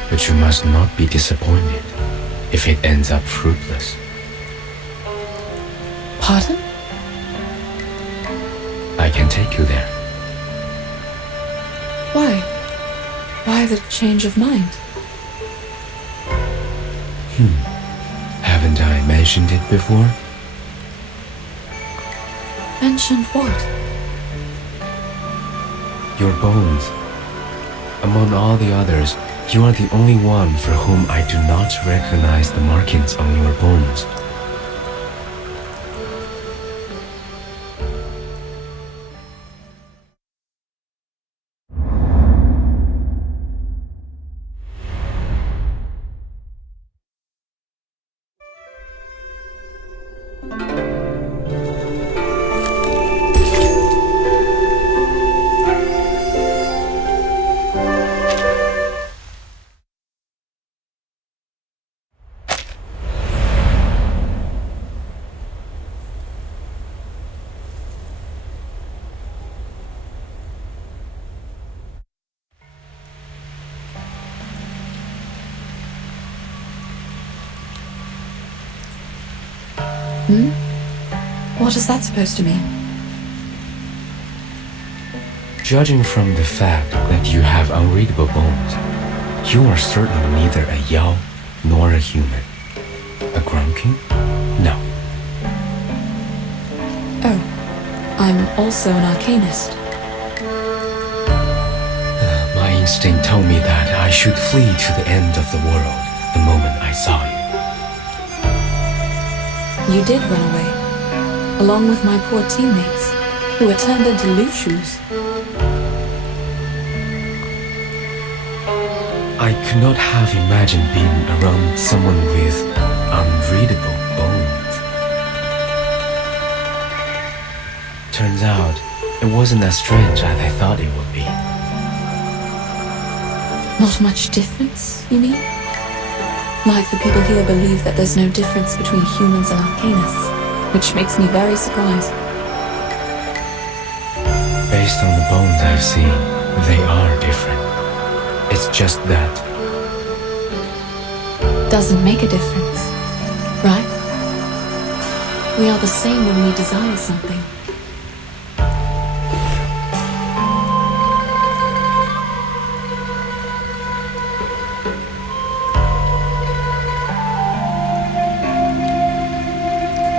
But you must not be disappointed if it ends up fruitless. Pardon? I can take you there. Why? Why the change of mind? Haven't I mentioned it before? Mentioned what? Your bones. Among all the others, you are the only one for whom I do not recognize the markings on your bones. What is that supposed to mean? Judging from the fact that you have unreadable bones, you are certainly neither a Yao nor a human. A Grunking? No. Oh, I'm also an arcanist. My instinct told me that I should flee to the end of the world the moment I saw you. You did run away. along with my poor teammates, who were turned into Lushus. I could not have imagined being around someone with unreadable bones. Turns out, it wasn't as strange as I thought it would be. Not much difference, you mean? Like the people here believe that there's no difference between humans and arcanists, which makes me very surprised. Based on the bones I've seen, they are different. It's just that. Doesn't make a difference, right? We are the same when we desire something.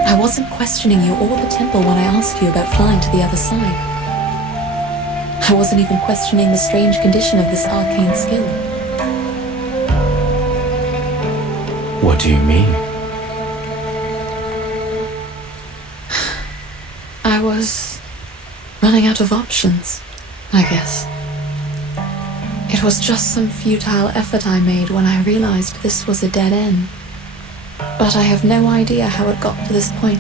I wasn't questioning you or the temple when I asked you about flying to the other side. I wasn't even questioning the strange condition of this arcane skill. What do you mean? I was running out of options, I guess. It was just some futile effort I made when I realized this was a dead end. But I have no idea how it got to this point.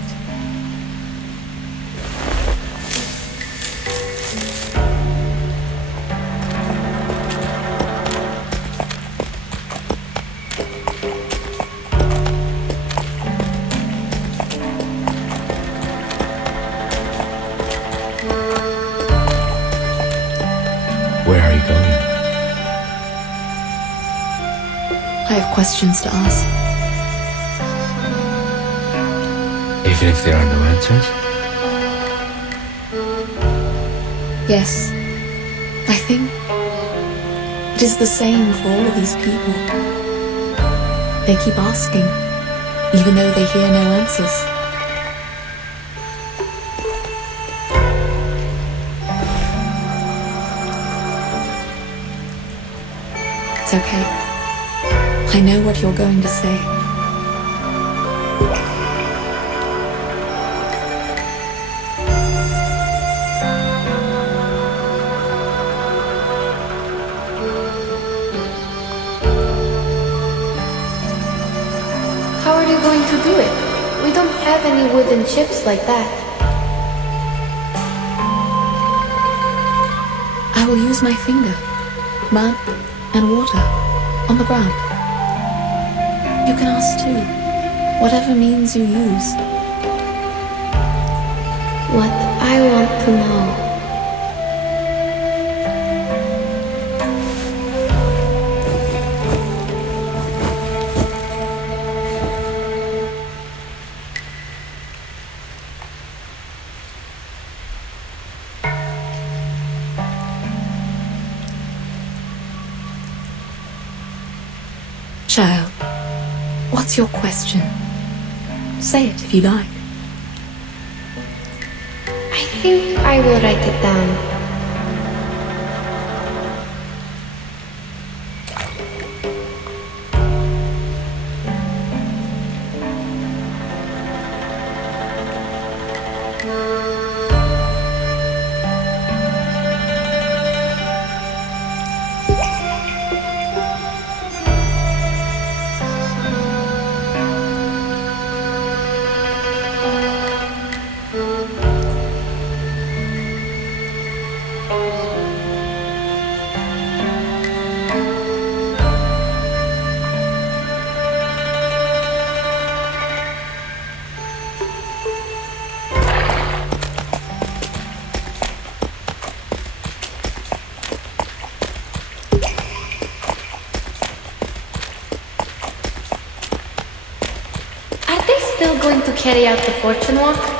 Where are you going? I have questions to ask. Even if there are no answers? Yes, I think it is the same for all of these people. They keep asking, even though they hear no answers. It's okay. I know what you're going to say. How are you going to do it? We don't have any wooden chips like that. I will use my finger, mud, and water on the ground. You can ask too, whatever means you use. What I want to know. Child, what's your question? Say it if you like. I think I will write it down. Still going to carry out the fortune walk?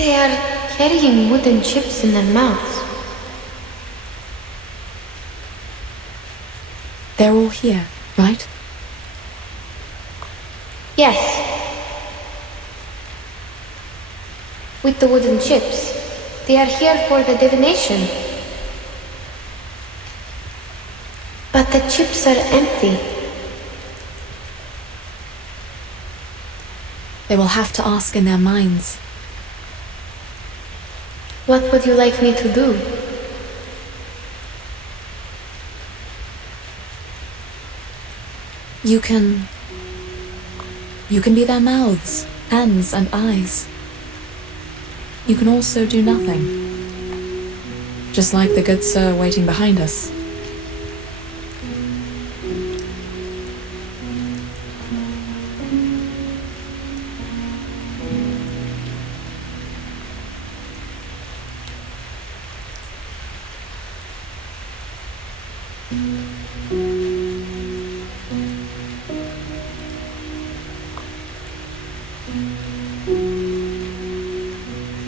They are carrying wooden chips in their mouths. They're all here, right? Yes. With the wooden chips. They are here for the divination. But the chips are empty. They will have to ask in their minds. What would you like me to do? You can be their mouths, hands, and eyes. You can also do nothing. Just like the good sir waiting behind us.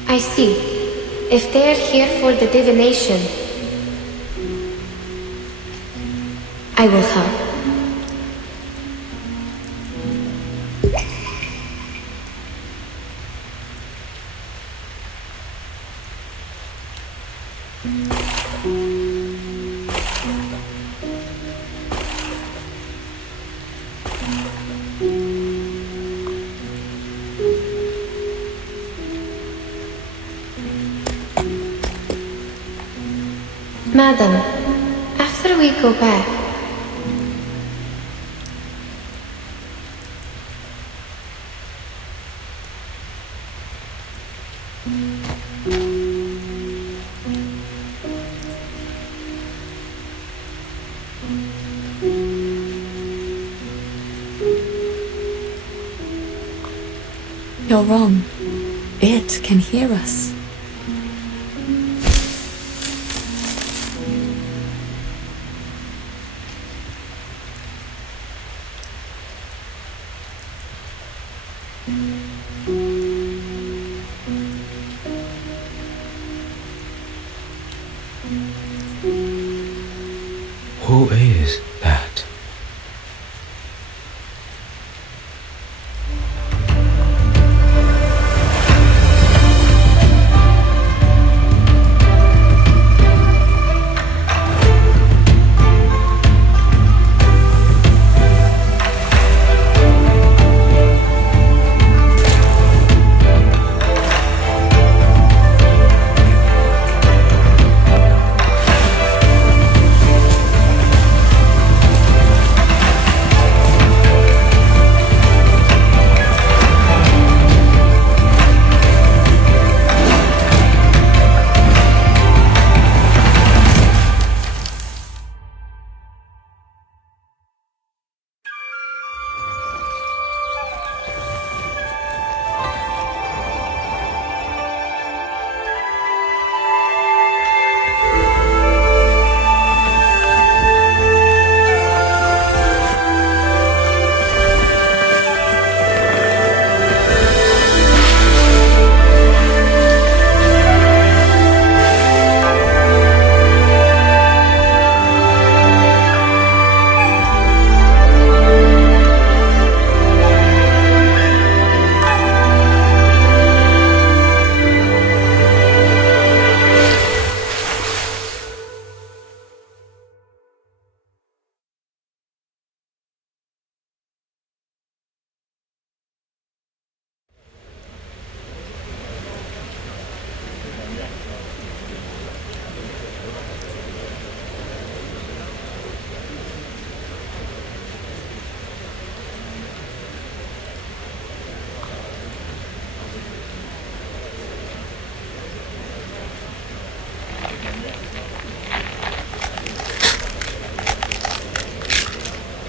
I see. If they're here for the divination, I will help. Madam, after we go back, You're wrong. It can hear us. Who is that?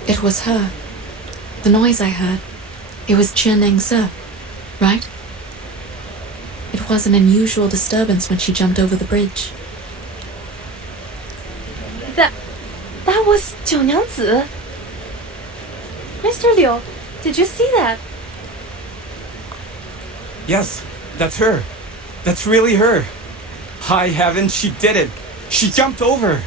It was her. The noise I heard. It was Gesheng sir, right? It was an unusual disturbance when she jumped over the bridge. That was 九娘子. Mr. Liu, did you see that? Yes, that's her. That's really her. High heaven, she did it. She jumped over.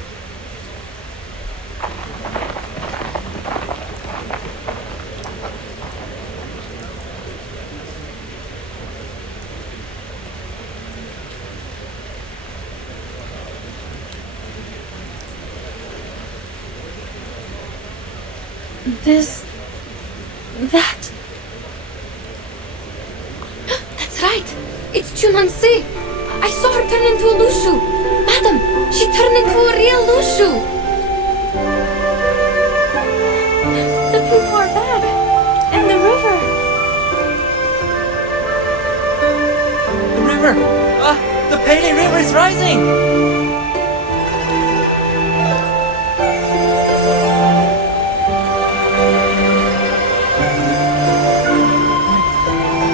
That. That's right. It's Chumansi. I saw her turn into a Lushu. Madam, she turned into a real Lushu. The people are back. And the river. The river! The Pele River is rising!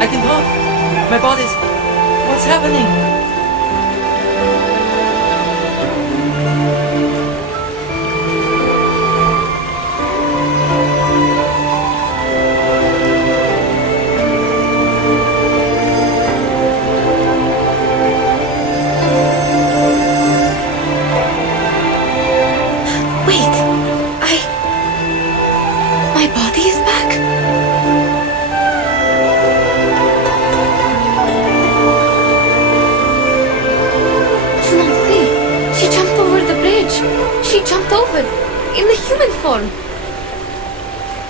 I can talk! My body's... What's happening? Wait, my body is back? Chumansi, she jumped over the bridge. She jumped over, in the human form.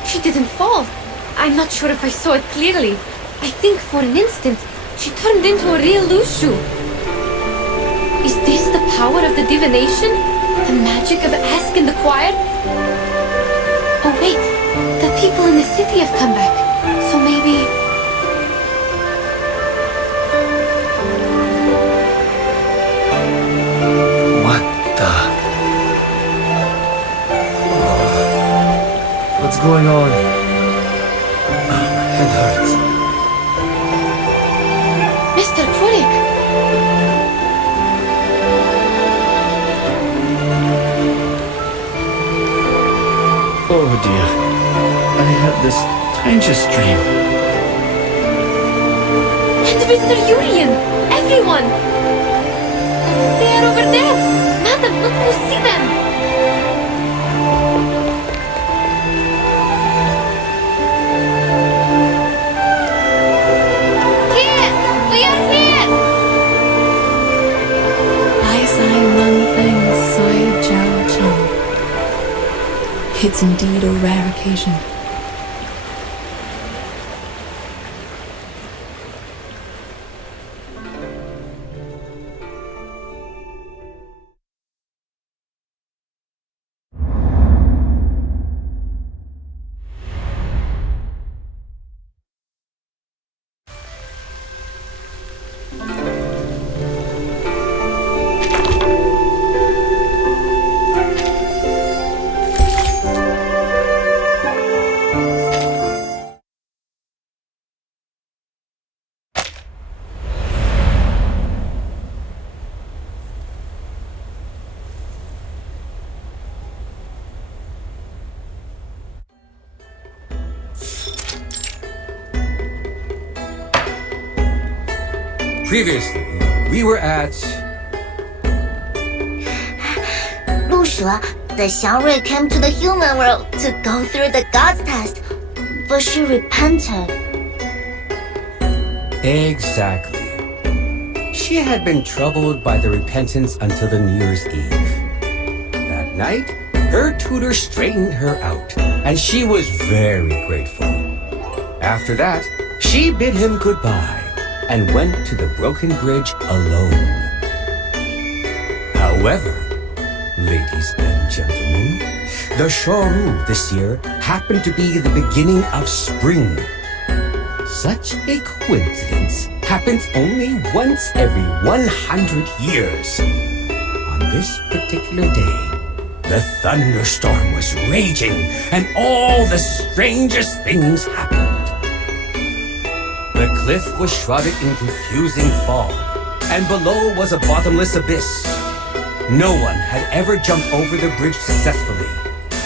She didn't fall. I'm not sure if I saw it clearly. I think for an instant, she turned into a real Lushu. Is this the power of the divination? The magic of Ask in the Choir? Oh wait, the people in the city have come back. So maybe... What the? What's going on? My head hurts. Mr. Krurik! Oh dear. I had the strangest dream. And Visitor Julian! Everyone! They are over there! Madam, let's go see them! Here! We are here! I say one thing, Sui Jiao Chun. It's indeed a rare occasion. Previously, we were at... 陆蛇, the Xiaorui came to the human world to go through the God's test, but she repented. Exactly. She had been troubled by the repentance until the New Year's Eve. That night, her tutor straightened her out, and she was very grateful. After that, she bid him goodbye and went to the broken bridge alone. However, ladies and gentlemen, the Shuori this year happened to be the beginning of spring. Such a coincidence happens only once every 100 years. On this particular day, the thunderstorm was raging and all the strangest things happened. The cliff was shrouded in confusing fog, and below was a bottomless abyss. No one had ever jumped over the bridge successfully.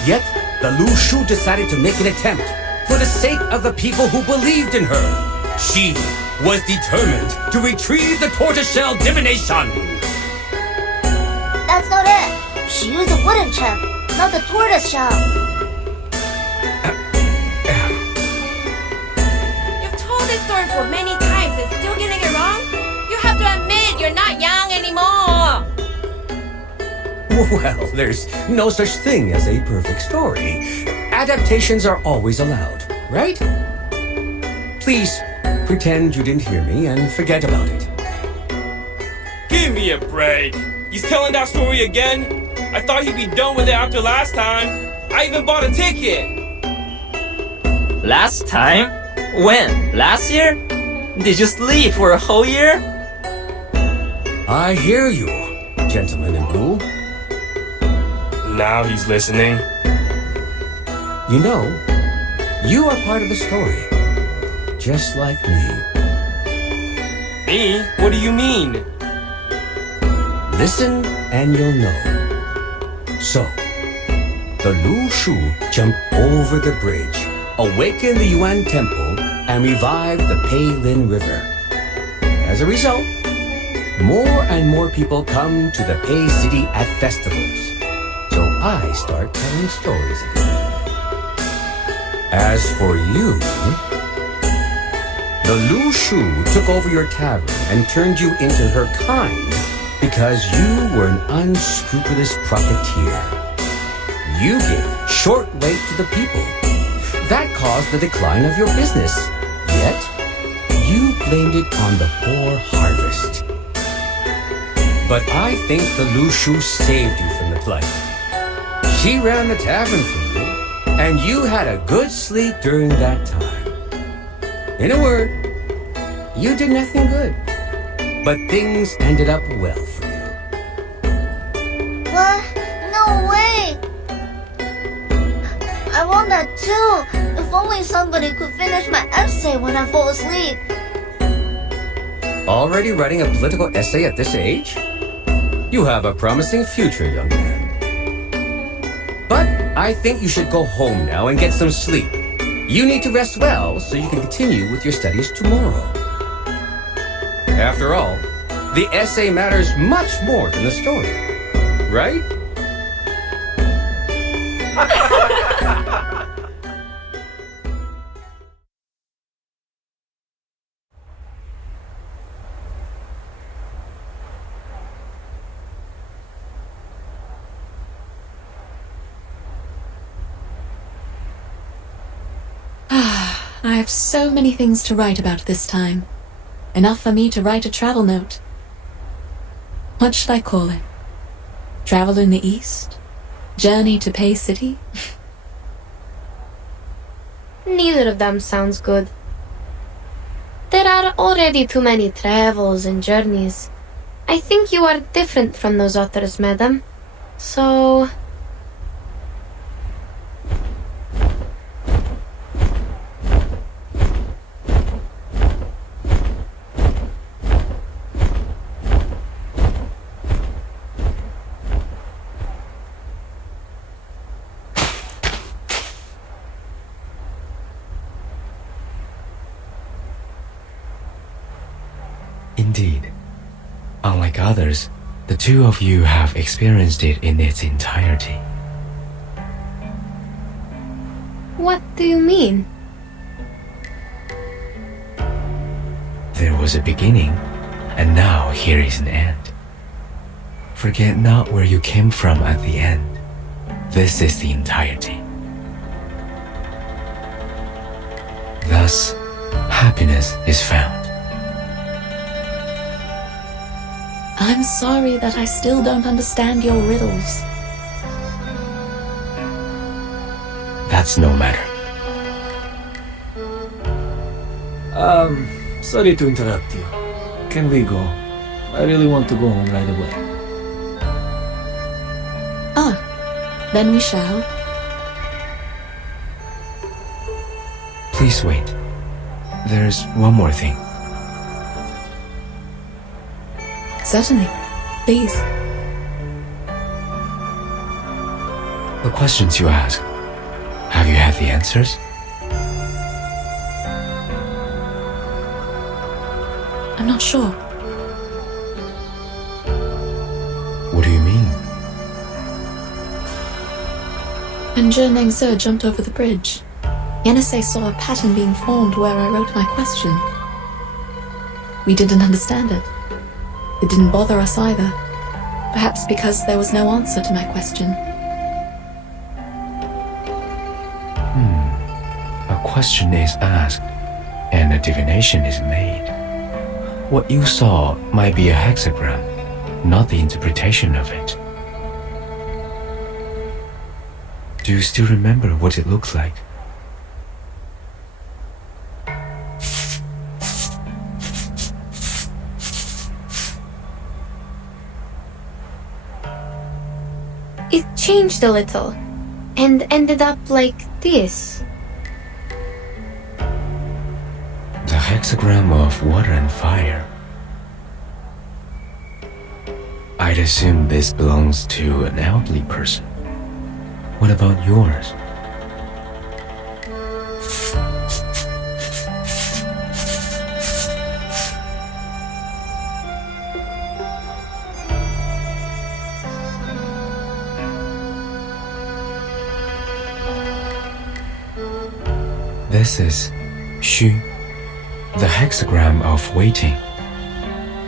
Yet, the Lushu decided to make an attempt for the sake of the people who believed in her. She was determined to retrieve the tortoiseshell divination. That's not it. She used a wooden chip, not the tortoise shell. You've told this story for many times and still getting it wrong? You have to admit you're not young anymore. Well, there's no such thing as a perfect story. Adaptations are always allowed, right? Please, pretend you didn't hear me and forget about it. Give me a break. He's telling that story again? I thought he'd be done with it after last time. I even bought a ticket. Last time? When? Last year? Did you sleep for a whole year? I hear you, gentleman in blue. Now he's listening. You know, you are part of the story, just like me. Me? What do you mean? Listen and you'll know. So, the Lu Shu jumped over the bridge, awakened the Yuan Temple, and revived the Peilin River. As a result, more and more people come to the Pei City at festivals. So I start telling stories again. As for you, the Lu Shu took over your tavern and turned you into her kind because you were an unscrupulous profiteer. You gave short weight to the people. That caused the decline of your business. Yet, you blamed it on the poor harvest. But I think the Lu Shu saved you from the plight. She ran the tavern for you, and you had a good sleep during that time. In a word, you did nothing good, but things ended up well for you. What? No way! I want that too. If only somebody could finish my essay when I fall asleep. Already writing a political essay at this age? You have a promising future, young man. But I think you should go home now and get some sleep. You need to rest well so you can continue with your studies tomorrow. After all, the essay matters much more than the story, right? I have so many things to write about this time. Enough for me to write a travel note. What should I call it? Travel in the East? Journey to Pei City? Neither of them sounds good. There are already too many travels and journeys. I think you are different from those others, madam. So... Indeed. Unlike others, the two of you have experienced it in its entirety. What do you mean? There was a beginning, and now here is an end. Forget not where you came from at the end. This is the entirety. Thus, happiness is found. I'm sorry that I still don't understand your riddles. That's no matter. Sorry to interrupt you. Can we go? I really want to go home right away. Ah, then we shall. Please wait. There's one more thing. Certainly. Please. The questions you ask, have you had the answers? I'm not sure. What do you mean? When Gesheng jumped over the bridge, Yenisei saw a pattern being formed where I wrote my question. We didn't understand it. It didn't bother us either. Perhaps because there was no answer to my question. A question is asked, and a divination is made. What you saw might be a hexagram, not the interpretation of it. Do you still remember what it looks like? It changed a little, and ended up like this. The hexagram of water and fire. I'd assume this belongs to an elderly person. What about yours? This is Shu, the hexagram of waiting,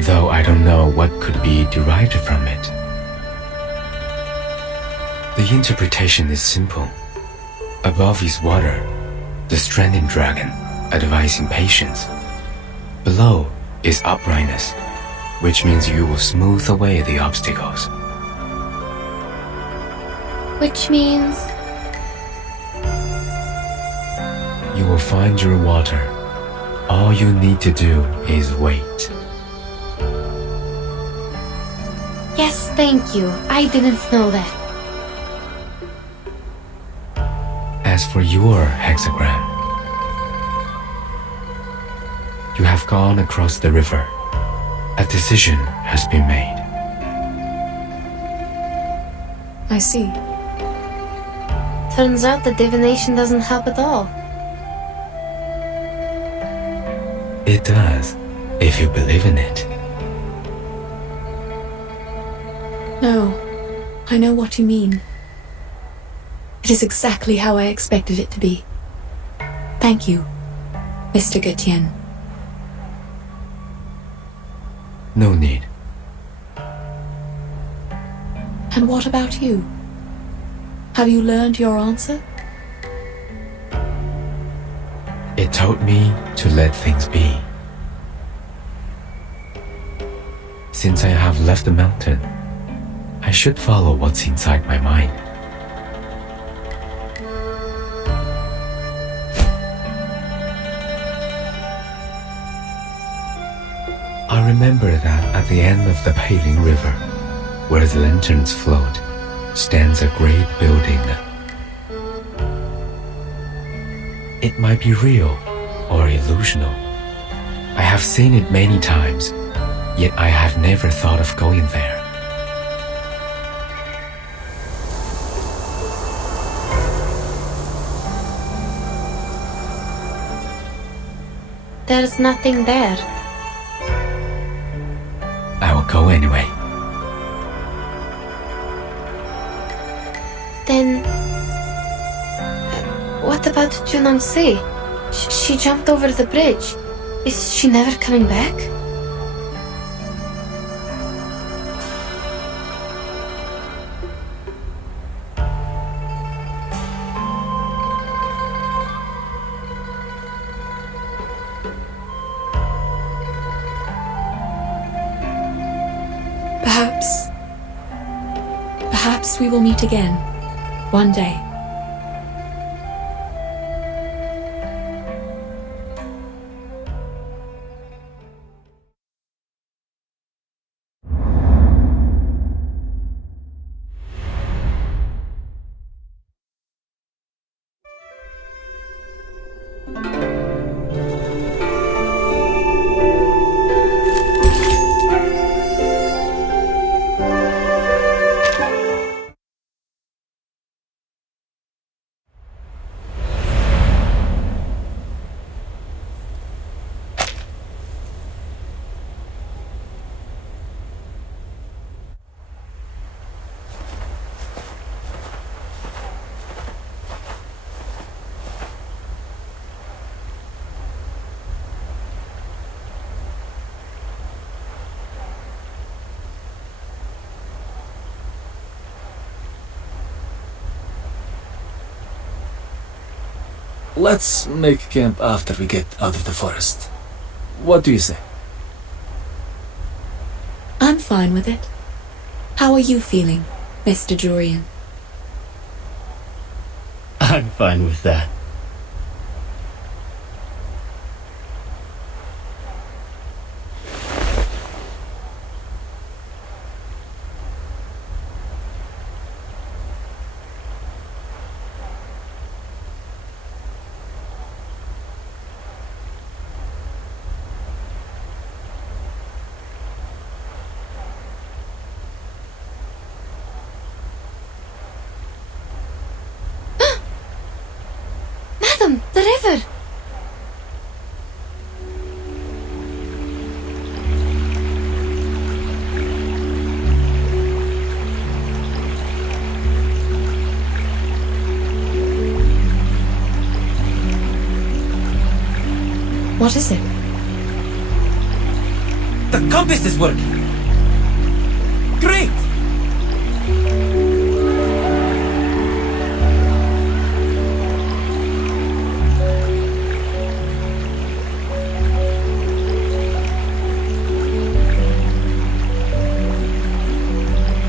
though I don't know what could be derived from it. The interpretation is simple. Above is water, the stranded dragon, advising patience. Below is uprightness, which means you will smooth away the obstacles. Which means... You will find your water. All you need to do is wait. Yes, thank you. I didn't know that. As for your hexagram, you have gone across the river. A decision has been made. I see. Turns out the divination doesn't help at all. It does, if you believe in it. No, I know what you mean. It is exactly how I expected it to be. Thank you, Mr. Getian. No need. And what about you? Have you learned your answer? It taught me to let things be. Since I have left the mountain, I should follow what's inside my mind. I remember that at the end of the Pailing River, where the lanterns float, stands a great building. It might be real or illusional. I have seen it many times, yet I have never thought of going there. There's nothing there. I will go anyway. Then... what about Junonse? She jumped over the bridge. Is she never coming back? Perhaps we will meet again, one day. Let's make camp after we get out of the forest. What do you say? I'm fine with it. How are you feeling, Mr. Jurian? I'm fine with that. The river! What is it? The compass is working! Great!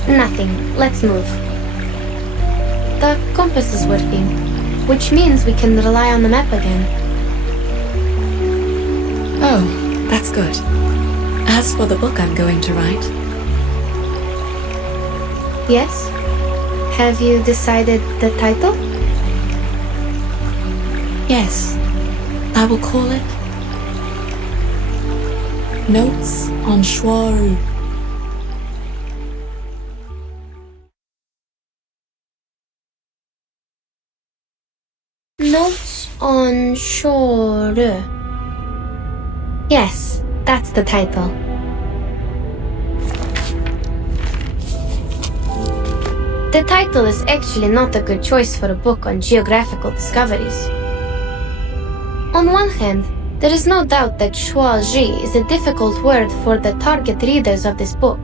Nothing. Let's move. The compass is working, which means we can rely on the map again. Oh, that's good. As for the book I'm going to write... Yes? Have you decided the title? Yes. I will call it... Notes on Shuori. Notes on Shuori. Yes, that's the title. The title is actually not a good choice for a book on geographical discoveries. On one hand, there is no doubt that Shuori is a difficult word for the target readers of this book.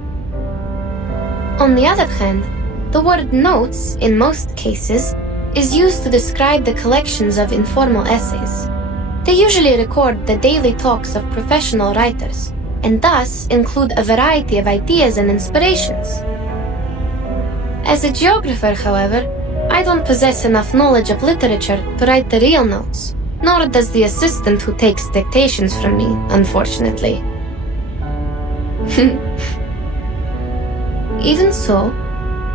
On the other hand, the word notes, in most cases, is used to describe the collections of informal essays. They usually record the daily talks of professional writers, and thus include a variety of ideas and inspirations. As a geographer, however, I don't possess enough knowledge of literature to write the real notes, nor does the assistant who takes dictations from me, unfortunately. Even so,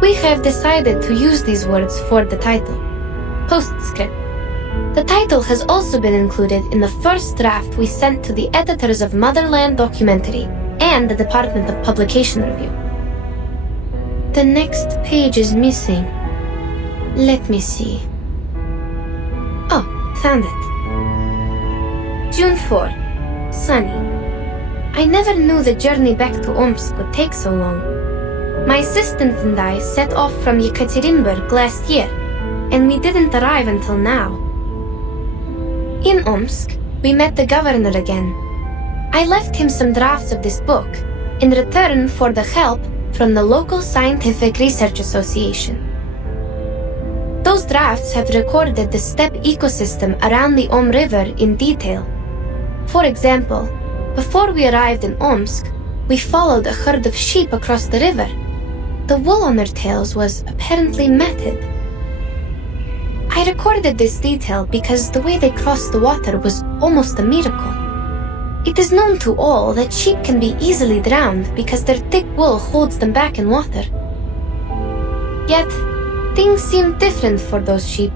we have decided to use these words for the title. Postscript. The title has also been included in the first draft we sent to the editors of Motherland Documentary and the Department of Publication Review. The next page is missing. Let me see. Oh, found it. June 4. Sunny. I never knew the journey back to Omsk would take so long. My assistant and I set off from Yekaterinburg last year, and we didn't arrive until now. In Omsk, we met the governor again. I left him some drafts of this book in return for the help from the local Scientific Research Association. Those drafts have recorded the steppe ecosystem around the Om River in detail. For example, before we arrived in Omsk, we followed a herd of sheep across the river. The wool on their tails was apparently matted. I recorded this detail because the way they crossed the water was almost a miracle. It is known to all that sheep can be easily drowned because their thick wool holds them back in water. Yet, things seemed different for those sheep.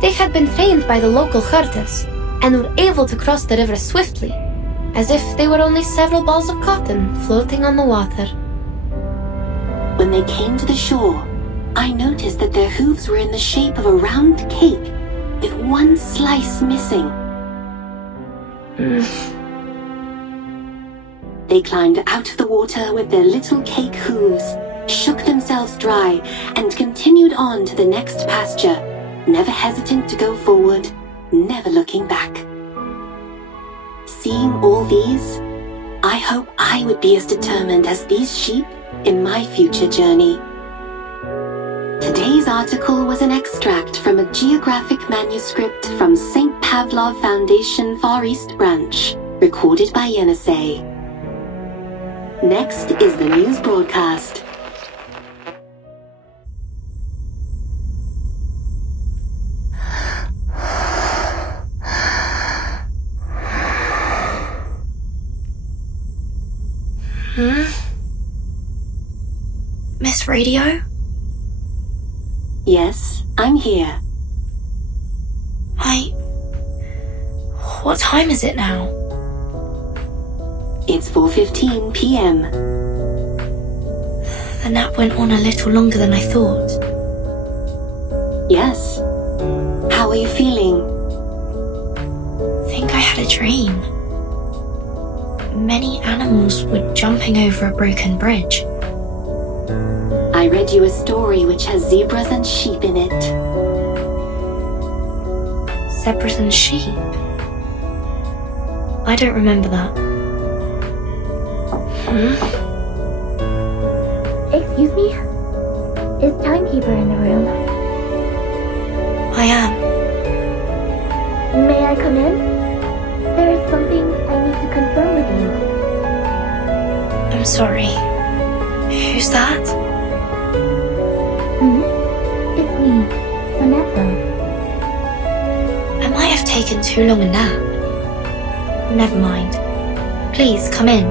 They had been trained by the local herders and were able to cross the river swiftly, as if they were only several balls of cotton floating on the water. When they came to the shore, I noticed that their hooves were in the shape of a round cake, with one slice missing. They climbed out of the water with their little cake hooves, shook themselves dry, and continued on to the next pasture, never hesitant to go forward, never looking back. Seeing all these, I hope I would be as determined as these sheep in my future journey. Today's article was an extract from a geographic manuscript from St. Pavlov Foundation Far East Branch, recorded by Yenisei. Next is the news broadcast. Miss Radio? Yes, I'm here. What time is it now? It's 4:15 p.m. The nap went on a little longer than I thought. Yes. How are you feeling? I think I had a dream. Many animals were jumping over a broken bridge. I read you a story which has zebras and sheep in it. Zebras and sheep? I don't remember that. Excuse me? Is Timekeeper in the room? I am. May I come in? There is something I need to confirm with you. I'm sorry. Who's that? It's me, Vanessa. I might have taken too long a nap. Never mind. Please, come in.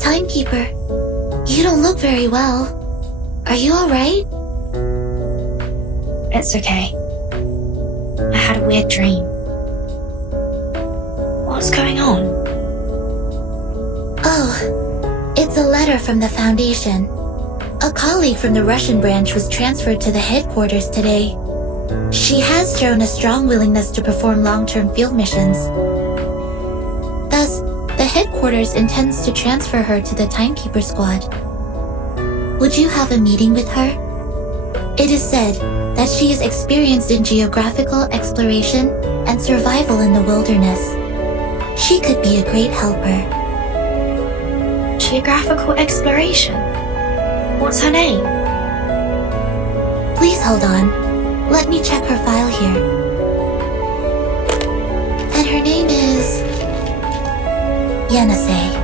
Timekeeper, you don't look very well. Are you alright? It's okay. I had a weird dream. What's going on? Oh, it's a letter from the Foundation. A colleague from the Russian branch was transferred to the headquarters today. She has shown a strong willingness to perform long-term field missions. Thus, the headquarters intends to transfer her to the Timekeeper squad. Would you have a meeting with her? It is said that she is experienced in geographical exploration and survival in the wilderness. She could be a great helper. Geographical exploration? What's her name? Please hold on. Let me check her file here. And her name is Yenisei.